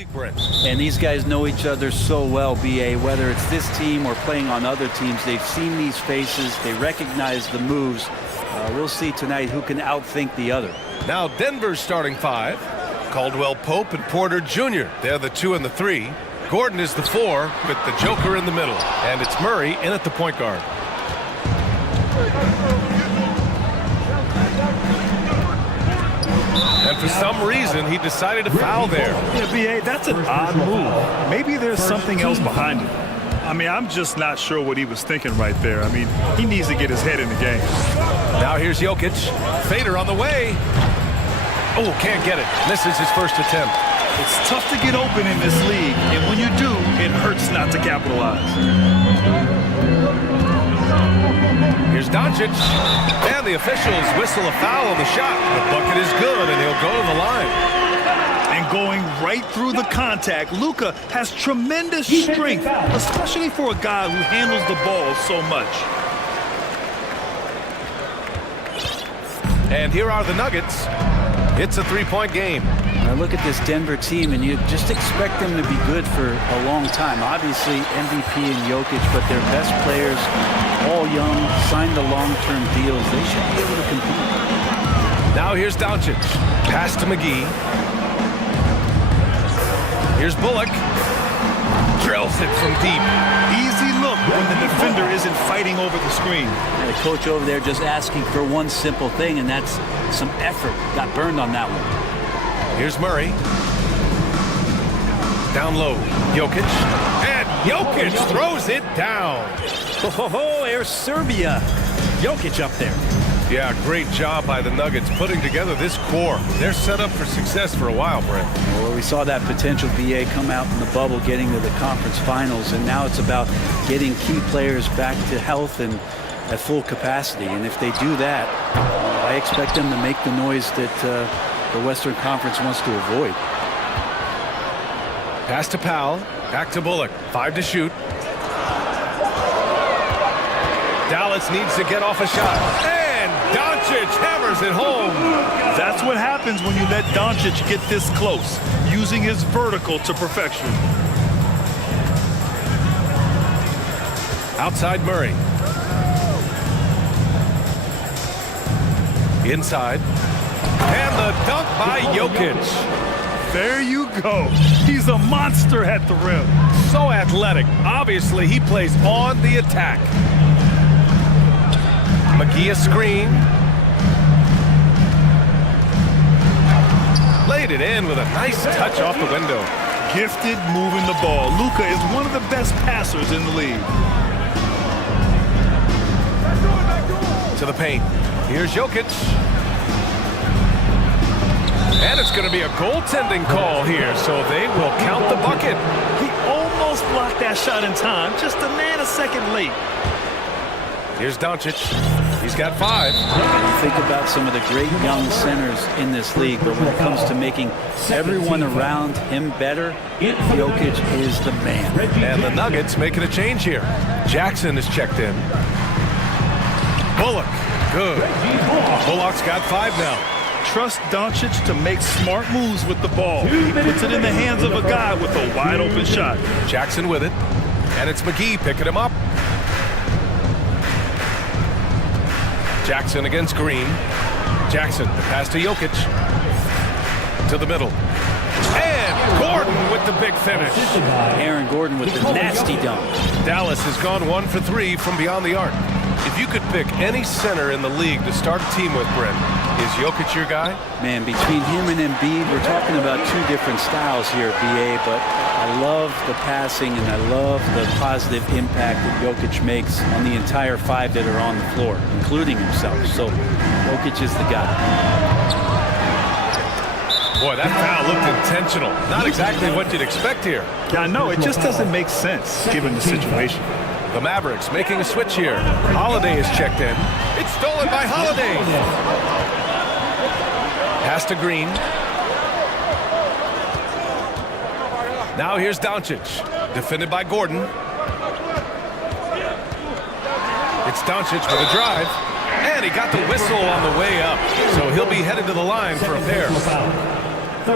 league, Brent. And these guys know each other so well, BA, whether it's this team or playing on other teams. They've seen these faces. They recognize the moves. We'll see tonight who can outthink the other. Now Denver's starting five. Caldwell Pope and Porter Jr. They're the 2 and the 3. Gordon is the 4 with the Joker in the middle. And it's Murray in at the point guard. And for some reason, he decided to foul there. Yeah, BA, that's an odd move. Maybe there's something else behind it. I mean, I'm just not sure what he was thinking right there. I mean, he needs to get his head in the game. Now here's Jokic. Fader on the way. Oh, can't get it. Misses his first attempt. It's tough to get open in this league, and when you do, it hurts not to capitalize. Here's Doncic. And the officials whistle a foul on the shot. The bucket is good, and he'll go to the line. And going right through the contact, Luka has tremendous strength, especially for a guy who handles the ball so much. And here are the Nuggets. It's a 3-point game. I look at this Denver team, and you just expect them to be good for a long time. Obviously, MVP and Jokic, but their best players, all young, signed the long-term deals. They should be able to compete. Now here's Doncic. Pass to McGee. Here's Bullock. Drills it from deep. Easy look when the defender isn't fighting over the screen. And the coach over there just asking for one simple thing, and that's some effort. Got burned on that one. Here's Murray. Down low. Jokic. And Jokic throws it down. Oh, Air Serbia. Jokic up there. Yeah, great job by the Nuggets putting together this core. They're set up for success for a while, Brent. Well, we saw that potential BA come out in the bubble, getting to the conference finals, and now it's about getting key players back to health and at full capacity. And if they do that, I expect them to make the noise that the Western Conference wants to avoid. Pass to Powell. Back to Bullock. 5 to shoot. Dallas needs to get off a shot. And Doncic hammers it home. That's what happens when you let Doncic get this close, using his vertical to perfection. Outside Murray. Inside. And the dunk by Jokic. There you go. He's a monster at the rim. So athletic. Obviously, he plays on the attack. McGee a screen. Laid it in with a nice touch off the window. Gifted moving the ball. Luka is one of the best passers in the league. To the paint. Here's Jokic. And it's going to be a goaltending call here, so they will count the bucket. He almost blocked that shot in time, just a nanosecond late. Here's Doncic. He's got 5. You think about some of the great young centers in this league, but when it comes to making everyone around him better, Jokic is the man. And the Nuggets making a change here. Jackson is checked in. Bullock, good. Bullock's got 5 now. Trust Doncic to make smart moves with the ball. He puts it in the hands of a guy with a wide open shot. Jackson with it. And it's McGee picking him up. Jackson against Green. Jackson, the pass to Jokic. To the middle. And Gordon with the big finish. Aaron Gordon with the nasty dunk. Dallas has gone 1 for 3 from beyond the arc. If you could pick any center in the league to start a team with, Brent, is Jokic your guy? Man, between him and Embiid, we're talking about 2 different styles here, BA, but I love the passing and I love the positive impact that Jokic makes on the entire 5 that are on the floor, including himself. So Jokic is the guy. Boy, that foul looked intentional. Not exactly what you'd expect here. Yeah, I know. It just doesn't make sense given the situation. The Mavericks making a switch here. Holiday is checked in. It's stolen by Holiday. Pass to Green. Now here's Doncic. Defended by Gordon. It's Doncic with a drive. And he got the whistle on the way up. So he'll be headed to the line for a pair.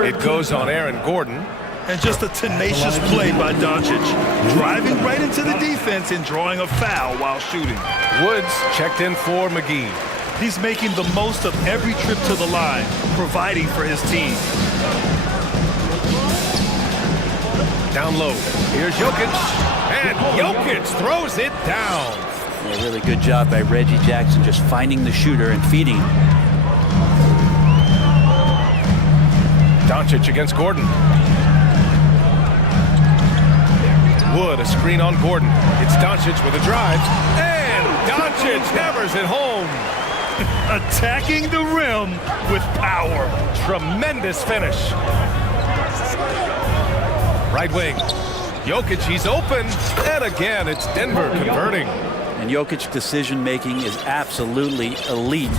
It goes on Aaron Gordon. And just a tenacious play by Doncic, driving right into the defense and drawing a foul while shooting. Woods checked in for McGee. He's making the most of every trip to the line, providing for his team. Down low. Here's Jokic. And Jokic throws it down. A really good job by Reggie Jackson just finding the shooter and feeding him. Doncic against Gordon. Wood, a screen on Gordon. It's Doncic with a drive. And Doncic hammers it home. Attacking the rim with power. Tremendous finish. Right wing. Jokic, he's open. And again, it's Denver converting. And Jokic's decision-making is absolutely elite.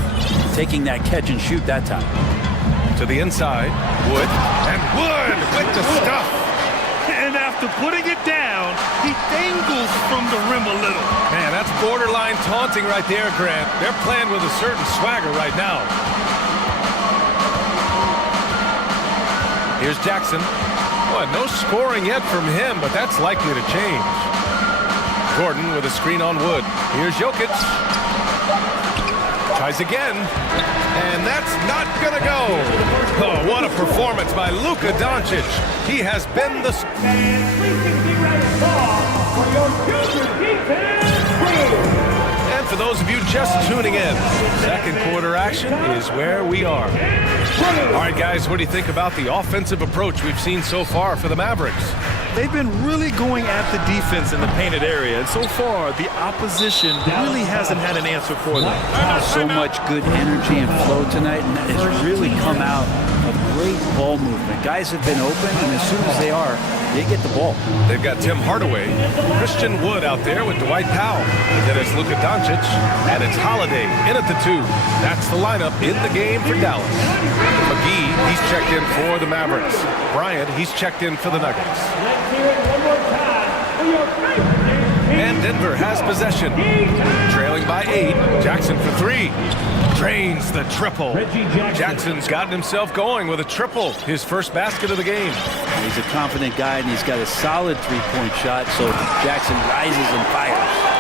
Taking that catch and shoot that time. To the inside. Wood. And Wood with the stuff. And after putting it down, he dangles from the rim a little. Man, that's borderline taunting right there, Grant. They're playing with a certain swagger right now. Here's Jackson. Boy, no scoring yet from him, but that's likely to change. Gordon with a screen on Wood. Here's Jokic. Tries again. And that's not going to go. Oh, what a performance by Luka Doncic. He has been the... And for those of you just tuning in, second quarter action is where we are. All right, guys, what do you think about the offensive approach we've seen so far for the Mavericks? They've been really going at the defense in the painted area, and so far, the opposition really hasn't had an answer for them. So much good energy and flow tonight, and that has really come out of great ball movement. Guys have been open, and as soon as they are, they get the ball. They've got Tim Hardaway, Christian Wood out there with Dwight Powell. And then it's Luka Doncic, and it's Holiday in at the 2. That's the lineup in the game for Dallas. McGee, he's checked in for the Mavericks. Bryant, he's checked in for the Nuggets. And Denver has possession. Trailing by 8. Jackson for 3. Drains the triple. Jackson's gotten himself going with a triple. His first basket of the game. He's a confident guy, and he's got a solid three-point shot, so Jackson rises and fires.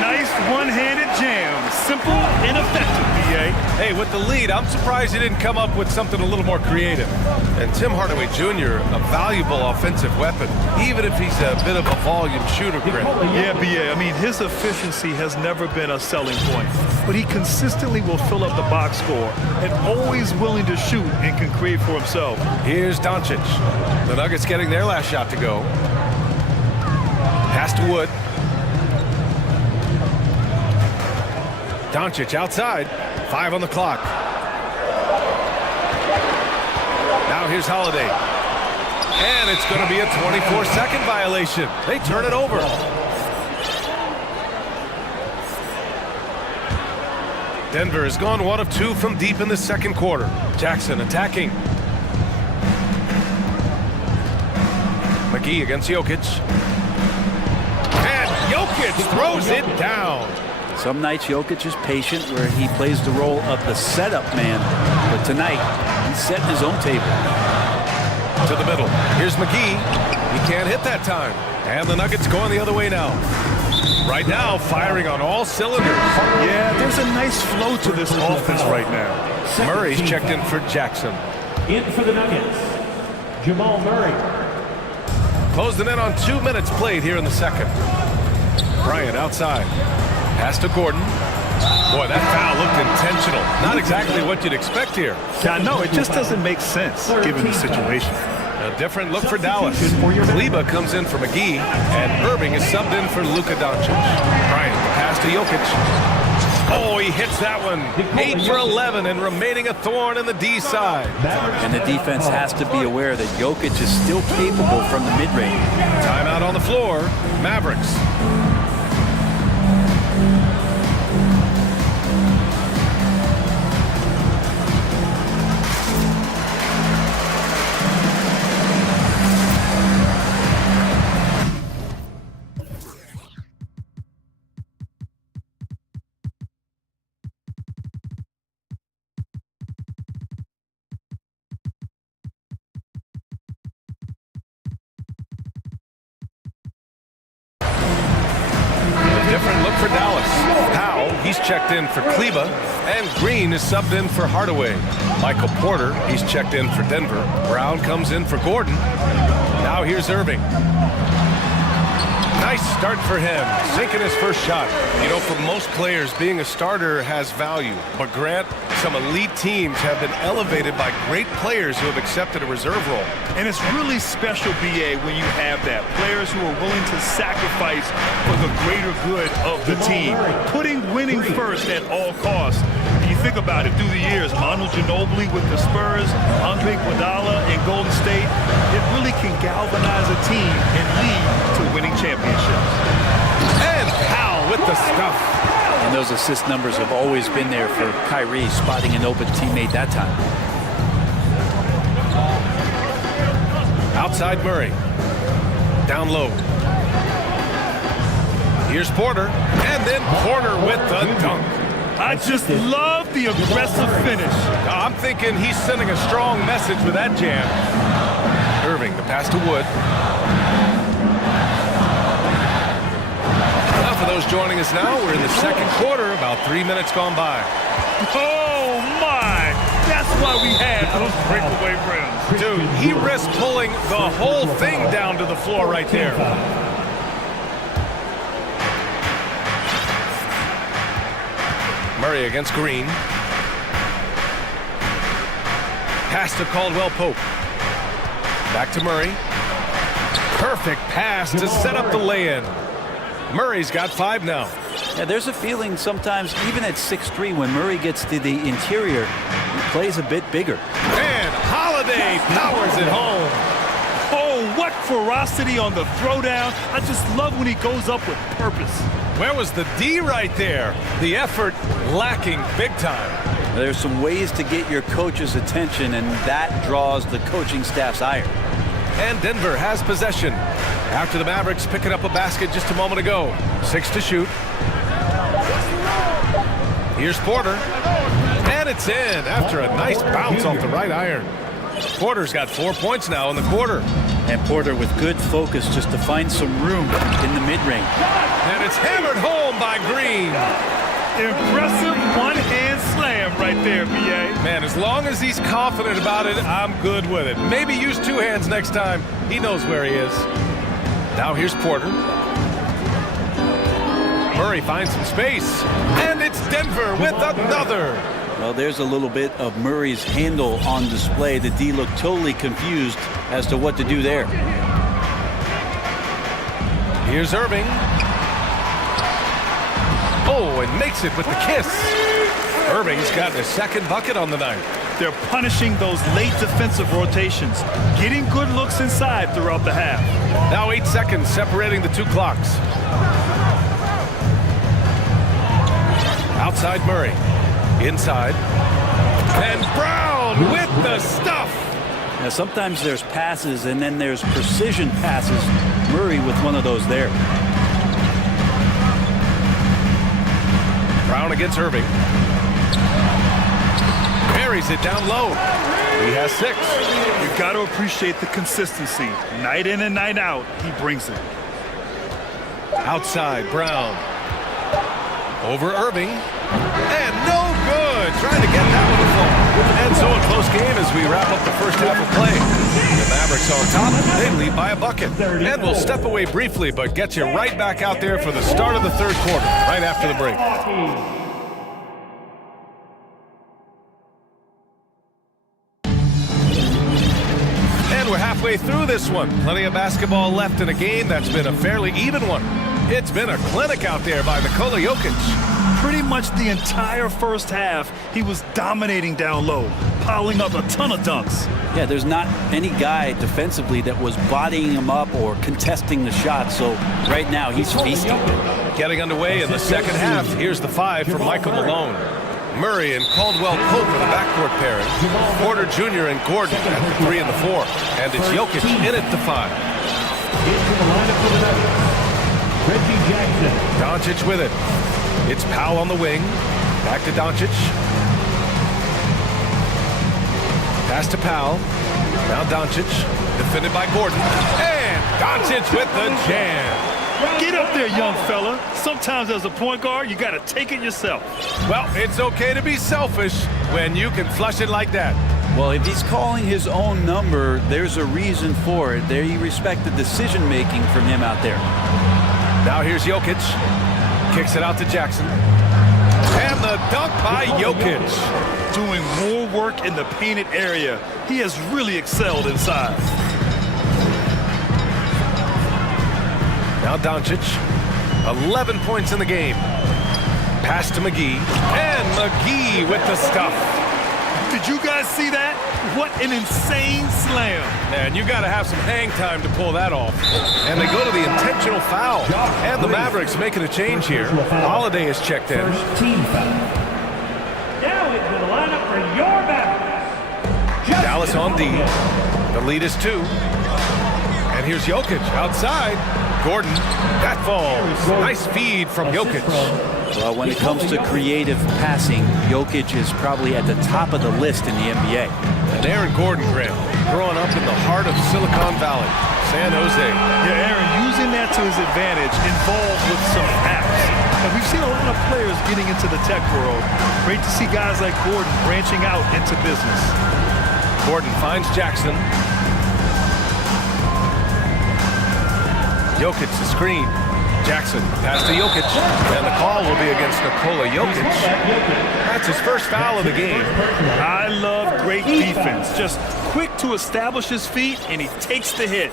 Nice one-handed jam. Simple and effective, B.A. Hey, with the lead, I'm surprised he didn't come up with something a little more creative. And Tim Hardaway Jr., a valuable offensive weapon, even if he's a bit of a volume shooter, Grant. Yeah, B.A. I mean, his efficiency has never been a selling point, but he consistently will fill up the box score and always willing to shoot and can create for himself. Here's Doncic. The Nuggets getting their last shot to go. Pass to Wood. Doncic outside. 5 on the clock. Now here's Holiday. And it's going to be a 24-second violation. They turn it over. Denver has gone 1 of 2 from deep in the second quarter. Jackson attacking. McGee against Jokic. And Jokic throws it down. Some nights Jokic is patient where he plays the role of the setup man, but tonight he's setting his own table. To the middle. Here's McGee. He can't hit that time. And the Nuggets going the other way now. Right now, firing on all cylinders. Yeah, there's a nice flow to this offense right now. Murray's checked in for Jackson. In for the Nuggets, Jamal Murray. Closing in on 2 minutes played here in the second. Bryant outside. Pass to Gordon. Boy, that foul looked intentional. Not exactly what you'd expect here. Yeah, no, it just doesn't make sense given the situation. A different look for Dallas. Leba comes in for McGee, and Irving is subbed in for Luka Doncic. Bryant, the pass to Jokic. Oh, he hits that one. 8 for 11 and remaining a thorn in the D side. And the defense has to be aware that Jokic is still capable from the mid-range. Timeout on the floor. Mavericks. up for Dallas. Powell, he's checked in for Kleba. And Green is subbed in for Hardaway. Michael Porter, he's checked in for Denver. Brown comes in for Gordon. Now here's Irving. Nice start for him, sinking his first shot. You know, for most players, being a starter has value. But Grant, some elite teams have been elevated by great players who have accepted a reserve role. And it's really special, BA, when you have that. Players who are willing to sacrifice for the greater good of the team. Putting winning first at all costs. And you think about it through the years, Manu Ginobili with the Spurs, Andre Iguodala in Golden State, it really can galvanize a team and lead to winning championships. And Powell with the stuff. And those assist numbers have always been there for Kyrie, spotting an open teammate that time. Outside Murray. Down low. Here's Porter. And then Porter with the dunk. I just love the aggressive finish. I'm thinking he's sending a strong message with that jam. Irving, the pass to Wood. Now for those joining us now, we're in the second quarter, about 3 minutes gone by. Oh my! That's why we had those breakaway rims. Dude, he risked pulling the whole thing down to the floor right there. Murray against Green. Pass to Caldwell-Pope. Back to Murray. Perfect pass to set up the lay-in. Murray's got 5 now. Yeah, there's a feeling sometimes, even at 6'3", when Murray gets to the interior, he plays a bit bigger. And Holiday powers it home. Oh, what ferocity on the throwdown. I just love when he goes up with purpose. Where was the D right there? The effort lacking big time. There's some ways to get your coach's attention, and that draws the coaching staff's ire. And Denver has possession. After the Mavericks picking up a basket just a moment ago. 6 to shoot. Here's Porter. And it's in after a nice bounce off the right iron. Porter's got 4 points now in the quarter. And Porter with good focus just to find some room in the mid-range. And it's hammered home by Green. Impressive one-hand slam right there, B.A. Man, as long as he's confident about it, I'm good with it. Maybe use 2 hands next time. He knows where he is. Now here's Porter. Murray finds some space. And it's Denver with another. Well, there's a little bit of Murray's handle on display. The D looked totally confused as to what to do there. Here's Irving. Oh, and makes it with the kiss. Irving's gotten his second bucket on the night. They're punishing those late defensive rotations, getting good looks inside throughout the half. Now 8 seconds separating the 2 clocks. Outside Murray. Inside. And Brown with the stuff. Now, sometimes there's passes and then there's precision passes. Murray with one of those there. Brown against Irving. Buries it down low. He has 6. You've got to appreciate the consistency. Night in and night out, he brings it. Outside, Brown. Over Irving. And no good. Trying to get that one to fall. And so a close game as we wrap up the first half of play. The Mavericks on top. They lead by a bucket. And we'll step away briefly, but get you right back out there for the start of the third quarter, right after the break. And we're halfway through this one. Plenty of basketball left in a game that's been a fairly even one. It's been a clinic out there by Nikola Jokic. Pretty much the entire first half, he was dominating down low, piling up a ton of dunks. Yeah, there's not any guy defensively that was bodying him up or contesting the shot, so right now he's feasting. Getting underway in the second half, here's the 5 for Michael Malone. Murray and Caldwell-Pope are the backcourt pairing. Porter Jr. and Gordon at the 3 and the 4. And it's Jokic in at the 5. Into the lineup for the Nuggets, Reggie Jackson. Doncic with it. It's Powell on the wing. Back to Doncic. Pass to Powell. Now Doncic. Defended by Gordon. And Doncic with the jam. Get up there, young fella. Sometimes as a point guard, you got to take it yourself. Well, it's okay to be selfish when you can flush it like that. Well, if he's calling his own number, there's a reason for it. There you respect the decision-making from him out there. Now here's Jokic. Kicks it out to Jackson. And the dunk by Jokic. Doing more work in the painted area. He has really excelled inside. Now Doncic, 11 points in the game. Pass to McGee, and McGee with the stuff. Did you guys see that? What an insane slam. Man, you got to have some hang time to pull that off. And they go to the intentional foul. And the Mavericks making a change here. Holiday is checked in. Team foul. Now into the lineup for your Mavericks. Dallas on D. The lead is 2. And here's Jokic outside. Gordon, that falls. Nice feed from Jokic. Well, when it comes to creative passing, Jokic is probably at the top of the list in the NBA. And Aaron Gordon, Graham, growing up in the heart of Silicon Valley, San Jose. Yeah, Aaron, using that to his advantage, involved with some apps. And we've seen a lot of players getting into the tech world. Great to see guys like Gordon branching out into business. Gordon finds Jackson. Jokic the screen. Jackson pass to Jokic. And the call will be against Nikola Jokic. That's his first foul of the game. I love great defense. Just quick to establish his feet, and he takes the hit.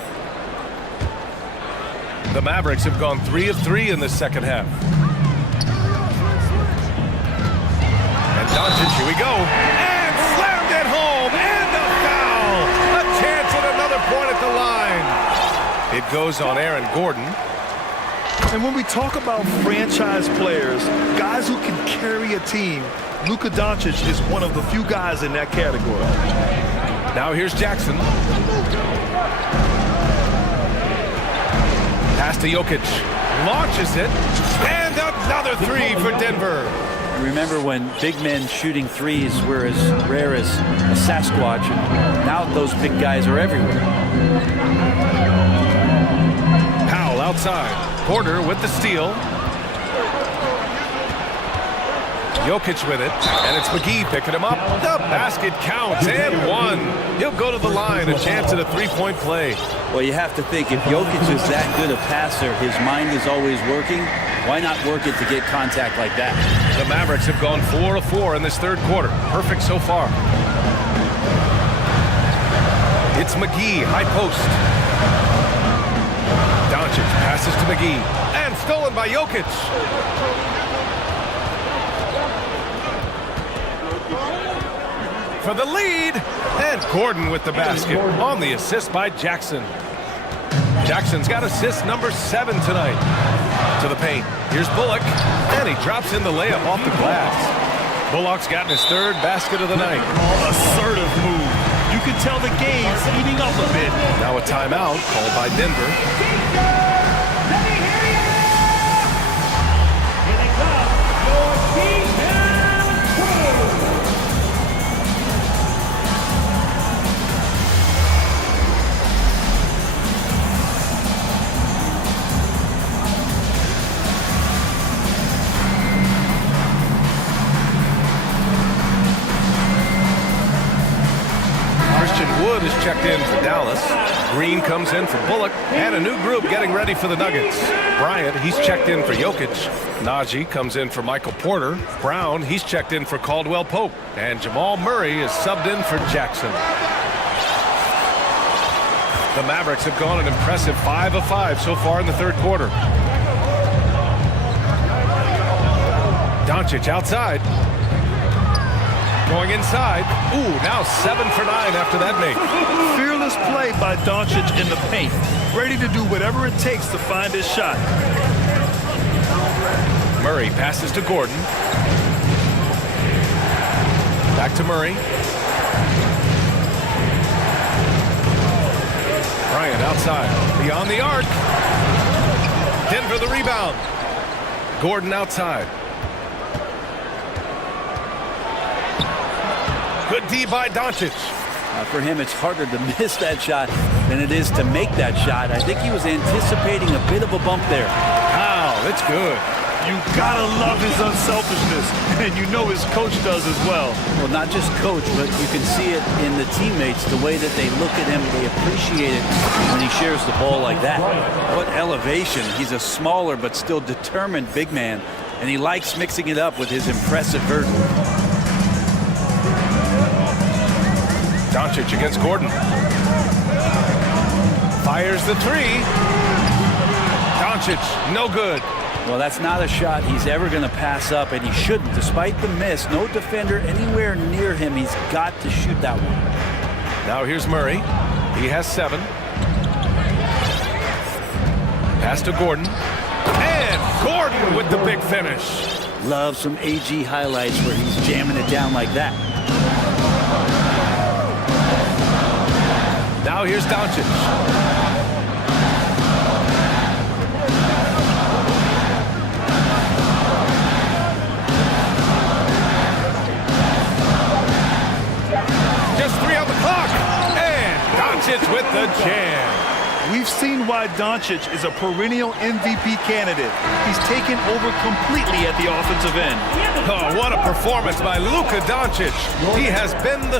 The Mavericks have gone 3 of 3 in the second half. And Doncic, here we go. And slammed it home. And a foul. A chance at another point at the line. It goes on Aaron Gordon. And when we talk about franchise players, guys who can carry a team, Luka Doncic is one of the few guys in that category. Now here's Jackson. Pass to Jokic. Launches it. And another 3 for Denver. Remember when big men shooting threes were as rare as a Sasquatch, and now those big guys are everywhere. Powell outside. Porter with the steal. Jokic with it, and it's McGee picking him up. The basket counts, and 1. He'll go to the line, a chance at a 3-point play. Well, you have to think, if Jokic is that good a passer, his mind is always working. Why not work it to get contact like that? The Mavericks have gone 4 of 4 in this third quarter. Perfect so far. It's McGee, high post. Doncic passes to McGee, and stolen by Jokic. For the lead, and Gordon with the basket on the assist by Jackson. Jackson's got assist number 7 tonight. To the paint, here's Bullock, and he drops in the layup off the glass. Bullock's gotten his 3rd basket of the night. Assertive move. You can tell the game's heating up a bit. Now a timeout called by Denver. Wood is checked in for Dallas. Green comes in for Bullock. And a new group getting ready for the Nuggets. Bryant, he's checked in for Jokic. Najee comes in for Michael Porter. Brown, he's checked in for Caldwell Pope. And Jamal Murray is subbed in for Jackson. The Mavericks have gone an impressive 5 of 5 so far in the third quarter. Doncic outside. Going inside. Ooh, now 7 for 9 after that make. Fearless play by Doncic in the paint. Ready to do whatever it takes to find his shot. Murray passes to Gordon. Back to Murray. Bryant outside. Beyond the arc. Denver the rebound. Gordon outside. Good D by Doncic. For him, it's harder to miss that shot than it is to make that shot. I think he was anticipating a bit of a bump there. Oh, it's good. You gotta love his unselfishness, and you know his coach does as well. Well, not just coach, but you can see it in the teammates, the way that they look at him, they appreciate it when he shares the ball like that. What elevation. He's a smaller but still determined big man, and he likes mixing it up with his impressive vertical. Doncic against Gordon. Fires the three. Doncic, no good. Well, that's not a shot he's ever going to pass up, and he shouldn't. Despite the miss, no defender anywhere near him. He's got to shoot that one. Now here's Murray. He has 7. Pass to Gordon. And Gordon with the big finish. Love some AG highlights where he's jamming it down like that. Now here's Doncic. With the jam. We've seen why Doncic is a perennial MVP candidate. He's taken over completely at the offensive end. Oh, what a performance by Luka Doncic. He has been the...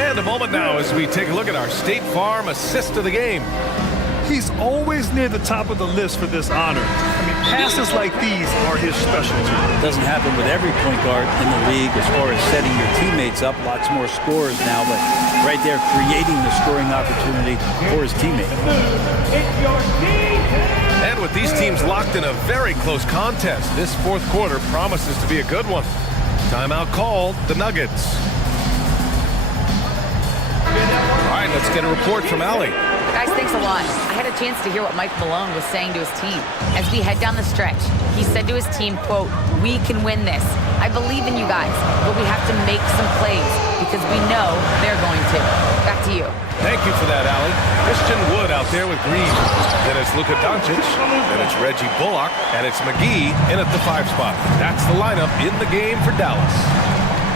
And a moment now as we take a look at our State Farm assist of the game. He's always near the top of the list for this honor. I mean, passes like these are his specialty. Doesn't happen with every point guard in the league as far as setting your teammates up. Lots more scorers now, but right there creating the scoring opportunity for his teammate. And with these teams locked in a very close contest, this fourth quarter promises to be a good one. Timeout called, the Nuggets. All right, let's get a report from Allie. Guys, thanks a lot. I had a chance to hear what Mike Malone was saying to his team. As we head down the stretch, he said to his team, quote, "We can win this. I believe in you guys, but we have to make some plays because we know they're going to." Back to you. Thank you for that, Allie. Christian Wood out there with Green. Then it's Luka Doncic. Then it's Reggie Bullock. And it's McGee in at the 5 spot. That's the lineup in the game for Dallas.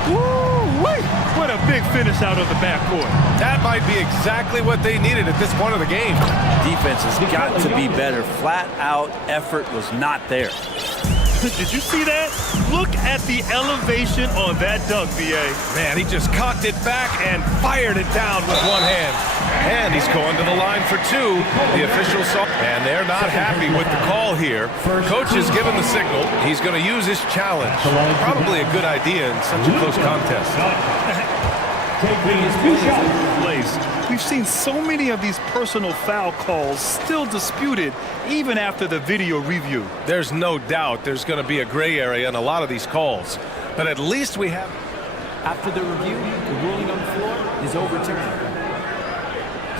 Woo-wee! What a big finish out of the backcourt. That might be exactly what they needed at this point of the game. Defense has got to be better. Flat out effort was not there. Did you see that? Look at the elevation on that dunk, VA. Man, he just cocked it back and fired it down with one hand. And he's going to the line for 2. The officials saw, and they're not happy with the call here. Coach has given the signal. He's going to use his challenge. Probably a good idea in such a close contest. We've seen so many of these personal foul calls still disputed even after the video review. There's no doubt there's going to be a gray area in a lot of these calls, but at least we have... After the review, the ruling on the floor is overturned.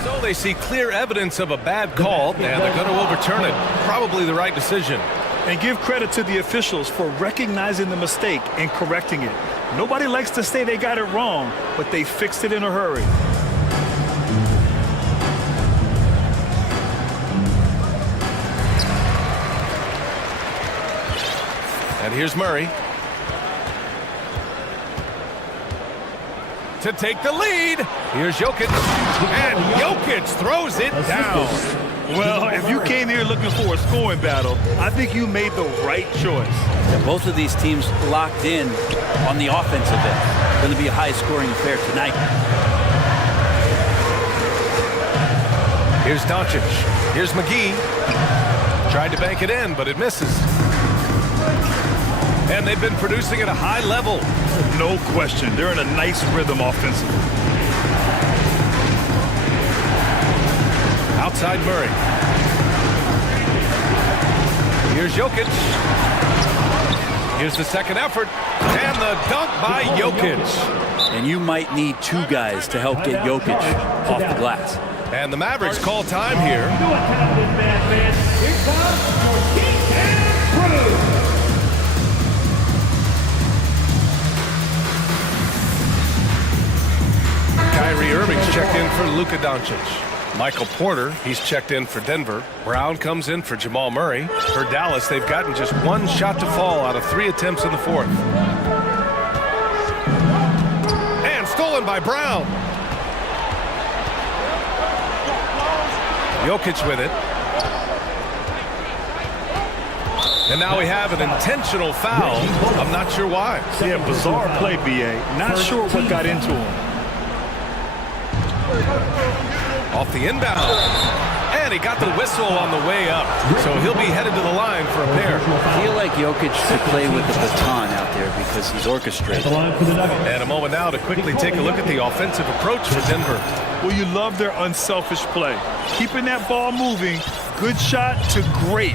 So they see clear evidence of a bad call, and they're going to overturn it. Probably the right decision. And give credit to the officials for recognizing the mistake and correcting it. Nobody likes to say they got it wrong, but they fixed it in a hurry. And here's Murray to take the lead. Here's Jokic, and Jokic throws it down. Well, if you came here looking for a scoring battle, I think you made the right choice. Yeah, both of these teams locked in on the offensive end. Going to be a high-scoring affair tonight. Here's Doncic. Here's McGee. Tried to bank it in, but it misses. And they've been producing at a high level. No question. They're in a nice rhythm offensively. Outside Murray. Here's Jokic. Here's the second effort. And the dunk by Jokic. And you might need 2 guys to help get Jokic off the glass. And the Mavericks call time here. Kyrie Irving's checked in for Luka Doncic. Michael Porter, he's checked in for Denver. Brown comes in for Jamal Murray. For Dallas, they've gotten just 1 shot to fall out of 3 attempts in the 4th. And stolen by Brown. Jokic with it. And now we have an intentional foul. I'm not sure why. Yeah, bizarre play, B.A. Not sure what got into him. Off the inbound. And he got the whistle on the way up. So he'll be headed to the line for a pair. I feel like Jokic could play with the baton out there because he's orchestrated. And a moment now to quickly take a look at the offensive approach for Denver. Well, you love their unselfish play. Keeping that ball moving, good shot to great.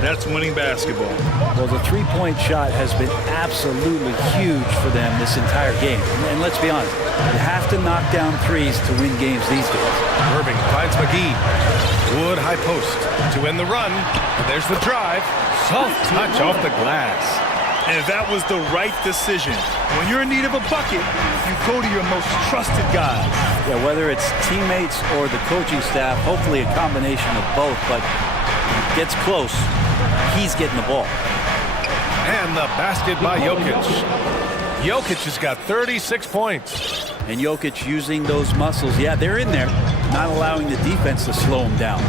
That's winning basketball. Well, the three-point shot has been absolutely huge for them this entire game. And let's be honest, you have to knock down threes to win games these days. Irving finds McGee. Wood high post to end the run. And there's the drive. Soft touch off the glass. And that was the right decision. When you're in need of a bucket, you go to your most trusted guys. Yeah, whether it's teammates or the coaching staff, hopefully a combination of both, but gets close, he's getting the ball. And the basket by Jokic. Jokic has got 36 points. And Jokic using those muscles. Yeah, they're in there, not allowing the defense to slow him down.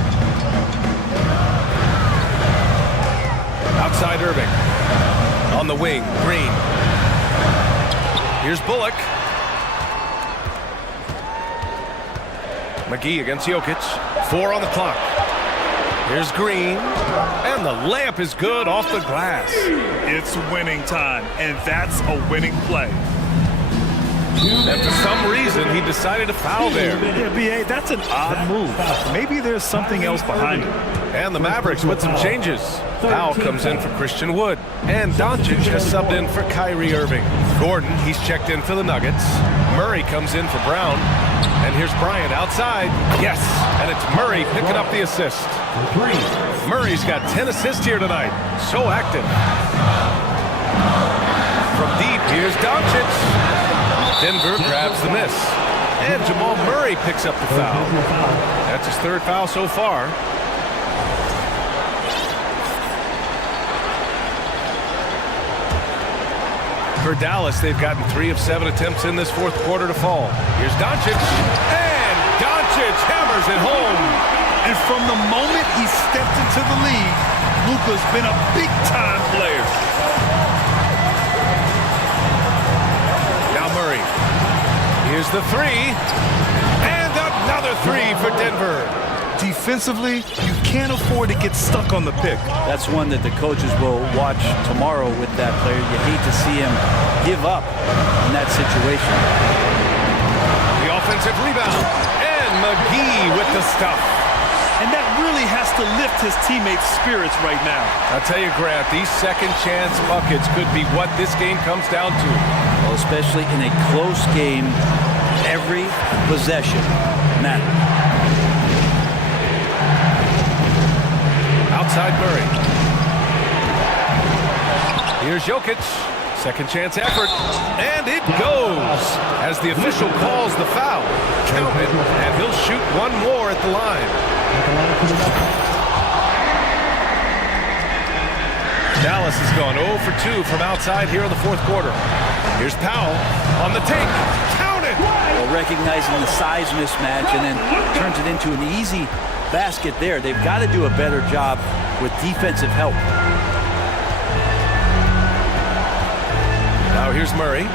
Outside Irving. On the wing, Green. Here's Bullock. McGee against Jokic. 4 on the clock. Here's Green. And the layup is good off the glass. It's winning time, and that's a winning play. And for some reason, he decided to foul there. Yeah, B.A., that's an odd move. Maybe there's something else behind it. And the Mavericks with some changes. Powell comes in for Christian Wood. And Doncic has subbed in for Kyrie Irving. Gordon, he's checked in for the Nuggets. Murray comes in for Brown. And here's Bryant outside. Yes, and it's Murray picking up the assist. Murray's got 10 assists here tonight. So active. From deep, here's Doncic. Denver grabs the miss. And Jamal Murray picks up the foul. That's his 3rd foul so far. For Dallas, they've gotten 3 of 7 attempts in this 4th quarter to fall. Here's Doncic. And Doncic hammers it home. And from the moment he stepped into the league, Luka's been a big-time player. Now Murray. Here's the 3. And another 3 for Denver. Defensively, you can't afford to get stuck on the pick. That's one that the coaches will watch tomorrow with that player. You hate to see him give up in that situation. The offensive rebound. And McGee with the stuff. And that really has to lift his teammates' spirits right now. I'll tell you, Grant, these second-chance buckets could be what this game comes down to. Well, especially in a close game, every possession matters. Outside Murray. Here's Jokic. Second chance effort. And it goes as the official calls the foul. Count it, and he'll shoot one more at the line. Dallas has gone 0 for 2 from outside here in the 4th quarter. Here's Powell on the take. Count it! Well, recognizing the size mismatch and then turns it into an easy basket there. They've got to do a better job with defensive help. Now here's Murray.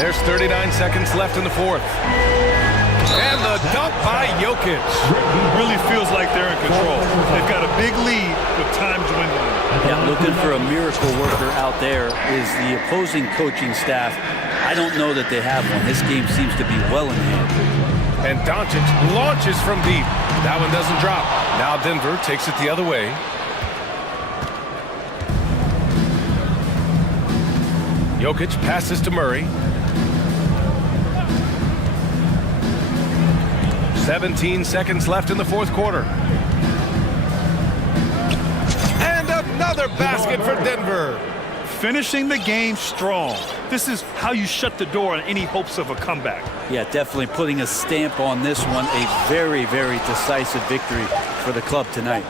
There's 39 seconds left in the 4th. And the dunk by Jokic. Really feels like they're in control. They've got a big lead with time dwindling. Yeah, looking for a miracle worker out there is the opposing coaching staff. I don't know that they have one. This game seems to be well in hand. And Doncic launches from deep. That one doesn't drop. Now Denver takes it the other way. Jokic passes to Murray. 17 seconds left in the 4th quarter. And another basket for Denver. Finishing the game strong. This is how you shut the door on any hopes of a comeback. Yeah, definitely putting a stamp on this one. A very, very decisive victory for the club tonight.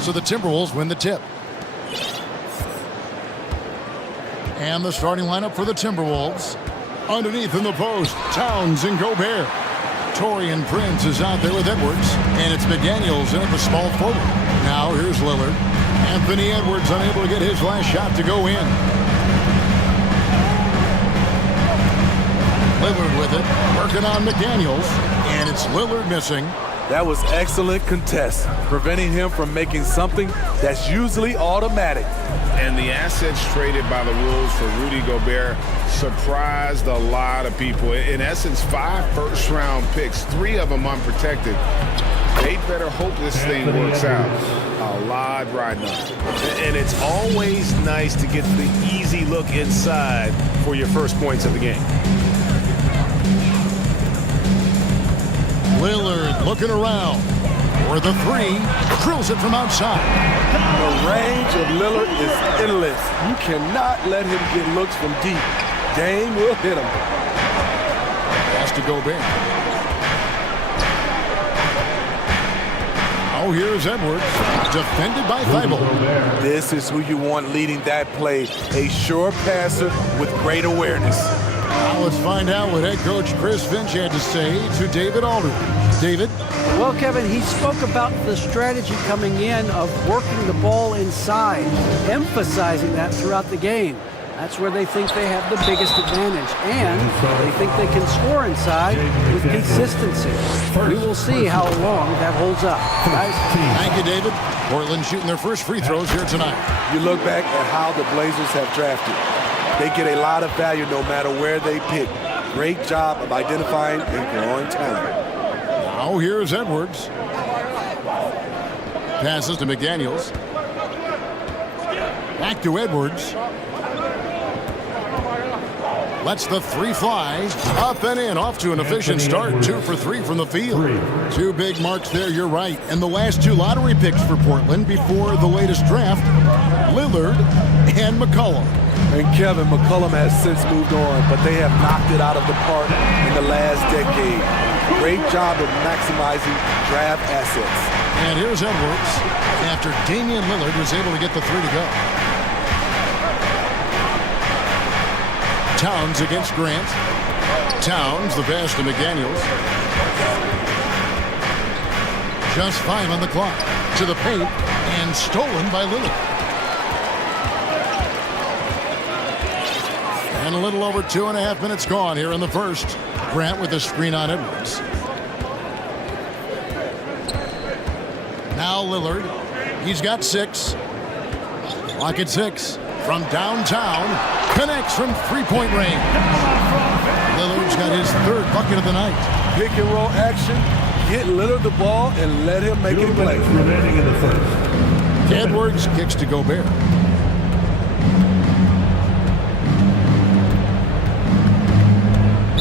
So the Timberwolves win the tip. And the starting lineup for the Timberwolves. Underneath in the post, Towns and Gobert. Taurean Prince is out there with Edwards. And it's McDaniels in at the small forward. Now here's Lillard. Anthony Edwards unable to get his last shot to go in. Lillard with it, working on McDaniels, and it's Lillard missing. That was excellent contest, preventing him from making something that's usually automatic. And the assets traded by the Wolves for Rudy Gobert surprised a lot of people. In essence, 5 first-round picks, 3 of them unprotected. They better hope this thing works out. A lot riding on it. And it's always nice to get the easy look inside for your first points of the game. Lillard looking around for the 3, drills it from outside. The range of Lillard is endless. You cannot let him get looks from deep. Dame will hit him. Has to go big. Oh, here's Edwards, defended by Thibault. This is who you want leading that play. A sure passer with great awareness. Now let's find out what head coach Chris Finch had to say to David Aldridge. David? Well, Kevin, he spoke about the strategy coming in of working the ball inside, emphasizing that throughout the game. That's where they think they have the biggest advantage, and they think they can score inside with consistency. We will see how long that holds up. Guys. Thank you, David. Portland shooting their first free throws here tonight. You look back at how the Blazers have drafted. They get a lot of value no matter where they pick. Great job of identifying and growing talent. Now here's Edwards. Passes to McDaniels. Back to Edwards. Lets the 3 fly. Up and in. Off to an efficient start. 2 for 3 from the field. 2 big marks there, you're right. And the last 2 lottery picks for Portland before the latest draft, Lillard and McCollum. And Kevin, McCollum has since moved on, but they have knocked it out of the park in the last decade. Great job of maximizing draft assets. And here's Edwards after Damian Lillard was able to get the 3 to go. Towns against Grant. Towns, the pass to McDaniels. Just 5 on the clock. To the paint and stolen by Lillard. And a little over 2.5 minutes gone here in the first. Grant with a screen on Edwards. Now Lillard. He's got 6. Clock at 6. From downtown. Connects from 3-point range. Lillard's got his 3rd bucket of the night. Pick and roll action. Get Lillard the ball and let him make it play. Remaining in the first. Edwards kicks to Gobert.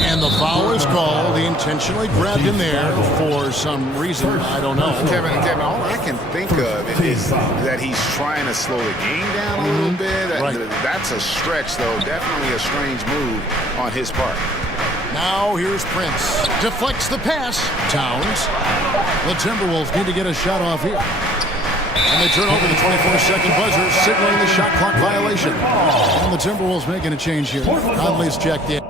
And the foul is called. He intentionally grabbed him there for some reason. I don't know. Kevin, all I can think of is that he's trying to slow the game down a little bit. Right. That's a stretch, though. Definitely a strange move on his part. Now here's Prince. Deflects the pass. Towns. The Timberwolves need to get a shot off here. And they turn over the 24-second buzzer, signaling the shot clock violation. And the Timberwolves making a change here. Conley's checked in.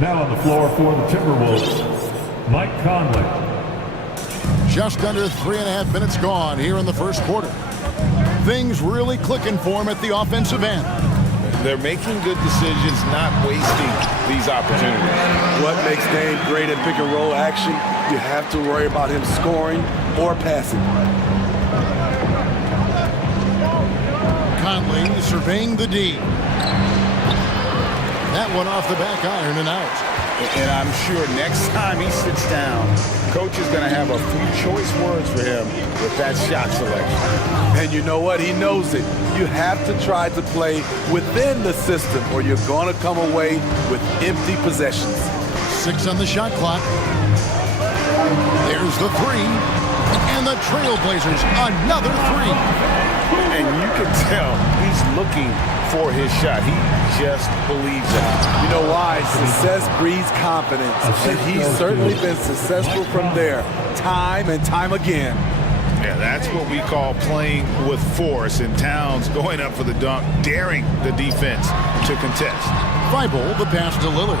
Now on the floor for the Timberwolves, Mike Conley. Just under 3.5 minutes gone here in the first quarter. Things really clicking for him at the offensive end. They're making good decisions, not wasting these opportunities. What makes Dame great in pick and roll action? You have to worry about him scoring or passing. Conley surveying the D. That one off the back iron and out. And I'm sure next time he sits down, coach is going to have a few choice words for him with that shot selection. And you know what? He knows it. You have to try to play within the system or you're going to come away with empty possessions. 6 on the shot clock. There's the 3. And the Trailblazers, another three. And you can tell he's looking for his shot. He just believes in it. You know why? Success breeds confidence. And he's certainly been successful from there, time and time again. Yeah, that's what we call playing with force. And Towns going up for the dunk, daring the defense to contest. Thibault, the pass to Lillard.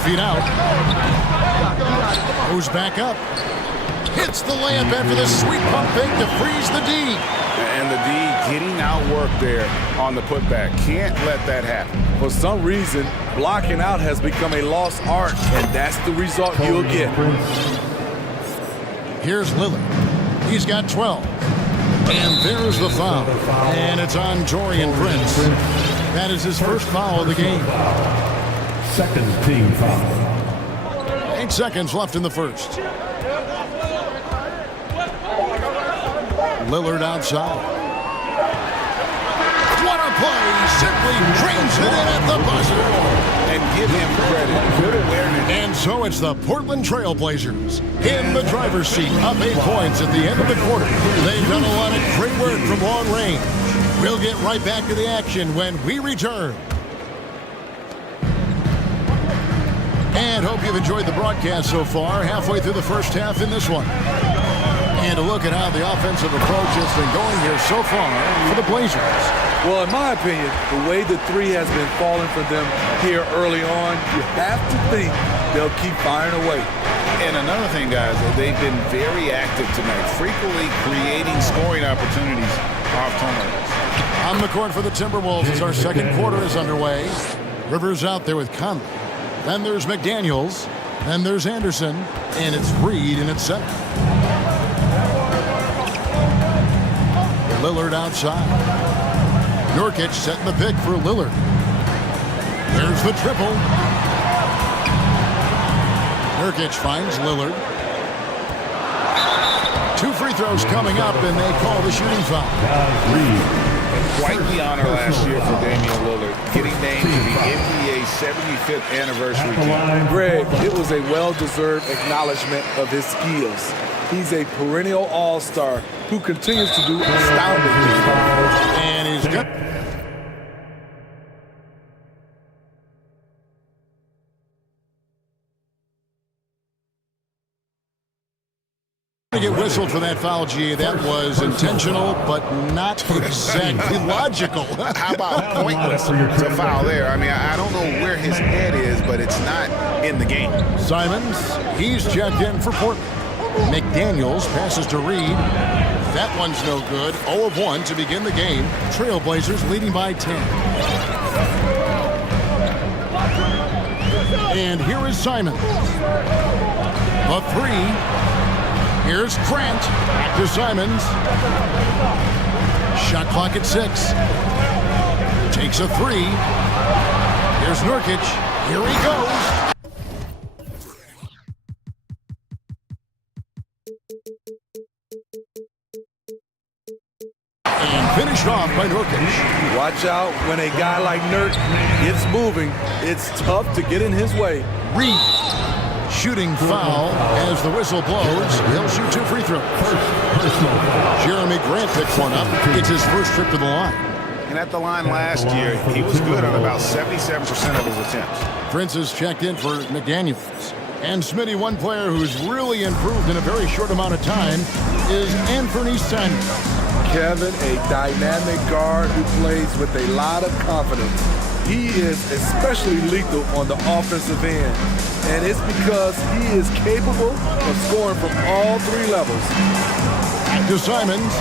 Feet out. Goes back up. Hits the layup after the sweet pump fake to freeze the D. And the D getting outworked there on the putback. Can't let that happen. For some reason, blocking out has become a lost art, and that's the result you'll get. Here's Lillard. He's got 12. And there's the foul. And it's on Torian Prince. That is his first foul of the game. Second team foul. 8 seconds left in the first. Lillard outside. What a play! Simply drains it in at the buzzer. And give him credit. Good awareness. And so it's the Portland Trailblazers in the driver's seat, up 8 points at the end of the quarter. They've done a lot of great work from long range. We'll get right back to the action when we return. And hope you've enjoyed the broadcast so far, halfway through the first half in this one. And a look at how the offensive approach has been going here so far for the Blazers. Well, in my opinion, the way the three has been falling for them here early on, you have to think they'll keep firing away. And another thing, guys, they've been very active tonight, frequently creating scoring opportunities off turnovers. On the court for the Timberwolves as our second quarter is underway. Rivers out there with Conley. Then there's McDaniels. Then there's Anderson. And it's Reed in its center. Lillard outside. Nurkic setting the pick for Lillard. There's the triple. Nurkic finds Lillard. 2 free throws coming up, and they call the shooting foul. Quite the honor last year for Damian Lillard, getting named to the NBA 75th anniversary team. Greg, it was a well-deserved acknowledgement of his skills. He's a perennial all-star who continues to do astounding things. And he's good. Get whistled for that foul, G. That was intentional, but not exactly logical. How about pointless to foul there? I mean, I don't know where his head is, but it's not in the game. Simons, he's checked in for Portland. McDaniels passes to Reed. That one's no good. 0 of 1 to begin the game. Trailblazers leading by 10. And here is Simons. A 3. Here's Grant. Back to Simons. Shot clock at 6. Takes a 3. Here's Nurkic. Here he goes. And finished off by Nurkic. Watch out when a guy like Nurk gets moving. It's tough to get in his way. Reed. Shooting foul as the whistle blows. He'll shoot 2 free throws. Jeremy Grant picks one up. It's his first trip to the line. And at the line last year, he was good on about 77% of his attempts. Prince is checked in for McDaniels. And Smitty, one player who's really improved in a very short amount of time is Anthony Simons. Kevin, a dynamic guard who plays with a lot of confidence. He is especially lethal on the offensive end. And it's because he is capable of scoring from all 3 levels. Back to Simons.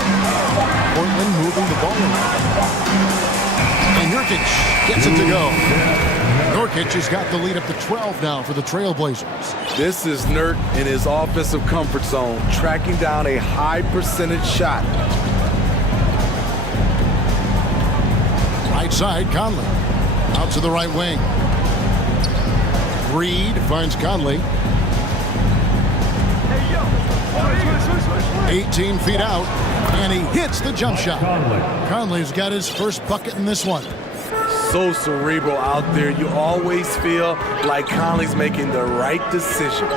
Portland moving the ball around. And Nurkic gets it to go. Nurkic has got the lead up to 12 now for the Trailblazers. This is Nurk in his offensive comfort zone, tracking down a high percentage shot. Right side, Conley. Out to the right wing. Reed finds Conley. 18 feet out, and he hits the jump shot. Conley's got his first bucket in this one. so cerebral out there. You always feel like Conley's making the right decision.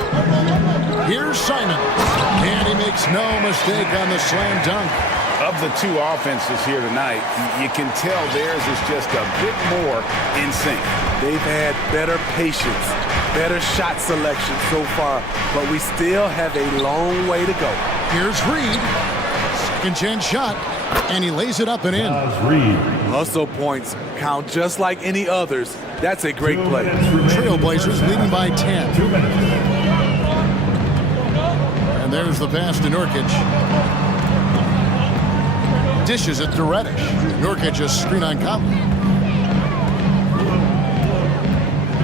Here's Simon, and he makes no mistake on the slam dunk. Of the two offenses here tonight, you can tell theirs is just a bit more in sync. They've had better patience, better shot selection so far, but we still have a long way to go. Here's Reed. Second chance shot, and he lays it up and in. Hustle points count just like any others. That's a great play. Trailblazers leading by 10. 2 minutes. And there's the pass to Nurkic. Dishes it to Reddish. Nurkic a screen on Conley.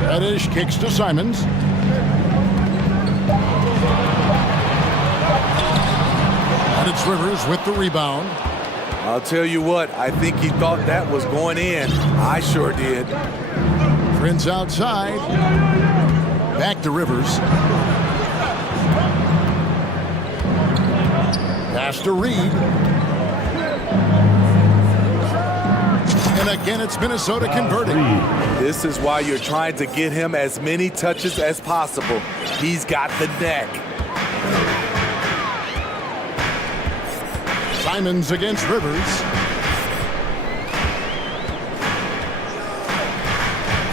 Reddish kicks to Simons. And it's Rivers with the rebound. I'll tell you what, I think he thought that was going in. I sure did. Prince outside. Back to Rivers. Pass to Reed. And again, it's Minnesota converting. This is why you're trying to get him as many touches as possible. He's got the neck. Simons against Rivers.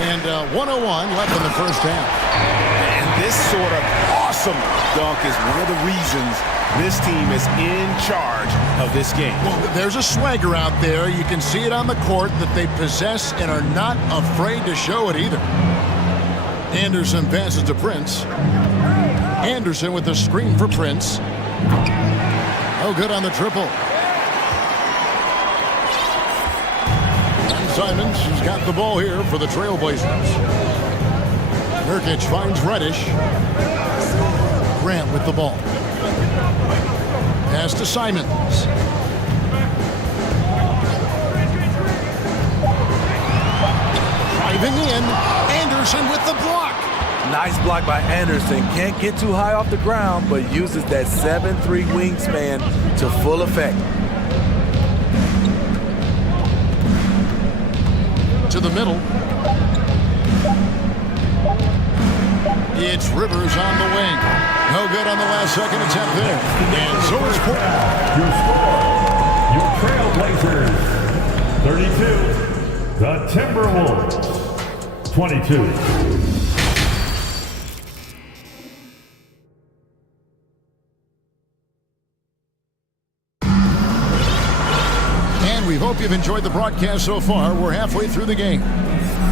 And 1:01 left in the first half. And this sort of awesome dunk is one of the reasons this team is in charge of this game. Well, there's a swagger out there. You can see it on the court that they possess and are not afraid to show it either. Anderson passes to Prince. Anderson with the screen for Prince. No good on the triple. And Simons has got the ball here for the Trailblazers. Nurkic finds Reddish. Grant with the ball. Pass to Simons. Driving in. Anderson with the block. Nice block by Anderson. Can't get too high off the ground, but uses that 7'3" wingspan to full effect. To the middle. It's Rivers on the wing. No good on the last second attempt there. And so is Portland. Your score, your Trailblazers, 32. The Timberwolves, 22. And we hope you've enjoyed the broadcast so far. We're halfway through the game.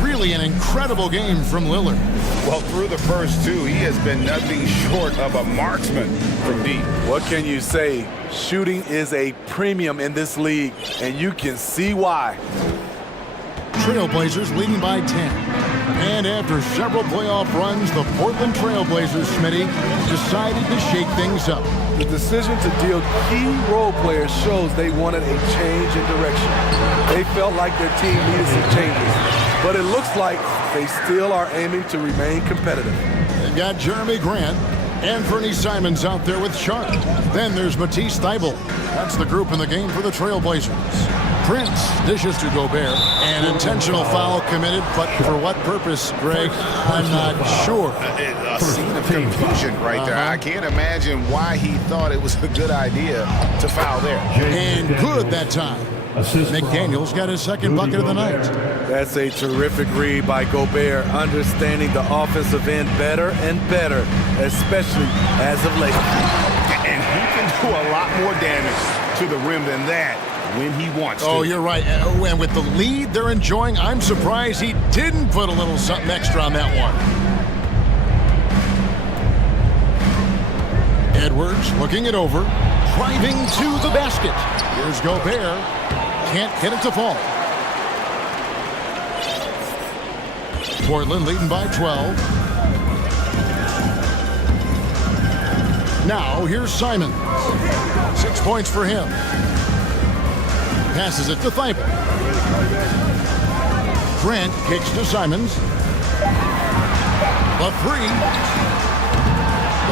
Really an incredible game from Lillard. Well, through the first two, he has been nothing short of a marksman from deep. What can you say? Shooting is a premium in this league, and you can see why. Trailblazers leading by 10. And after several playoff runs, the Portland Trailblazers, Smitty, decided to shake things up. The decision to deal key role players shows they wanted a change in direction. They felt like their team needed some changes, but it looks like they still are aiming to remain competitive. They've got Jeremy Grant and Fernie Simons out there with Sharp. Then there's Matisse Thybulle. That's the group in the game for the Trailblazers. Prince dishes to Gobert. An intentional foul committed, but for what purpose, Greg? I'm not sure. A scene of confusion right there. I can't imagine why he thought it was a good idea to foul there. And good that time. McDaniels got his second bucket of the night. That's a terrific read by Gobert, understanding the offensive end better and better, especially as of late. And he can do a lot more damage to the rim than that when he wants to. Oh, you're right. And with the lead they're enjoying, I'm surprised he didn't put a little something extra on that one. Edwards looking it over, driving to the basket. Here's Gobert. Can't get it to fall. Portland leading by 12. Now here's Simon. 6 points for him. Passes it to Thybulle. Grant kicks to Simons. The three.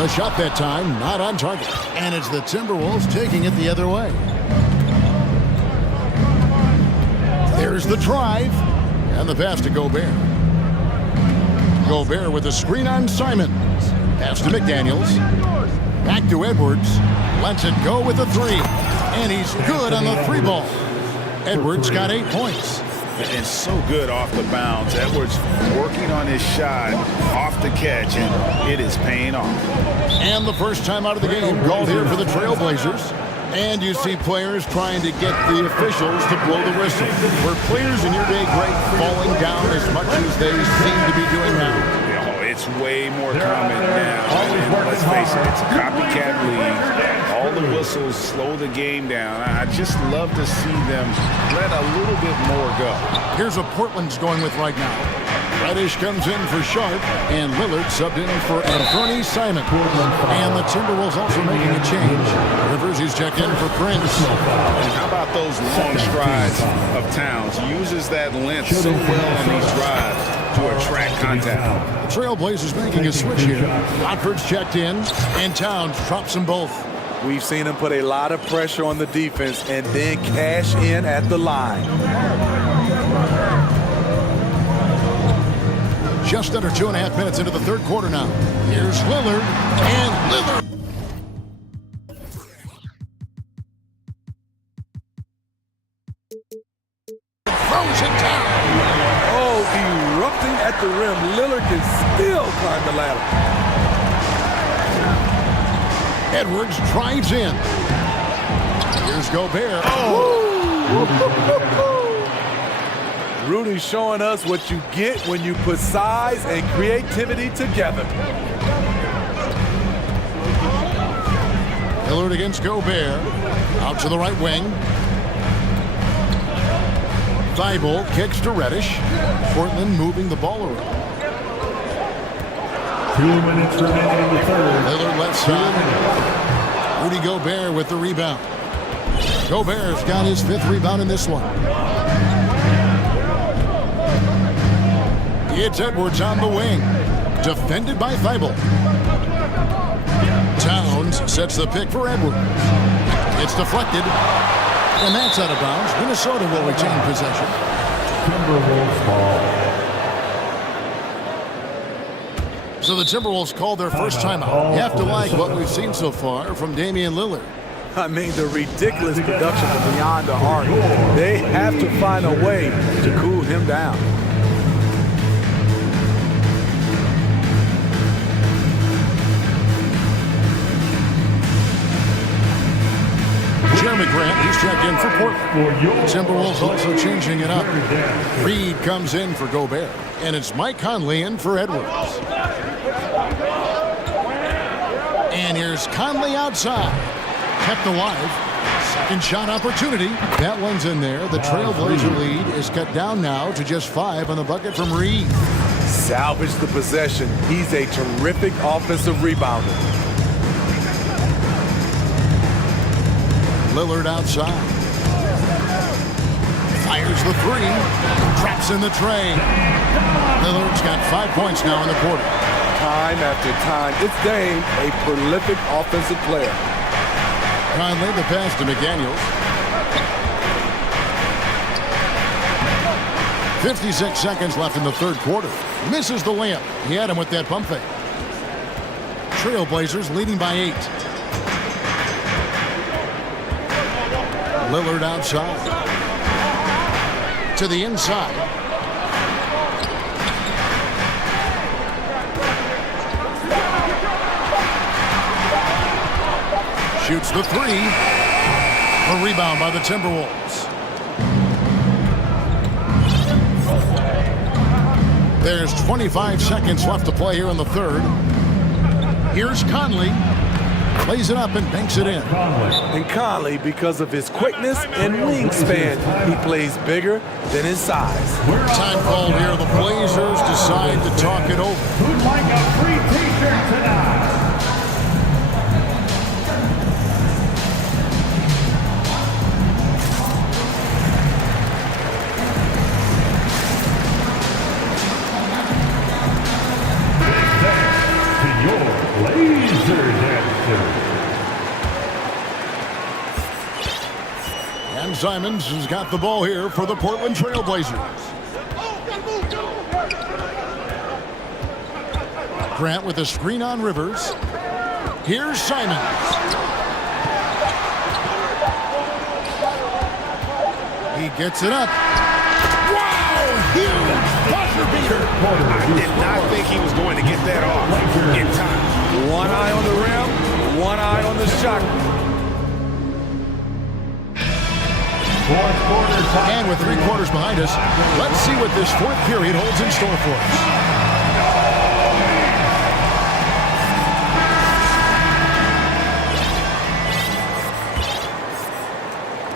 The shot that time, not on target. And it's the Timberwolves taking it the other way. There's the drive. And the pass to Gobert. Gobert with a screen on Simons. Pass to McDaniels. Back to Edwards. Lets it go with the three. And he's good on the three ball. Edwards got 8 points. And so good off the bounds. Edwards working on his shot off the catch, and it is paying off. And the first time out of the game called here for the Trailblazers. And you see players trying to get the officials to blow the whistle. Were players in your day great falling down as much as they seem to be doing now? It's way more common now. And let's face it, it's a copycat league. All the whistles slow the game down. I just love to see them let a little bit more go. Here's what Portland's going with right now. Reddish comes in for Sharp, and Lillard subbed in for Anthony Simon. And the Timberwolves also making a change. Rivers, he's checked in for Prince. And how about those long strides of Towns? Uses that length so well on these drives to attract contact. The Trailblazers making a switch here. Rockford's checked in, and Towns drops them both. We've seen him put a lot of pressure on the defense and then cash in at the line. Just under 2.5 minutes into the third quarter now. Here's Lillard, and Lillard throws it down. Oh, erupting at the rim. Lillard can still climb the ladder. Edwards drives in. Here's Gobert. Rudy showing us what you get when you put size and creativity together. Lillard against Gobert. Out to the right wing. Thibault kicks to Reddish. Portland moving the ball around. 2 minutes remaining in the third. Lillard left side. Rudy Gobert with the rebound. Gobert's got his 5th rebound in this one. It's Edwards on the wing. Defended by Thibault. Towns sets the pick for Edwards. It's deflected. And that's out of bounds. Minnesota will retain possession. Timberwolves ball. So the Timberwolves called their first timeout. You have to like what we've seen so far from Damian Lillard. I mean, the ridiculous production from beyond the arc. They have to find a way to cool him down. Jeremy Grant, he's checked in for Portland. Timberwolves also changing it up. Reed comes in for Gobert. And it's Mike Conley in for Edwards. And here's Conley outside. Kept alive. Second shot opportunity. That one's in there. The Trailblazer lead is cut down now to just 5 on the bucket from Reed. Salvage the possession. He's a terrific offensive rebounder. Lillard outside. Fires the 3. Traps in the tray. Lillard's got 5 points now in the quarter. Time after time, it's Dame, a prolific offensive player. Conley, the pass to McDaniels. 56 seconds left in the third quarter. Misses the layup. He had him with that pump fake. Trailblazers leading by 8. Lillard outside. To the inside. Shoots the 3. A rebound by the Timberwolves. There's 25 seconds left to play here in the third. Here's Conley. Plays it up and banks it in. And Conley, because of his quickness and wingspan, he plays bigger than his size. Time called here. The Blazers decide to talk it over. Who'd like a free t-shirt tonight? And Simons has got the ball here for the Portland Trailblazers. Grant with a screen on Rivers. Here's Simons. He gets it up. Wow! Huge buzzer beater. I did not think he was going to get that off in time. One eye on the rim, one eye on the shot. And with 3 quarters behind us, let's see what this fourth period holds in store for us.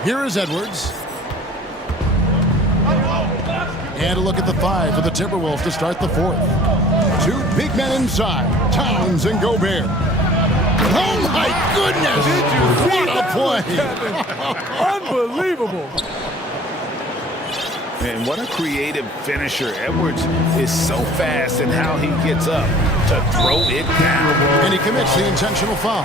Here is Edwards. And a look at the 5 for the Timberwolves to start the fourth. 2 big men inside, Towns and Gobert. Oh my goodness! What a play! Unbelievable! Man, what a creative finisher. Edwards is so fast in how he gets up to throw it down. And he commits the intentional foul.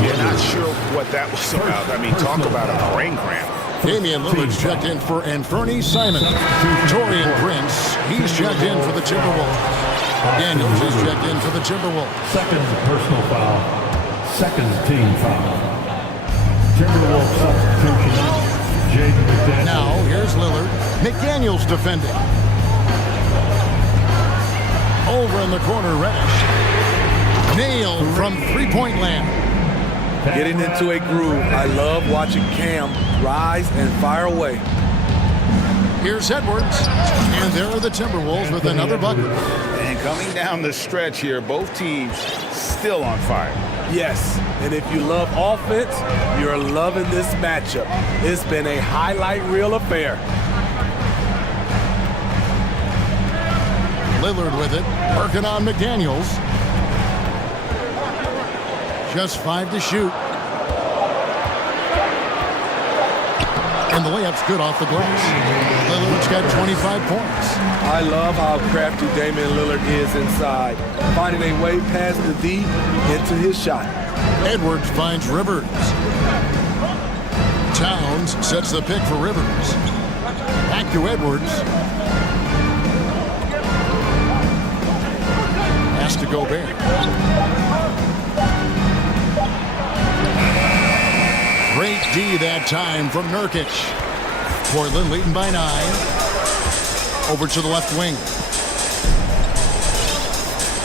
You're not sure what that was about. I mean, talk about a brain cramp. Damian Lillard's checked in for Anthony Simon. Torian Prince, he's checked in for the Timberwolves. Daniels is checked in for the Timberwolves. Second personal foul. Second team foul. Timberwolves substitution. Jaden McDaniels. Now, here's Lillard. McDaniels defending. Over in the corner, Reddish. Nailed from three-point land. Getting into a groove. I love watching Cam rise and fire away. Here's Edwards. And there are the Timberwolves with another bucket. And coming down the stretch here, both teams still on fire. Yes, and if you love offense, you're loving this matchup. It's been a highlight reel affair. Lillard with it, working on McDaniels. Just 5 to shoot. And the layup's good off the glass. Lillard's got 25 points. I love how crafty Damian Lillard is inside, finding a way past the D into his shot. Edwards finds Rivers. Towns sets the pick for Rivers. Back to Edwards. Has to go back. Great D that time from Nurkic. Portland leading by 9. Over to the left wing.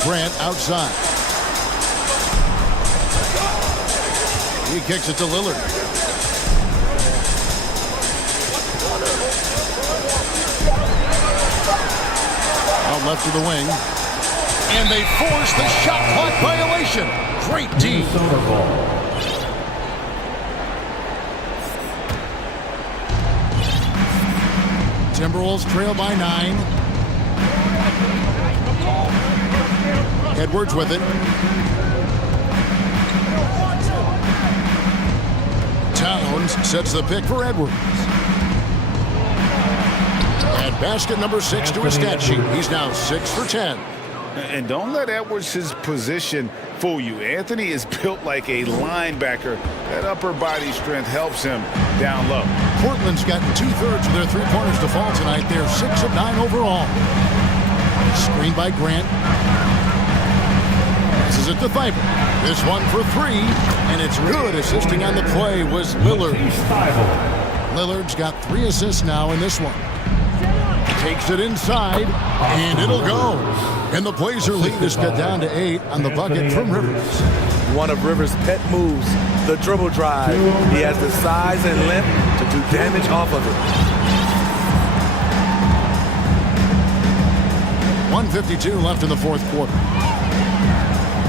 Grant outside. He kicks it to Lillard. Out left of the wing. And they force the shot clock violation. Great D. Timberwolves trail by 9. Edwards with it. Towns sets the pick for Edwards. And basket number 6 to his stat sheet. He's now 6 for 10. And don't let Edwards' position fool you. Anthony is built like a linebacker. That upper body strength helps him down low. Portland's gotten 2/3 of their three-pointers to fall tonight. They're 6 of 9 overall. Screen by Grant. This is it to Thibault. This one for 3, and it's good. Assisting on the play was Lillard. Lillard's got 3 assists now in this one. Takes it inside, and it'll go. And the Blazer lead is cut down to 8 on the bucket from Rivers. One of Rivers' pet moves, the dribble drive. He has the size and length to do damage off of it. 1:52 left in the fourth quarter.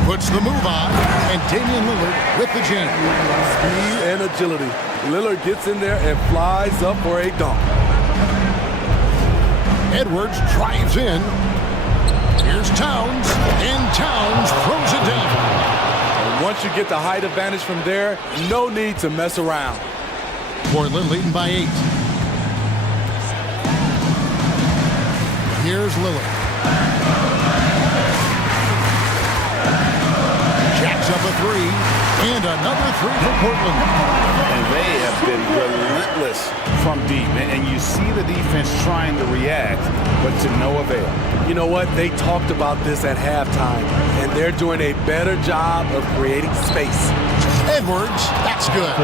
Puts the move on, and Damian Lillard with the jam. Speed and agility. Lillard gets in there and flies up for a dunk. Edwards drives in. Here's Towns, and Towns throws it down. And once you get the height advantage from there, no need to mess around. Portland leading by 8. Here's Lillard. Jacks up a 3, And another three for Portland. And they have been relentless from deep. And you see the defense trying to react, but to no avail. You know what? They talked about this at halftime, and they're doing a better job of creating space. Edwards, that's good.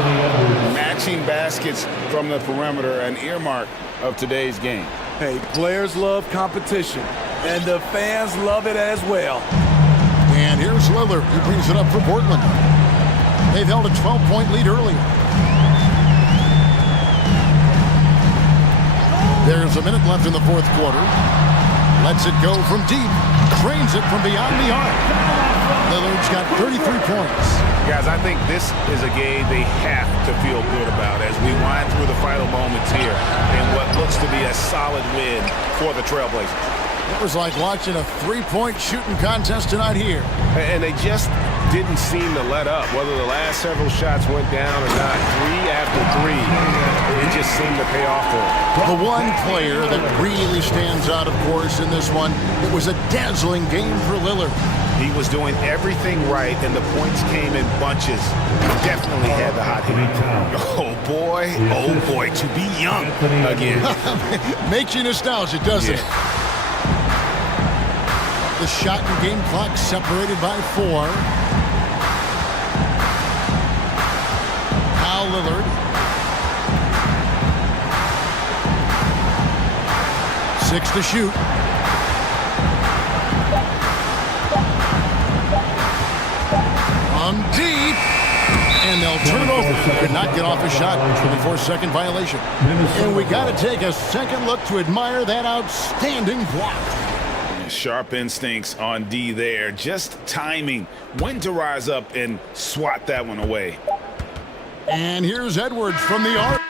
Matching baskets from the perimeter, an earmark of today's game. Hey, players love competition, and the fans love it as well. And here's Lillard, who brings it up for Portland. They've held a 12-point lead earlier. There's a minute left in the fourth quarter. Lets it go from deep. Drains it from beyond the arc. Lillard's got 33 points. Guys, I think this is a game they have to feel good about as we wind through the final moments here in what looks to be a solid win for the Trailblazers. It was like watching a three-point shooting contest tonight here. And they just didn't seem to let up. Whether the last several shots went down or not, three after three, it just seemed to pay off for them. The one player that really stands out, of course, in this one, it was a dazzling game for Lillard. He was doing everything right, and the points came in bunches. Definitely had the hot hand. Oh, boy, to be young again. Makes you nostalgic, doesn't it? The shot and game clock separated by 4. Now Lillard. 6 to shoot. From deep. And they'll turn it over. Could not get off a shot. 24-second violation. And we got to take a second look to admire that outstanding block. Sharp instincts on D there. Just timing. When to rise up and swat that one away. And here's Edwards from the arc.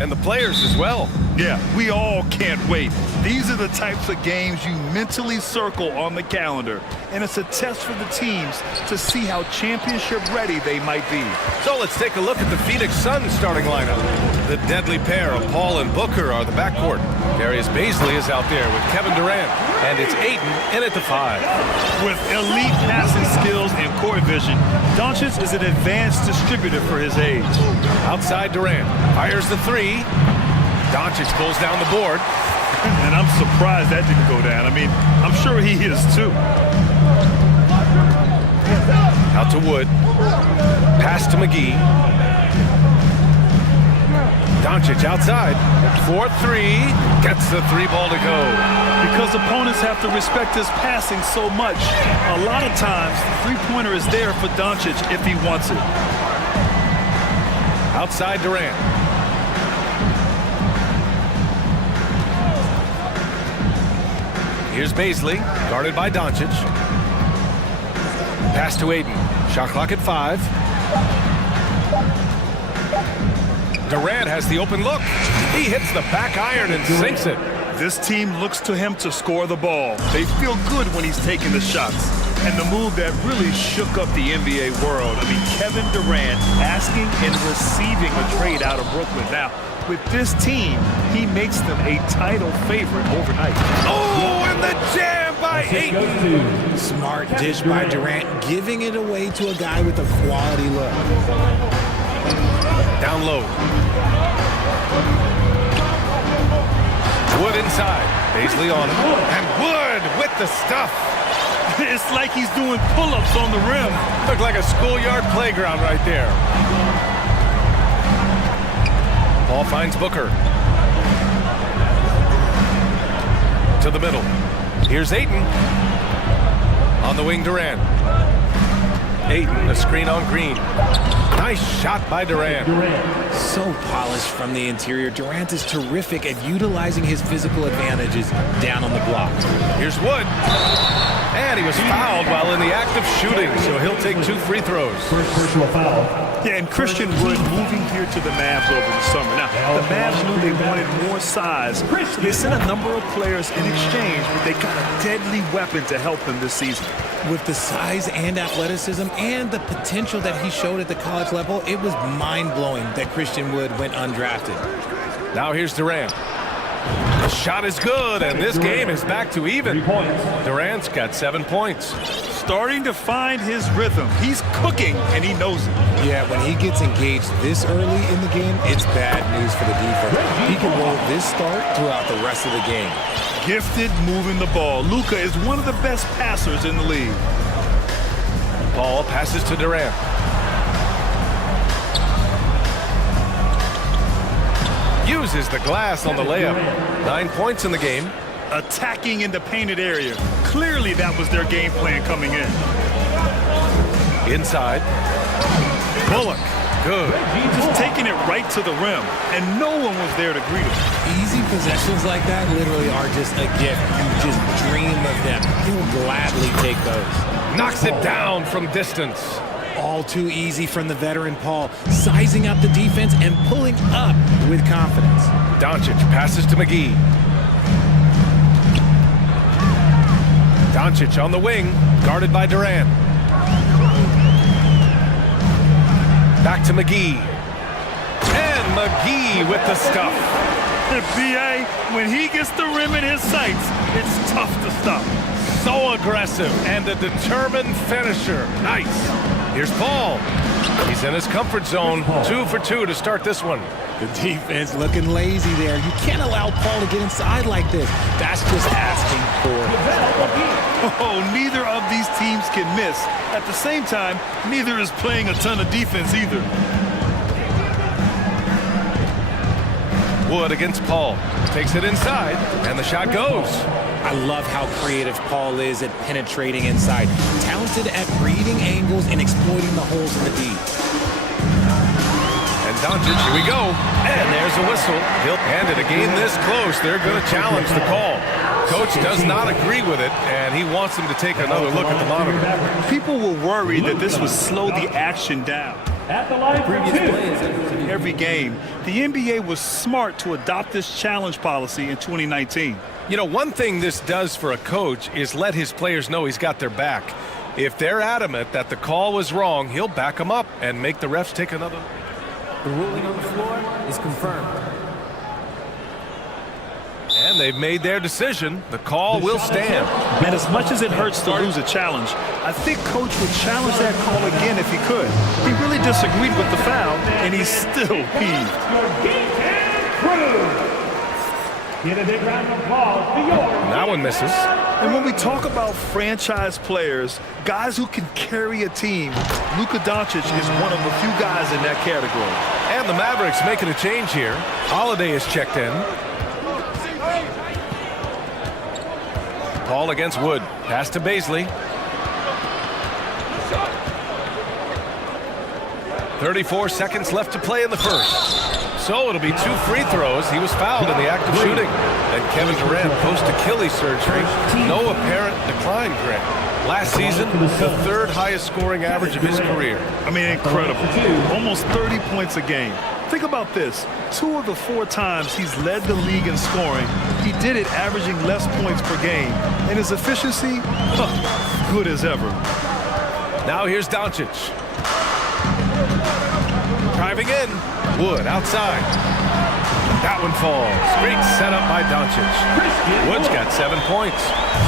And the players as well. Yeah, we all can't wait. These are the types of games you mentally circle on the calendar. And it's a test for the teams to see how championship ready they might be. So let's take a look at the Phoenix Suns starting lineup. The deadly pair of Paul and Booker are the backcourt. Darius Bazley is out there with Kevin Durant. And it's Ayton in at the 5. With elite passing skills and court vision, Doncic is an advanced distributor for his age. Outside Durant, fires the 3. Doncic pulls down the board. And I'm surprised that didn't go down. I mean, I'm sure he is too. Out to Wood. Pass to McGee. Doncic outside. 4-3. Gets the 3 ball to go. Because opponents have to respect his passing so much, a lot of times the three-pointer is there for Doncic if he wants it. Outside Durant. Here's Bazley, guarded by Doncic. Pass to Ayton. Shot clock at 5. Durant has the open look. He hits the back iron and sinks it. This team looks to him to score the ball. They feel good when he's taking the shots. And the move that really shook up the NBA world. I mean, Kevin Durant asking and receiving a trade out of Brooklyn. Now, with this team, he makes them a title favorite overnight. Oh, and the jam by Ayton. Smart dish by Durant, giving it away to a guy with a quality look. Down low. Wood inside. Bazley on him. And Wood with the stuff. It's like he's doing pull-ups on the rim. Looked like a schoolyard playground right there. Paul finds Booker. To the middle. Here's Ayton. On the wing, Durant. Ayton, a screen on Green. Nice shot by Durant. So polished from the interior. Durant is terrific at utilizing his physical advantages down on the block. Here's Wood. And he was fouled while in the act of shooting, so he'll take 2 free throws. First personal foul. Yeah, and Christian Wood moving here to the Mavs over the summer. Now, the Mavs knew they wanted more size. So they sent a number of players in exchange, but they got a deadly weapon to help them this season. With the size and athleticism and the potential that he showed at the college level, it was mind-blowing that Christian Wood went undrafted. Now here's Durant. The shot is good, and this game is back to even. Durant's got 7 points. Starting to find his rhythm. He's cooking, and he knows it. Yeah, when he gets engaged this early in the game, it's bad news for the defense. He can roll this start throughout the rest of the game. Gifted moving the ball. Luka is one of the best passers in the league. Ball passes to Durant. Uses the glass on the layup. 9 points in the game. Attacking in the painted area. Clearly that was their game plan coming in. Inside. Bullock. Good. Just taking it right to the rim, and no one was there to greet him. Easy possessions like that literally are just a gift. You just dream of them. He'll gladly take those. Knocks it down from distance. All too easy from the veteran Paul, sizing up the defense and pulling up with confidence. Doncic passes to McGee. Doncic on the wing, guarded by Durant. Back to McGee. And McGee with the stuff. The BA, when he gets the rim in his sights, it's tough to stop. So aggressive and a determined finisher. Nice. Here's Paul. He's in his comfort zone. 2 for 2 to start this one. The defense looking lazy there. You can't allow Paul to get inside like this. That's just asking for it. Oh, neither of these teams can miss. At the same time, neither is playing a ton of defense either. Wood against Paul. Takes it inside, and the shot goes. I love how creative Paul is at penetrating inside. Talented at reading angles and exploiting the holes in the D. And Doncic, here we go. And there's a whistle. And in a game this close, they're going to challenge the call. Coach does not agree with it, and he wants him to take another look at the monitor. People were worried that this would slow the action down. At the line for two. Every game, the NBA was smart to adopt this challenge policy in 2019. You know, one thing this does for a coach is let his players know he's got their back. If they're adamant that the call was wrong, he'll back them up and make the refs take another. The ruling on the floor is confirmed. And they've made their decision. The call will stand. And as much as it hurts to lose a challenge, I think Coach would challenge that call again if he could. He really disagreed with the foul, and he's still peeved. Give a big round of applause to yours. That one misses. And when we talk about franchise players, guys who can carry a team, Luka Doncic is one of the few guys in that category. And the Mavericks making a change here. Holiday is checked in. Paul against Wood. Pass to Baisley. 34 seconds left to play in the first. So it'll be 2 free throws. He was fouled in the act of shooting. And Kevin Durant post-Achilles surgery. No apparent decline, Greg. Last season, the 3rd highest scoring average of his career. I mean, incredible. Almost 30 points a game. Think about this. 2 of the 4 times he's led the league in scoring, he did it averaging less points per game. And his efficiency, good as ever. Now here's Doncic. Driving in. Wood outside. That one falls. Great setup by Doncic. Wood's got 7 points.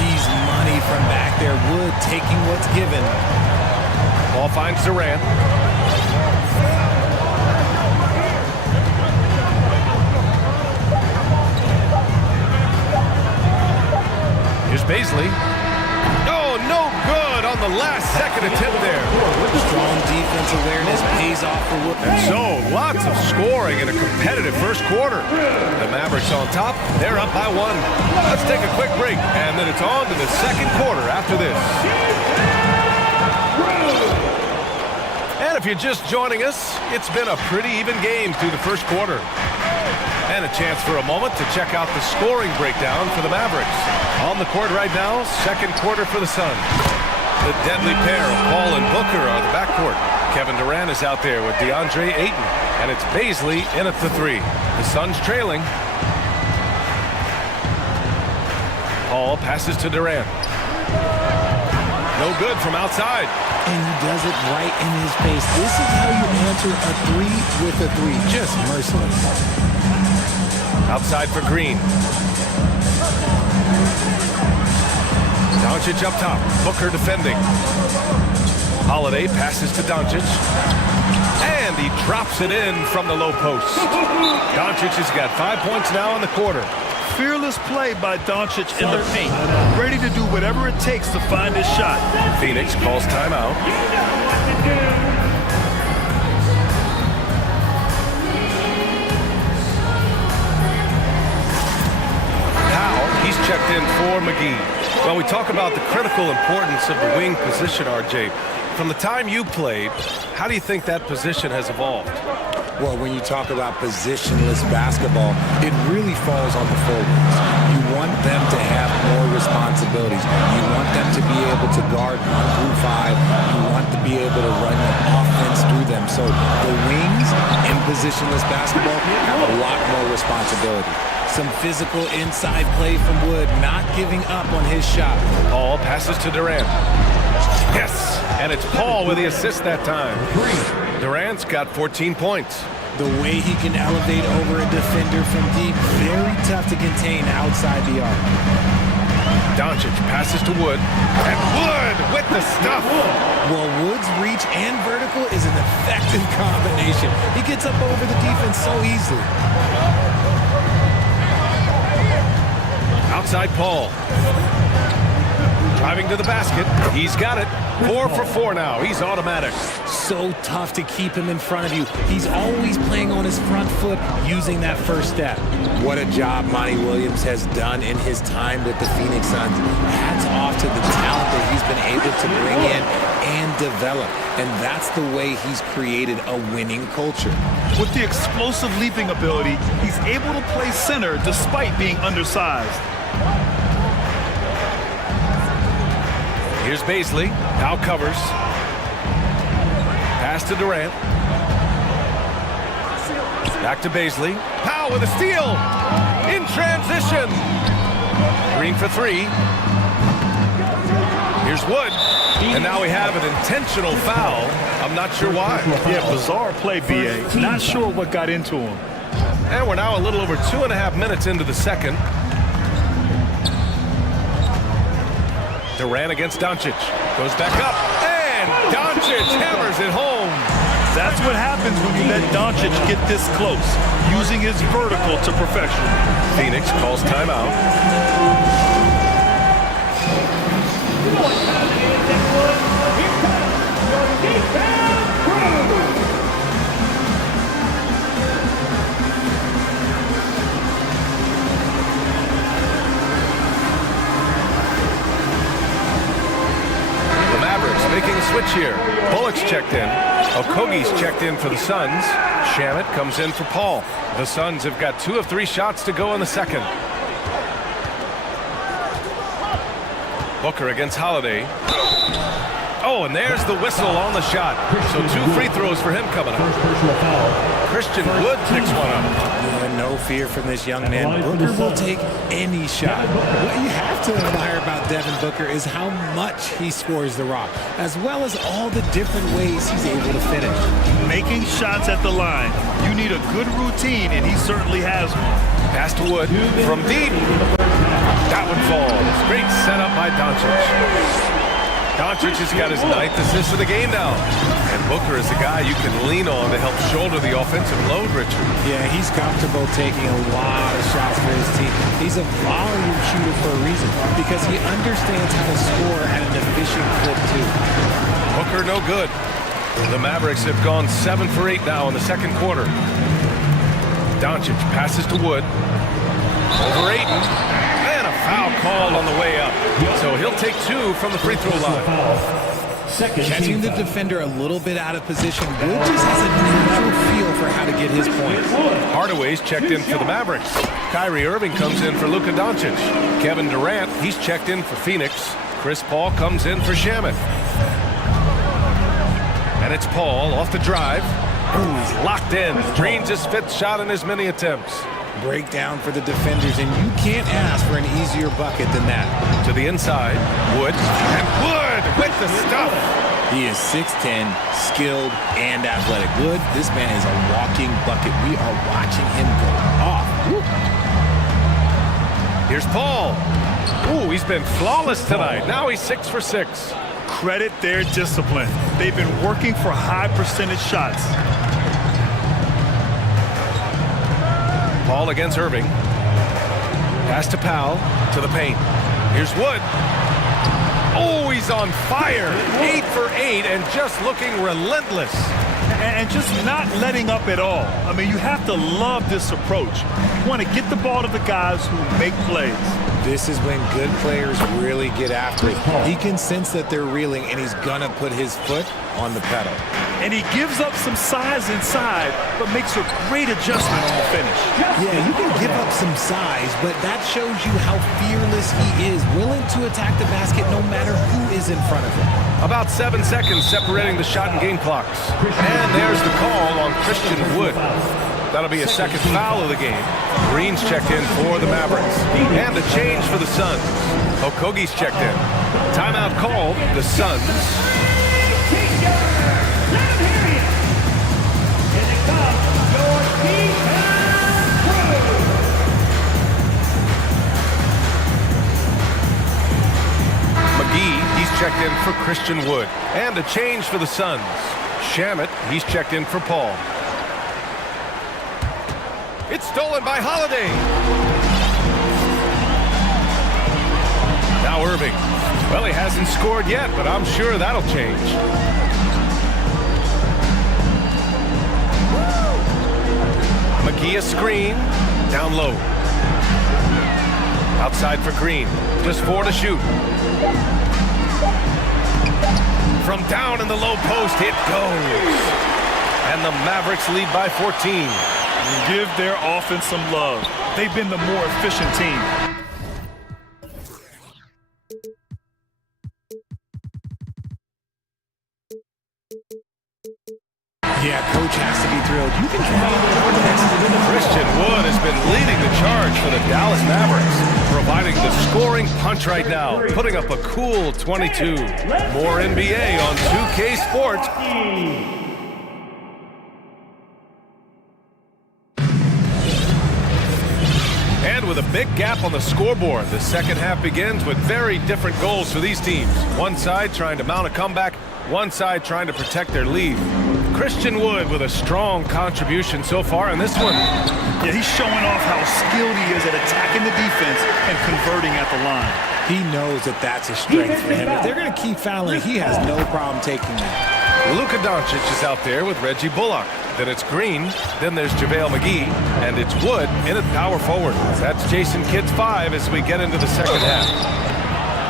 He's money from back there. Wood taking what's given. Ball finds Durant. Here's Baisley. Oh, no good on the last second attempt there. Strong defense awareness pays off for Wood. And so, lots of scoring in a competitive first quarter. The Mavericks on top. They're up by 1. Let's take a quick break, and then it's on to the second quarter after this. And if you're just joining us, it's been a pretty even game through the first quarter. And a chance for a moment to check out the scoring breakdown for the Mavericks. On the court right now, second quarter for the Suns. The deadly pair of Paul and Booker are the backcourt. Kevin Durant is out there with DeAndre Ayton. And it's Baisley in at the 3. The Suns trailing. Paul passes to Durant. No good from outside. And he does it right in his face. This is how you answer a 3 with a 3. Just merciless. Outside for Green. Doncic up top. Booker defending. Holiday passes to Doncic. And he drops it in from the low post. Doncic has got 5 points now in the quarter. Fearless play by Doncic in the paint. Ready to do whatever it takes to find his shot. Phoenix calls timeout. He's checked in for McGee. Well, we talk about the critical importance of the wing position, RJ. From the time you played, how do you think that position has evolved? Well, when you talk about positionless basketball, it really falls on the forwards. You want them to have more responsibilities. You want them to be able to guard 1 through 5. You want to be able to run your offense through them. So the wings in positionless basketball have a lot more responsibility. Some physical inside play from Wood, not giving up on his shot. Paul passes to Durant. Yes, and it's Paul with the assist that time. Durant's got 14 points. The way he can elevate over a defender from deep, very tough to contain outside the arc. Doncic passes to Wood, and Wood with the stuff. Well, Wood's reach and vertical is an effective combination. He gets up over the defense so easily. Outside Paul. Driving to the basket. He's got it. 4 for 4 now. He's automatic. So tough to keep him in front of you. He's always playing on his front foot, using that first step. What a job Monty Williams has done in his time with the Phoenix Suns. Hats off to the talent that he's been able to bring in and develop. And that's the way he's created a winning culture. With the explosive leaping ability, he's able to play center despite being undersized. Here's Baisley. Now covers. Pass to Durant. Back to Baisley. Powell with a steal. In transition. Green for three. Here's Wood. And now we have an intentional foul. I'm not sure why. Yeah, bizarre play, B.A. Not sure what got into him. And we're now a little over 2.5 minutes into the second. Durant against Doncic. Goes back up. And Doncic hammers it home. That's what happens when you let Doncic get this close, using his vertical to perfection. Phoenix calls timeout. Making a switch here. Bullock's checked in. Okogie's checked in for the Suns. Shamet comes in for Paul. The Suns have got 2 of 3 shots to go in the second. Booker against Holiday. Oh, and there's the whistle on the shot. So 2 free throws for him coming up. Christian Wood picks one up. Yeah, no fear from this young man. Booker will take any shot. What you have to admire about Devin Booker is how much he scores the rock, as well as all the different ways he's able to finish. Making shots at the line. You need a good routine, and he certainly has one. Pass to Wood from deep. That one falls. Great setup by Doncic. Doncic has got his 9th assist of the game now. And Booker is the guy you can lean on to help shoulder the offensive load, Richard. Yeah, he's comfortable taking a lot of shots for his team. He's a volume shooter for a reason, because he understands how to score at an efficient clip, too. Booker no good. The Mavericks have gone 7 for 8 now in the second quarter. Doncic passes to Wood. Over Ayton. And a foul called on the way up. So he'll take 2 from the free throw line. Catching the defender a little bit out of position, Wood just has a natural feel for how to get his points. Hardaway's checked in for the Mavericks. Kyrie Irving comes in for Luka Doncic. Kevin Durant, he's checked in for Phoenix. Chris Paul comes in for Shamet. And it's Paul off the drive. Ooh, he's locked in. Drains his 5th shot in as many attempts. Breakdown for the defenders, and you can't ask for an easier bucket than that. To the inside, Wood. And Wood with the stuff. He is 6'10", skilled, and athletic. Wood, this man is a walking bucket. We are watching him go off. Woo. Here's Paul. Ooh, he's been flawless tonight. Now he's 6 for 6. Credit their discipline. They've been working for high percentage shots. Paul against Irving. Pass to Powell to the paint. Here's Wood. Oh, he's on fire. 8 for 8 and just looking relentless. And just not letting up at all. I mean, you have to love this approach. You want to get the ball to the guys who make plays. This is when good players really get after it. He can sense that they're reeling, and he's going to put his foot on the pedal. And he gives up some size inside, but makes a great adjustment on the finish. Yeah, you can give up some size, but that shows you how fearless he is, willing to attack the basket no matter who is in front of him. About 7 seconds separating the shot and game clocks. And there's the call on Christian Wood. That'll be a second foul of the game. Green's checked in for the Mavericks. And a change for the Suns. Okogie's checked in. Timeout called. The Suns. McGee, he's checked in for Christian Wood. And a change for the Suns. Shamet, he's checked in for Paul. It's stolen by Holiday. Now Irving. Well, he hasn't scored yet, but I'm sure that'll change. McGee a screen. Down low. Outside for Green. Just 4 to shoot. From down in the low post, it goes. And the Mavericks lead by 14. Give their offense some love. They've been the more efficient team. Yeah, Coach coach has to be thrilled. You can try Christian Wood has been leading the charge for the Dallas Mavericks, providing the scoring punch right now, putting up a cool 22. More NBA on 2K Sports. And with a big gap on the scoreboard, the second half begins with very different goals for these teams. One side trying to mount a comeback, one side trying to protect their lead. Christian Wood with a strong contribution so far in this one. Yeah, he's showing off how skilled he is at attacking the defense and converting at the line. He knows that that's a strength for him. If they're going to keep fouling, he has no problem taking that. Luka Doncic is out there with Reggie Bullock. Then it's Green, then there's JaVale McGee, and it's Wood in at power forward. That's Jason Kidd's 5 as we get into the second half.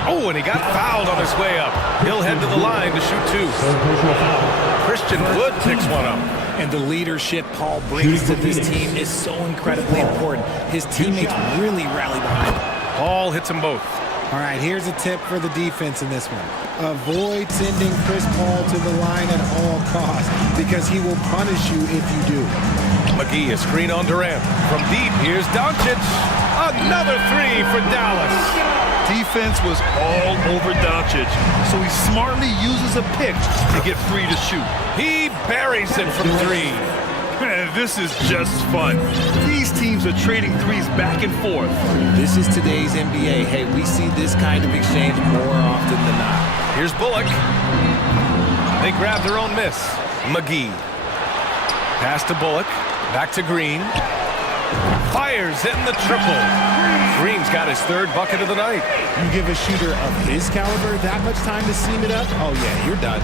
Oh, and he got fouled on his way up. He'll head to the line to shoot 2. Christian Wood picks one up. And the leadership Paul brings to this team is so incredibly important. His teammates really rally behind him. Paul hits them both. All right, here's a tip for the defense in this one. Avoid sending Chris Paul to the line at all costs because he will punish you if you do. McGee, a screen on Durant. From deep, here's Doncic. Another 3 for Dallas. Defense was all over Doncic, so he smartly uses a pick to get free to shoot. He buries it from 3. Man, this is just fun. These teams are trading threes back and forth. This is today's NBA. Hey, we see this kind of exchange more often than not. Here's Bullock. They grab their own miss. McGee. Pass to Bullock. Back to Green. Fires hitting the triple. Green's got his 3rd bucket of the night. You give a shooter of his caliber that much time to seam it up? Oh, yeah, you're done.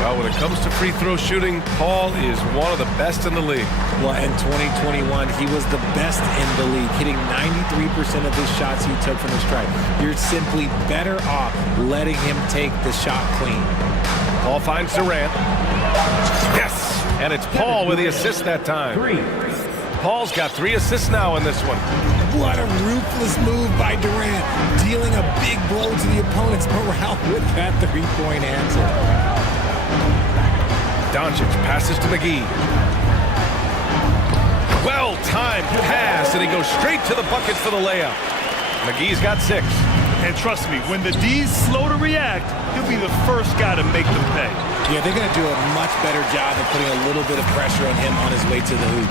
Well, when it comes to free throw shooting, Paul is one of the best in the league. Well, in 2021, he was the best in the league, hitting 93% of his shots he took from the stripe. You're simply better off letting him take the shot clean. Paul finds Durant. Yes! And it's Paul with the assist that time. Paul's got 3 assists now in this one. What a ruthless move by Durant, dealing a big blow to the opponent's morale with that 3-point answer. Doncic passes to McGee. Well-timed pass, and he goes straight to the bucket for the layup. McGee's got 6. And trust me, when the D's slow to react, he'll be the first guy to make them pay. Yeah, they're going to do a much better job of putting a little bit of pressure on him on his way to the hoop.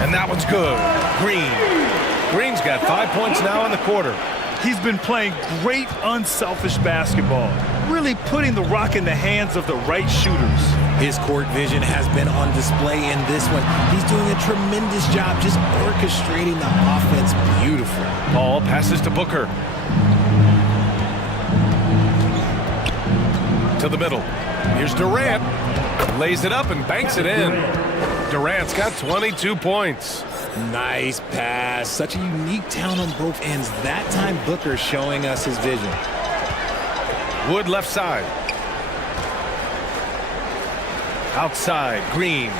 And that one's good. Green's got 5 points now in the quarter. He's been playing great unselfish basketball, really putting the rock in the hands of the right shooters. His court vision has been on display in this one. He's doing a tremendous job just orchestrating the offense beautifully. Paul passes to Booker. To the middle. Here's Durant. Lays it up and banks it in. Durant's got 22 points. Nice pass. Such a unique talent on both ends. That time Booker showing us his vision. Wood left side. Outside, Green.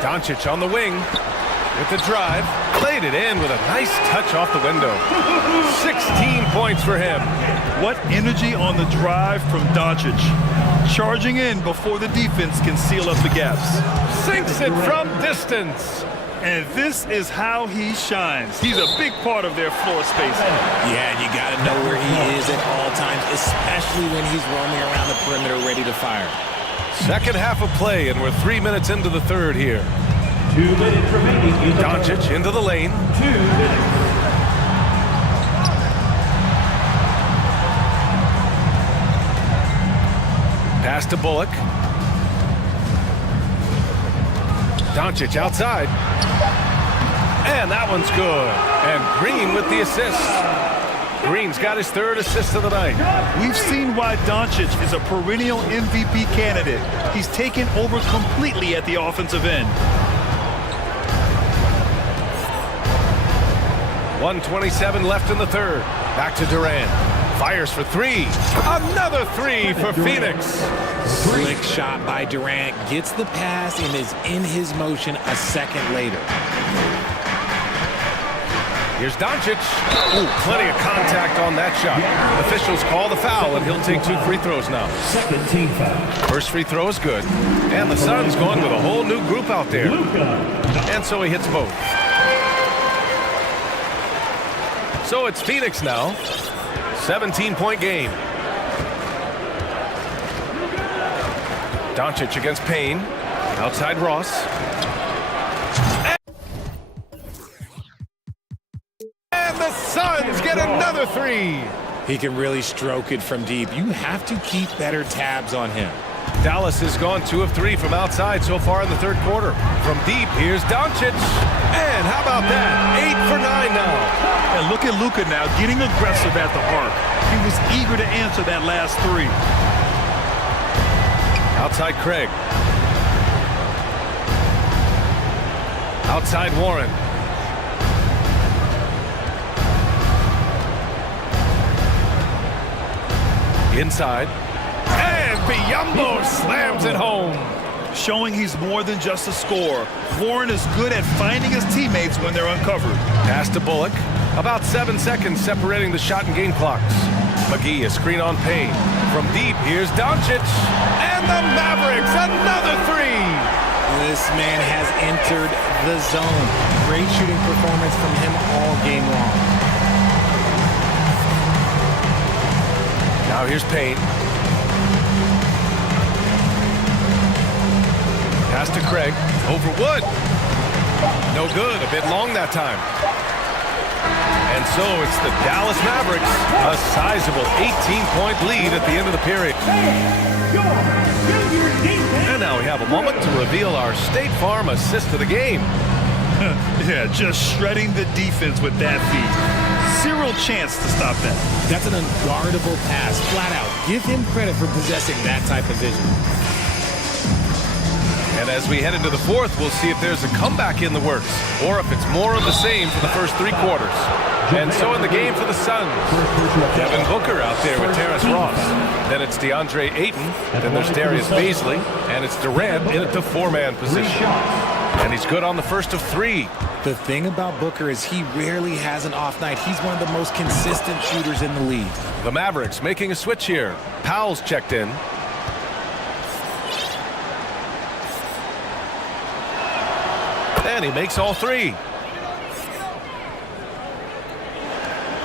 Doncic on the wing with the drive. Played it in with a nice touch off the window. 16 points for him. What energy on the drive from Doncic. Charging in before the defense can seal up the gaps. Sinks it from distance. And this is how he shines. He's a big part of their floor spacing. Yeah, and you got to know where he is at all times, especially when he's roaming around the perimeter ready to fire. Second half of play, and we're 3 minutes into the third here. 2 minutes remaining. Doncic into the lane. 2 minutes. Pass to Bullock. Doncic outside. And that one's good. And Green with the assist. Green's got his 3rd assist of the night. We've seen why Doncic is a perennial MVP candidate. He's taken over completely at the offensive end. 1:27 left in the third. Back to Durant. Fires for 3. Another 3 for Phoenix. Slick shot by Durant. Gets the pass and is in his motion a second later. Here's Doncic. Ooh, plenty of contact on that shot. Officials call the foul, and he'll take 2 free throws now. Second team foul. First free throw is good. And the Suns going with a whole new group out there. And so he hits both. So it's Phoenix now. 17-point game. Doncic against Payne. Outside Ross. And the Suns get another 3. He can really stroke it from deep. You have to keep better tabs on him. Dallas has gone 2 of 3 from outside so far in the third quarter. From deep, here's Doncic. And how about that? 8 for 9 now. And look at Luka now getting aggressive at the arc. He was eager to answer that last 3. Outside Craig. Outside Warren. Inside. And Biyombo slams it home. Showing he's more than just a scorer. Warren is good at finding his teammates when they're uncovered. Pass to Bullock. About 7 seconds separating the shot and game clocks. McGee, a screen on Payne. From deep, here's Doncic. And the Mavericks, another 3. This man has entered the zone. Great shooting performance from him all game long. Now here's Payne. Pass to Craig. Over Wood. No good. A bit long that time. And so it's the Dallas Mavericks. A sizable 18-point lead at the end of the period. And now we have a moment to reveal our State Farm assist of the game. Yeah, just shredding the defense with that feed. Zero chance to stop that. That's an unguardable pass, flat out. Give him credit for possessing that type of vision. And as we head into the fourth, we'll see if there's a comeback in the works, or if it's more of the same for the first 3 quarters. And so in the game for the Suns, Devin Booker out there with Terrence Ross. Then it's DeAndre Ayton. Then there's Darius Baisley. And it's Durant in at the 4-man position. And he's good on the first of 3. The thing about Booker is he rarely has an off night. He's one of the most consistent shooters in the league. The Mavericks making a switch here. Powell's checked in. And he makes all 3.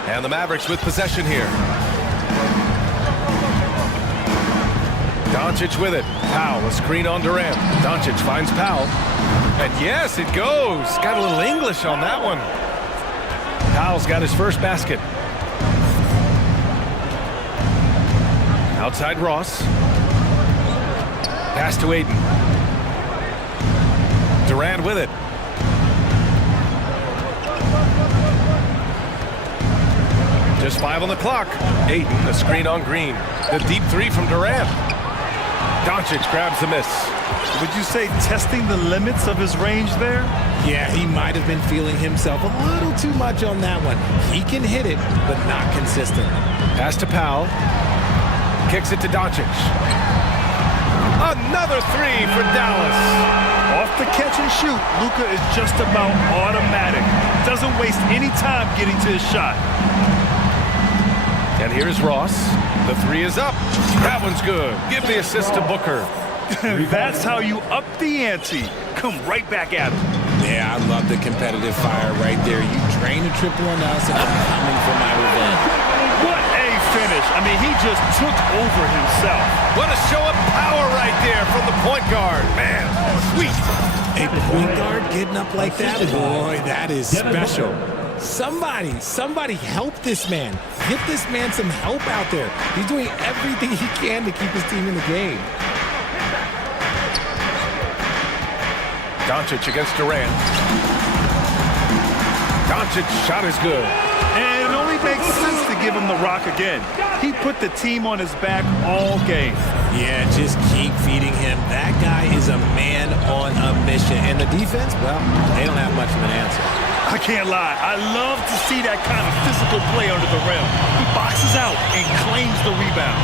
And the Mavericks with possession here. Doncic with it. Powell, a screen on Durant. Doncic finds Powell. And yes, it goes. Got a little English on that one. Powell's got his first basket. Outside Ross. Pass to Ayton. Durant with it. Just 5 on the clock. Ayton, a screen on Green. The deep 3 from Durant. Doncic grabs the miss. Would you say testing the limits of his range there? Yeah, he might have been feeling himself a little too much on that one. He can hit it, but not consistent. Pass to Powell. Kicks it to Doncic. Another 3 for Dallas. Off the catch and shoot, Luka is just about automatic. Doesn't waste any time getting to his shot. And here's Ross. The 3 is up. That one's good. Give the assist to Booker. That's how you up the ante. Come right back at him. Yeah, I love the competitive fire right there. You drain a triple on us, and I'm coming for my revenge. What a finish. I mean, he just took over himself. What a show of power right there from the point guard. Man, sweet. A point guard getting up like that? Boy, that is special. Somebody help this man. Get this man some help out there. He's doing everything he can to keep his team in the game. Doncic against Durant. Doncic shot is good. And it only makes sense to give him the rock again. He put the team on his back all game. Yeah, just keep feeding him. That guy is a man on a mission. And the defense, well, they don't have much of an answer. I can't lie. I love to see that kind of physical play under the rim. He boxes out and claims the rebound.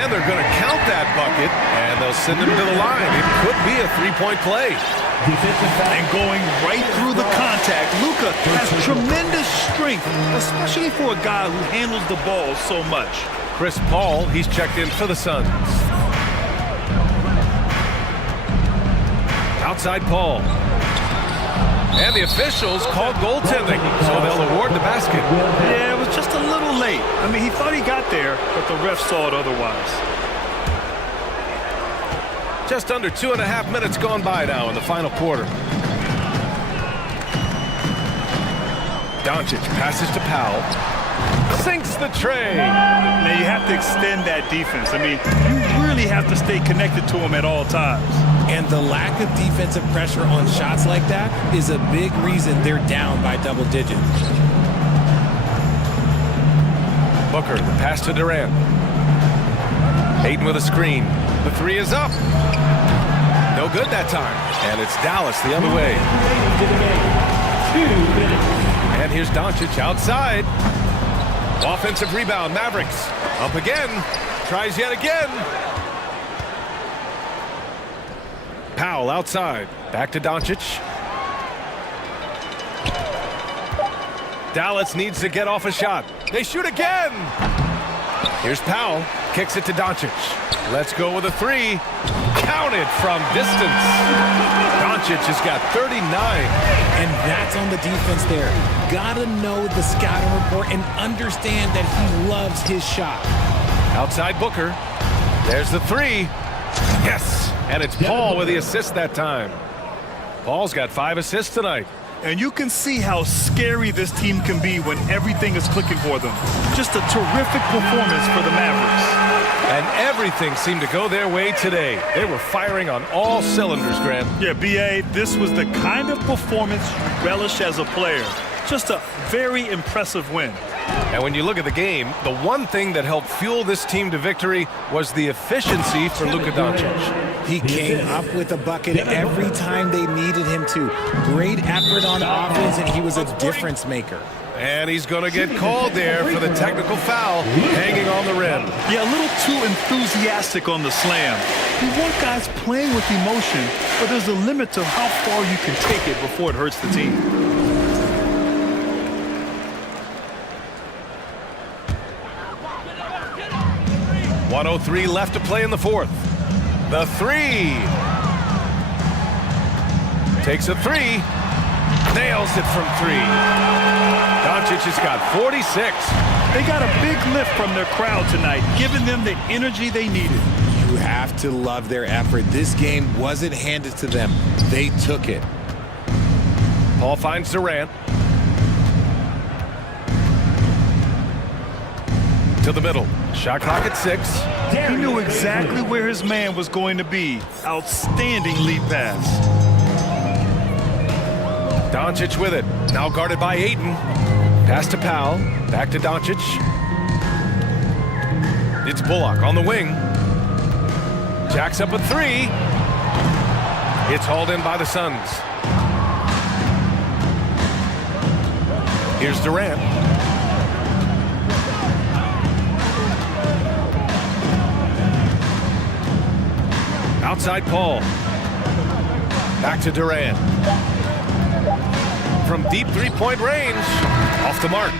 And they're going to count that bucket, and they'll send him to the line. It could be a 3-point play. And going right through the contact, Luka has tremendous strength, especially for a guy who handles the ball so much. Chris Paul, he's checked in for the Suns. Outside Paul. And the officials called goaltending, so they'll award the basket. Yeah, it was just a little late. I mean, he thought he got there, but the ref saw it otherwise. Just under 2.5 minutes gone by now in the final quarter. Doncic passes to Powell. Sinks the tray. Now, you have to extend that defense. I mean, you really have to stay connected to him at all times. And the lack of defensive pressure on shots like that is a big reason they're down by double digits. Booker, the pass to Durant. Ayton with a screen. The three is up. No good that time. And it's Dallas the other way. And here's Doncic outside. Offensive rebound, Mavericks. Up again. Tries yet again. Powell outside. Back to Doncic. Dallas needs to get off a shot. They shoot again. Here's Powell. Kicks it to Doncic. Let's go with a three. Counted from distance. Doncic has got 39. And that's on the defense there. Gotta know the scouting report and understand that he loves his shot. Outside Booker. There's the three. Yes. And it's Paul with the assist that time. Paul's got 5 assists tonight. And you can see how scary this team can be when everything is clicking for them. Just a terrific performance for the Mavericks. And everything seemed to go their way today. They were firing on all cylinders, Grant. Yeah, B.A., this was the kind of performance you relish as a player. Just a very impressive win. And when you look at the game, the one thing that helped fuel this team to victory was the efficiency for Luka Doncic. He came up with a bucket every time they needed him to. Great effort on offense, and he was a difference maker. And he's going to get called there for the technical foul, hanging on the rim. Yeah, a little too enthusiastic on the slam. You want guys playing with emotion, but there's a limit to how far you can take it before it hurts the team. .103 left to play in the fourth. The three. Takes a three. Nails it from three. Doncic has got 46. They got a big lift from their crowd tonight, giving them the energy they needed. You have to love their effort. This game wasn't handed to them. They took it. Paul finds Durant. To the middle. Shot clock at 6. He knew exactly where his man was going to be. Outstanding lead pass. Doncic with it. Now guarded by Ayton. Pass to Powell. Back to Doncic. It's Bullock on the wing. Jacks up a three. It's hauled in by the Suns. Here's Durant. Outside Paul. Back to Durant. From deep three-point range. Off the mark.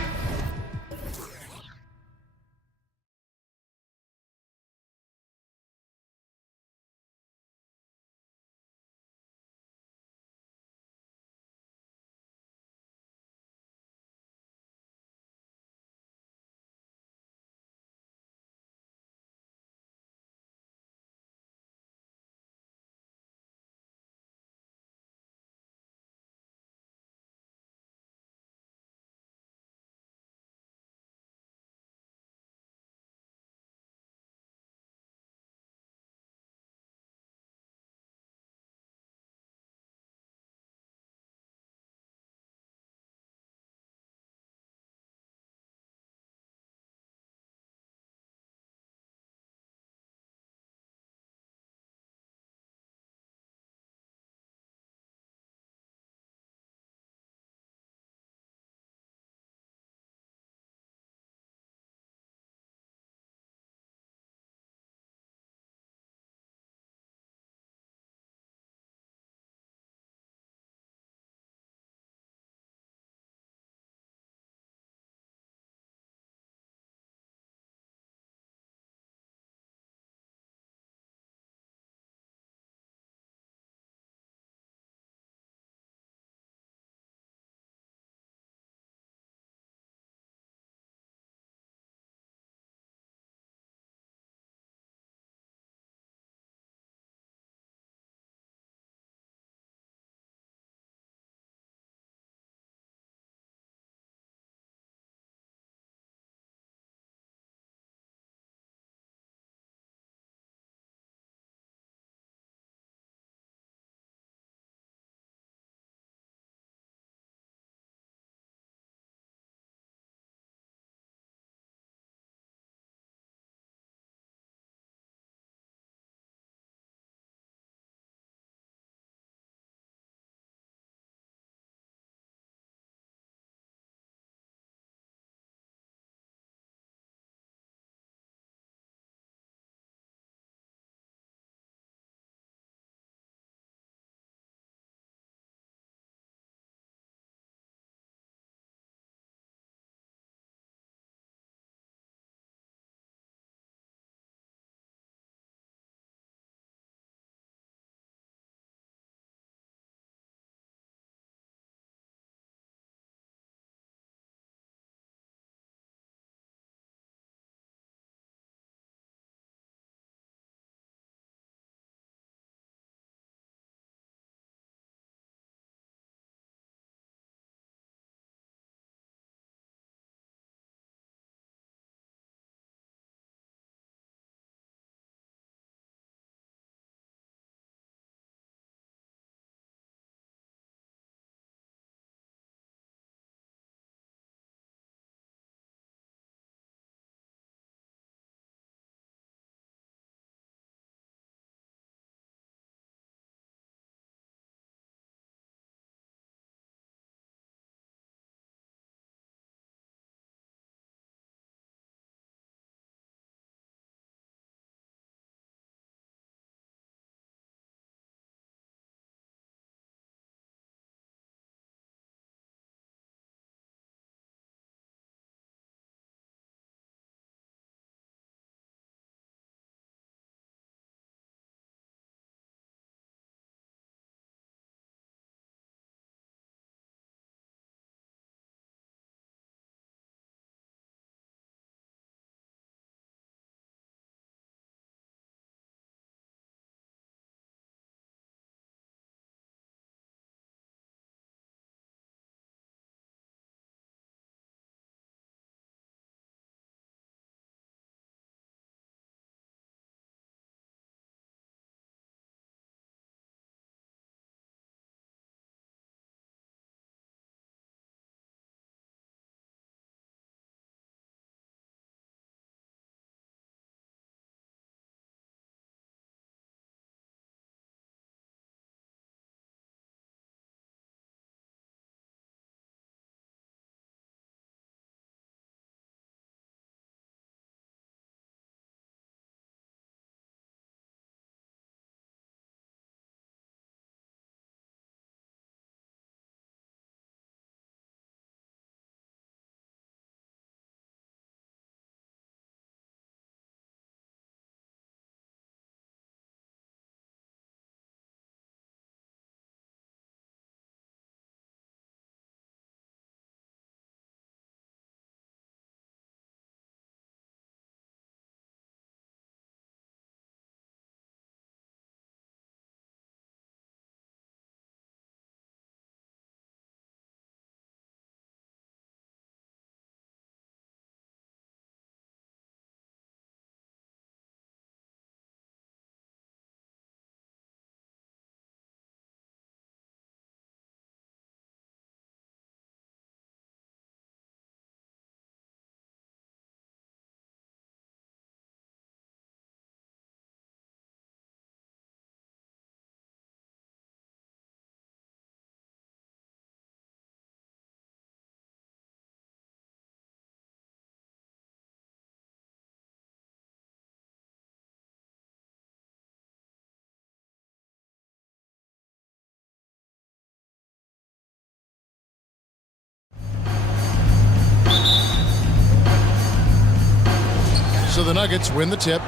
So the Nuggets win the tip.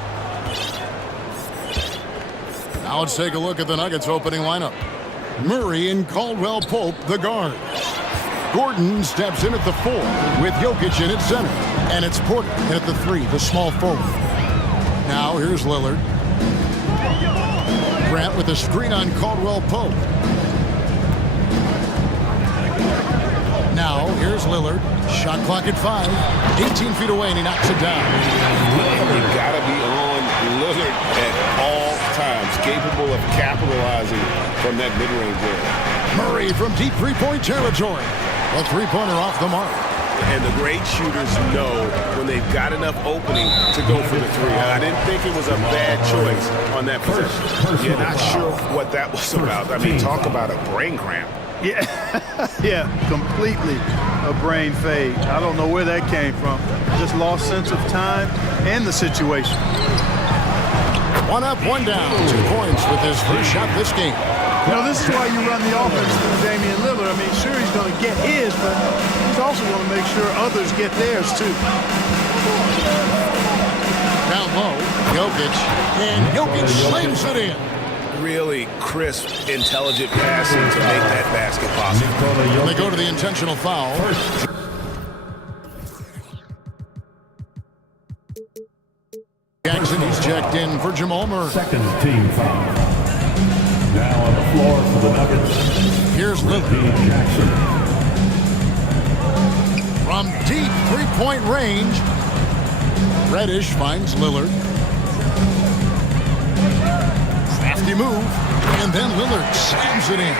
Now let's take a look at the Nuggets opening lineup. Murray and Caldwell Pope, the guards. Gordon steps in at the 4 with Jokic in at center. And it's Porter in at the 3, the small forward. Now here's Lillard. Grant with a screen on Caldwell Pope. Now here's Lillard. Shot clock at 5. 18 feet away and he knocks it down. You gotta be on Lillard at all times, capable of capitalizing from that mid-range area. Murray from deep three-point territory. A three-pointer off the mark. And the great shooters know when they've got enough opening to go for the 3. I didn't think it was a bad choice on that possession. You're not sure what that was about. I mean, talk about a brain cramp. Yeah, yeah, completely a brain fade. I don't know where that came from. Just lost sense of time and the situation. 1 up, 1 down. 2 points with his first shot this game. You know, this is why you run the offense through Damian Lillard. I mean, sure, he's going to get his, but he's also going to make sure others get theirs, too. Down low, Jokic. And Jokic slams it in. Really crisp, intelligent passing to make that basket possible. And they go to the intentional foul. Jackson, he's checked in for Jamal Murray. Second team foul. Now on the floor for the Nuggets. Here's Lillard. Jackson. From deep three-point range, Reddish finds Lillard. Crafty move, and then Lillard slams it in.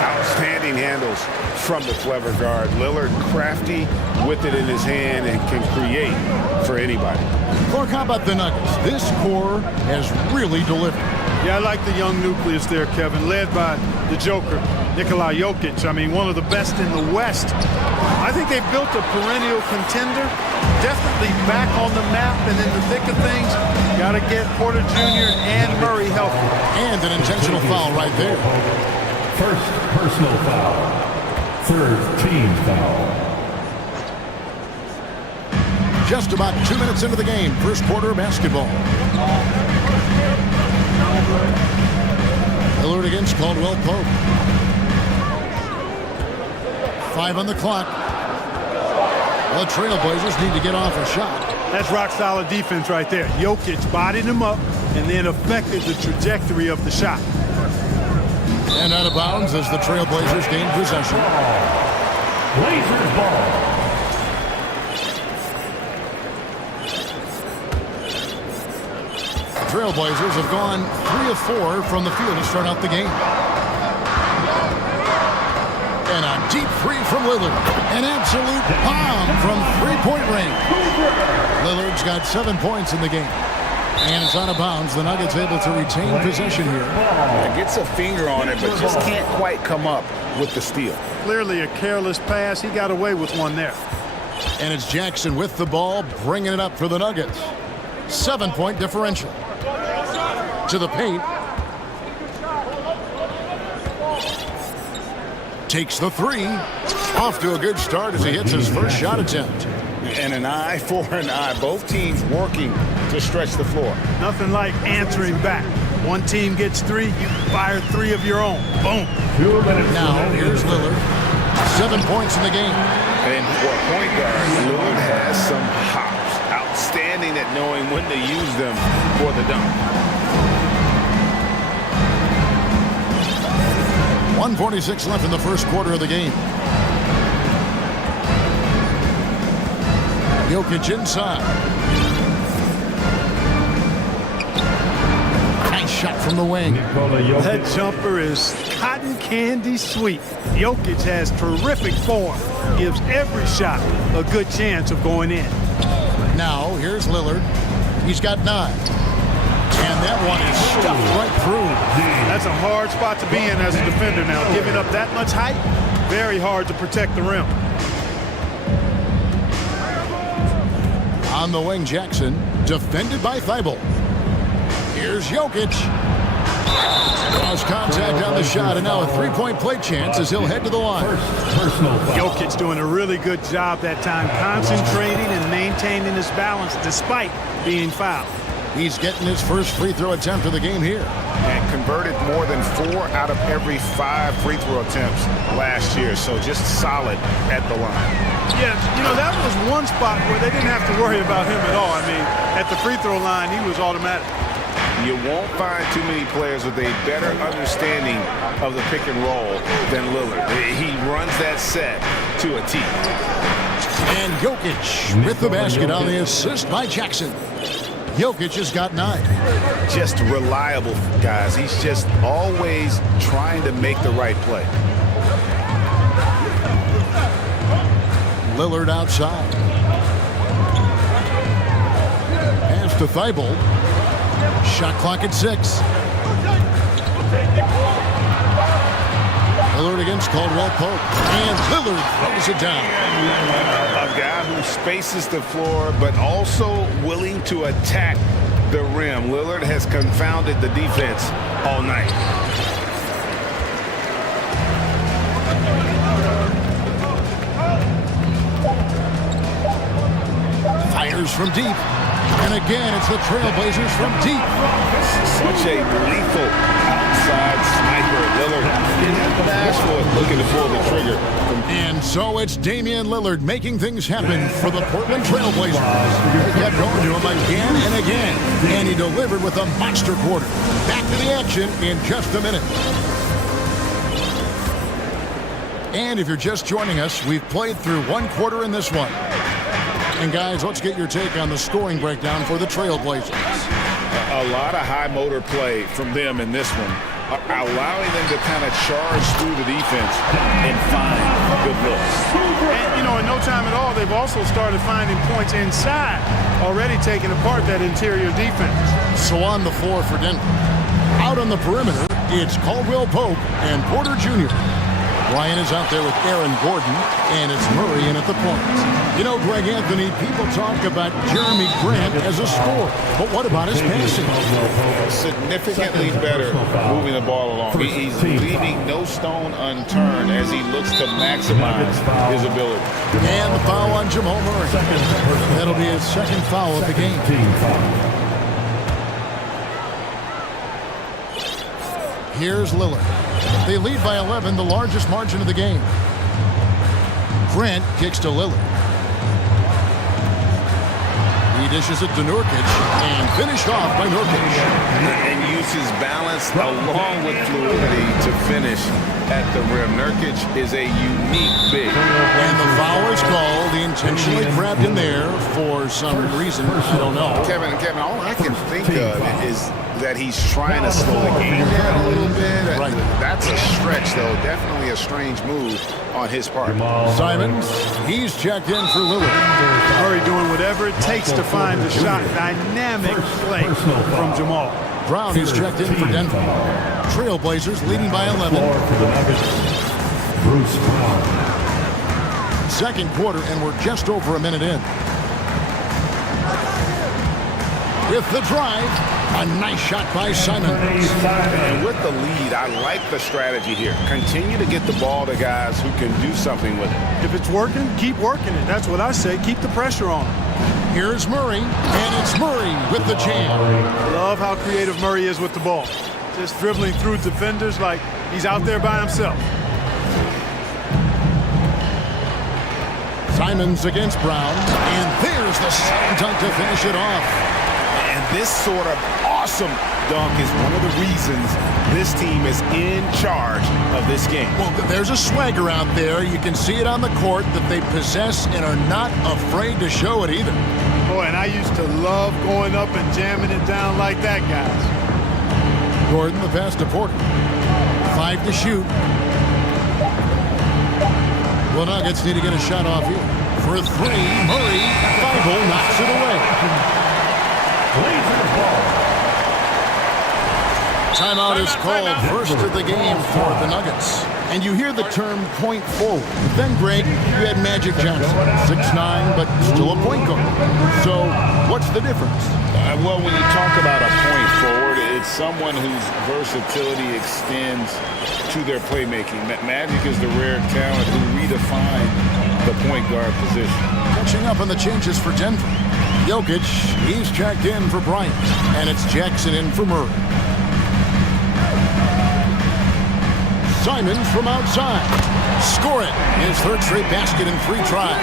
Outstanding handles from the clever guard. Lillard crafty with it in his hand and can create for anybody. Clark, how about the Nuggets? This core has really delivered. Yeah, I like the young nucleus there, Kevin, led by the Joker, Nikola Jokic. I mean, one of the best in the West. I think they've built a perennial contender, definitely back on the map and in the thick of things. Got to get Porter Jr. and Murray healthy. And an intentional foul right there. First personal foul. Third team foul. Just about 2 minutes into the game, first quarter of basketball. Lillard against Caldwell Pope. 5 on the clock. Well, the Trailblazers need to get off a shot. That's rock-solid defense right there. Jokic bodied him up and then affected the trajectory of the shot. And out of bounds as the Trailblazers gain possession. Blazers ball. Trailblazers have gone 3 of 4 from the field to start out the game. And a deep 3 from Lillard. An absolute bomb from three-point range. Lillard's got 7 points in the game. And it's out of bounds. The Nuggets able to retain possession here. Gets a finger on it, but just can't quite come up with the steal. Clearly a careless pass. He got away with one there. And it's Jackson with the ball, bringing it up for the Nuggets. 7-point differential. To the paint. Takes the 3. Off to a good start as he hits his first shot attempt. And an eye for an eye. Both teams working to stretch the floor. Nothing like answering back. One team gets 3, you fire 3 of your own. Boom. Now, here's Lillard. 7 points in the game. And for a point guard, Lillard has some hops. Outstanding at knowing when to use them for the dunk. 1:46 left in the first quarter of the game. Jokic inside. Nice shot from the wing. That jumper is cotton candy sweet. Jokic has terrific form. Gives every shot a good chance of going in. Now, here's Lillard. He's got 9. And that one is stuffed right through. That's a hard spot to be in as a defender now. Giving up that much height, very hard to protect the rim. On the wing, Jackson, defended by Thibault. Here's Jokic. Cross contact on the shot, and now a three-point play chance as he'll head to the line. Jokic doing a really good job that time, concentrating and maintaining his balance despite being fouled. He's getting his first free throw attempt of the game here. And converted more than 4 out of every 5 free throw attempts last year. So just solid at the line. Yeah, you know, that was one spot where they didn't have to worry about him at all. I mean, at the free throw line, he was automatic. You won't find too many players with a better understanding of the pick and roll than Lillard. He runs that set to a T. And Jokic with the basket on the assist by Jackson. Jokic has got 9. Just reliable, guys. He's just always trying to make the right play. Lillard outside. Pass to Thibault. Shot clock at 6. Lillard against Caldwell Pope. And Lillard throws it down. A guy who spaces the floor, but also willing to attack the rim. Lillard has confounded the defense all night. Fires from deep. And again, it's the Trailblazers from deep. Such a lethal outside sniper. Lillard isn't bashful looking to pull the trigger. And so it's Damian Lillard making things happen for the Portland Trailblazers. They kept going to him again and again. And he delivered with a monster quarter. Back to the action in just a minute. And if you're just joining us, we've played through one quarter in this one. And guys, let's get your take on the scoring breakdown for the Trailblazers. A lot of high motor play from them in this one, allowing them to kind of charge through the defense and find good looks. And, you know, in no time at all, they've also started finding points inside, already taking apart that interior defense. So on the floor for Denver. Out on the perimeter, it's Caldwell Pope and Porter Jr. Ryan is out there with Aaron Gordon, and it's Murray in at the point. You know, Greg Anthony, people talk about Jeremy Grant as a scorer, but what about his passing? Significantly better moving the ball along. He's leaving no stone unturned as he looks to maximize his ability. And the foul on Jamal Murray. That'll be his second foul of the game. Here's Lillard. They lead by 11, the largest margin of the game. Grant kicks to Lillard. He dishes it to Nurkic and finished off by Nurkic. And uses balance along with fluidity to finish at the rim. Nurkic is a unique big. And the foul is called. He intentionally grabbed him there for some reason. I don't know. Kevin, all I can think of is that he's trying to slow the game down a little bit. Right. That's a stretch, though. Definitely a strange move on his part. Simons, he's checked in for Lillard. Murray doing whatever it takes to find the shot. Dynamic play from Jamal. Brown is checked in for Denver. Trailblazers leading by 11. Bruce Brown. Second quarter, and we're just over a minute in. With the drive, a nice shot by Simons. And with the lead, I like the strategy here. Continue to get the ball to guys who can do something with it. If it's working, keep working it. That's what I say. Keep the pressure on him. Here's Murray, and it's Murray with the jam. Love how creative Murray is with the ball. Just dribbling through defenders like he's out there by himself. Simons against Brown, and there's the slam dunk to finish it off. And this sort of awesome dunk is one of the reasons this team is in charge of this game. Well, there's a swagger out there. You can see it on the court that they possess and are not afraid to show it either. Boy, and I used to love going up and jamming it down like that, guys. Gordon, the pass to Porter. 5 to shoot. Well, Nuggets need to get a shot off here. For 3, Murray, Thibault knocks it away. Timeout is called, first of the game for the Nuggets. And you hear the term point forward. Then, Greg, you had Magic Johnson, 6'9", but still a point guard. So, what's the difference? Well, when you talk about a point forward, someone whose versatility extends to their playmaking. Magic is the rare talent who redefined the point guard position. Catching up on the changes for Denver. Jokic, he's checked in for Bryant, and it's Jackson in for Murray. Simons from outside. Score it. His third straight basket in 3 tries.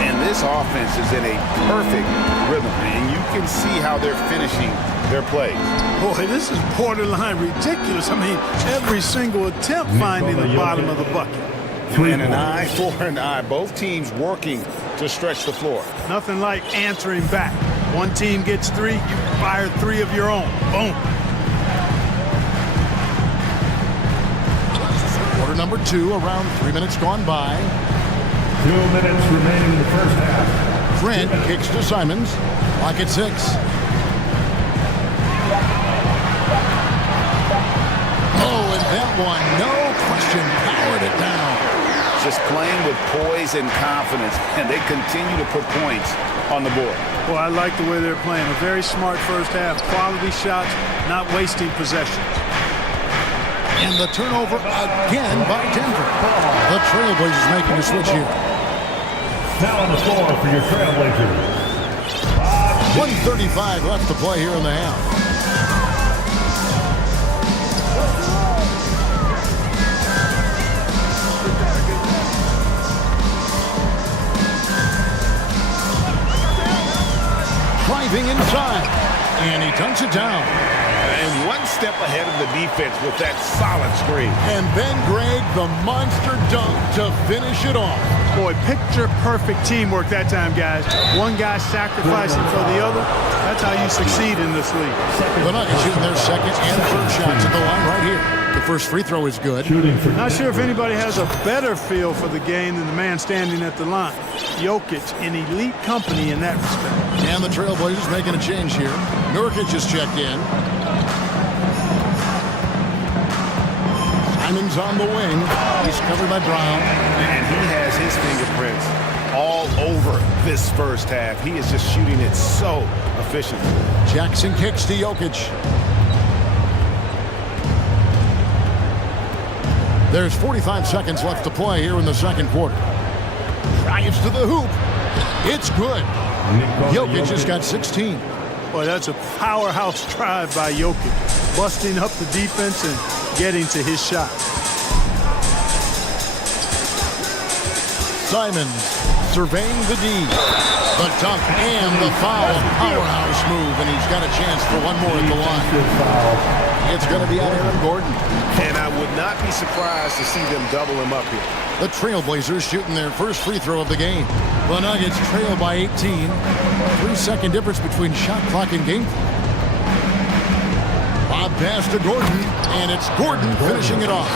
And this offense is in a perfect rhythm, and you can see how they're finishing their plays. Boy, this is borderline ridiculous. I mean, every single attempt finding the bottom of the bucket. And an eye for an eye. Both teams working to stretch the floor. Nothing like answering back. One team gets 3, you fire 3 of your own. Boom. Quarter number 2, around 3 minutes gone by. 2 minutes remaining in the first half. Grant kicks to Simons. Clock at 6. Oh, and that one, no question, powered it down. Just playing with poise and confidence, and they continue to put points on the board. Well, I like the way they're playing. A very smart first half. Quality shots, not wasting possessions. And the turnover again by Denver. The Trailblazers making a switch here. Now on the floor for your Trailblazers. 1:35 left to play here in the half. Driving inside, and he dunks it down. And one step ahead of the defense with that solid screen. And then Greg, the monster dunk to finish it off. Boy, picture-perfect teamwork that time, guys. One guy sacrificing for the other. That's how you succeed in this league. The Nuggets shooting their second and third shots at the line right here. The first free throw is good. Not sure if anybody has a better feel for the game than the man standing at the line. Jokic in elite company in that respect. And the Trailblazers making a change here. Nurkic is checked in. Simons on the wing. He's covered by Brown. And he has his fingerprints all over this first half. He is just shooting it so efficiently. Jackson kicks to Jokic. There's 45 seconds left to play here in the second quarter. Drives to the hoop. It's good. Jokic just got 16. Boy, that's a powerhouse drive by Jokic. Busting up the defense and getting to his shot. Simons surveying the D. The dunk and the foul. Powerhouse move, and he's got a chance for one more at the line. It's going to be on Aaron Gordon. And I would not be surprised to see them double him up here. The Trailblazers shooting their first free throw of the game. The Nuggets trail by 18. 3-second difference between shot clock and game clock. Bob pass to Gordon, and it's Gordon finishing it off.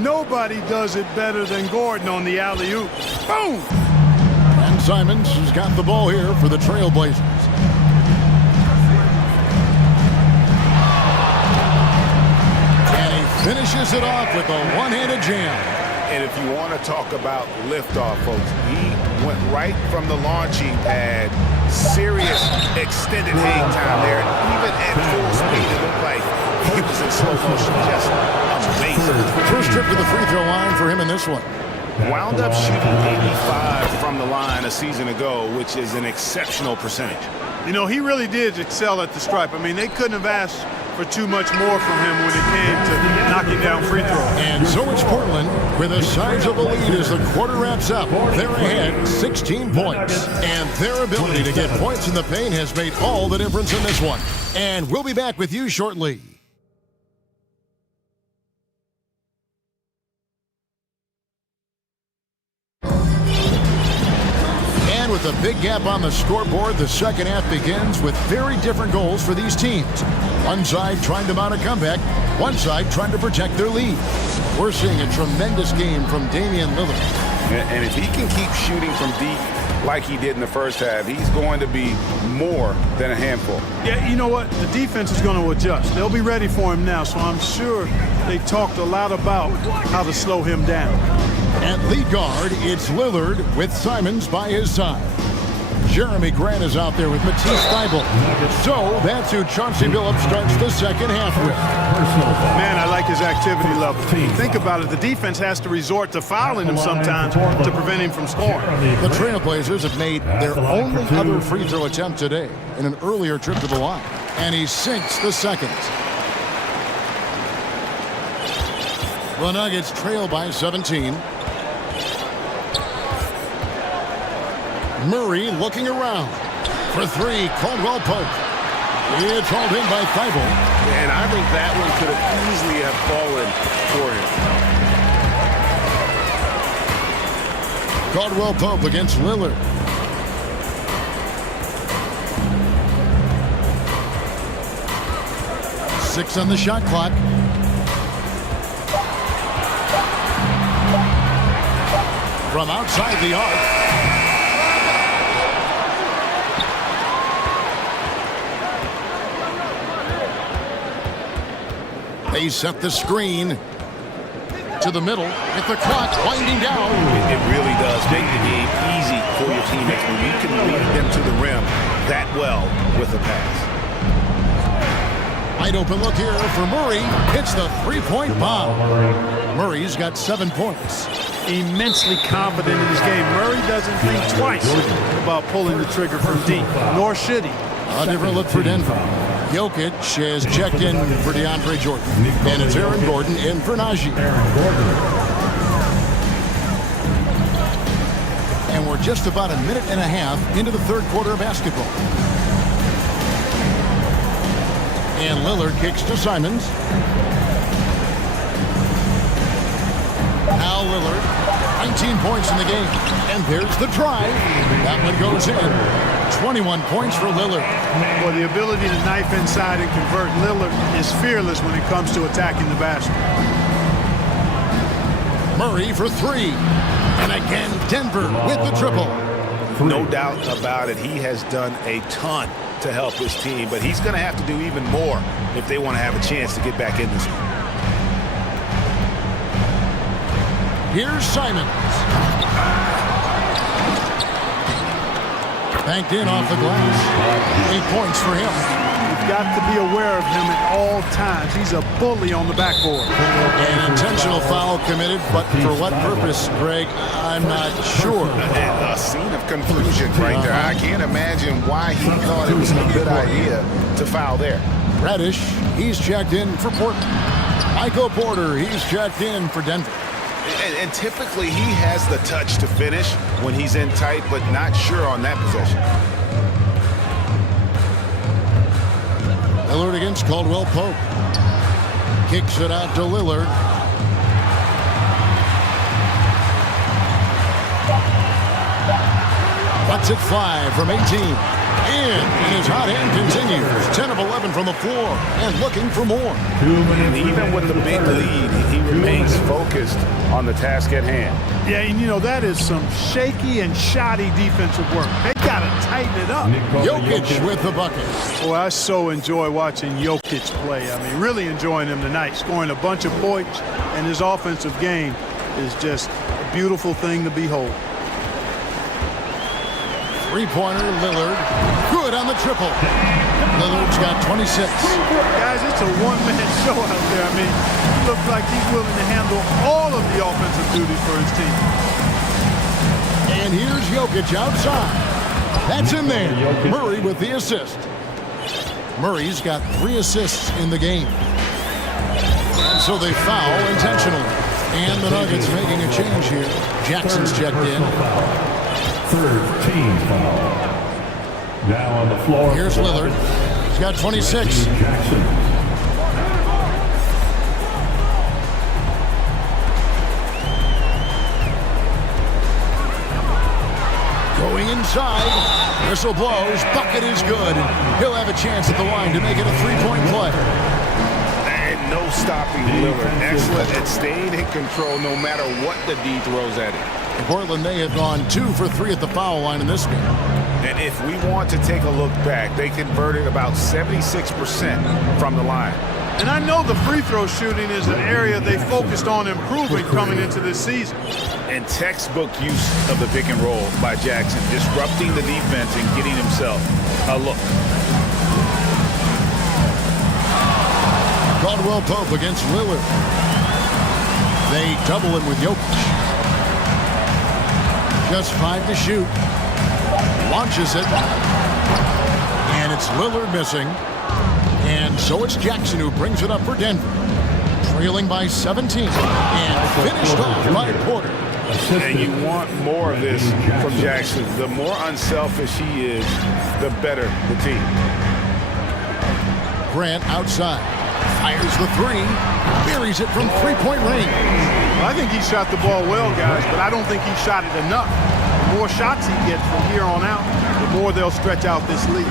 Nobody does it better than Gordon on the alley-oop. Boom! And Simons has got the ball here for the Trailblazers. And he finishes it off with a one-handed jam. And if you want to talk about liftoff, folks, he went right from the launching pad. Serious extended hang time there. Even at full speed, it looked like he was in slow motion. Just amazing. First trip to the free throw line for him in this one. Wound up shooting 85 from the line a season ago, which is an exceptional percentage. You know, he really did excel at the stripe. I mean, they couldn't have asked for too much more from him when it came to knocking down free throws. And so it's Portland with a sizable lead as the quarter wraps up. They're ahead 16 points. And their ability to get points in the paint has made all the difference in this one. And we'll be back with you shortly. With a big gap on the scoreboard, the second half begins with very different goals for these teams. One side trying to mount a comeback, one side trying to protect their lead. We're seeing a tremendous game from Damian Lillard. And if he can keep shooting from deep like he did in the first half, he's going to be more than a handful. Yeah, you know what? The defense is going to adjust. They'll be ready for him now, so I'm sure they talked a lot about how to slow him down. At lead guard, it's Lillard with Simons by his side. Jeremy Grant is out there with Matisse Thybulle. So that's who Chauncey Billups starts the second half with. Man, I like his activity level. Think about it. The defense has to resort to fouling him sometimes to prevent him from scoring. The Trailblazers have made their only other free throw attempt today in an earlier trip to the line. And he sinks the second. The Nuggets trail by 17. Murray looking around. For three, Caldwell Pope. It's hauled in by Thybulle. And I think that one could have easily have fallen for him. Caldwell Pope against Lillard. Six on the shot clock. From outside the arc. They set the screen to the middle with the clock winding down. It really does make the game easy for your teammates when you can lead them to the rim that well with a pass. Wide open look here for Murray. Hits the three-point bomb. Murray's got 7 points. Immensely confident in his game. Murray doesn't think twice about pulling the trigger from deep, nor should he. A different look for Denver. Jokic has checked in for DeAndre Jordan. And it's Aaron Gordon in for Najee. And we're just about a minute and a half into the third quarter of basketball. And Lillard kicks to Simons. Now Lillard, 19 points in the game. And there's the drive. That one goes in. 21 points for Lillard. Well, the ability to knife inside and convert Lillard is fearless when it comes to attacking the basket. Murray for three. And again, Denver with the triple. No doubt about it. He has done a ton to help his team, but he's going to have to do even more if they want to have a chance to get back in this one. Here's Simons. Banked in off the glass. 8 points for him. You've got to be aware of him at all times. He's a bully on the backboard. An intentional foul committed, but for what purpose, Greg, I'm not sure. A scene of confusion right there. I can't imagine why he thought it was a good idea to foul there. Reddish, he's checked in for Portland. Michael Porter, he's checked in for Denver. And typically he has the touch to finish when he's in tight, but not sure on that possession. Lillard against Caldwell Pope. Kicks it out to Lillard. Lets it fly from 18. And his hot hand continues. 10 of 11 from the floor and looking for more. And even with the big lead, he remains focused on the task at hand. Yeah, and you know, that is some shaky and shoddy defensive work. They got to tighten it up. Jokic with the bucket. Boy, I so enjoy watching Jokic play. I mean, really enjoying him tonight. Scoring a bunch of points, and his offensive game is just a beautiful thing to behold. Three-pointer, Lillard. Good on the triple. Lillard's got 26. Guys, it's a one-man show out there. I mean, he looks like he's willing to handle all of the offensive duties for his team. And here's Jokic outside. That's in there. Murray with the assist. Murray's got 3 assists in the game. And so they foul intentionally. And the Nuggets making a change here. Jackson's checked in. Third team foul. Now on the floor. Here's Lillard. He's got 26. Jackson. Going inside. Whistle blows. Bucket is good. He'll have a chance at the line to make it a 3-point play. And no stopping Lillard. Excellent at staying in control no matter what the D throws at him. In Portland, they have gone 2 for 3 at the foul line in this game. And if we want to take a look back, they converted about 76% from the line. And I know the free throw shooting is an area they focused on improving coming into this season. And textbook use of the pick and roll by Jackson, disrupting the defense and getting himself a look. Caldwell Pope against Lillard. They double him with Jokic. Just 5 to shoot. Launches it. And it's Lillard missing. And so it's Jackson who brings it up for Denver. Trailing by 17. And finished off by Porter. And you want more of this from Jackson. The more unselfish he is, the better the team. Grant outside. Fires the three. Buries it from three-point range. I think he shot the ball well, guys, but I don't think he shot it enough. The more shots he gets from here on out, the more they'll stretch out this lead.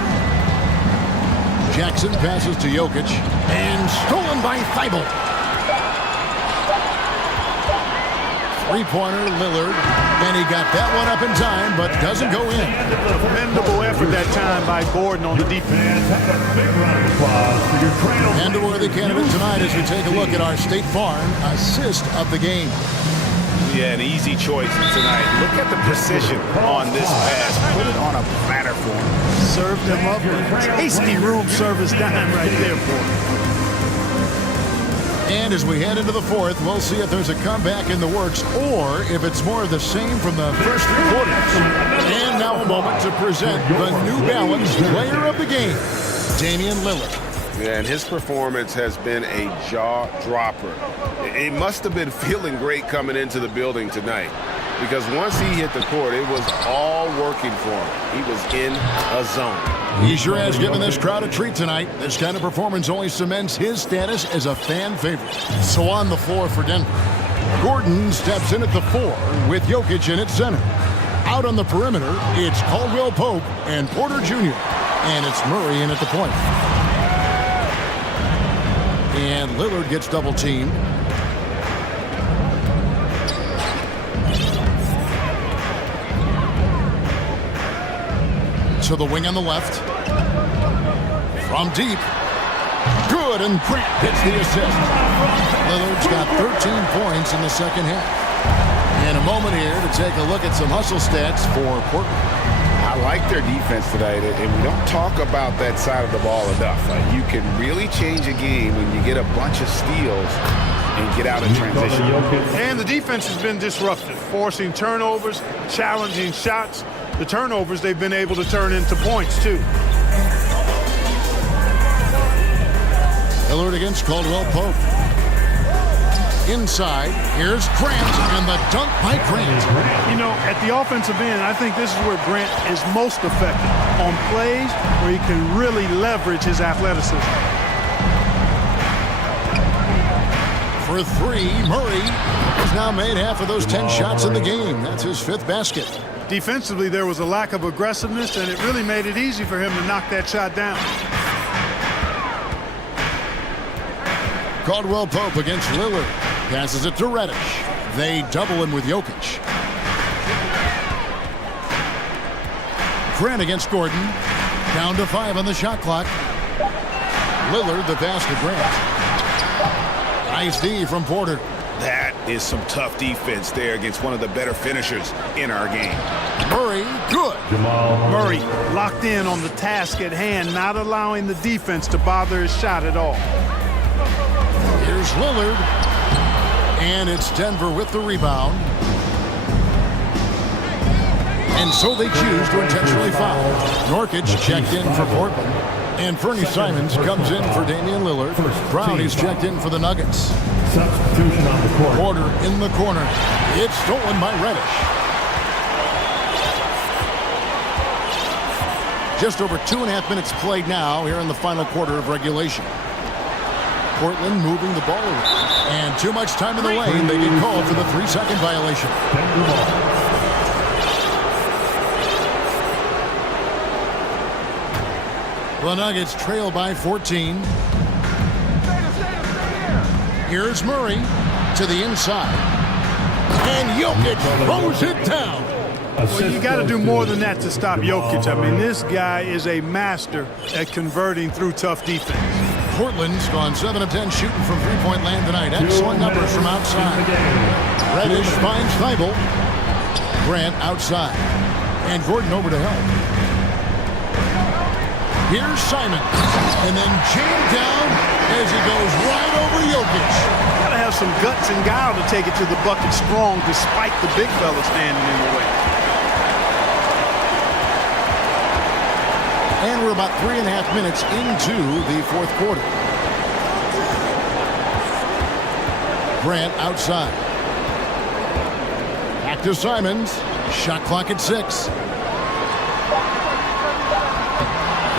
Jackson passes to Jokic. And stolen by Thibault. Three-pointer, Lillard. And he got that one up in time, but doesn't go in. A commendable effort that time by Gordon on the defense. And a worthy candidate tonight as we take a look at our State Farm assist of the game. Yeah, an easy choice tonight. Look at the precision on this pass. Put it on a platter for him. Served him up a tasty room service dime right there for him. And as we head into the fourth, we'll see if there's a comeback in the works or if it's more of the same from the first 3 quarters. And now a moment to present the New Balance player of the game, Damian Lillard. Yeah, and his performance has been a jaw-dropper. It must have been feeling great coming into the building tonight because once he hit the court, it was all working for him. He was in a zone. He sure has given this crowd a treat tonight. This kind of performance only cements his status as a fan favorite. So on the floor for Denver, Gordon steps in at the 4 with Jokic in at center. Out on the perimeter, it's Caldwell Pope and Porter Jr. And it's Murray in at the point. And Lillard gets double teamed. To the wing on the left. From deep. Good, and Grant gets the assist. Lillard's got 13 points in the second half. And a moment here to take a look at some hustle stats for Portland. I like their defense tonight, and we don't talk about that side of the ball enough. You can really change a game when you get a bunch of steals and get out in transition. And the defense has been disruptive, forcing turnovers, challenging shots. The turnovers they've been able to turn into points, too. Lillard against Caldwell Pope. Inside, here's Grant, and the dunk by Grant. You know, at the offensive end, I think this is where Grant is most effective, on plays where he can really leverage his athleticism. For 3, Murray has now made half of those 10 shots in the game. That's his 5th basket. Defensively, there was a lack of aggressiveness, and it really made it easy for him to knock that shot down. Caldwell Pope against Lillard. Passes it to Reddish. They double him with Jokic. Grant against Gordon. Down to 5 on the shot clock. Lillard the pass to Grant. Nice D from Porter. That is some tough defense there against one of the better finishers in our game. Murray, good. Murray locked in on the task at hand, not allowing the defense to bother his shot at all. Here's Lillard. And it's Denver with the rebound. And so they choose to intentionally foul. Norkic checked in for Portland. And Fernie Simons comes in for Damian Lillard. Brown is checked in for the Nuggets. Substitution on the court. Porter in the corner. It's stolen by Reddish. Just over 2.5 minutes played now here in the final quarter of regulation. Portland moving the ball around. And too much time in the lane. They get called for the 3-second violation. The Nuggets trail by 14. Here's Murray to the inside. And Jokic throws it down. Well, you got to do more than that to stop Jokic. I mean, this guy is a master at converting through tough defense. Portland's gone 7 of 10 shooting from three-point land tonight. Excellent numbers from outside. Reddish finds Thibault. Grant outside. And Gordon over to help. Here's Simon. And then jammed down as he goes right over Jokic. Gotta have some guts and guile to take it to the bucket strong despite the big fella standing in the way. And we're about 3.5 minutes into the fourth quarter. Grant outside. Back to Simons. Shot clock at 6.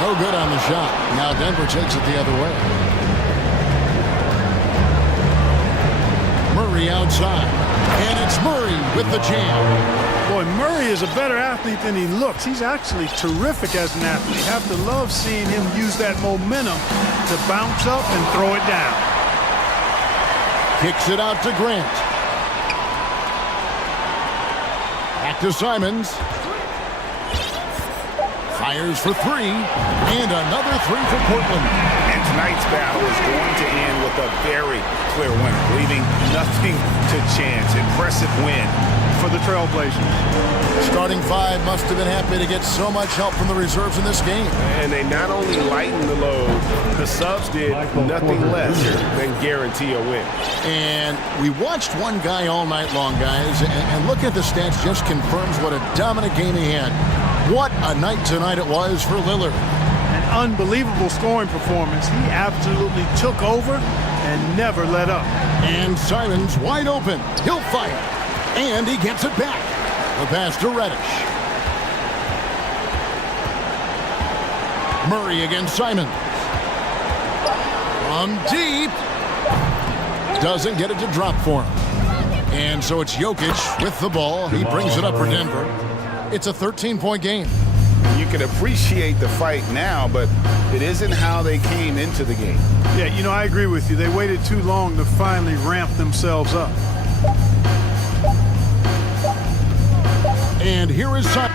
No good on the shot. Now Denver takes it the other way. Murray outside. And it's Murray with the jam. Boy, Murray is a better athlete than he looks. He's actually terrific as an athlete. You have to love seeing him use that momentum to bounce up and throw it down. Kicks it out to Grant. Back to Simons. Fires for 3. And another 3 for Portland. And tonight's battle is going to end with a very clear winner, leaving nothing to chance. Impressive win for the Trailblazers. Starting 5 must have been happy to get so much help from the reserves in this game. And they not only lightened the load, the subs did nothing less than guarantee a win. And we watched one guy all night long, guys, and looking at the stats just confirms what a dominant game he had. What a night tonight it was for Lillard. An unbelievable scoring performance. He absolutely took over and never let up. And Simons wide open. He'll fire. And he gets it back. The pass to Reddish. Murray against Simon. From deep. Doesn't get it to drop for him. And so it's Jokic with the ball. He brings it up for Denver. It's a 13-point game. You can appreciate the fight now, but it isn't how they came into the game. Yeah, you know, I agree with you. They waited too long to finally ramp themselves up. And here is Simon.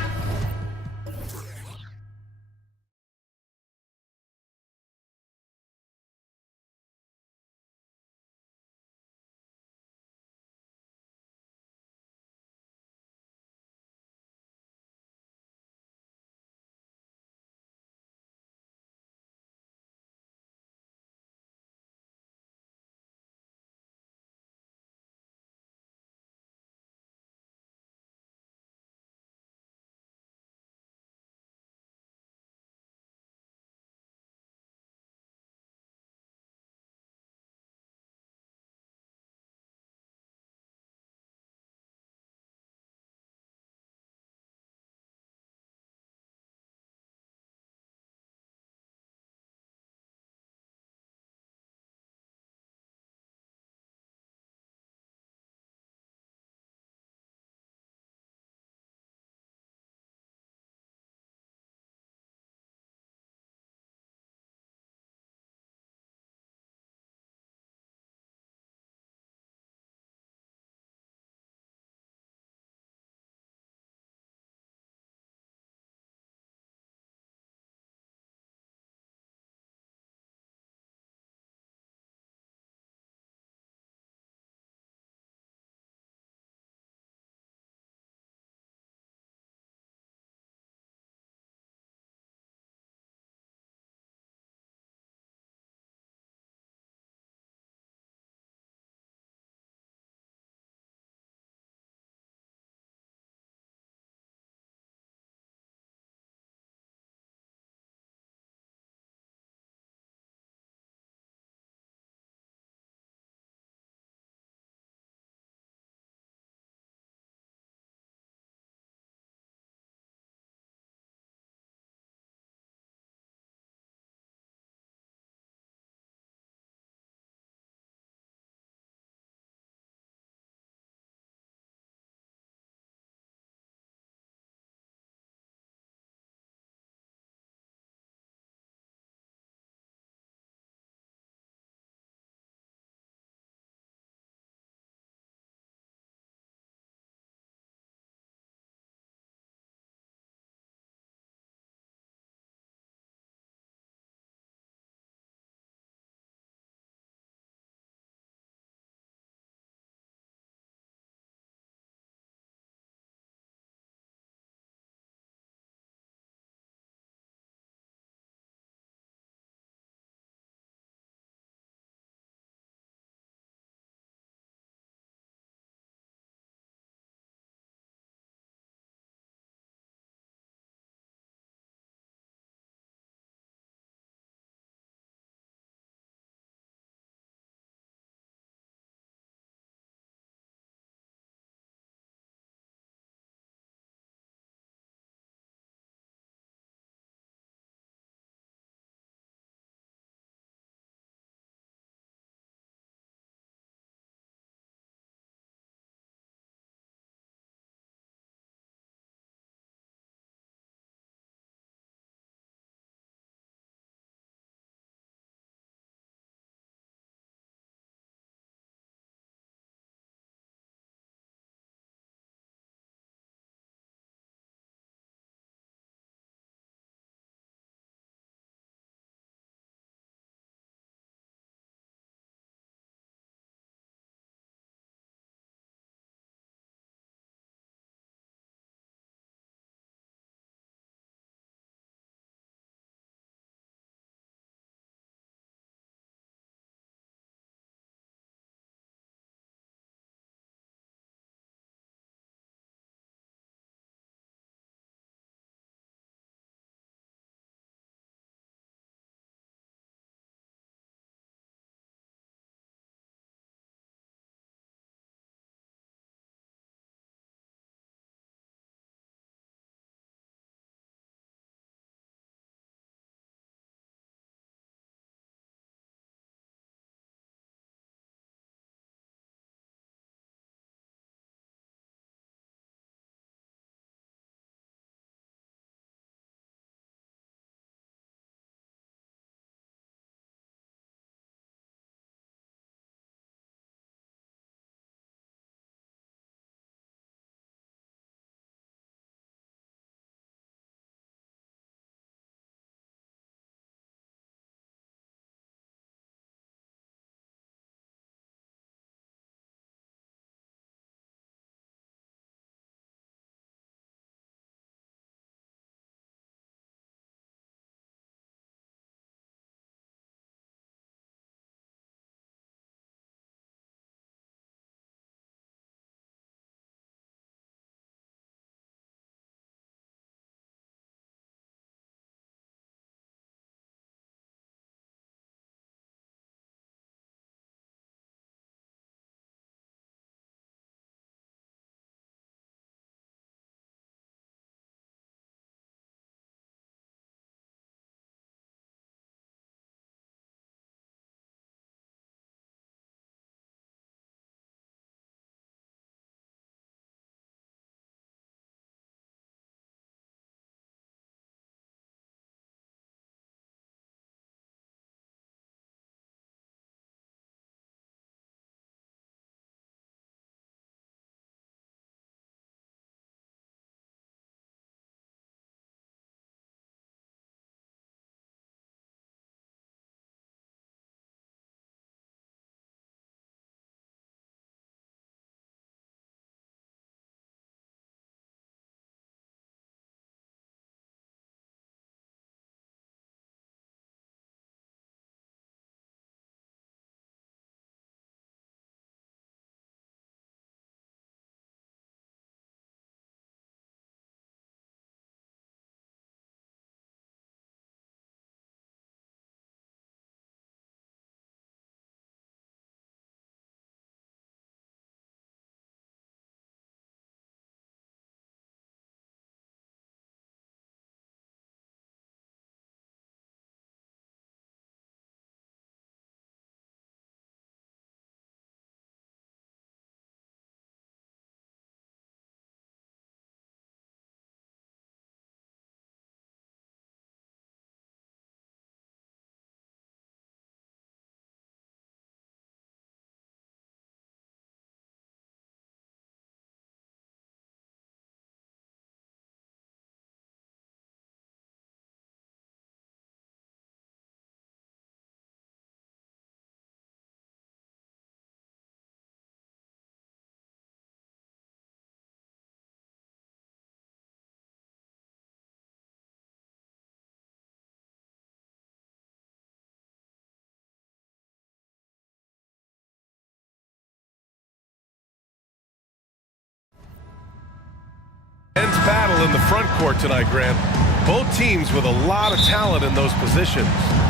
battle in the front court tonight, Grant. Both teams with a lot of talent in those positions.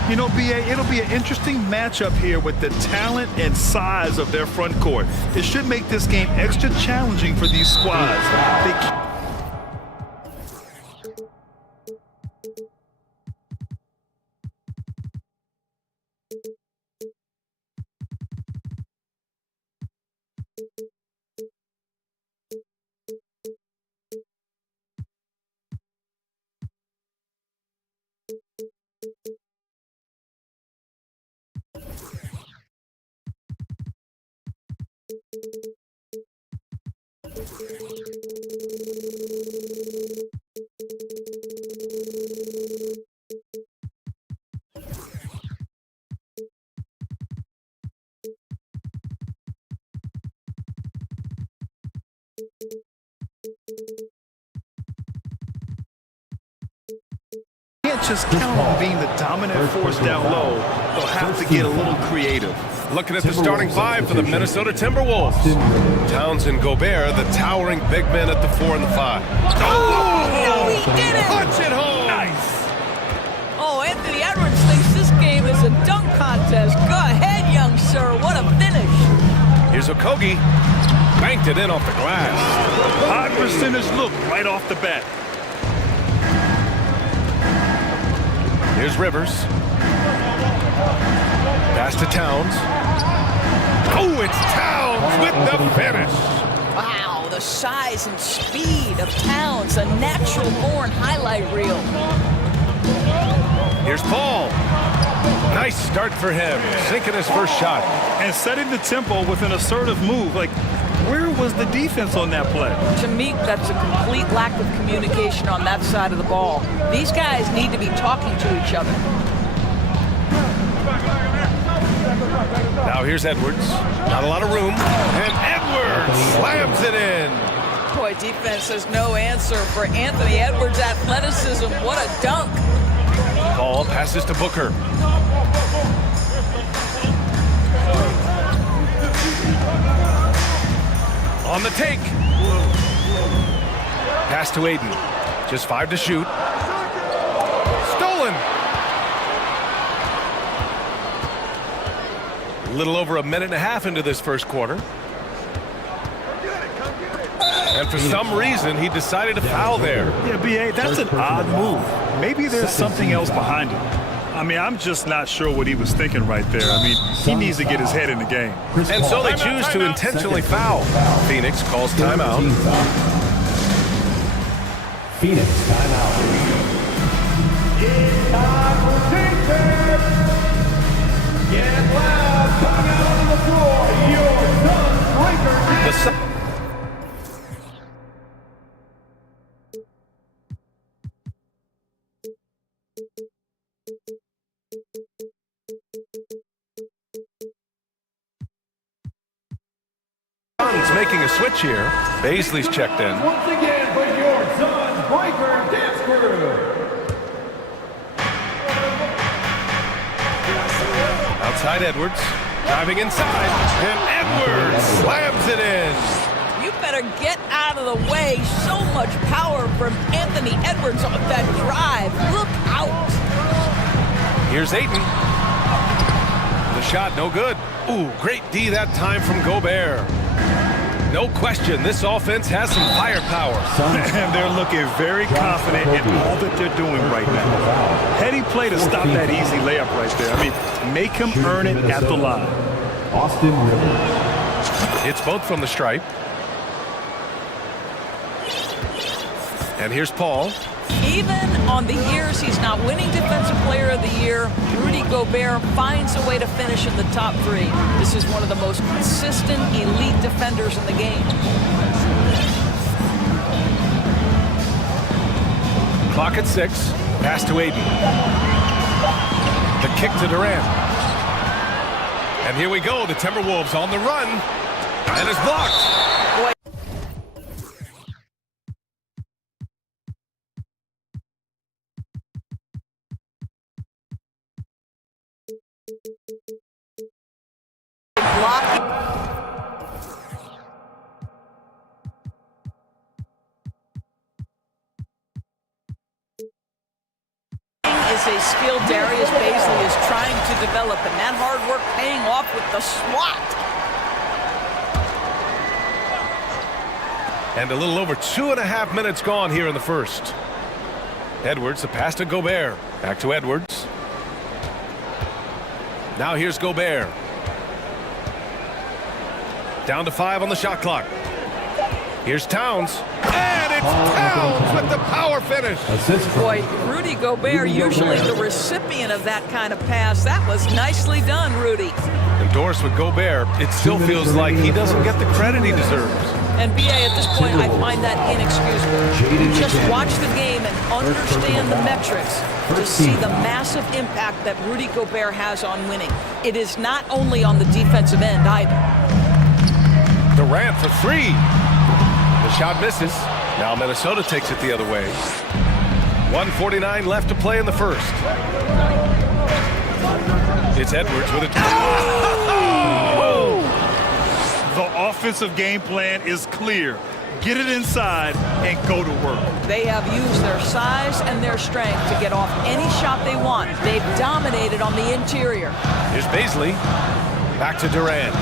You know, B.A., it'll be an interesting matchup here with the talent and size of their front court. It should make this game extra challenging for these squads. Can't just count on being the dominant force down low. They'll have to get a little creative. Looking at the starting five for the Minnesota Timberwolves. Towns and Gobert, the towering big men at the 4 and the 5. No, he did it! Punch it home! Nice! Oh, Anthony Edwards thinks this game is a dunk contest. Go ahead, young sir. What a finish. Here's Okogie. Banked it in off the glass. High percentage look right off the bat. Here's Rivers. Pass to Towns. Oh, it's Towns with the finish. Wow, the size and speed of Towns, a natural-born highlight reel. Here's Paul. Nice start for him, sinking his first shot. And setting the tempo with an assertive move. Like, where was the defense on that play? To me, that's a complete lack of communication on that side of the ball. These guys need to be talking to each other. Now here's Edwards. Not a lot of room. And Edwards slams it in. Boy, defense has no answer for Anthony Edwards' athleticism. What a dunk. Paul passes to Booker. On the take. Pass to Aiden. Just 5 to shoot. Stolen. A little over a minute and a half into this first quarter. And for some reason, he decided to foul there. Yeah, B.A., that's an odd move. Maybe there's something else behind it. I mean, I'm just not sure what he was thinking right there. I mean, he needs to get his head in the game. And so they choose to intentionally foul. Phoenix calls timeout. Phoenix timeout. It's time for defense. Get loud, coming out onto the floor, your Sunbreaker. Suns making a switch here. Baisley's checked in. Once again for your Sunbreaker dance crew. Outside Edwards. Driving inside. And Edwards slams it in. You better get out of the way. So much power from Anthony Edwards on that drive. Look out. Here's Ayton. The shot no good. Ooh, great D that time from Gobert. No question, this offense has some firepower. And they're looking very confident in all that they're doing right now. Heady play to stop that easy layup right there. I mean, make him earn it at the line. Austin Rivers. It's both from the stripe. And here's Paul. Even on the years he's not winning Defensive Player of the Year, Rudy Gobert finds a way to finish in the top 3. This is one of the most consistent, elite defenders in the game. Clock at 6. Pass to Aiden. The kick to Durant. And here we go. The Timberwolves on the run. And it's blocked. Boy. is a skill Darius Baisley is trying to develop, and that hard work paying off with the swat. And a little over 2.5 minutes gone here in the first. Edwards, the pass to Gobert. Back to Edwards. Now here's Gobert. Down to 5 on the shot clock. Here's Towns. And it's Towns with the power finish. Boy, Rudy Gobert, usually the recipient of that kind of pass. That was nicely done, Rudy. Endorsed with Gobert, it still feels like he doesn't get the credit he deserves. And BA, at this point, I find that inexcusable. You just watch the game and understand the metrics to see the massive impact that Rudy Gobert has on winning. It is not only on the defensive end either. Durant for 3. The shot misses. Now Minnesota takes it the other way. 1:49 left to play in the first. It's Edwards with it. The offensive game plan is clear. Get it inside and go to work. They have used their size and their strength to get off any shot they want. They've dominated on the interior. Here's Baisley. Back to Durant.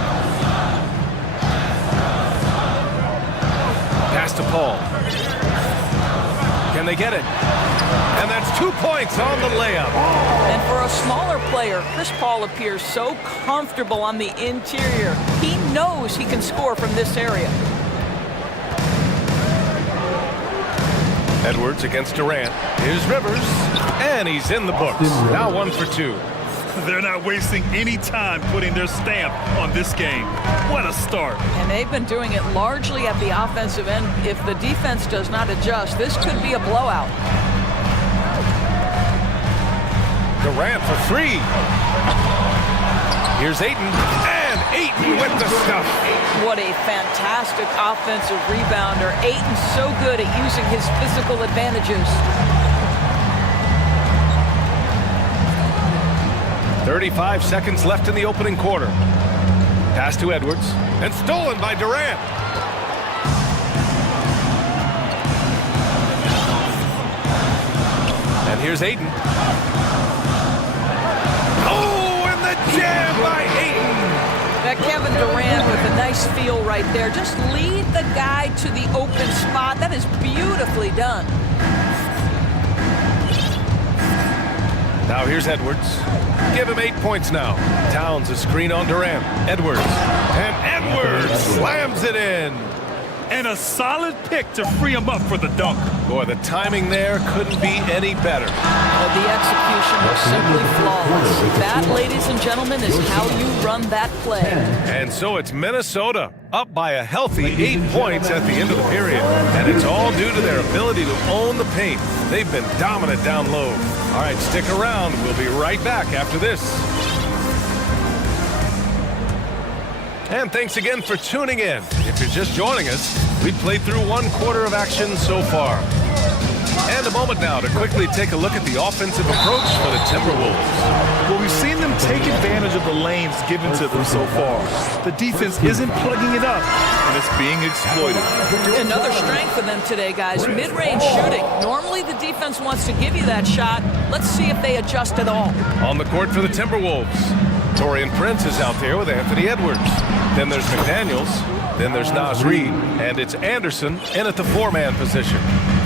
Pass to Paul. Can they get it? And that's 2 points on the layup. And for a smaller player, Chris Paul appears so comfortable on the interior. He knows he can score from this area. Edwards against Durant. Here's Rivers. And he's in the books. Now 1 for 2. They're not wasting any time putting their stamp on this game. What a start. And they've been doing it largely at the offensive end. If the defense does not adjust, this could be a blowout. Durant for 3. Here's Ayton. And Ayton with the stuff. What a fantastic offensive rebounder. Ayton's so good at using his physical advantages. 35 seconds left in the opening quarter. Pass to Edwards. And stolen by Durant. And here's Ayton. Oh, and the jam by Ayton. That Kevin Durant with a nice feel right there. Just lead the guy to the open spot. That is beautifully done. Now here's Edwards. Give him 8 points now. Towns a screen on Durant. Edwards. And Edwards slams it in. And a solid pick to free him up for the dunk. Boy, the timing there couldn't be any better. Well, the execution was simply flawless. That, ladies and gentlemen, is how you run that play. And so it's Minnesota up by a healthy 8 points at the end of the period. And it's all due to their ability to own the paint. They've been dominant down low. All right, stick around. We'll be right back after this. And thanks again for tuning in. If you're just joining us, we've played through 1 quarter of action so far. And a moment now to quickly take a look at the offensive approach for the Timberwolves. Well, we've seen them take advantage of the lanes given to them so far. The defense isn't plugging it up, and it's being exploited. Another strength for them today, guys. Mid-range shooting. Normally the defense wants to give you that shot. Let's see if they adjust at all. On the court for the Timberwolves, Taurean Prince is out there with Anthony Edwards. Then there's McDaniels. Then there's Naz Reid. And it's Anderson in at the 4-man position.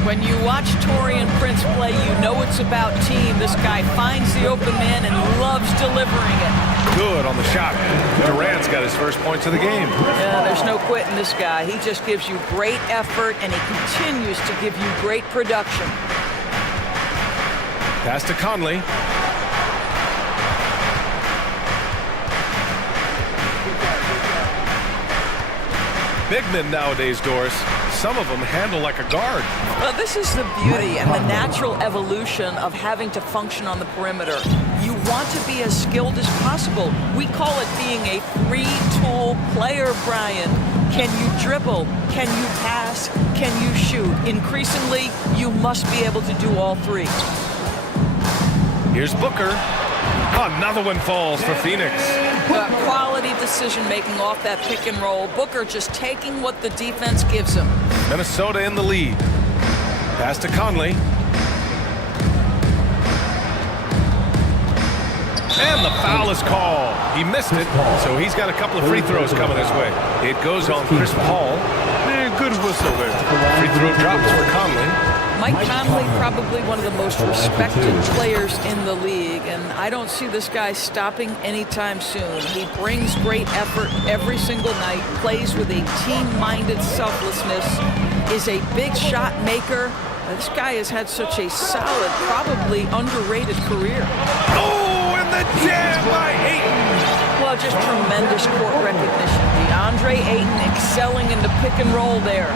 When you watch Taurean Prince play, you know it's about team. This guy finds the open man and loves delivering it. Good on the shot. Durant's got his first points of the game. Yeah, there's no quitting this guy. He just gives you great effort, and he continues to give you great production. Pass to Conley. Big men nowadays, Doris. Some of them handle like a guard. Well, this is the beauty and the natural evolution of having to function on the perimeter. You want to be as skilled as possible. We call it being a three-tool player, Brian. Can you dribble? Can you pass? Can you shoot? Increasingly, you must be able to do all three. Here's Booker. Another one falls for Phoenix. Quality decision-making off that pick and roll. Booker just taking what the defense gives him. Minnesota in the lead. Pass to Conley. And the foul is called. He missed it, so he's got a couple of free throws coming his way. It goes on Chris Paul. Man, good whistle there. Free throw drops for Conley. Mike Conley, probably one of the most respected players in the league, and I don't see this guy stopping anytime soon. He brings great effort every single night, plays with a team-minded selflessness, is a big shot maker. This guy has had such a solid, probably underrated career. Oh, and the jam by Ayton. Well, just tremendous court recognition. DeAndre Ayton excelling in the pick and roll there.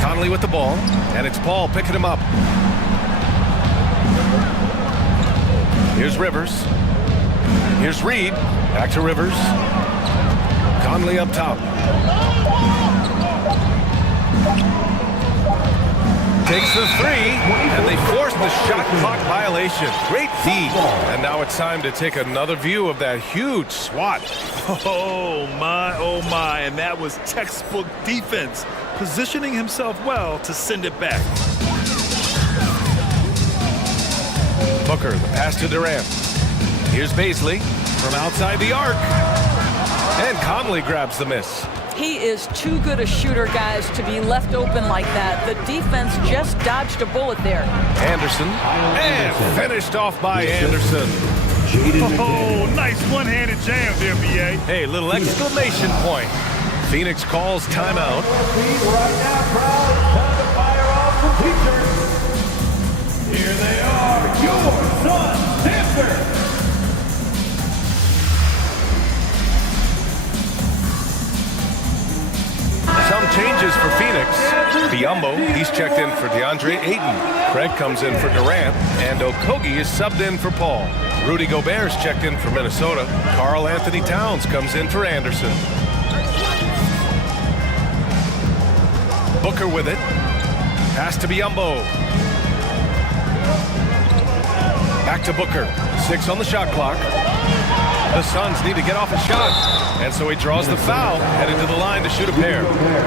Conley with the ball, and it's Paul picking him up. Here's Rivers. Here's Reed. Back to Rivers. Conley up top. Takes the three, and they force the shot clock violation. Great D. And now it's time to take another view of that huge swat. Oh my, and that was textbook defense, positioning himself well to send it back. Booker, the pass to Durant. Here's Baisley from outside the arc. And Conley grabs the miss. He is too good a shooter, guys, to be left open like that. The defense just dodged a bullet there. Anderson, and finished off by Anderson. Oh, nice one-handed jam there, B.A. Hey, little exclamation point. Phoenix calls timeout. Right now, crowd, it's time to fire off the teachers. Here they are, your Suns Panthers. Some changes for Phoenix. Biyombo, he's checked in for DeAndre Ayton. Craig comes in for Durant, and Okogie is subbed in for Paul. Rudy Gobert's checked in for Minnesota. Karl Anthony Towns comes in for Anderson. Booker with it. Pass to Biyombo. Back to Booker. 6 on the shot clock. The Suns need to get off a shot, and so he draws the foul, headed to the line to shoot a pair.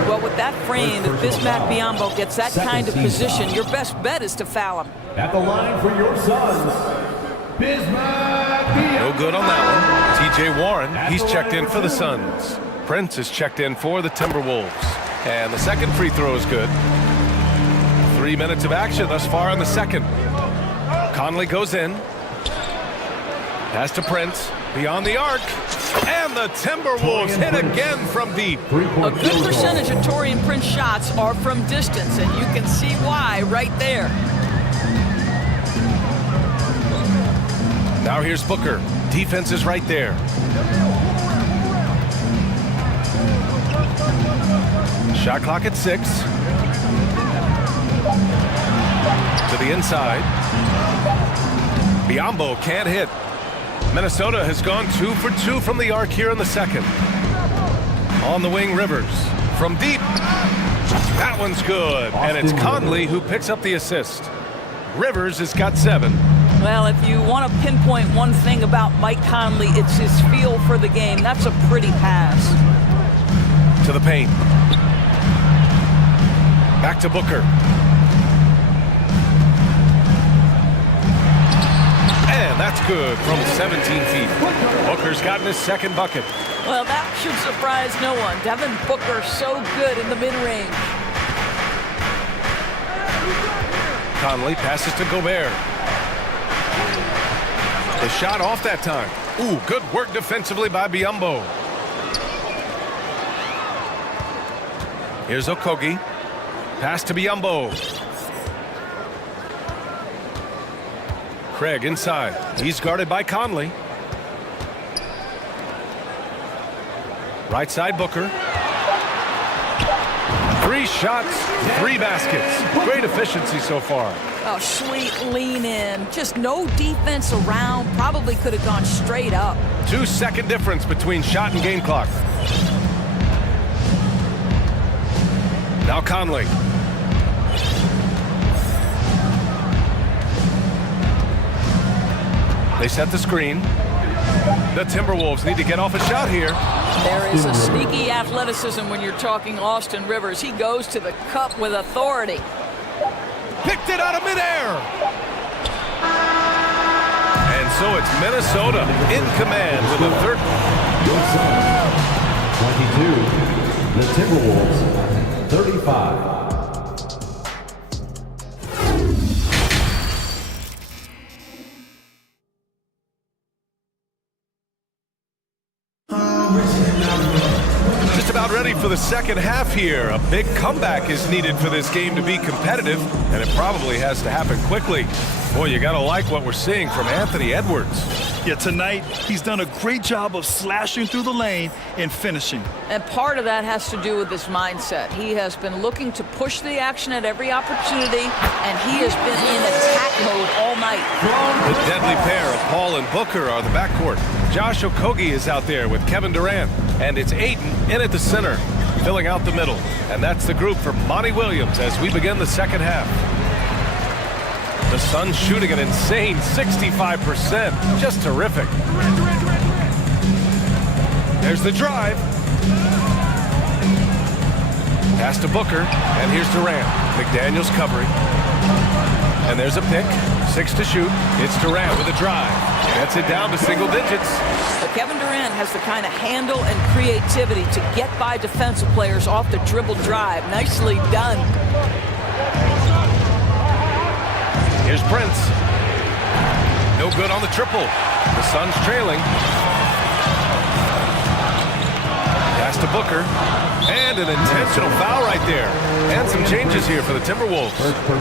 Well, with that frame, if Bismack Biyombo gets that kind of position, your best bet is to foul him. At the line for your Suns, Bismack Biyombo. No good on that one. TJ Warren, he's checked in for the Suns. Prince is checked in for the Timberwolves. And the second free throw is good. 3 minutes of action thus far in the second. Conley goes in. Pass to Prince. Beyond the arc, and the Timberwolves hit again from deep. A good percentage of Taurean Prince shots are from distance, and you can see why right there. Now here's Booker. Defense is right there. Shot clock at 6. To the inside. Biyombo can't hit. Minnesota has gone 2 for 2 from the arc here in the second. On the wing, Rivers. From deep. That one's good. And it's Conley who picks up the assist. Rivers has got 7. Well, if you want to pinpoint one thing about Mike Conley, it's his feel for the game. That's a pretty pass. To the paint. Back to Booker. And that's good from 17 feet. Booker's gotten his second bucket. Well, that should surprise no one. Devin Booker so good in the mid-range. Conley passes to Gobert. The shot off that time. Ooh, good work defensively by Biyombo. Here's Okogie. Pass to Biyombo. Craig inside. He's guarded by Conley. Right side, Booker. 3 shots, 3 baskets. Great efficiency so far. Oh, sweet lean in. Just no defense around. Probably could have gone straight up. 2-second difference between shot and game clock. Now Conley. They set the screen. The Timberwolves need to get off a shot here. There is a sneaky athleticism when you're talking Austin Rivers. He goes to the cup with authority. Picked it out of midair. so it's Minnesota in command with the third. 22, the Timberwolves, 35. Just about ready for the second half here. A big comeback is needed for this game to be competitive, and it probably has to happen quickly. Boy, you gotta like what we're seeing from Anthony Edwards. Yeah, tonight he's done a great job of slashing through the lane and finishing. And part of that has to do with his mindset. He has been looking to push the action at every opportunity, and he has been in attack mode all night. The deadly pair of Paul and Booker are the backcourt. Josh Okogie is out there with Kevin Durant, and it's Ayton in at the center, filling out the middle. And that's the group for Monty Williams as we begin the second half. The Suns shooting an insane 65%. Just terrific. There's the drive. Pass to Booker, and here's Durant. McDaniels covering. And there's a pick. 6 to shoot. It's Durant with a drive. Gets it down to single digits. But Kevin Durant has the kind of handle and creativity to get by defensive players off the dribble drive. Nicely done. Here's Prince. No good on the triple. The Suns trailing. Pass to Booker. And an intentional foul right there. And some changes here for the Timberwolves.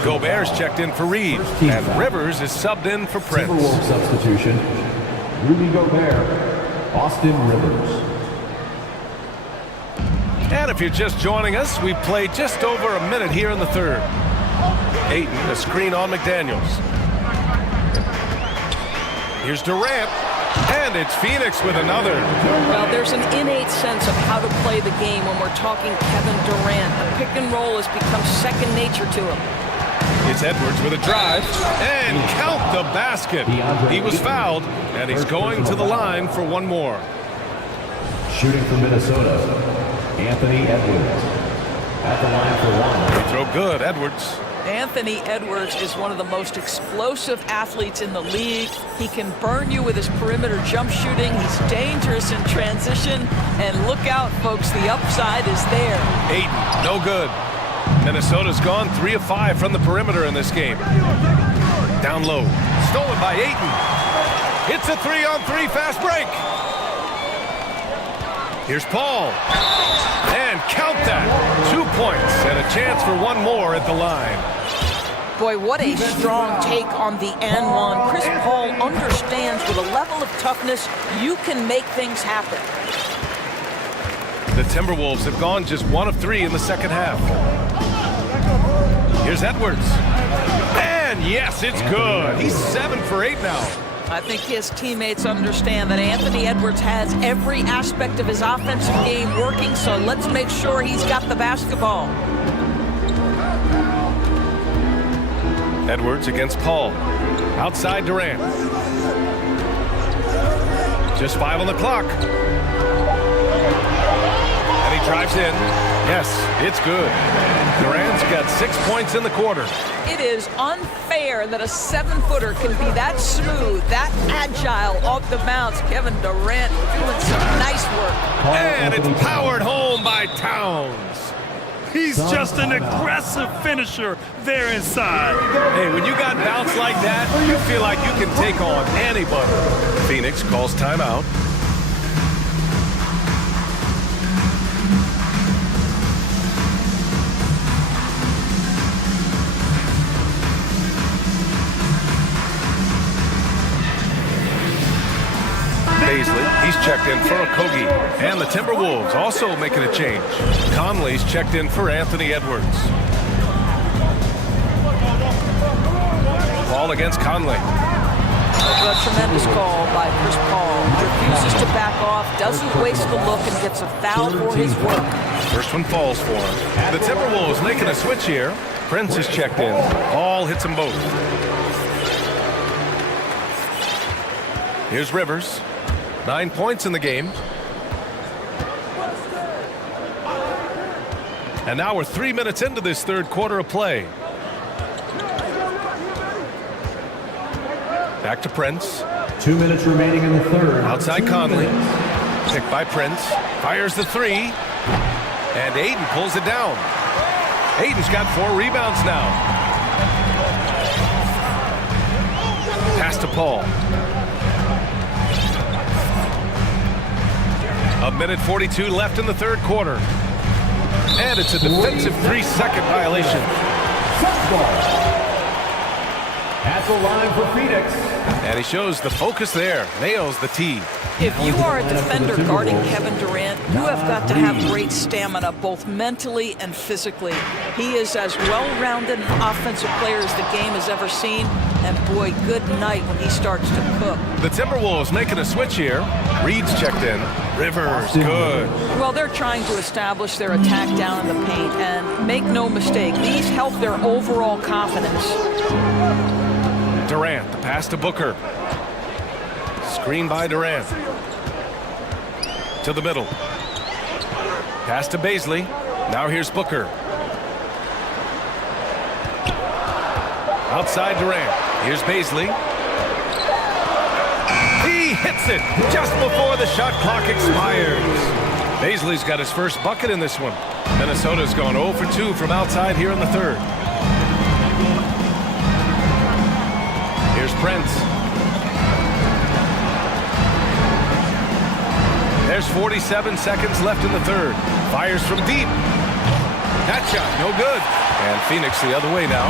Gobert's checked in for Reed. And Rivers is subbed in for Prince. Timberwolves substitution, Rudy Gobert, Austin Rivers. And if you're just joining us, we've played just over a minute here in the third. Ayton, a screen on McDaniels. Here's Durant, and it's Phoenix with another. Well, there's an innate sense of how to play the game when we're talking Kevin Durant. The pick and roll has become second nature to him. It's Edwards with a drive, and count the basket. He was fouled, and he's going to the line for one more. Shooting for Minnesota, Anthony Edwards. At the line for one. They throw good, Edwards. Anthony Edwards is one of the most explosive athletes in the league. He can burn you with his perimeter jump shooting. He's dangerous in transition. And look out, folks, the upside is there. Ayton, no good. Minnesota's gone 3 of 5 from the perimeter in this game. Down low, stolen by Ayton. It's a 3-on-3 fast break. Here's Paul. And count that. 2 points and a chance for one more at the line. Boy, what a strong take on the and one. Chris Paul understands with a level of toughness, you can make things happen. The Timberwolves have gone just 1 of 3 in the second half. Here's Edwards. And yes, it's good. He's 7 for 8 now. I think his teammates understand that Anthony Edwards has every aspect of his offensive game working, so let's make sure he's got the basketball. Edwards against Paul. Outside Durant. Just 5 on the clock. And he drives in. Yes, it's good. Durant's got 6 points in the quarter. It is unfair that a 7-footer can be that smooth, that agile off the bounce. Kevin Durant doing some nice work. And it's powered home by Towns. He's just an aggressive finisher there inside. Hey, when you got bounce like that, you feel like you can take on anybody. Phoenix calls timeout. Paisley, he's checked in for Okogie. And the Timberwolves also making a change. Conley's checked in for Anthony Edwards. Ball against Conley. A tremendous call by Chris Paul. Refuses to back off, doesn't waste the look, and gets a foul for his work. First one falls for him. The Timberwolves making a switch here. Prince is checked in. Paul hits them both. Here's Rivers. 9 points in the game. And now we're 3 minutes into this third quarter of play. Back to Prince. 2 minutes remaining in the third. Outside Conley. Picked by Prince. Fires the three. And Aiden pulls it down. Aiden's got 4 rebounds now. Pass to Paul. 1:42 left in the third quarter. And it's a defensive 3-second violation. At the line for Phoenix. And he shows the focus there. Nails the tee. If you are a defender guarding Kevin Durant, you have got to have great stamina, both mentally and physically. He is as well-rounded an offensive player as the game has ever seen. And boy, good night when he starts to cook. The Timberwolves making a switch here. Reed's checked in. Rivers, good. Well, they're trying to establish their attack down in the paint. And make no mistake, these help their overall confidence. Durant, the pass to Booker. Screen by Durant. To the middle. Pass to Baisley. Now here's Booker. Outside Durant. Here's Baisley. He hits it just before the shot clock expires. Baisley's got his first bucket in this one. Minnesota's gone 0 for 2 from outside here in the third. Here's Prince. There's 47 seconds left in the third. Fires from deep. That shot, no good. And Phoenix the other way now.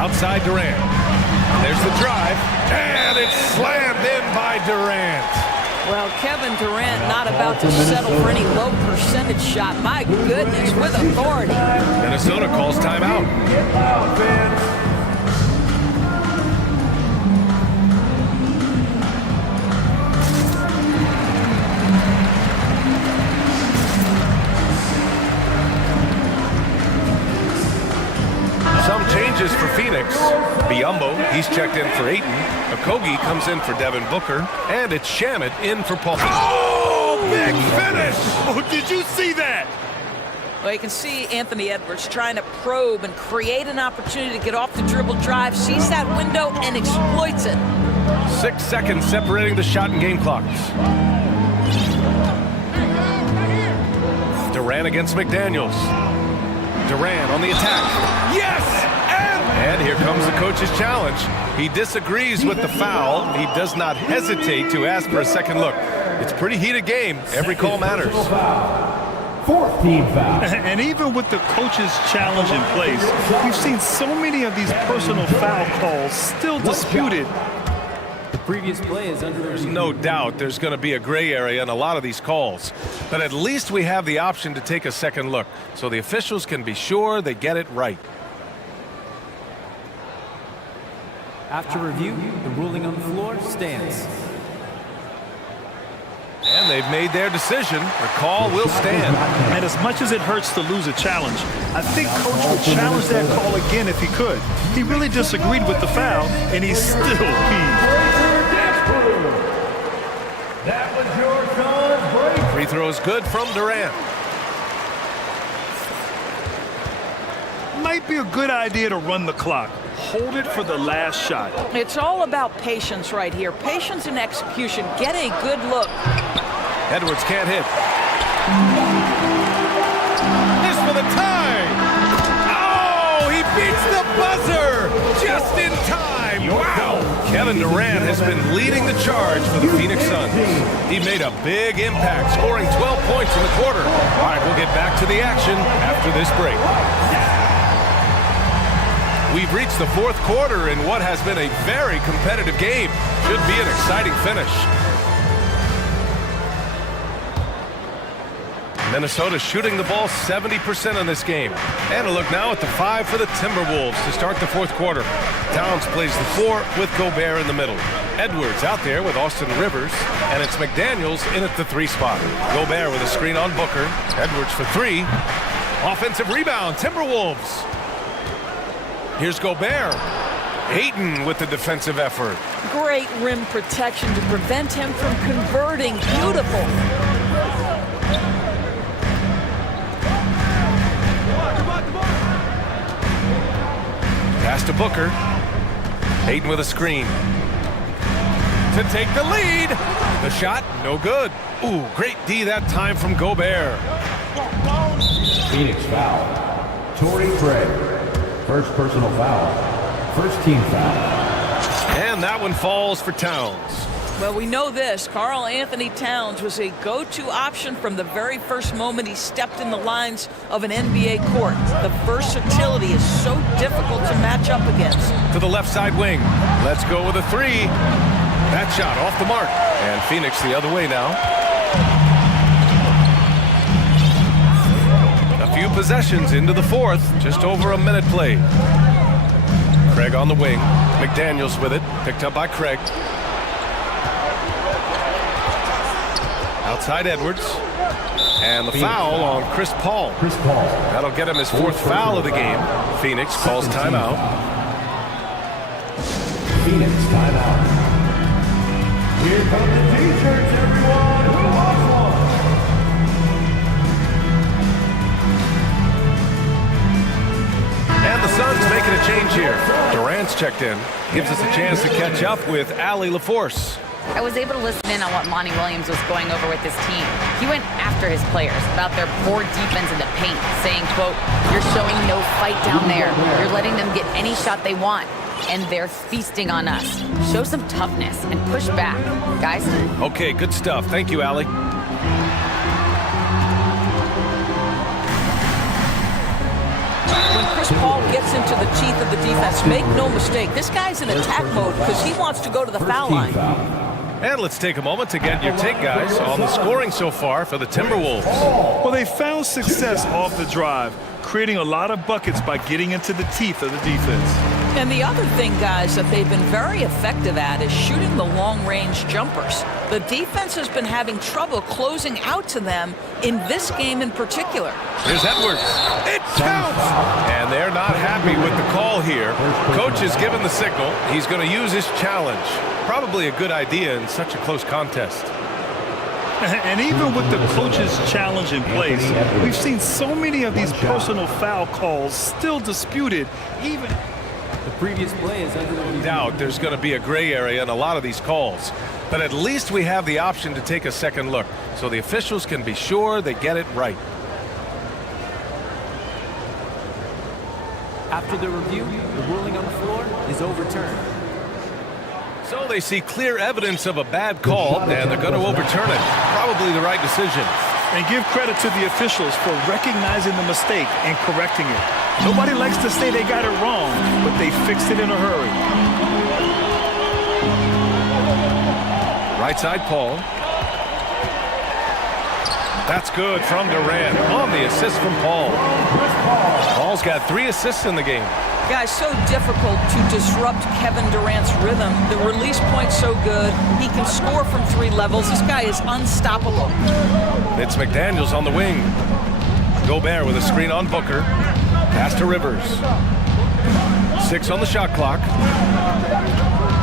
Outside Durant. There's the drive. And it's slammed in by Durant. Well, Kevin Durant not about to settle for any low percentage shot. My goodness, with authority. Minnesota calls timeout. Some changes for Phoenix. Biyombo, he's checked in for Ayton. Okogie comes in for Devin Booker. And it's Shamet in for Paul. Oh, big finish! Oh, did you see that? Well, you can see Anthony Edwards trying to probe and create an opportunity to get off the dribble drive, sees that window and exploits it. 6 seconds separating the shot and game clocks. Durant against McDaniels. Durant on the attack. Yes! And here comes the coach's challenge. He disagrees with the foul. He does not hesitate to ask for a second look. It's a pretty heated game. Every call matters. 4th team foul. And even with the coach's challenge in place, we've seen so many of these personal foul calls still disputed. The previous play is under There's no doubt there's going to be a gray area in a lot of these calls. But at least we have the option to take a second look, so the officials can be sure they get it right. After review, the ruling on the floor stands. And they've made their decision. The call will stand. And as much as it hurts to lose a challenge, I think Coach would challenge that call again if he could. He really disagreed with the foul, and he's still peeved. That was your son's break. Free throw is good from Durant. Might be a good idea to run the clock. Hold it for the last shot. It's all about patience right here. Patience and execution. Get a good look. Edwards can't hit. This for the tie. Oh, he beats the buzzer just in time. Wow. Kevin Durant has been leading the charge for the Phoenix Suns. He made a big impact, scoring 12 points in the quarter. All right, we'll get back to the action after this break. We've reached the fourth quarter in what has been a very competitive game. Should be an exciting finish. Minnesota shooting the ball 70% in this game. And a look now at the 5 for the Timberwolves to start the fourth quarter. Towns plays the 4 with Gobert in the middle. Edwards out there with Austin Rivers. And it's McDaniels in at the 3 spot. Gobert with a screen on Booker. Edwards for 3. Offensive rebound, Timberwolves. Here's Gobert. Ayton with the defensive effort. Great rim protection to prevent him from converting. Beautiful. Pass to Booker. Ayton with a screen. To take the lead. The shot, no good. Ooh, great D that time from Gobert. Phoenix foul. Torrey Craig. First personal foul. First team foul. And that one falls for Towns. Well, we know this. Karl Anthony Towns was a go-to option from the very first moment he stepped in the lines of an NBA court. The versatility is so difficult to match up against. To the left side wing. Let's go with a three. That shot off the mark. And Phoenix the other way now. A few possessions into the fourth. Just over a minute played. Craig on the wing. McDaniels with it. Picked up by Craig. Outside Edwards. And the foul on Chris Paul. That'll get him his fourth foul of the game. Phoenix calls timeout. Phoenix timeout. Here come the T-shirts, everyone. Who wants one? And the Suns making a change here. Durant's checked in. Gives us a chance to catch up with Allie LaForce. I was able to listen in on what Monty Williams was going over with his team. He went after his players about their poor defense in the paint, saying, quote, "You're showing no fight down there. You're letting them get any shot they want, and they're feasting on us. Show some toughness and push back, guys." Okay, good stuff. Thank you, Allie. When Chris Paul gets into the teeth of the defense, make no mistake, this guy's in attack mode because he wants to go to the foul line. And let's take a moment to get your take, guys, on the scoring so far for the Timberwolves. Well, they found success off the drive, creating a lot of buckets by getting into the teeth of the defense. And the other thing, guys, that they've been very effective at is shooting the long-range jumpers. The defense has been having trouble closing out to them in this game in particular. Here's Edwards. It counts! And they're not happy with the call here. Coach has given the signal. He's going to use his challenge. Probably a good idea in such a close contest. And even with the coach's challenge in place, we've seen so many of these personal foul calls still disputed, even... The previous play is under the doubt there's going to be a gray area in a lot of these calls. But at least we have the option to take a second look, so the officials can be sure they get it right. After the review, the ruling on the floor is overturned. So they see clear evidence of a bad call, and they're going to overturn it. Probably the right decision. And give credit to the officials for recognizing the mistake and correcting it. Nobody likes to say they got it wrong, but they fixed it in a hurry. Right side, Paul. That's good from Durant on the assist from Paul. Paul's got 3 assists in the game. Guys, so difficult to disrupt Kevin Durant's rhythm. The release point's so good. He can score from 3 levels. This guy is unstoppable. It's McDaniels on the wing. Gobert with a screen on Booker. Pass to Rivers. 6 on the shot clock.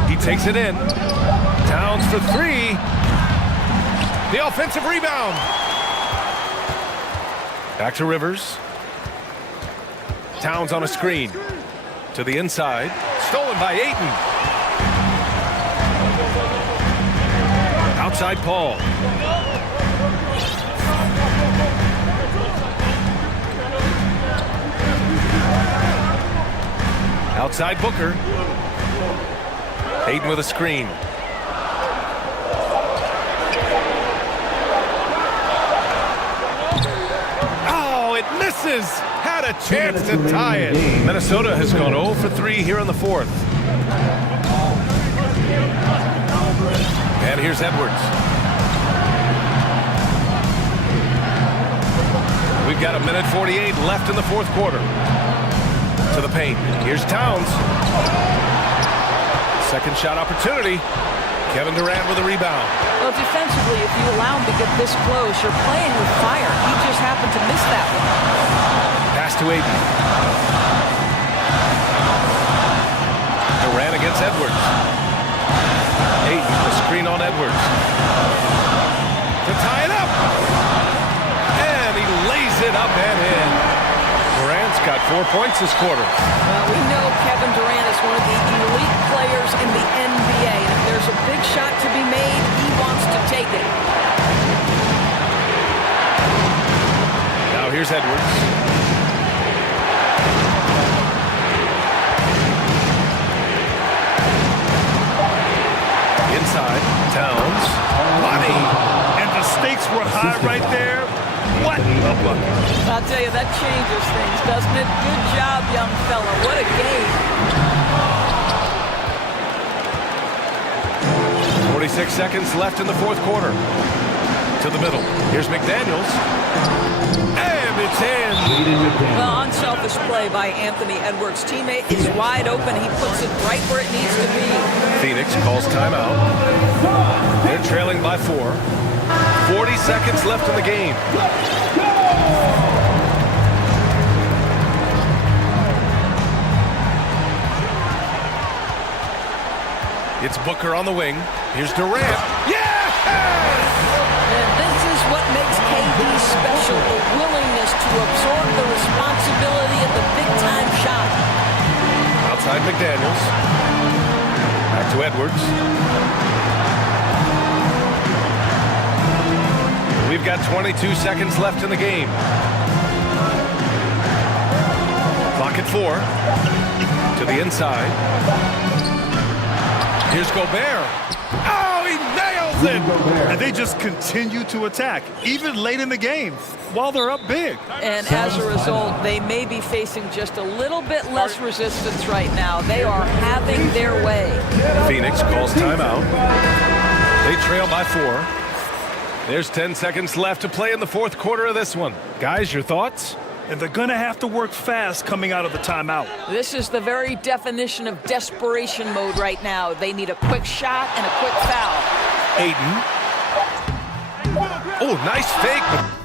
He takes it in. Towns for 3. The offensive rebound. Back to Rivers. Towns on a screen. To the inside. Stolen by Ayton. Outside Paul. Outside Booker. Ayton with a screen. Oh, it misses. Had a chance to tie it. Minnesota has gone 0 for 3 here in the fourth. And here's Edwards. We've got 1:48 left in the fourth quarter. To the paint. Here's Towns. Second shot opportunity. Kevin Durant with a rebound. Well, defensively, if you allow him to get this close, you're playing with fire. He just happened to miss that one. Pass to Ayton. Durant against Edwards. Ayton, the screen on Edwards. To tie it up. And he lays it up and in. Durant's got 4 points this quarter. We know Kevin Durant is one of the elite players players in the NBA. And if there's a big shot to be made, he wants to take it. Now here's Edwards. Inside, Towns. Money! And the stakes were high right there. What a bucket. I'll tell you, that changes things, doesn't it? Good job, young fella. What a game. 46 seconds left in the fourth quarter. To the middle. Here's McDaniels. And it's in. Well, unselfish play by Anthony Edwards. Teammate is wide open. He puts it right where it needs to be. Phoenix calls timeout. They're trailing by 4. 40 seconds left in the game. It's Booker on the wing. Here's Durant. Yes! And this is what makes KD special, the willingness to absorb the responsibility of the big-time shot. Outside McDaniels. Back to Edwards. We've got 22 seconds left in the game. Clock at 4. To the inside. Here's Gobert. Oh, he nails it! And they just continue to attack, even late in the game, while they're up big. And as a result, they may be facing just a little bit less resistance right now. They are having their way. Phoenix calls timeout. They trail by 4. There's 10 seconds left to play in the fourth quarter of this one. Guys, your thoughts? And they're going to have to work fast coming out of the timeout. This is the very definition of desperation mode right now. They need a quick shot and a quick foul. Aiden. Oh, nice fake.